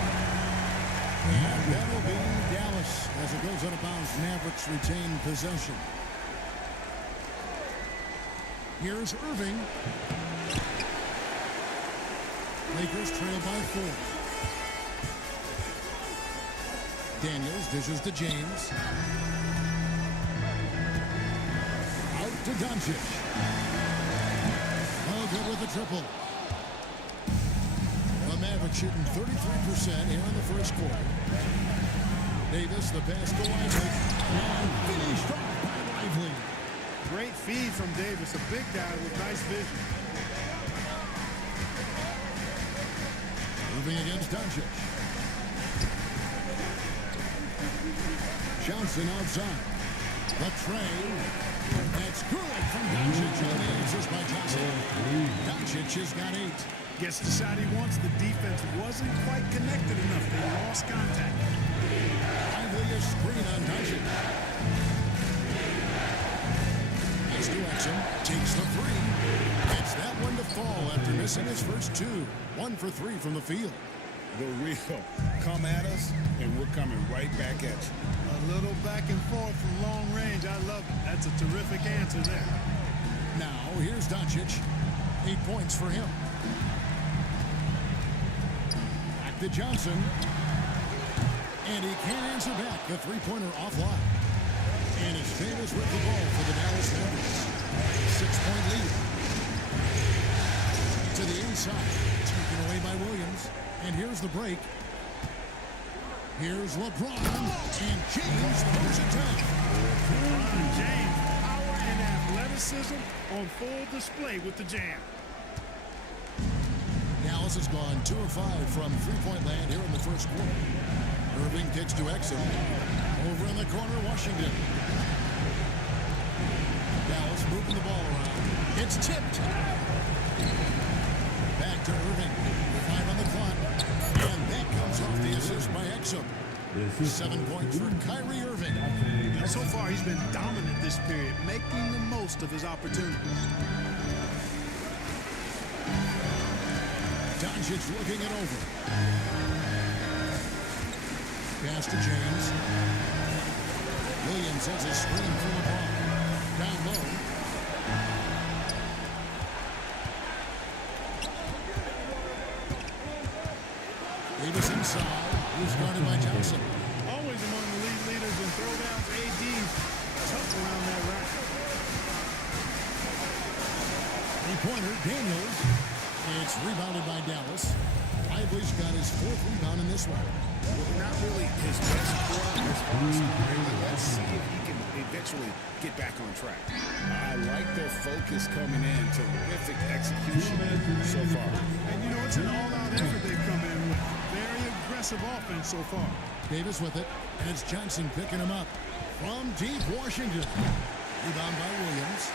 And that'll be Dallas as it goes out of bounds. Mavericks retain possession. Here's Irving. Lakers trail by 4. Daniels dishes to James. Out to Doncic. Oh, good with the triple. The Mavericks shooting 33% here in the first quarter. Davis, the pass to Lively. And finished off by Lively. Great feed from Davis, a big guy with nice vision. Moving against Doncic. Johnson outside. The tray. That's good from Doncic. On the answers by Johnson. Doncic has got 8. Gets the shot he wants. The defense wasn't quite connected enough. They lost contact. Lively a screen on Doncic. Nice to Exum. Takes the 3. Gets that one to fall after missing his first 2. 1 for 3 from the field. The real come at us, and we're coming right back at you. A little back and forth from long range. I love it. That's a terrific answer there. Now, here's Doncic. 8 points for him. Back to Johnson. And he can't answer back. The 3-pointer offline. And it's Davis with the ball for the Dallas Mavericks. 6-point lead. To the inside. Taken away by Williams. And here's the break. Here's LeBron. And James throws it down. LeBron James, power and athleticism on full display with the jam. Dallas has gone 2 of 5 from three-point land here in the first quarter. Irving kicks to Exum. Over in the corner, Washington. Dallas moving the ball around. It's tipped. Back to Irving. 5 on the clock. And that comes off the assist by Exum. 7 points for Kyrie Irving. So far, he's been dominant this period, making the most of his opportunities. Doncic looking it over. Pass to James. Williams has a screen from the ball. Down low. Davis inside. He's guarded by Johnson. Always among the league leaders in throwdowns. AD's tough around that rack. Three-pointer, Daniels. It's rebounded by Dallas. Lively's got his 4th rebound in this one. Not really his best quarter as far as scoring. Let's see if he can eventually get back on track. I like their focus coming in. Terrific execution so far. And you know, it's an all-out effort they've come in with. Very aggressive offense so far. Davis with it, and it's Johnson picking him up. From deep Washington. Rebound by Williams.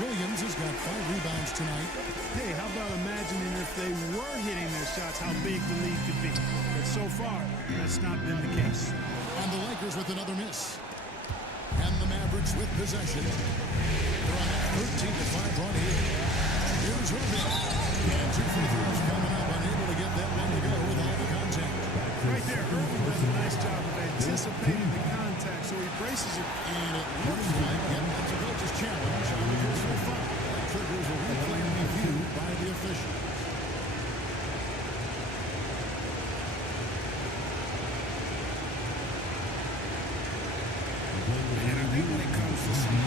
Williams has got 5 rebounds tonight. Hey, how about imagining if they were hitting their shots, how big the lead could be? But so far, that's not been the case. And the Lakers with another miss. And the Mavericks with possession. They're on a 13-5 run here. Here's Irving. And 2 free throws coming up, unable to get that one to go with all the contact. Right there, Irving does a nice job of anticipating the contact, so he braces it. And it looks like that's a coach's challenge on the personal foul. That triggers a replay review by the official. And I think when it comes to some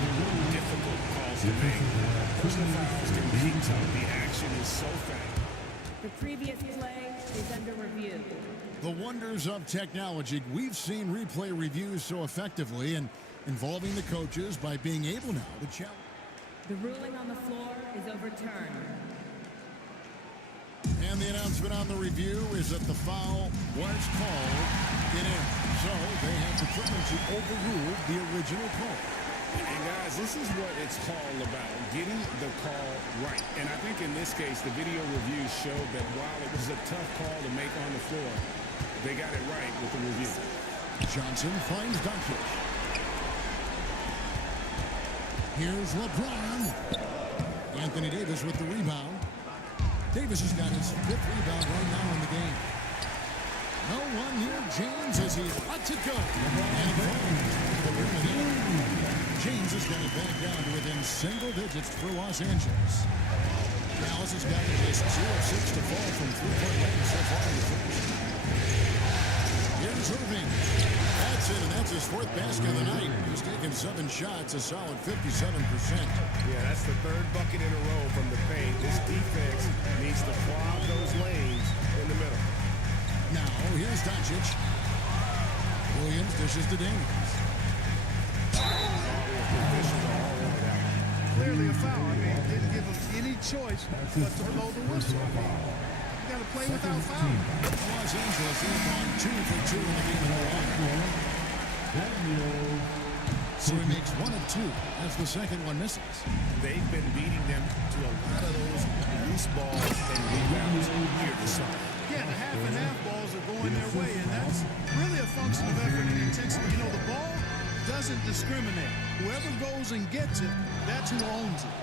difficult calls to make, personal fouls can be tough. The action is so fast. The previous play is under review. The wonders of technology. We've seen replay reviews so effectively and involving the coaches by being able now to challenge. The ruling on the floor is overturned. And the announcement on the review is that the foul was called in error. So they have determined to overrule the original call. And guys, this is what it's all about, getting the call right. And I think in this case, the video review showed that while it was a tough call to make on the floor, they got it right with the review. Johnson finds Doncic. Here's LeBron. Anthony Davis with the rebound. Davis has got his 5th rebound right now in the game. No one near James as he lets it go. And James has got it back down to within single digits for Los Angeles. Dallas has got just 2 of 6 to fall from 3-point range so far in the first. Here's Irving. That's it, and that's his 4th basket of the night. He's taken 7 shots, a solid 57%. Yeah, that's the 3rd bucket in a row from the paint. This defense needs to clog those lanes in the middle. Now, here's Doncic. Williams dishes to Daniels. Clearly a foul. I mean, didn't give him any choice but to blow the whistle. You got to play without foul. Los Angeles is on 2 for 2 in the game overall. So he makes 1 of 2 as the second one misses. They've been beating them to a lot of those loose balls and rebounds here this summer. Yeah, the half and half balls are going their way, and that's really a function of effort and intensity. You know, the ball doesn't discriminate. Whoever goes and gets it, that's who owns it.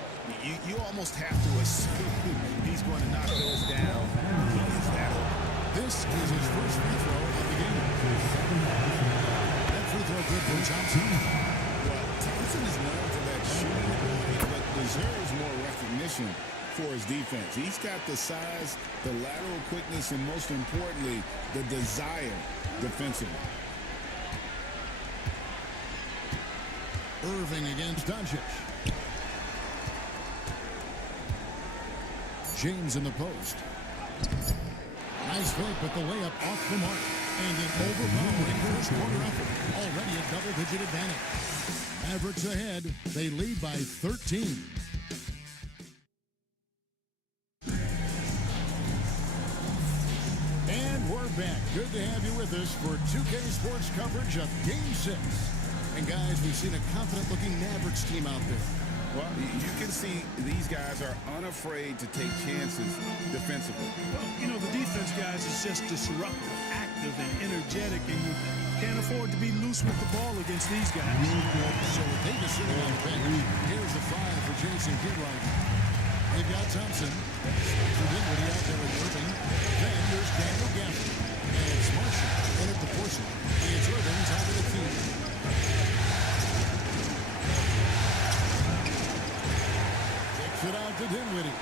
You almost have to assume he's going to knock those down. He is that open. This is his first free throw of the game. That free throw good for Johnson. Well, Thompson is known for that shooting ability, but deserves more recognition for his defense. He's got the size, the lateral quickness, and most importantly, the desire defensively. Irving against Doncic. James in the post. Nice fake, but the layup off the mark. And an overpowering first quarter effort. Already a double-digit advantage. Mavericks ahead. They lead by 13. And we're back. Good to have you with us for 2K Sports coverage of Game 6. And guys, we've seen a confident-looking Mavericks team out there. Well, you can see these guys are unafraid to take chances defensively. Well, you know, the defense, guys, is just disruptive, active, and energetic, and you can't afford to be loose with the ball against these guys. So Davis sitting on the bench. Here's the five for Jason Kidd right now. They've got Thompson. Spencer Dinwiddie out there with Irving. Then there's Daniel Gafford. And it's Marshall in at the porcelain. It's Irving top of the key. Kicks it out to Dinwiddie.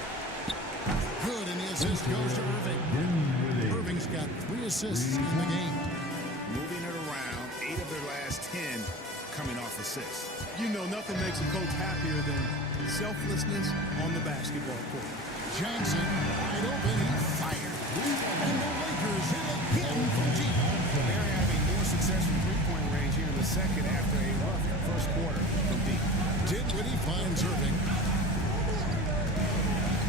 Good, and the assist goes to Irving. Irving's got 3 assists in the game. Moving it around, 8 of their last 10 coming off assists. You know, nothing makes a coach happier than selflessness on the basketball court. Johnson, wide open, he fired. And the Lakers hit again from deep. They're having more success from three-point range here in the second after a rough first quarter from deep. Dinwiddie finds Irving.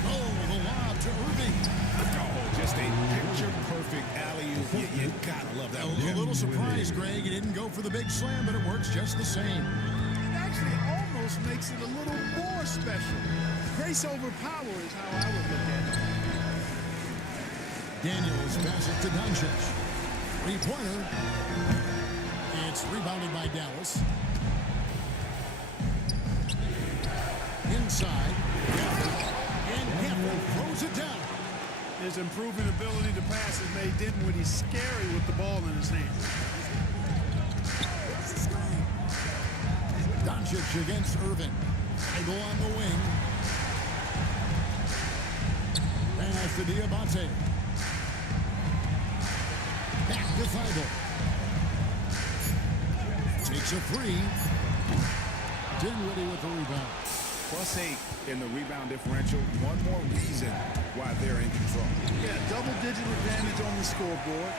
Oh, the lob to Irving. Oh, just a picture-perfect alley-oop. You gotta love that one. A little surprise, Greg. He didn't go for the big slam, but it works just the same. It actually almost makes it a little more special. Grace over power is how I would look at it. Daniels passes it to Doncic. Three-pointer. It's rebounded by Dallas. Inside. And Gafford throws it down. His improving ability to pass has made Dinwiddie scary with the ball in his hands. Doncic against Irving. They go on the wing. Pass to Diabate. Back to Feigl. Takes a three. Dinwiddie with the rebound. +8 in the rebound differential. One more reason why they're in control. Yeah, double-digit advantage on the scoreboard.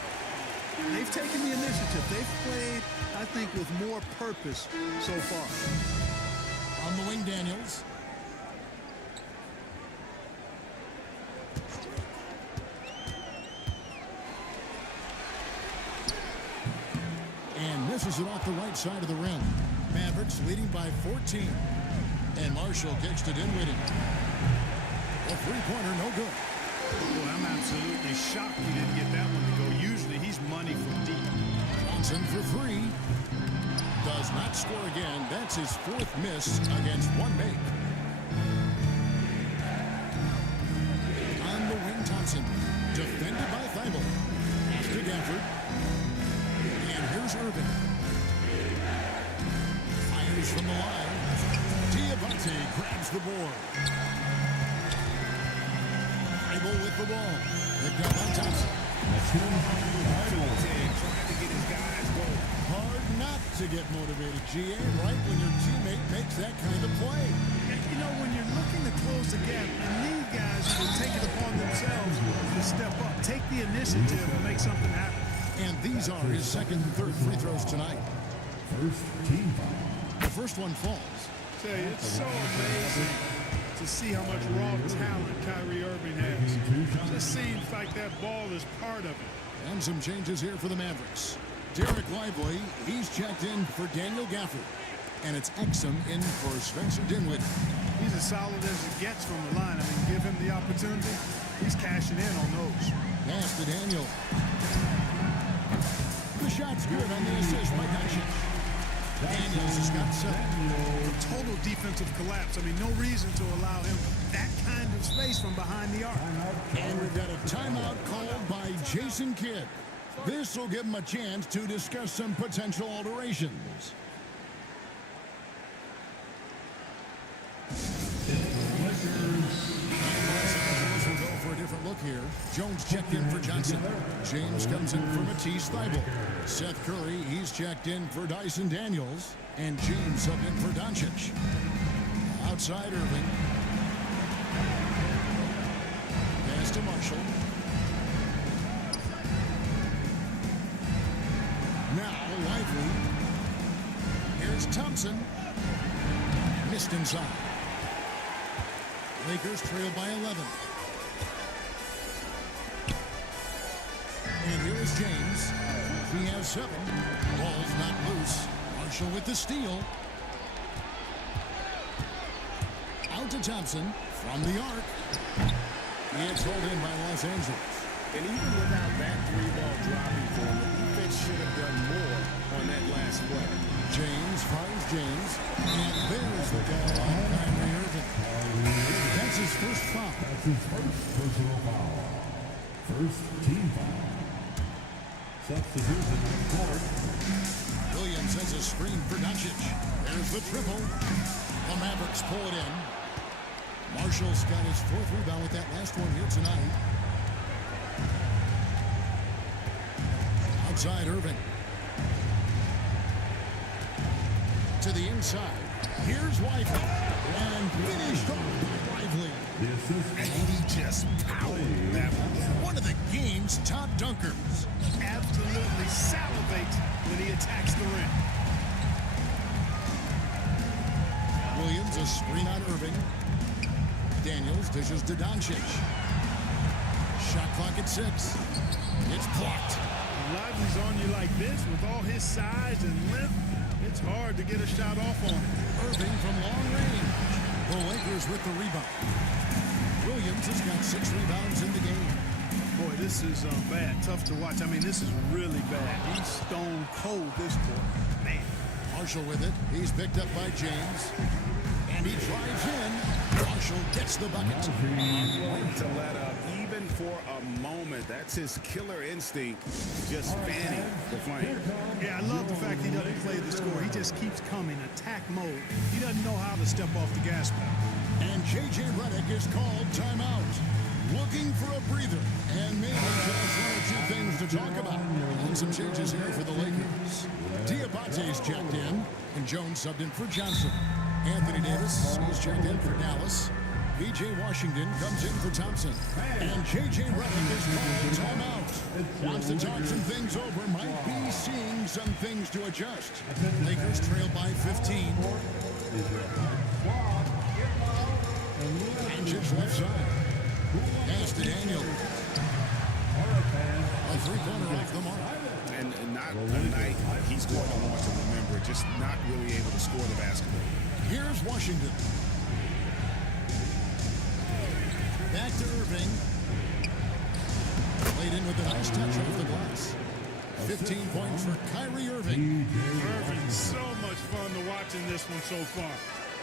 They've taken the initiative. They've played, I think, with more purpose so far. On the wing, Daniels. And misses it off the right side of the rim. Mavericks leading by 14. And Marshall kicks to Dinwiddie. A three-pointer, no good. Boy, I'm absolutely shocked he didn't get that one to go. Usually he's money from deep. Johnson for three. Does not score again. That's his 4th miss against one make. On the wing, Thompson. Defended by Feigl. Pass to Gafford. And here's Irving. Fires from the line. Diabate grabs the board. Feigl with the ball. Picked up on Thompson. Trying to get his guys going. Hard not to get motivated, GA, right when your teammate makes that kind of play. You know, when you're looking to close the gap, you need guys who will take it upon themselves to step up, take the initiative and make something happen. And these are his second and third free throws tonight. First team foul. The first one falls. I tell you, it's so amazing to see how much raw talent Kyrie Irving has. It just seems like that ball is part of it. And some changes here for the Mavericks. Derek Lively, he's checked in for Daniel Gafford. And it's Exum in for Spencer Dinwiddie. He's as solid as it gets from the line. I mean, give him the opportunity, he's cashing in on those. Pass to Daniel. The shot's good on the assist by Doncic. Daniels has got 7. Total defensive collapse. I mean, no reason to allow him that kind of space from behind the arc. And we've got a timeout called by Jason Kidd. This will give him a chance to discuss some potential alterations. We'll go for a different look here. Jones checked in for Johnson. James comes in for Matisse Thybulle. Seth Curry, he's checked in for Dyson Daniels. And James subbed in for Doncic. Outside Irving. Pass to Marshall. Now Lively. Here's Thompson. Missed inside. Lakers trail by 11. And here is James. He has 7. Ball's not loose. Marshall with the steal. Out to Thompson from the arc. It's held in by Los Angeles. And even without that 3-ball dropping for him, the defense should have done more on that last play. James finds James. And there's the ball on Kyrie Irving. That's his first foul. That's his first personal foul. First team foul. Substitution on the court. Williams has a screen for Doncic. There's the triple. The Mavericks pull it in. Marshall's got his 4th rebound with that last one here tonight. Outside Irving. To the inside. Here's Lively. And finished off by Lively. And he just powered that one. One of the game's top dunkers. Absolutely salivates when he attacks the rim. Williams a screen on Irving. Daniels dishes to Doncic. Shot clock at 6. It's blocked. Lively's on you like this with all his size and length. It's hard to get a shot off on him. Irving from long range. The Lakers with the rebound. Williams has got 6 rebounds in the game. Boy, this is bad. Tough to watch. I mean, this is really bad. He's stone cold this quarter. Man. Marshall with it. He's picked up by James. And he drives in. Marshall gets the bucket. Unwilling to let up even for a moment. That's his killer instinct. Just fanning the flame. Yeah, I love the fact he doesn't play the score. He just keeps coming, attack mode. He doesn't know how to step off the gas pedal. And J.J. Redick is called timeout. Looking for a breather. And maybe just 1 or 2 things to talk about. And some changes here for the Lakers. Diabate's checked in. And Jones subbed in for Johnson. Anthony Davis, he's checked in for Dallas. V.J. Washington comes in for Thompson. And J.J. Redick is called timeout. Wants to talk some things over. Might be seeing some things to adjust. Lakers trail by 15. Doncic left side. Pass to Daniel. A 3-pointer off the mark. And not a night he's going to want to remember. Just not really able to score the basketball. Here's Washington. Back to Irving. Played in with a nice touch off the glass. 15 points for Kyrie Irving. Irving's so much fun to watch in this one so far.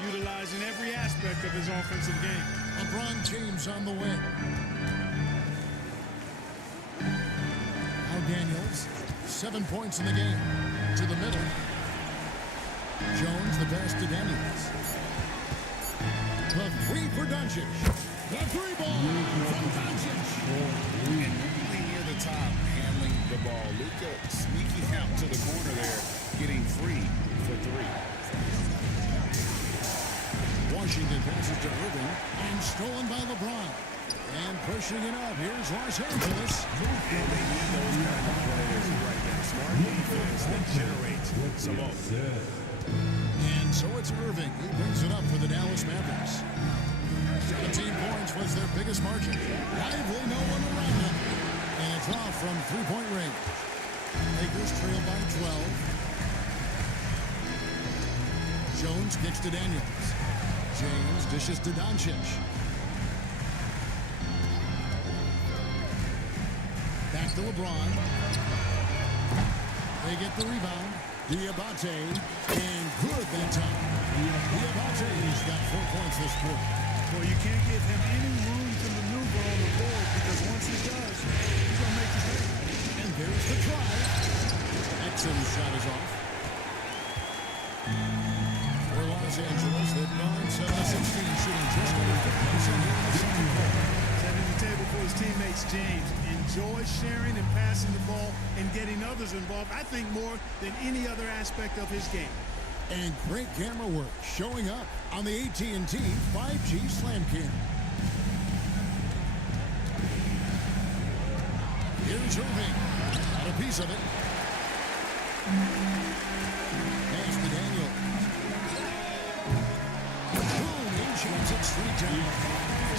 Utilizing every aspect of his offensive game. LeBron James on the wing. Now Daniels. 7 points in the game. To the middle. Jones, the pass to Daniels. The 3 for Doncic. The 3 ball from Doncic. And really near the top, handling the ball. Luka sneaking out to the corner there, getting free for 3. Washington passes to Irving and stolen by LeBron. And pushing it up. Here's Los Angeles. And they need those kind of players right now. Smart defense that generates some offense. And so it's Irving. He brings it up for the Dallas Mavericks. 17 points was their biggest margin. Lively, no one around him. And it's off from 3-point range. Lakers trail by 12. Jones kicks to Daniels. James dishes to Doncic. Back to LeBron. They get the rebound. Diabate, and good that time. Diabate's got 4 points this quarter. Well, you can't give him any room to maneuver on the board because once he does, he's going to make the play. And there's the try. Exum's shot is off. For Los Angeles, they've gone 7 of 16, shooting just under 50% here in the second quarter. Setting the table for his teammates, James. Enjoys sharing and passing the ball and getting others involved, I think, more than any other aspect of his game. And great camera work showing up on the AT&T 5G Slam Cam. Here's Irving. Got a piece of it. Pass to Daniel. three down.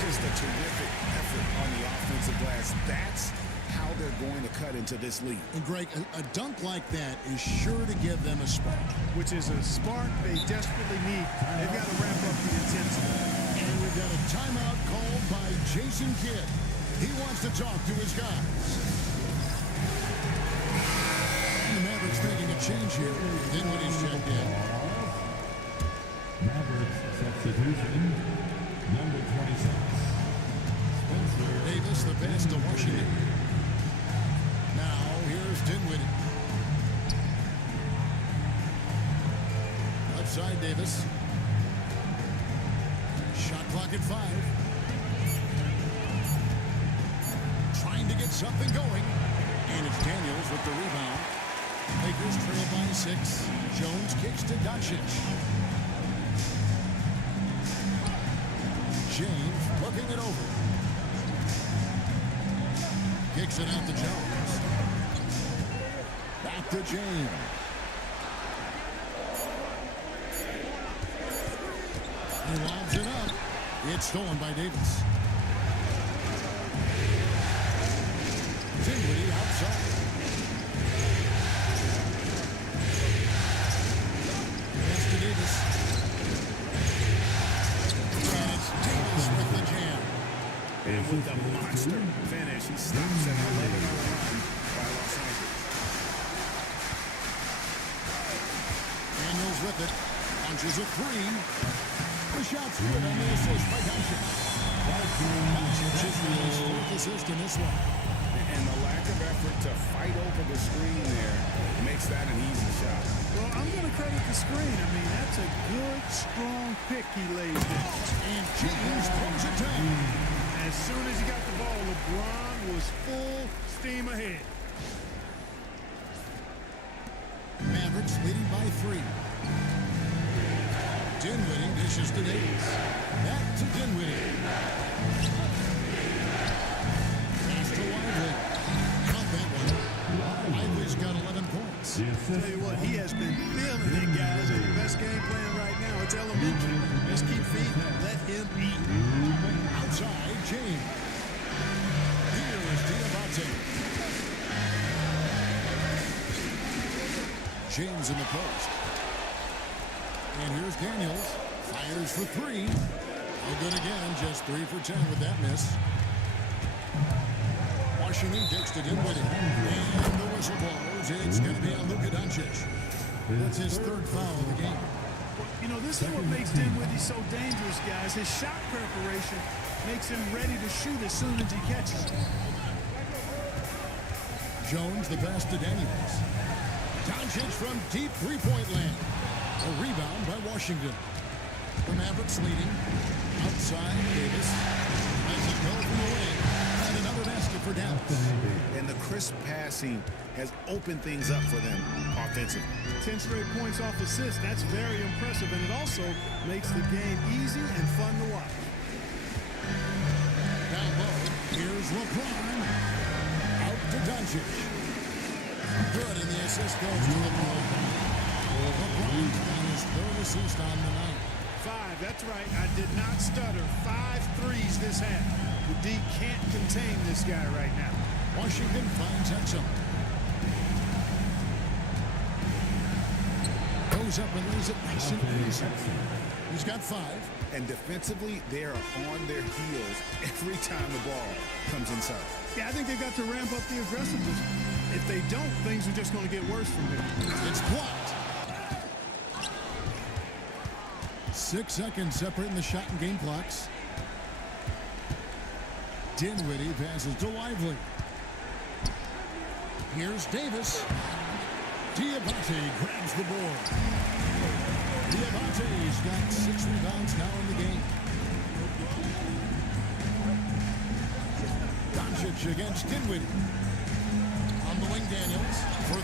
Just a terrific effort on the offensive glass. That's how they're going to cut into this lead. And Greg, a dunk like that is sure to give them a spark. Which is a spark they desperately need. They've got to ramp up the intensity. And we've got a timeout called by Jason Kidd. He wants to talk to his guys. The Mavericks making a change here. Dinwiddie's checked in. Mavericks substitution, number 26. Davis, the pass to Washington. Now, here's Dinwiddie. Left side, Davis. Shot clock at 5. Trying to get something going. And it's Daniels with the rebound. Lakers trail by 6. Jones kicks to Doncic. James looking it over. Kicks it out to Jones. Back to James. He lobs it up. It's stolen by Davis. Dinwiddie outside. Pass to Davis. And it's Davis with the jam. And with the monster finish, he stops at 11 on the run by Los Angeles. Daniels with it. Launches a 3. The shot's good on the assist by Doncic. Doncic is his 4th assist in this one. And the lack of effort to fight over the screen there makes that an easy shot. Well, I'm going to credit the screen. I mean, that's a good, strong pick he laid there. And James throws it down. As soon as he got the ball, LeBron was full steam ahead. Mavericks leading by 3. Dinwiddie dishes to Davis. Back to Dinwiddie. Pass to Lively. Count that one. Lively's got 11 points. Tell you what, he has been feeling it, guys. And the best game plan right now, it's elementary. Just keep feeding him. Let him eat. Outside, James. Here is Diabate. James in the post. And here's Daniels. Fires for 3. No good again. Just 3 for 10 with that miss. Washington takes to Dinwiddie. And the whistle blows. It's going to be on Luka Doncic. That's his 3rd foul of the game. You know, this is what makes Dinwiddie so dangerous, guys. His shot preparation makes him ready to shoot as soon as he catches it. Jones, the pass to Daniels. Doncic from deep three-point land. A rebound by Washington. The Mavericks leading. Outside, Davis. Lets it go from the wing. And another basket for Dallas. And the crisp passing has opened things up for them offensively. 10 straight points off assists. That's very impressive. And it also makes the game easy and fun to watch. Down low. Here's LeBron. Out to Doncic. Good, and the assist goes to LeBron. LeBron's got his 3rd assist on the night. 5, that's right. I did not stutter. 5 threes this half. The D can't contain this guy right now. Washington finds Exum. Goes up and lays it nice and easy. He's got 5. And defensively, they are on their heels every time the ball comes inside. Yeah, I think they've got to ramp up the aggressiveness. If they don't, things are just going to get worse from here. It's blocked. 6 seconds separating the shot and game clocks. Dinwiddie passes to Lively. Here's Davis. Diabate grabs the board. Diabate's got 6 rebounds now in the game. Doncic against Dinwiddie. On the wing, Daniels for 3.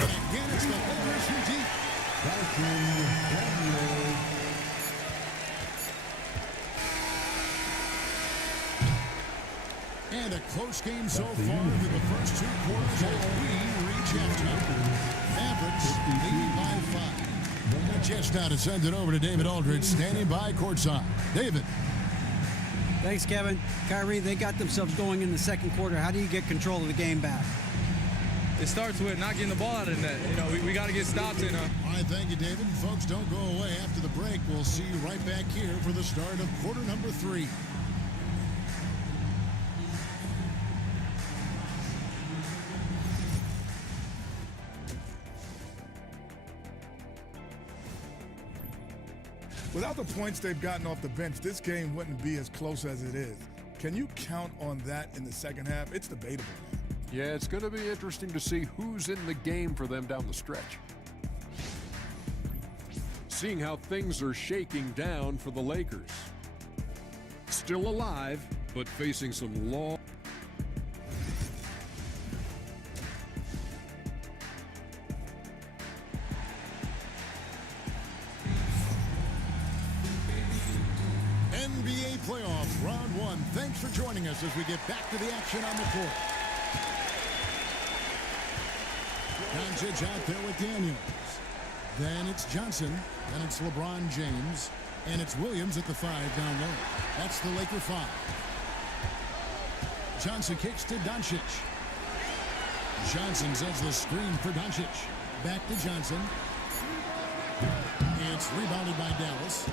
And again, it's the Lakers from deep. And a close game so far through the first 2 quarters as we reach halftime. Mavericks leading by 5. A chance now to send it over to David Aldridge, standing by courtside. David. Thanks, Kevin. Kyrie, they got themselves going in the second quarter. How do you get control of the game back? It starts with not getting the ball out of the net. You know, we got to get stops in. All right, thank you, David. Folks, don't go away. After the break, we'll see you right back here for the start of quarter number 3. Without the points they've gotten off the bench, this game wouldn't be as close as it is. Can you count on that in the second half? It's debatable. Yeah, it's going to be interesting to see who's in the game for them down the stretch. Seeing how things are shaking down for the Lakers. Still alive, but facing some long... NBA playoffs, round 1. Thanks for joining us as we get back to the action on the court. Doncic out there with Daniels. Then it's Johnson. Then it's LeBron James. And it's Williams at the 5 down low. That's the Laker 5. Johnson kicks to Doncic. Johnson sends the screen for Doncic. Back to Johnson. It's rebounded by Dallas.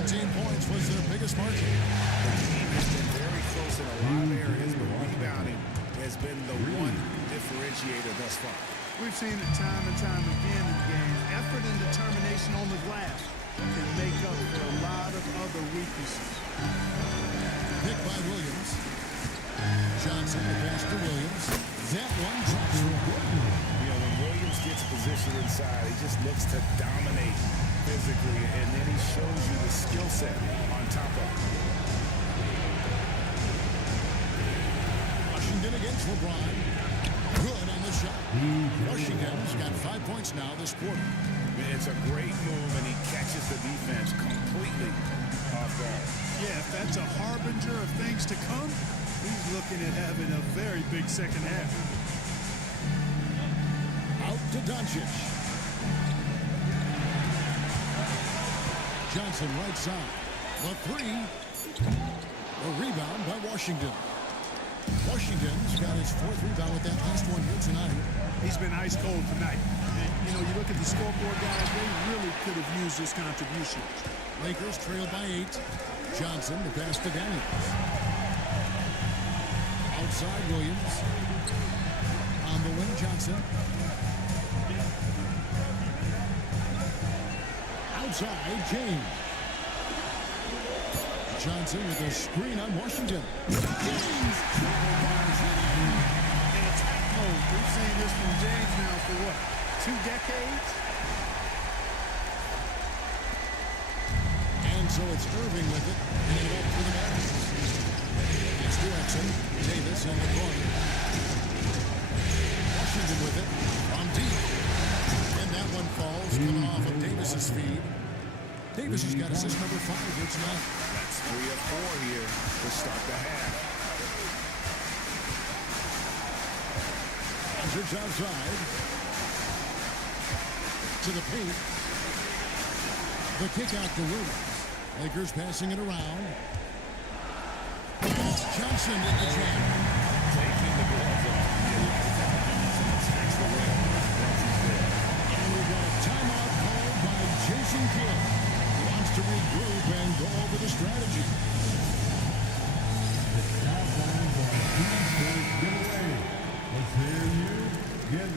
17 points was their biggest margin. The team has been very close in a lot of areas, but rebounding has been the one differentiator thus far. We've seen it time and time again in games. Effort and determination on the glass can make up for a lot of other weaknesses. Pick by Williams. Johnson, the pass to Williams. That one drops for good. You know, when Williams gets positioned inside, he just looks to dominate physically, and then he shows you the skill set on top of it. Washington against LeBron. Good on the shot. Washington's got 5 points now this quarter. It's a great move, and he catches the defense completely off guard. Yeah, if that's a harbinger of things to come, he's looking at having a very big second half. Out to Doncic. Johnson right side. The 3. A rebound by Washington. Washington's got his 4th rebound with that last one here tonight. He's been ice cold tonight. And, you know, you look at the scoreboard, guys, they really could have used his contribution. Lakers trail by 8. Johnson, the pass to Daniels. Outside Williams. On the wing, Johnson. Outside, James. Johnson with a screen on Washington. James! In attack mode. We've seen this from James now for what, 2 decades? And so it's Irving with it, and it up for the Mavericks. It's Jackson, Davis in the corner. Washington with it, from deep. And that one falls, coming off of Davis's feed. Davis has got assist number 5 here tonight. That's 3 of 4 here to start the half. Aldridge outside. To the paint. The kick out to Williams. Lakers passing it around. Johnson at the jam. Taking the gloves off. And we've got a timeout called by Jason Kidd. He wants to regroup and go over the strategy.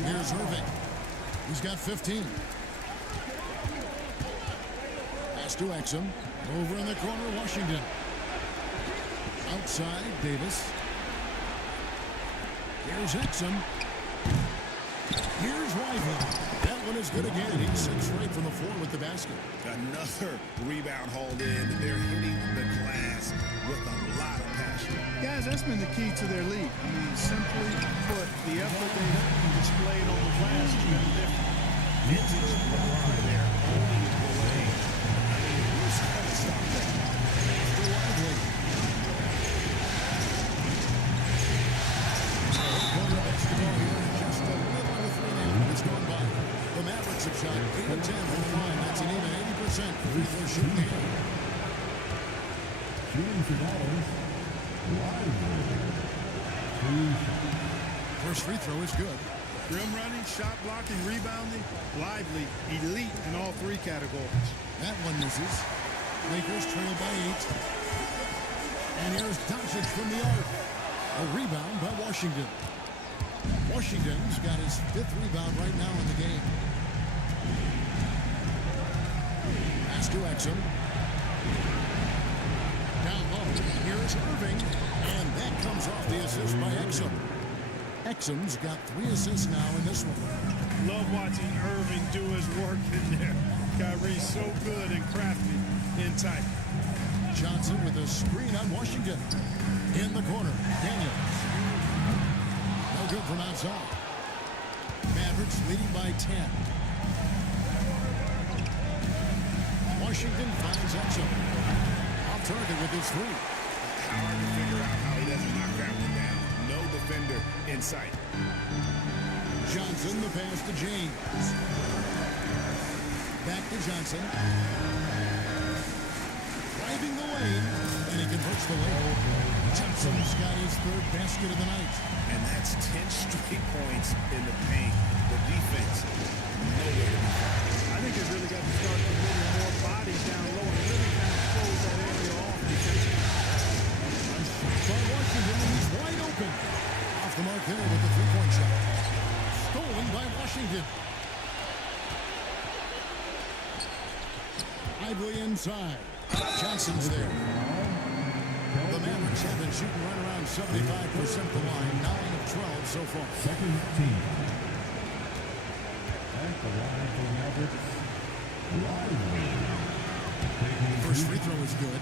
Here's Irving. He's got 15. Pass to Exum. Over in the corner, Washington. Outside, Davis. Here's Exum. Here's Whitehead. That one is good again. He sits right from the floor with the basket. Another rebound hauled in. They're hitting the glass with a lot of passion. Guys, that's been the key to their lead. I mean, simply put, the effort they displayed on the glass has been different. Vintage LeBron there, owning the lane. I mean, who's going to stop that? After Lively. Corner basketball here. Just a little under 3 minutes going by. The Mavericks have shot 8 of 10 Free throw shooting here. Shooting for Dallas. First free throw is good. Rim running, shot blocking, rebounding, lively, elite in all three categories. That one misses. Lakers trail by 8. And here's Doncic from the arc. A rebound by Washington. Washington's got his 5th rebound right now in the game. Pass to Exum. Down low. Here's Irving. And that comes off the assist by Exum. Exum's got 3 assists now in this one. Love watching Irving do his work in there. Kyrie's so good and crafty in tight. Johnson with a screen on Washington. In the corner, Daniels. No good from outside. Mavericks leading by 10. Washington finds Exum. Off target with his 3. Hard to figure out how he doesn't knock that one down. No defender in sight. Johnson, the pass to James. Back to Johnson. Driving the lane, and he converts the lane. Johnson's got his 3rd basket of the night. And that's 10 straight points in the paint. The defense, nowhere to be found. I think they've really got to start committing more bodies down low and really kind of close that area off defensively. By Washington, and he's wide open. Off the mark there with the 3-point shot. Stolen by Washington. Lively inside. Johnson's there. The Mavericks have been shooting right around 75% the line. 9 of 12 so far. Second team. At the line for Mavericks. Lively. First free throw is good.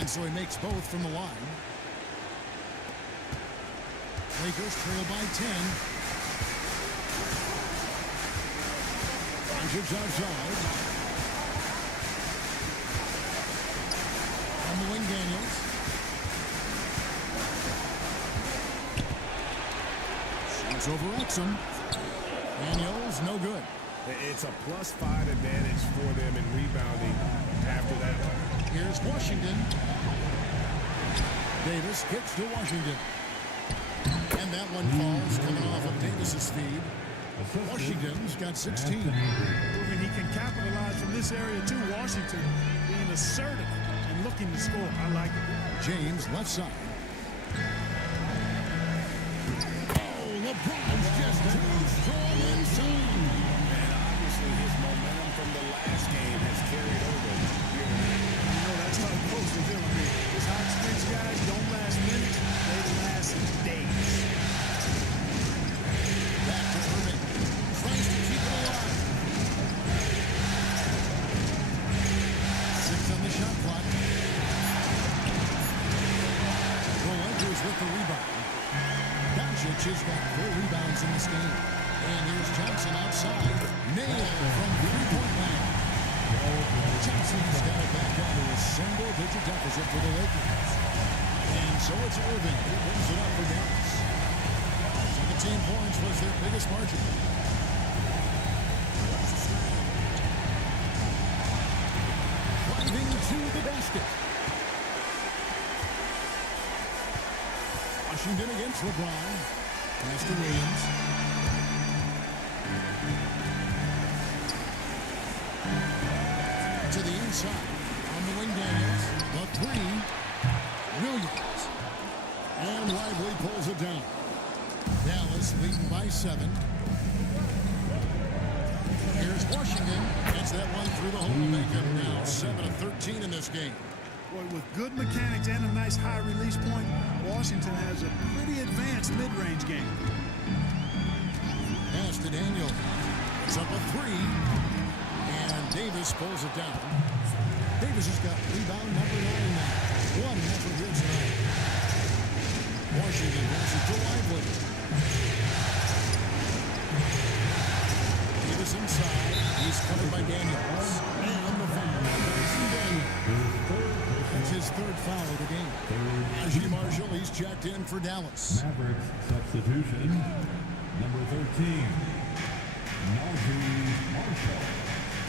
And so he makes both from the line. Lakers trail by 10. Dragic's outside. On the wing, Daniels. Shoots over Exum. Daniels, no good. It's a +5 advantage for them in rebounding after that one. Here's Washington. Davis kicks to Washington. And that one falls coming off of Davis's feed. Washington's got 16. Proving he can capitalize from this area too. Washington being assertive and looking to score. I like it. James left side. Oh, LeBron's just too strong inside. And obviously his momentum from the last game has carried over. You know, that's how it goes with him. I mean, these hot streaks guys don't last minutes. They last days. Back to Irving. Tries to keep it alive. 6 on the shot clock. The Lakers with the rebound. Doncic has got 4 rebounds in this game. And here's Johnson outside. Nailed from 3-point land. Johnson's got it back down to a single-digit deficit for the Lakers. And so it's Irving who brings it up for Dallas. 17 points was their biggest margin. Driving to the basket. Washington against LeBron. Pass to Williams. To the inside. On the wing, Daniels. The 3. Williams. And Lively pulls it down. Dallas leading by 7. Here's Washington. Gets that one through the hole to make it now 7 of 13 in this game. Boy, with good mechanics and a nice high release point, Washington has a pretty advanced mid-range game. Pass to Daniel. It's up a 3. And Davis pulls it down. Davis has got rebound number 9 now. 1 effort here tonight. Washington has it to Lively. Davis inside. He's covered by Daniels. And the foul. That's his 3rd foul of the game. Najee Marshall, he's checked in for Dallas. Mavericks substitution. Number 13.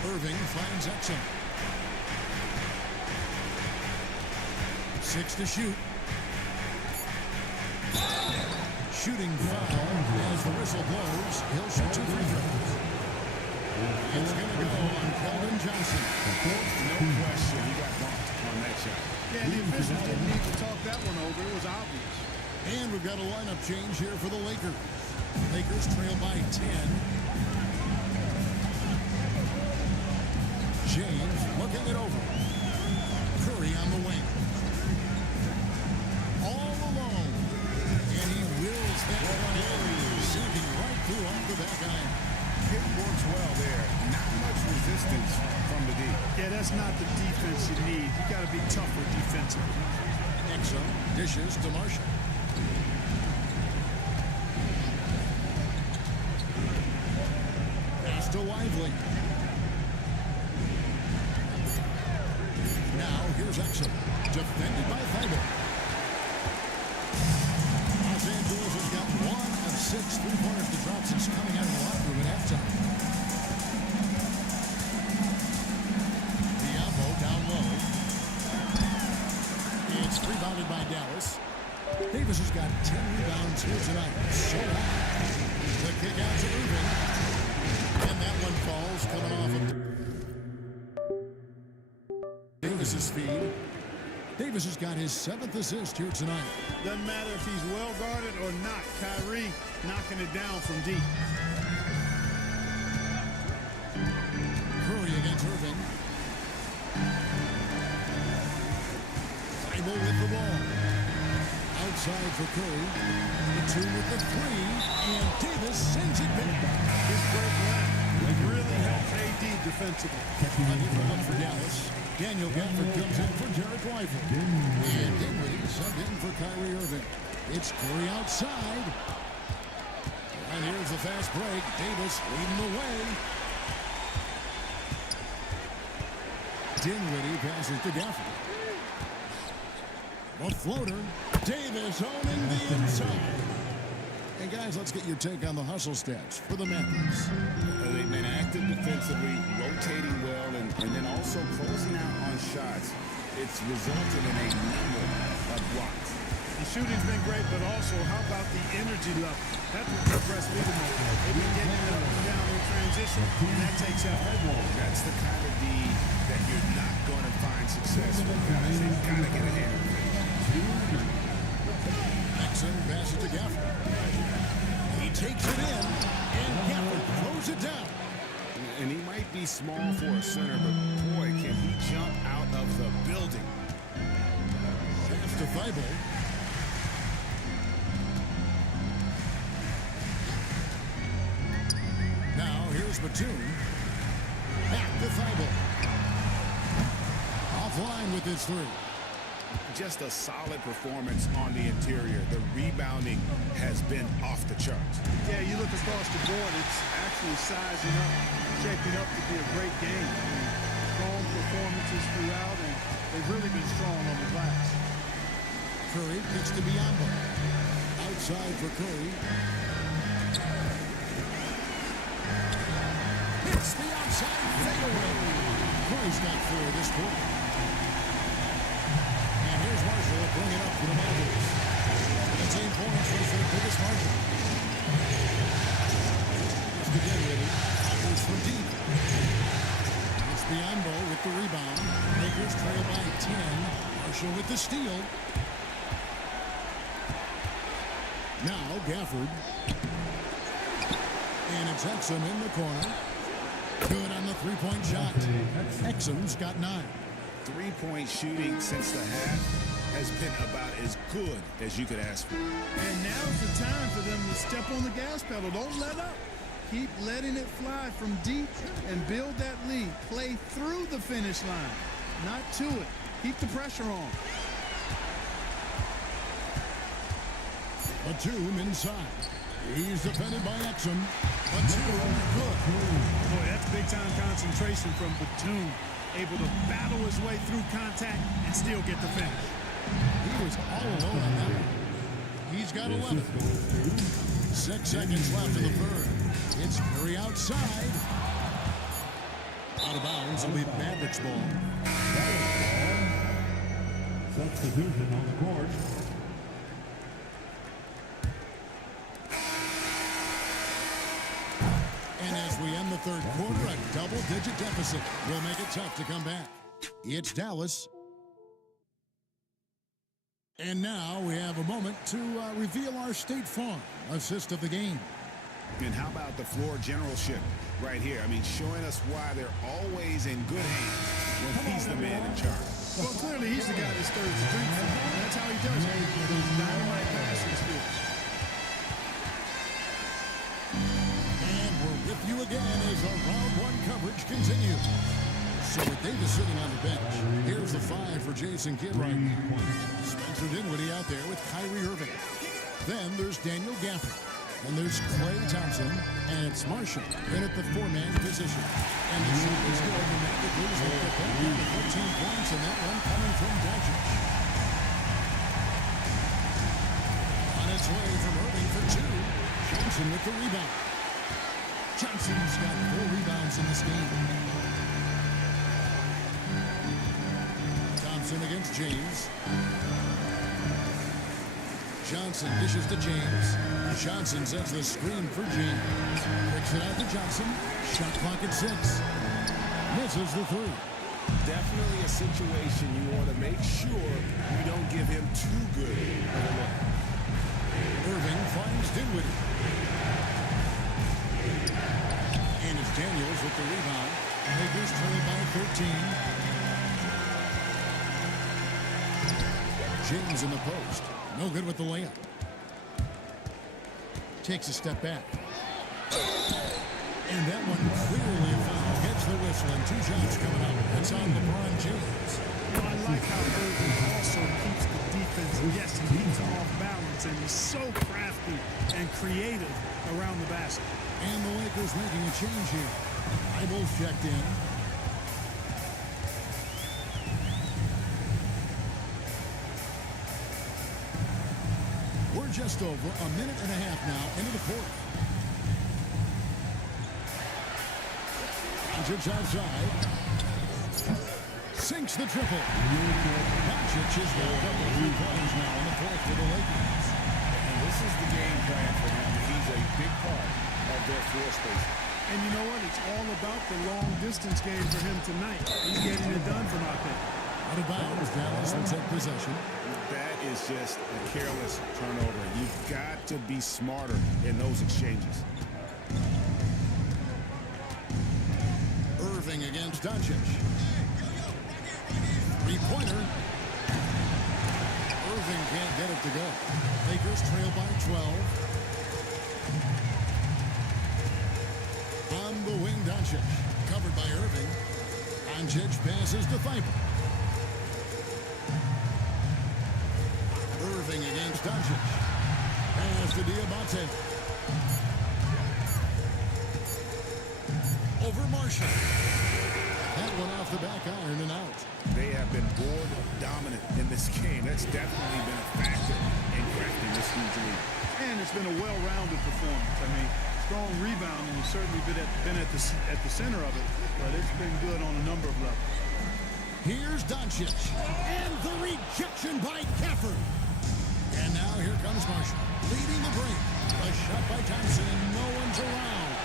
Irving finds Exum. 6 to shoot. Shooting foul as the whistle blows. He'll shoot 2 free throws. It's going to go on Keldon Johnson. No question, he got bumped on that shot. Yeah, the officials didn't need to talk that one over. It was obvious. And we've got a lineup change here for the Lakers. Lakers trail by 10. James looking it over. Curry on the wing. All alone. And he wills that one in. Sinking right through off the back iron. It works well there. Not much resistance from the D. Yeah, that's not the defense you need. You got to be tougher defensively. Exum dishes to Marshall. Pass to Lively. Now here's Exum. Defended by Thibault. Los Angeles has got 1 of 6 3-pointers to drop since coming out of the locker room at halftime. Diabo down low. It's rebounded by Dallas. Davis has got 10 rebounds here tonight. So high. The kick out to Irving. And that one falls coming off of Davis's feed. Davis has got his 7th assist here tonight. Doesn't matter if he's well guarded or not. Kyrie knocking it down from deep. Curry against Irving. Thibault with the ball. Outside for Curry. The 2 with the 3. And Davis sends it back. His break left. It really helped AD defensively. One for Dallas. Daniel Gafford comes in for Derek Rifle. And Dinwiddie subbed in for Kyrie Irving. It's Curry outside. And here's the fast break. Davis leading the way. Dinwiddie passes to Gafford. A floater. Davis owning the inside. And guys, let's get your take on the hustle stats for the Mavericks. They've been active defensively, rotating well, and then also closing out on shots. It's resulted in a number of blocks. The shooting's been great, but also, how about the energy level? That's what impressed me the most. They've been getting it up and down in transition, and that takes effort. That's the kind of D that you're not going to find success with, guys. They've got to get a hand of it. Exum passes to Gafford. He takes it in, and Gafford throws it down. And he might be small for a center, but boy, can he jump out of the building. Pass to Thibault. Now here's Batum. Back to Thibault. Offline with his 3. Just a solid performance on the interior. The rebounding has been off the charts. Yeah, you look across the board, it's actually sizing up, shaping up to be a great game. Strong performances throughout, and they've really been strong on the glass. Curry kicks to Biombo. Outside for Curry. Hits the outside fadeaway. Curry's got 4 this quarter. And here's Marshall to bring it up for the Mavericks. 17 points for the biggest margin. It's to Dinwiddie. Goes from deep. It's Biombo with the rebound. Lakers trail by 10. Marshall with the steal. Now Gafford. And it's Exum in the corner. Good on the 3-point shot. Exum's got 9. 3-point shooting since the half has been about as good as you could ask for. And now's the time for them to step on the gas pedal. Don't let up. Keep letting it fly from deep and build that lead. Play through the finish line, not to it. Keep the pressure on. Batum inside. He's defended by Exum. Batum good. Boy, that's big-time concentration from Batum. Able to battle his way through contact and still get the finish. He was all alone on that one. He's got 11. 6 seconds left in the third. It's Curry Curry outside. Out of bounds. It'll be Mavericks ball. Substitution on the court. And as we end the third quarter, a double-digit deficit will make it tough to come back. It's Dallas. And now we have a moment to reveal our State Farm assist of the game. And how about the floor generalship right here? I mean, showing us why they're always in good hands when he's the man in charge. Well, clearly he's the guy that stirs the drink for him. And that's how he does it. Those dynamite passing skills. And we're with you again as our round one coverage continues. So with Davis sitting on the bench, here's the 5 for Jason Kidd right now. Spencer Dinwiddie out there with Kyrie Irving. Then there's Daniel Gafford. And there's Klay Thompson, and it's Marshall in at the 4-man position. And the shot is good. The Magic lose the cut down to 14 points, and that one coming from Doncic. On its way from Irving for 2. Johnson with the rebound. Johnson's got 4 rebounds in this game. Thompson against James. Johnson dishes to James. Johnson sets the screen for James. Kicks it out to Johnson. Shot clock at 6. Misses the 3. Definitely a situation you want to make sure you don't give him too good of a look. Irving finds Dinwiddie. And it's Daniels with the rebound. Lakers trail by 13. James in the post. No good with the layup. Takes a step back. And that one clearly a foul. Gets the whistle and 2 shots coming up. It's on LeBron James. I like how Irving also keeps the defense guessing. He's off balance, and he's so crafty and creative around the basket. And the Lakers making a change here. Ibel's checked in. We're just over a minute and a half now into the fourth. Doncic outside. Sinks the triple. Doncic has got a couple of 3-pointers now in the fourth for the Lakers. And this is the game plan for him. He's a big part of their floor space. And you know what? It's all about the long-distance game for him tonight. He's getting it done from out there. Out of bounds, Dallas will take possession. That is just a careless turnover. You've got to be smarter in those exchanges. Irving against Doncic. 3-pointer. Irving can't get it to go. Lakers trail by 12. On the wing, Doncic. Covered by Irving. Doncic passes to Thibault. Irving against Doncic. Pass to Diabate. Over Marshall. That one off the back iron and out. They have been board dominant in this game. That's definitely been a factor in crafting this huge lead. And it's been a well-rounded performance. I mean, strong rebound, and he's certainly been at the center of it, but it's been good on a number of levels. Here's Doncic. And the rejection by Gafford. And now here comes Marshall, leading the break. A shot by Thompson, and no one's around.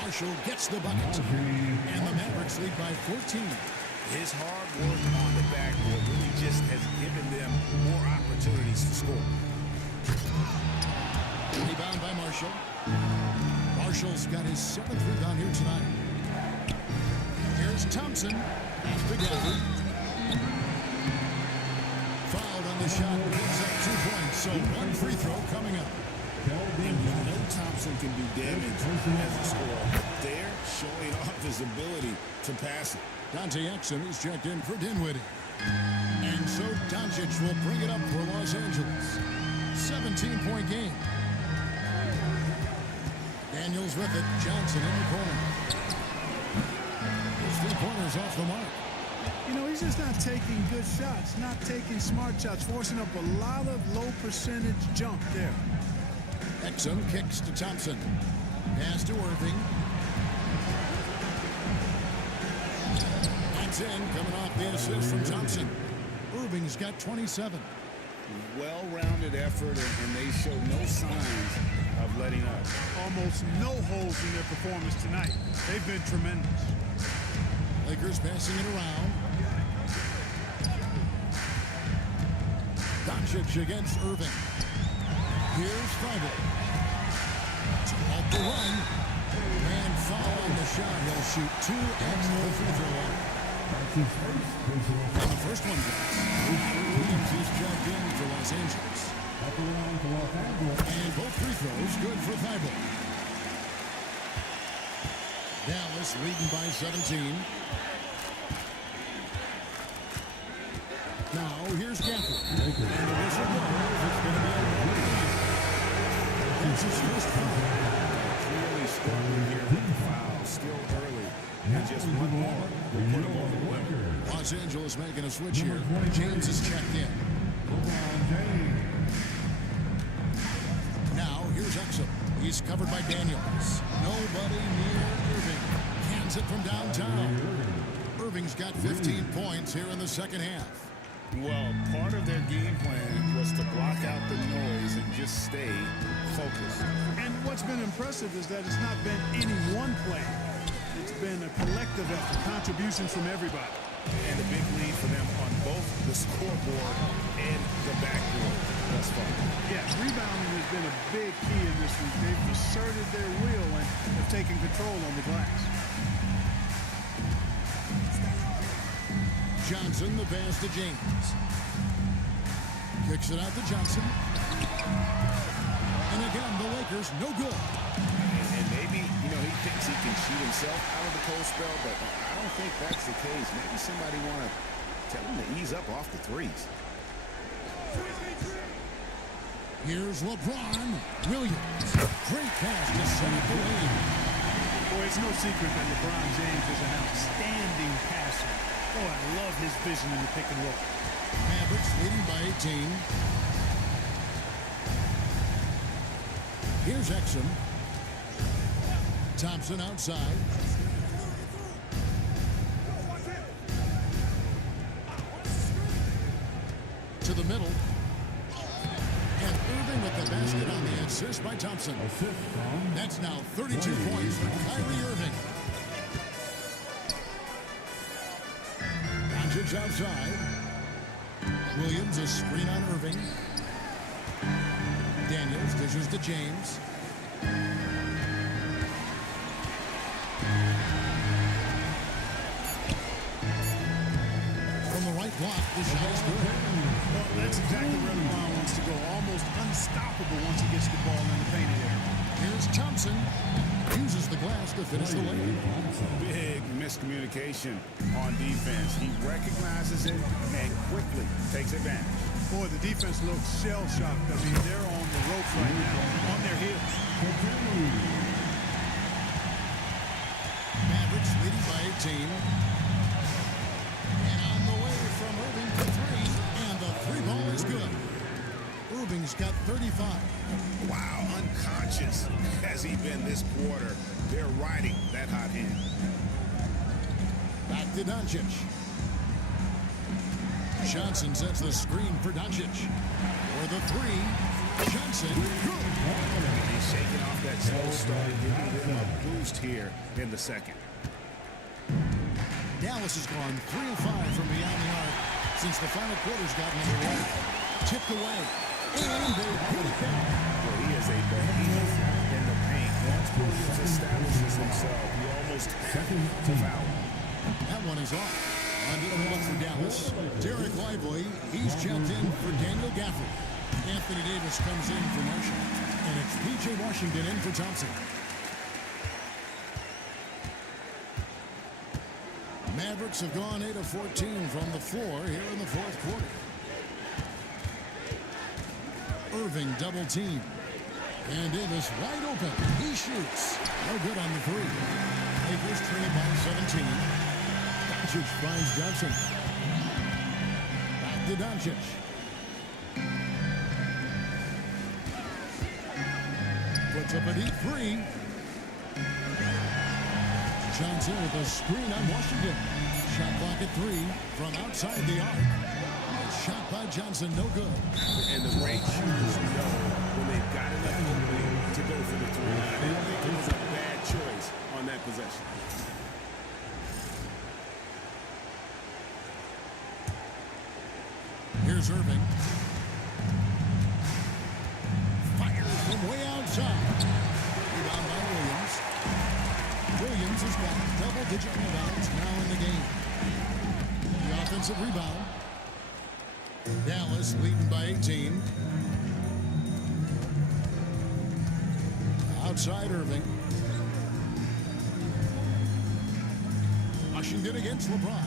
Marshall gets the bucket. And the Mavericks lead by 14. His hard work on the backboard really just has given them more opportunities to score. Rebound by Marshall. Marshall's got his 7th rebound here tonight. Here's Thompson. To Gafford. Fouled on the shot. Gives up 2 points. So 1 free throw coming up. And you know Thompson can do damage as a scorer. They're showing off his ability to pass it. Dante Exum is checked in for Dinwiddie. And so Doncic will bring it up for Los Angeles. 17-point game. Daniels with it. Johnson in the corner. His 3-pointers off the mark. You know, he's just not taking good shots, not taking smart shots, forcing up a lot of low percentage jump there. Exum kicks to Thompson. Pass to Irving. That's in, coming off the assist from Thompson. Irving's got 27. Well-rounded effort, and they show no signs of letting up. Almost no holes in their performance tonight. They've been tremendous. Lakers passing it around. Doncic against Irving. Here's Feibel. Off the run. Man foul on the shot. He'll shoot 2 at the free throw line. And the first one goes. Williams is checked in for Los Angeles. And both free throws good for Feibel. Dallas leading by 17. Now here's Gafford. And the whistle blows. It's going to be a long game. That's his first foul. Really struggling here with the foul. Still early. And just one more will put him over the limit. Los Angeles making a switch here. James is checked in. Now here's Exum. He's covered by Daniels. Nobody near Irving. Cans it from downtown. Irving's got 15 points here in the second half. Well, part of their game plan was to block out the noise and just stay focused. And what's been impressive is that it's not been any one player. It's been a collective effort, contributions from everybody. And a big lead for them on both the scoreboard and the backboard thus far. Yeah, rebounding has been a big key in this week. They've asserted their will and have taken control on the glass. Johnson, the pass to James. Kicks it out to Johnson. And again, the Lakers, no good. And maybe, he thinks he can shoot himself out of the cold spell, but I don't think that's the case. Maybe somebody want to tell him to ease up off the threes. Here's LeBron. Williams. Great pass to set up the lane. Boy, it's no secret that LeBron James is an outstanding passer. Oh, I love his vision in the pick and roll. Mavericks leading by 18. Here's Exum. Thompson outside. To the middle. And Irving with the basket on the assist by Thompson. That's now 32 points for Kyrie Irving. Doncic outside. Williams a screen on Irving. Daniels dishes to James. From the right block, the shot is good. Well, that's exactly where LeBron wants to go. Almost unstoppable once he gets the ball in the painted area. Here's Thompson. Uses the glass to finish the lane. Big miscommunication on defense. He recognizes it and quickly takes advantage. Boy, the defense looks shell-shocked. I mean, they're on the ropes right now, on their heels. Mavericks leading by 18. And on the way from Irving to 3. And the 3 ball is good. Irving's got 35. Wow, unconscious has he been this quarter. They're riding that hot hand. Back to Doncic. Johnson sets the screen for Doncic. For the 3. Johnson, good. He's shaking off that slow start, giving them a boost here in the second. Dallas has gone 3 of 5 from beyond the arc since the final quarter's gotten underway. Tipped away. And they put it down. Well, he is a behemoth in the paint. Once Williams establishes himself, he almost has to foul. That one is off. Under the one for Dallas. Derek Lively, he's checked in for Daniel Gafford. Anthony Davis comes in for Marshall. And it's P.J. Washington in for Thompson. Mavericks have gone 8 of 14 from the floor here in the fourth quarter. Irving double team. And Davis wide open. He shoots. No good on the 3. Lakers trailing by 17. Doncic finds Johnson. Back to Doncic. Puts up a deep 3. Johnson with a screen on Washington. Shot clock at 3 from outside the arc. Shot by Johnson, no good. And the great shooters know when they've got enough opening to go for the three. I didn't think it was a bad choice on that possession. Here's Irving. Fires from way outside. Rebound by Williams. Williams has got double-digit rebounds now in the game. The offensive rebound. Dallas leading by 18. Outside Irving. Washington against LeBron.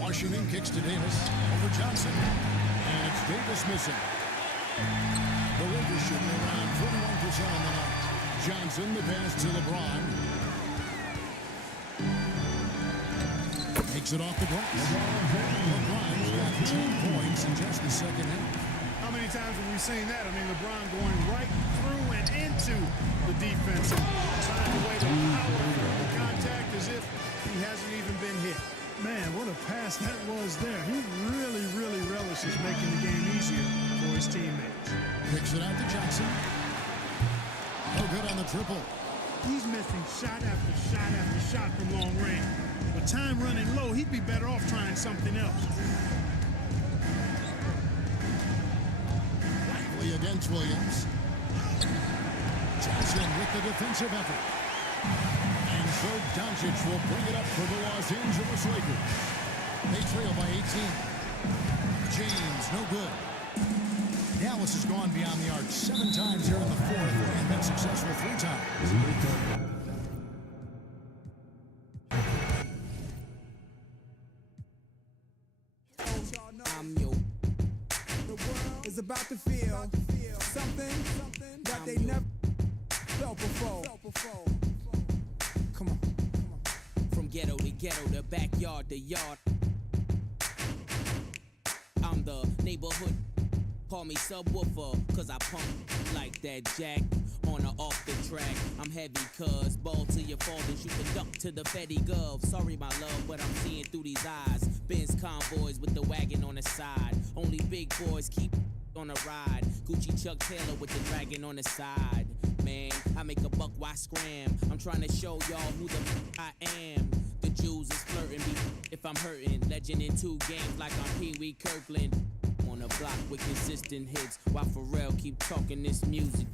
Washington kicks to Davis over Johnson. And it's Davis missing. The Lakers shooting around 41% on the night. Johnson, the pass to LeBron. Takes it off the glass. LeBron's got 10 points in just the second half. How many times have we seen that? I mean, LeBron going right through and into the defense, trying to weigh the power through the contact as if he hasn't even been hit. Man, what a pass that was there. He really, really relishes making the game easier for his teammates. Kicks it out to Johnson. No good on the triple. He's missing shot after shot after shot from long range. With time running low, he'd be better off trying something else. Lively against Williams. Johnson with the defensive effort. And so Doncic will bring it up for the Los Angeles Lakers. They trail by 18. James, no good. Dallas has gone beyond the arc 7 times here in the fourth and been successful 3 times. Is about to feel something that they never felt before. Come on. From ghetto to ghetto, the backyard to yard. I'm the neighborhood. Call me subwoofer, cause I pump like that jack on or off the track. I'm heavy, cuz ball till you fall and shoot the duck to the Fetty Gov. Sorry, my love, but I'm seeing through these eyes. Benz convoys with the wagon on the side. Only big boys keep on a ride. Gucci Chuck Taylor with the dragon on the side. Man, I make a buck, why scram? I'm trying to show y'all who the I am. The Jews is flirting me if I'm hurting. Legend in 2 games like I'm Pee Wee Kirkland. On a block with consistent hits while Pharrell keep talking this music.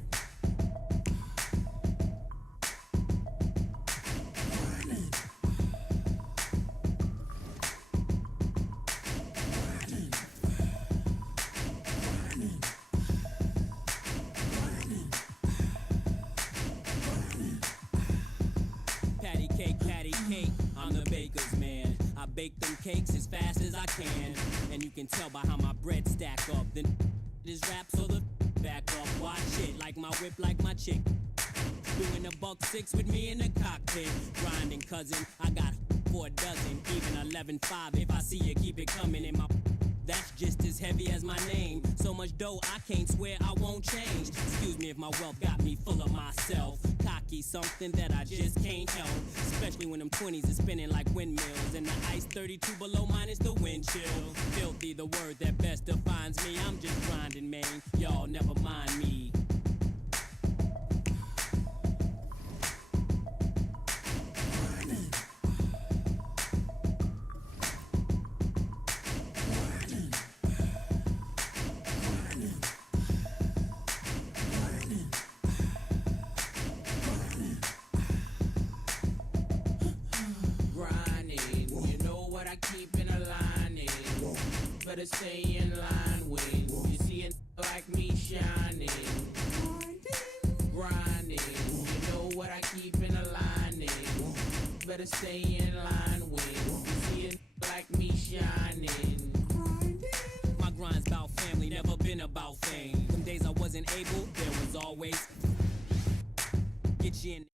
Patty cake, I'm the baker's man. I bake them cakes as fast as I can. And you can tell by how my bread stack up. Then this rap so the back up. Watch it, like my whip, like my chick. Doing a $1.6 with me in the cockpit. Grinding, cousin, I got 4 dozen. Even 11.5, if I see you, keep it coming in my... That's just as heavy as my name. So much dough, I can't swear I won't change. Excuse me if my wealth got me full of myself. Cocky, something that I just can't help. Especially when them 20s are spinning like windmills. And the ice 32 below minus the wind chill. Filthy, the word that best defines me. I'm just grinding, man. Y'all never mind me. Keep in a line, better stay in line when you see it like me shining, grinding. You know what I keep in a line, better stay in line when you see it like me shining. My grind's about family, never been about fame. Some days I wasn't able, there was always get you in.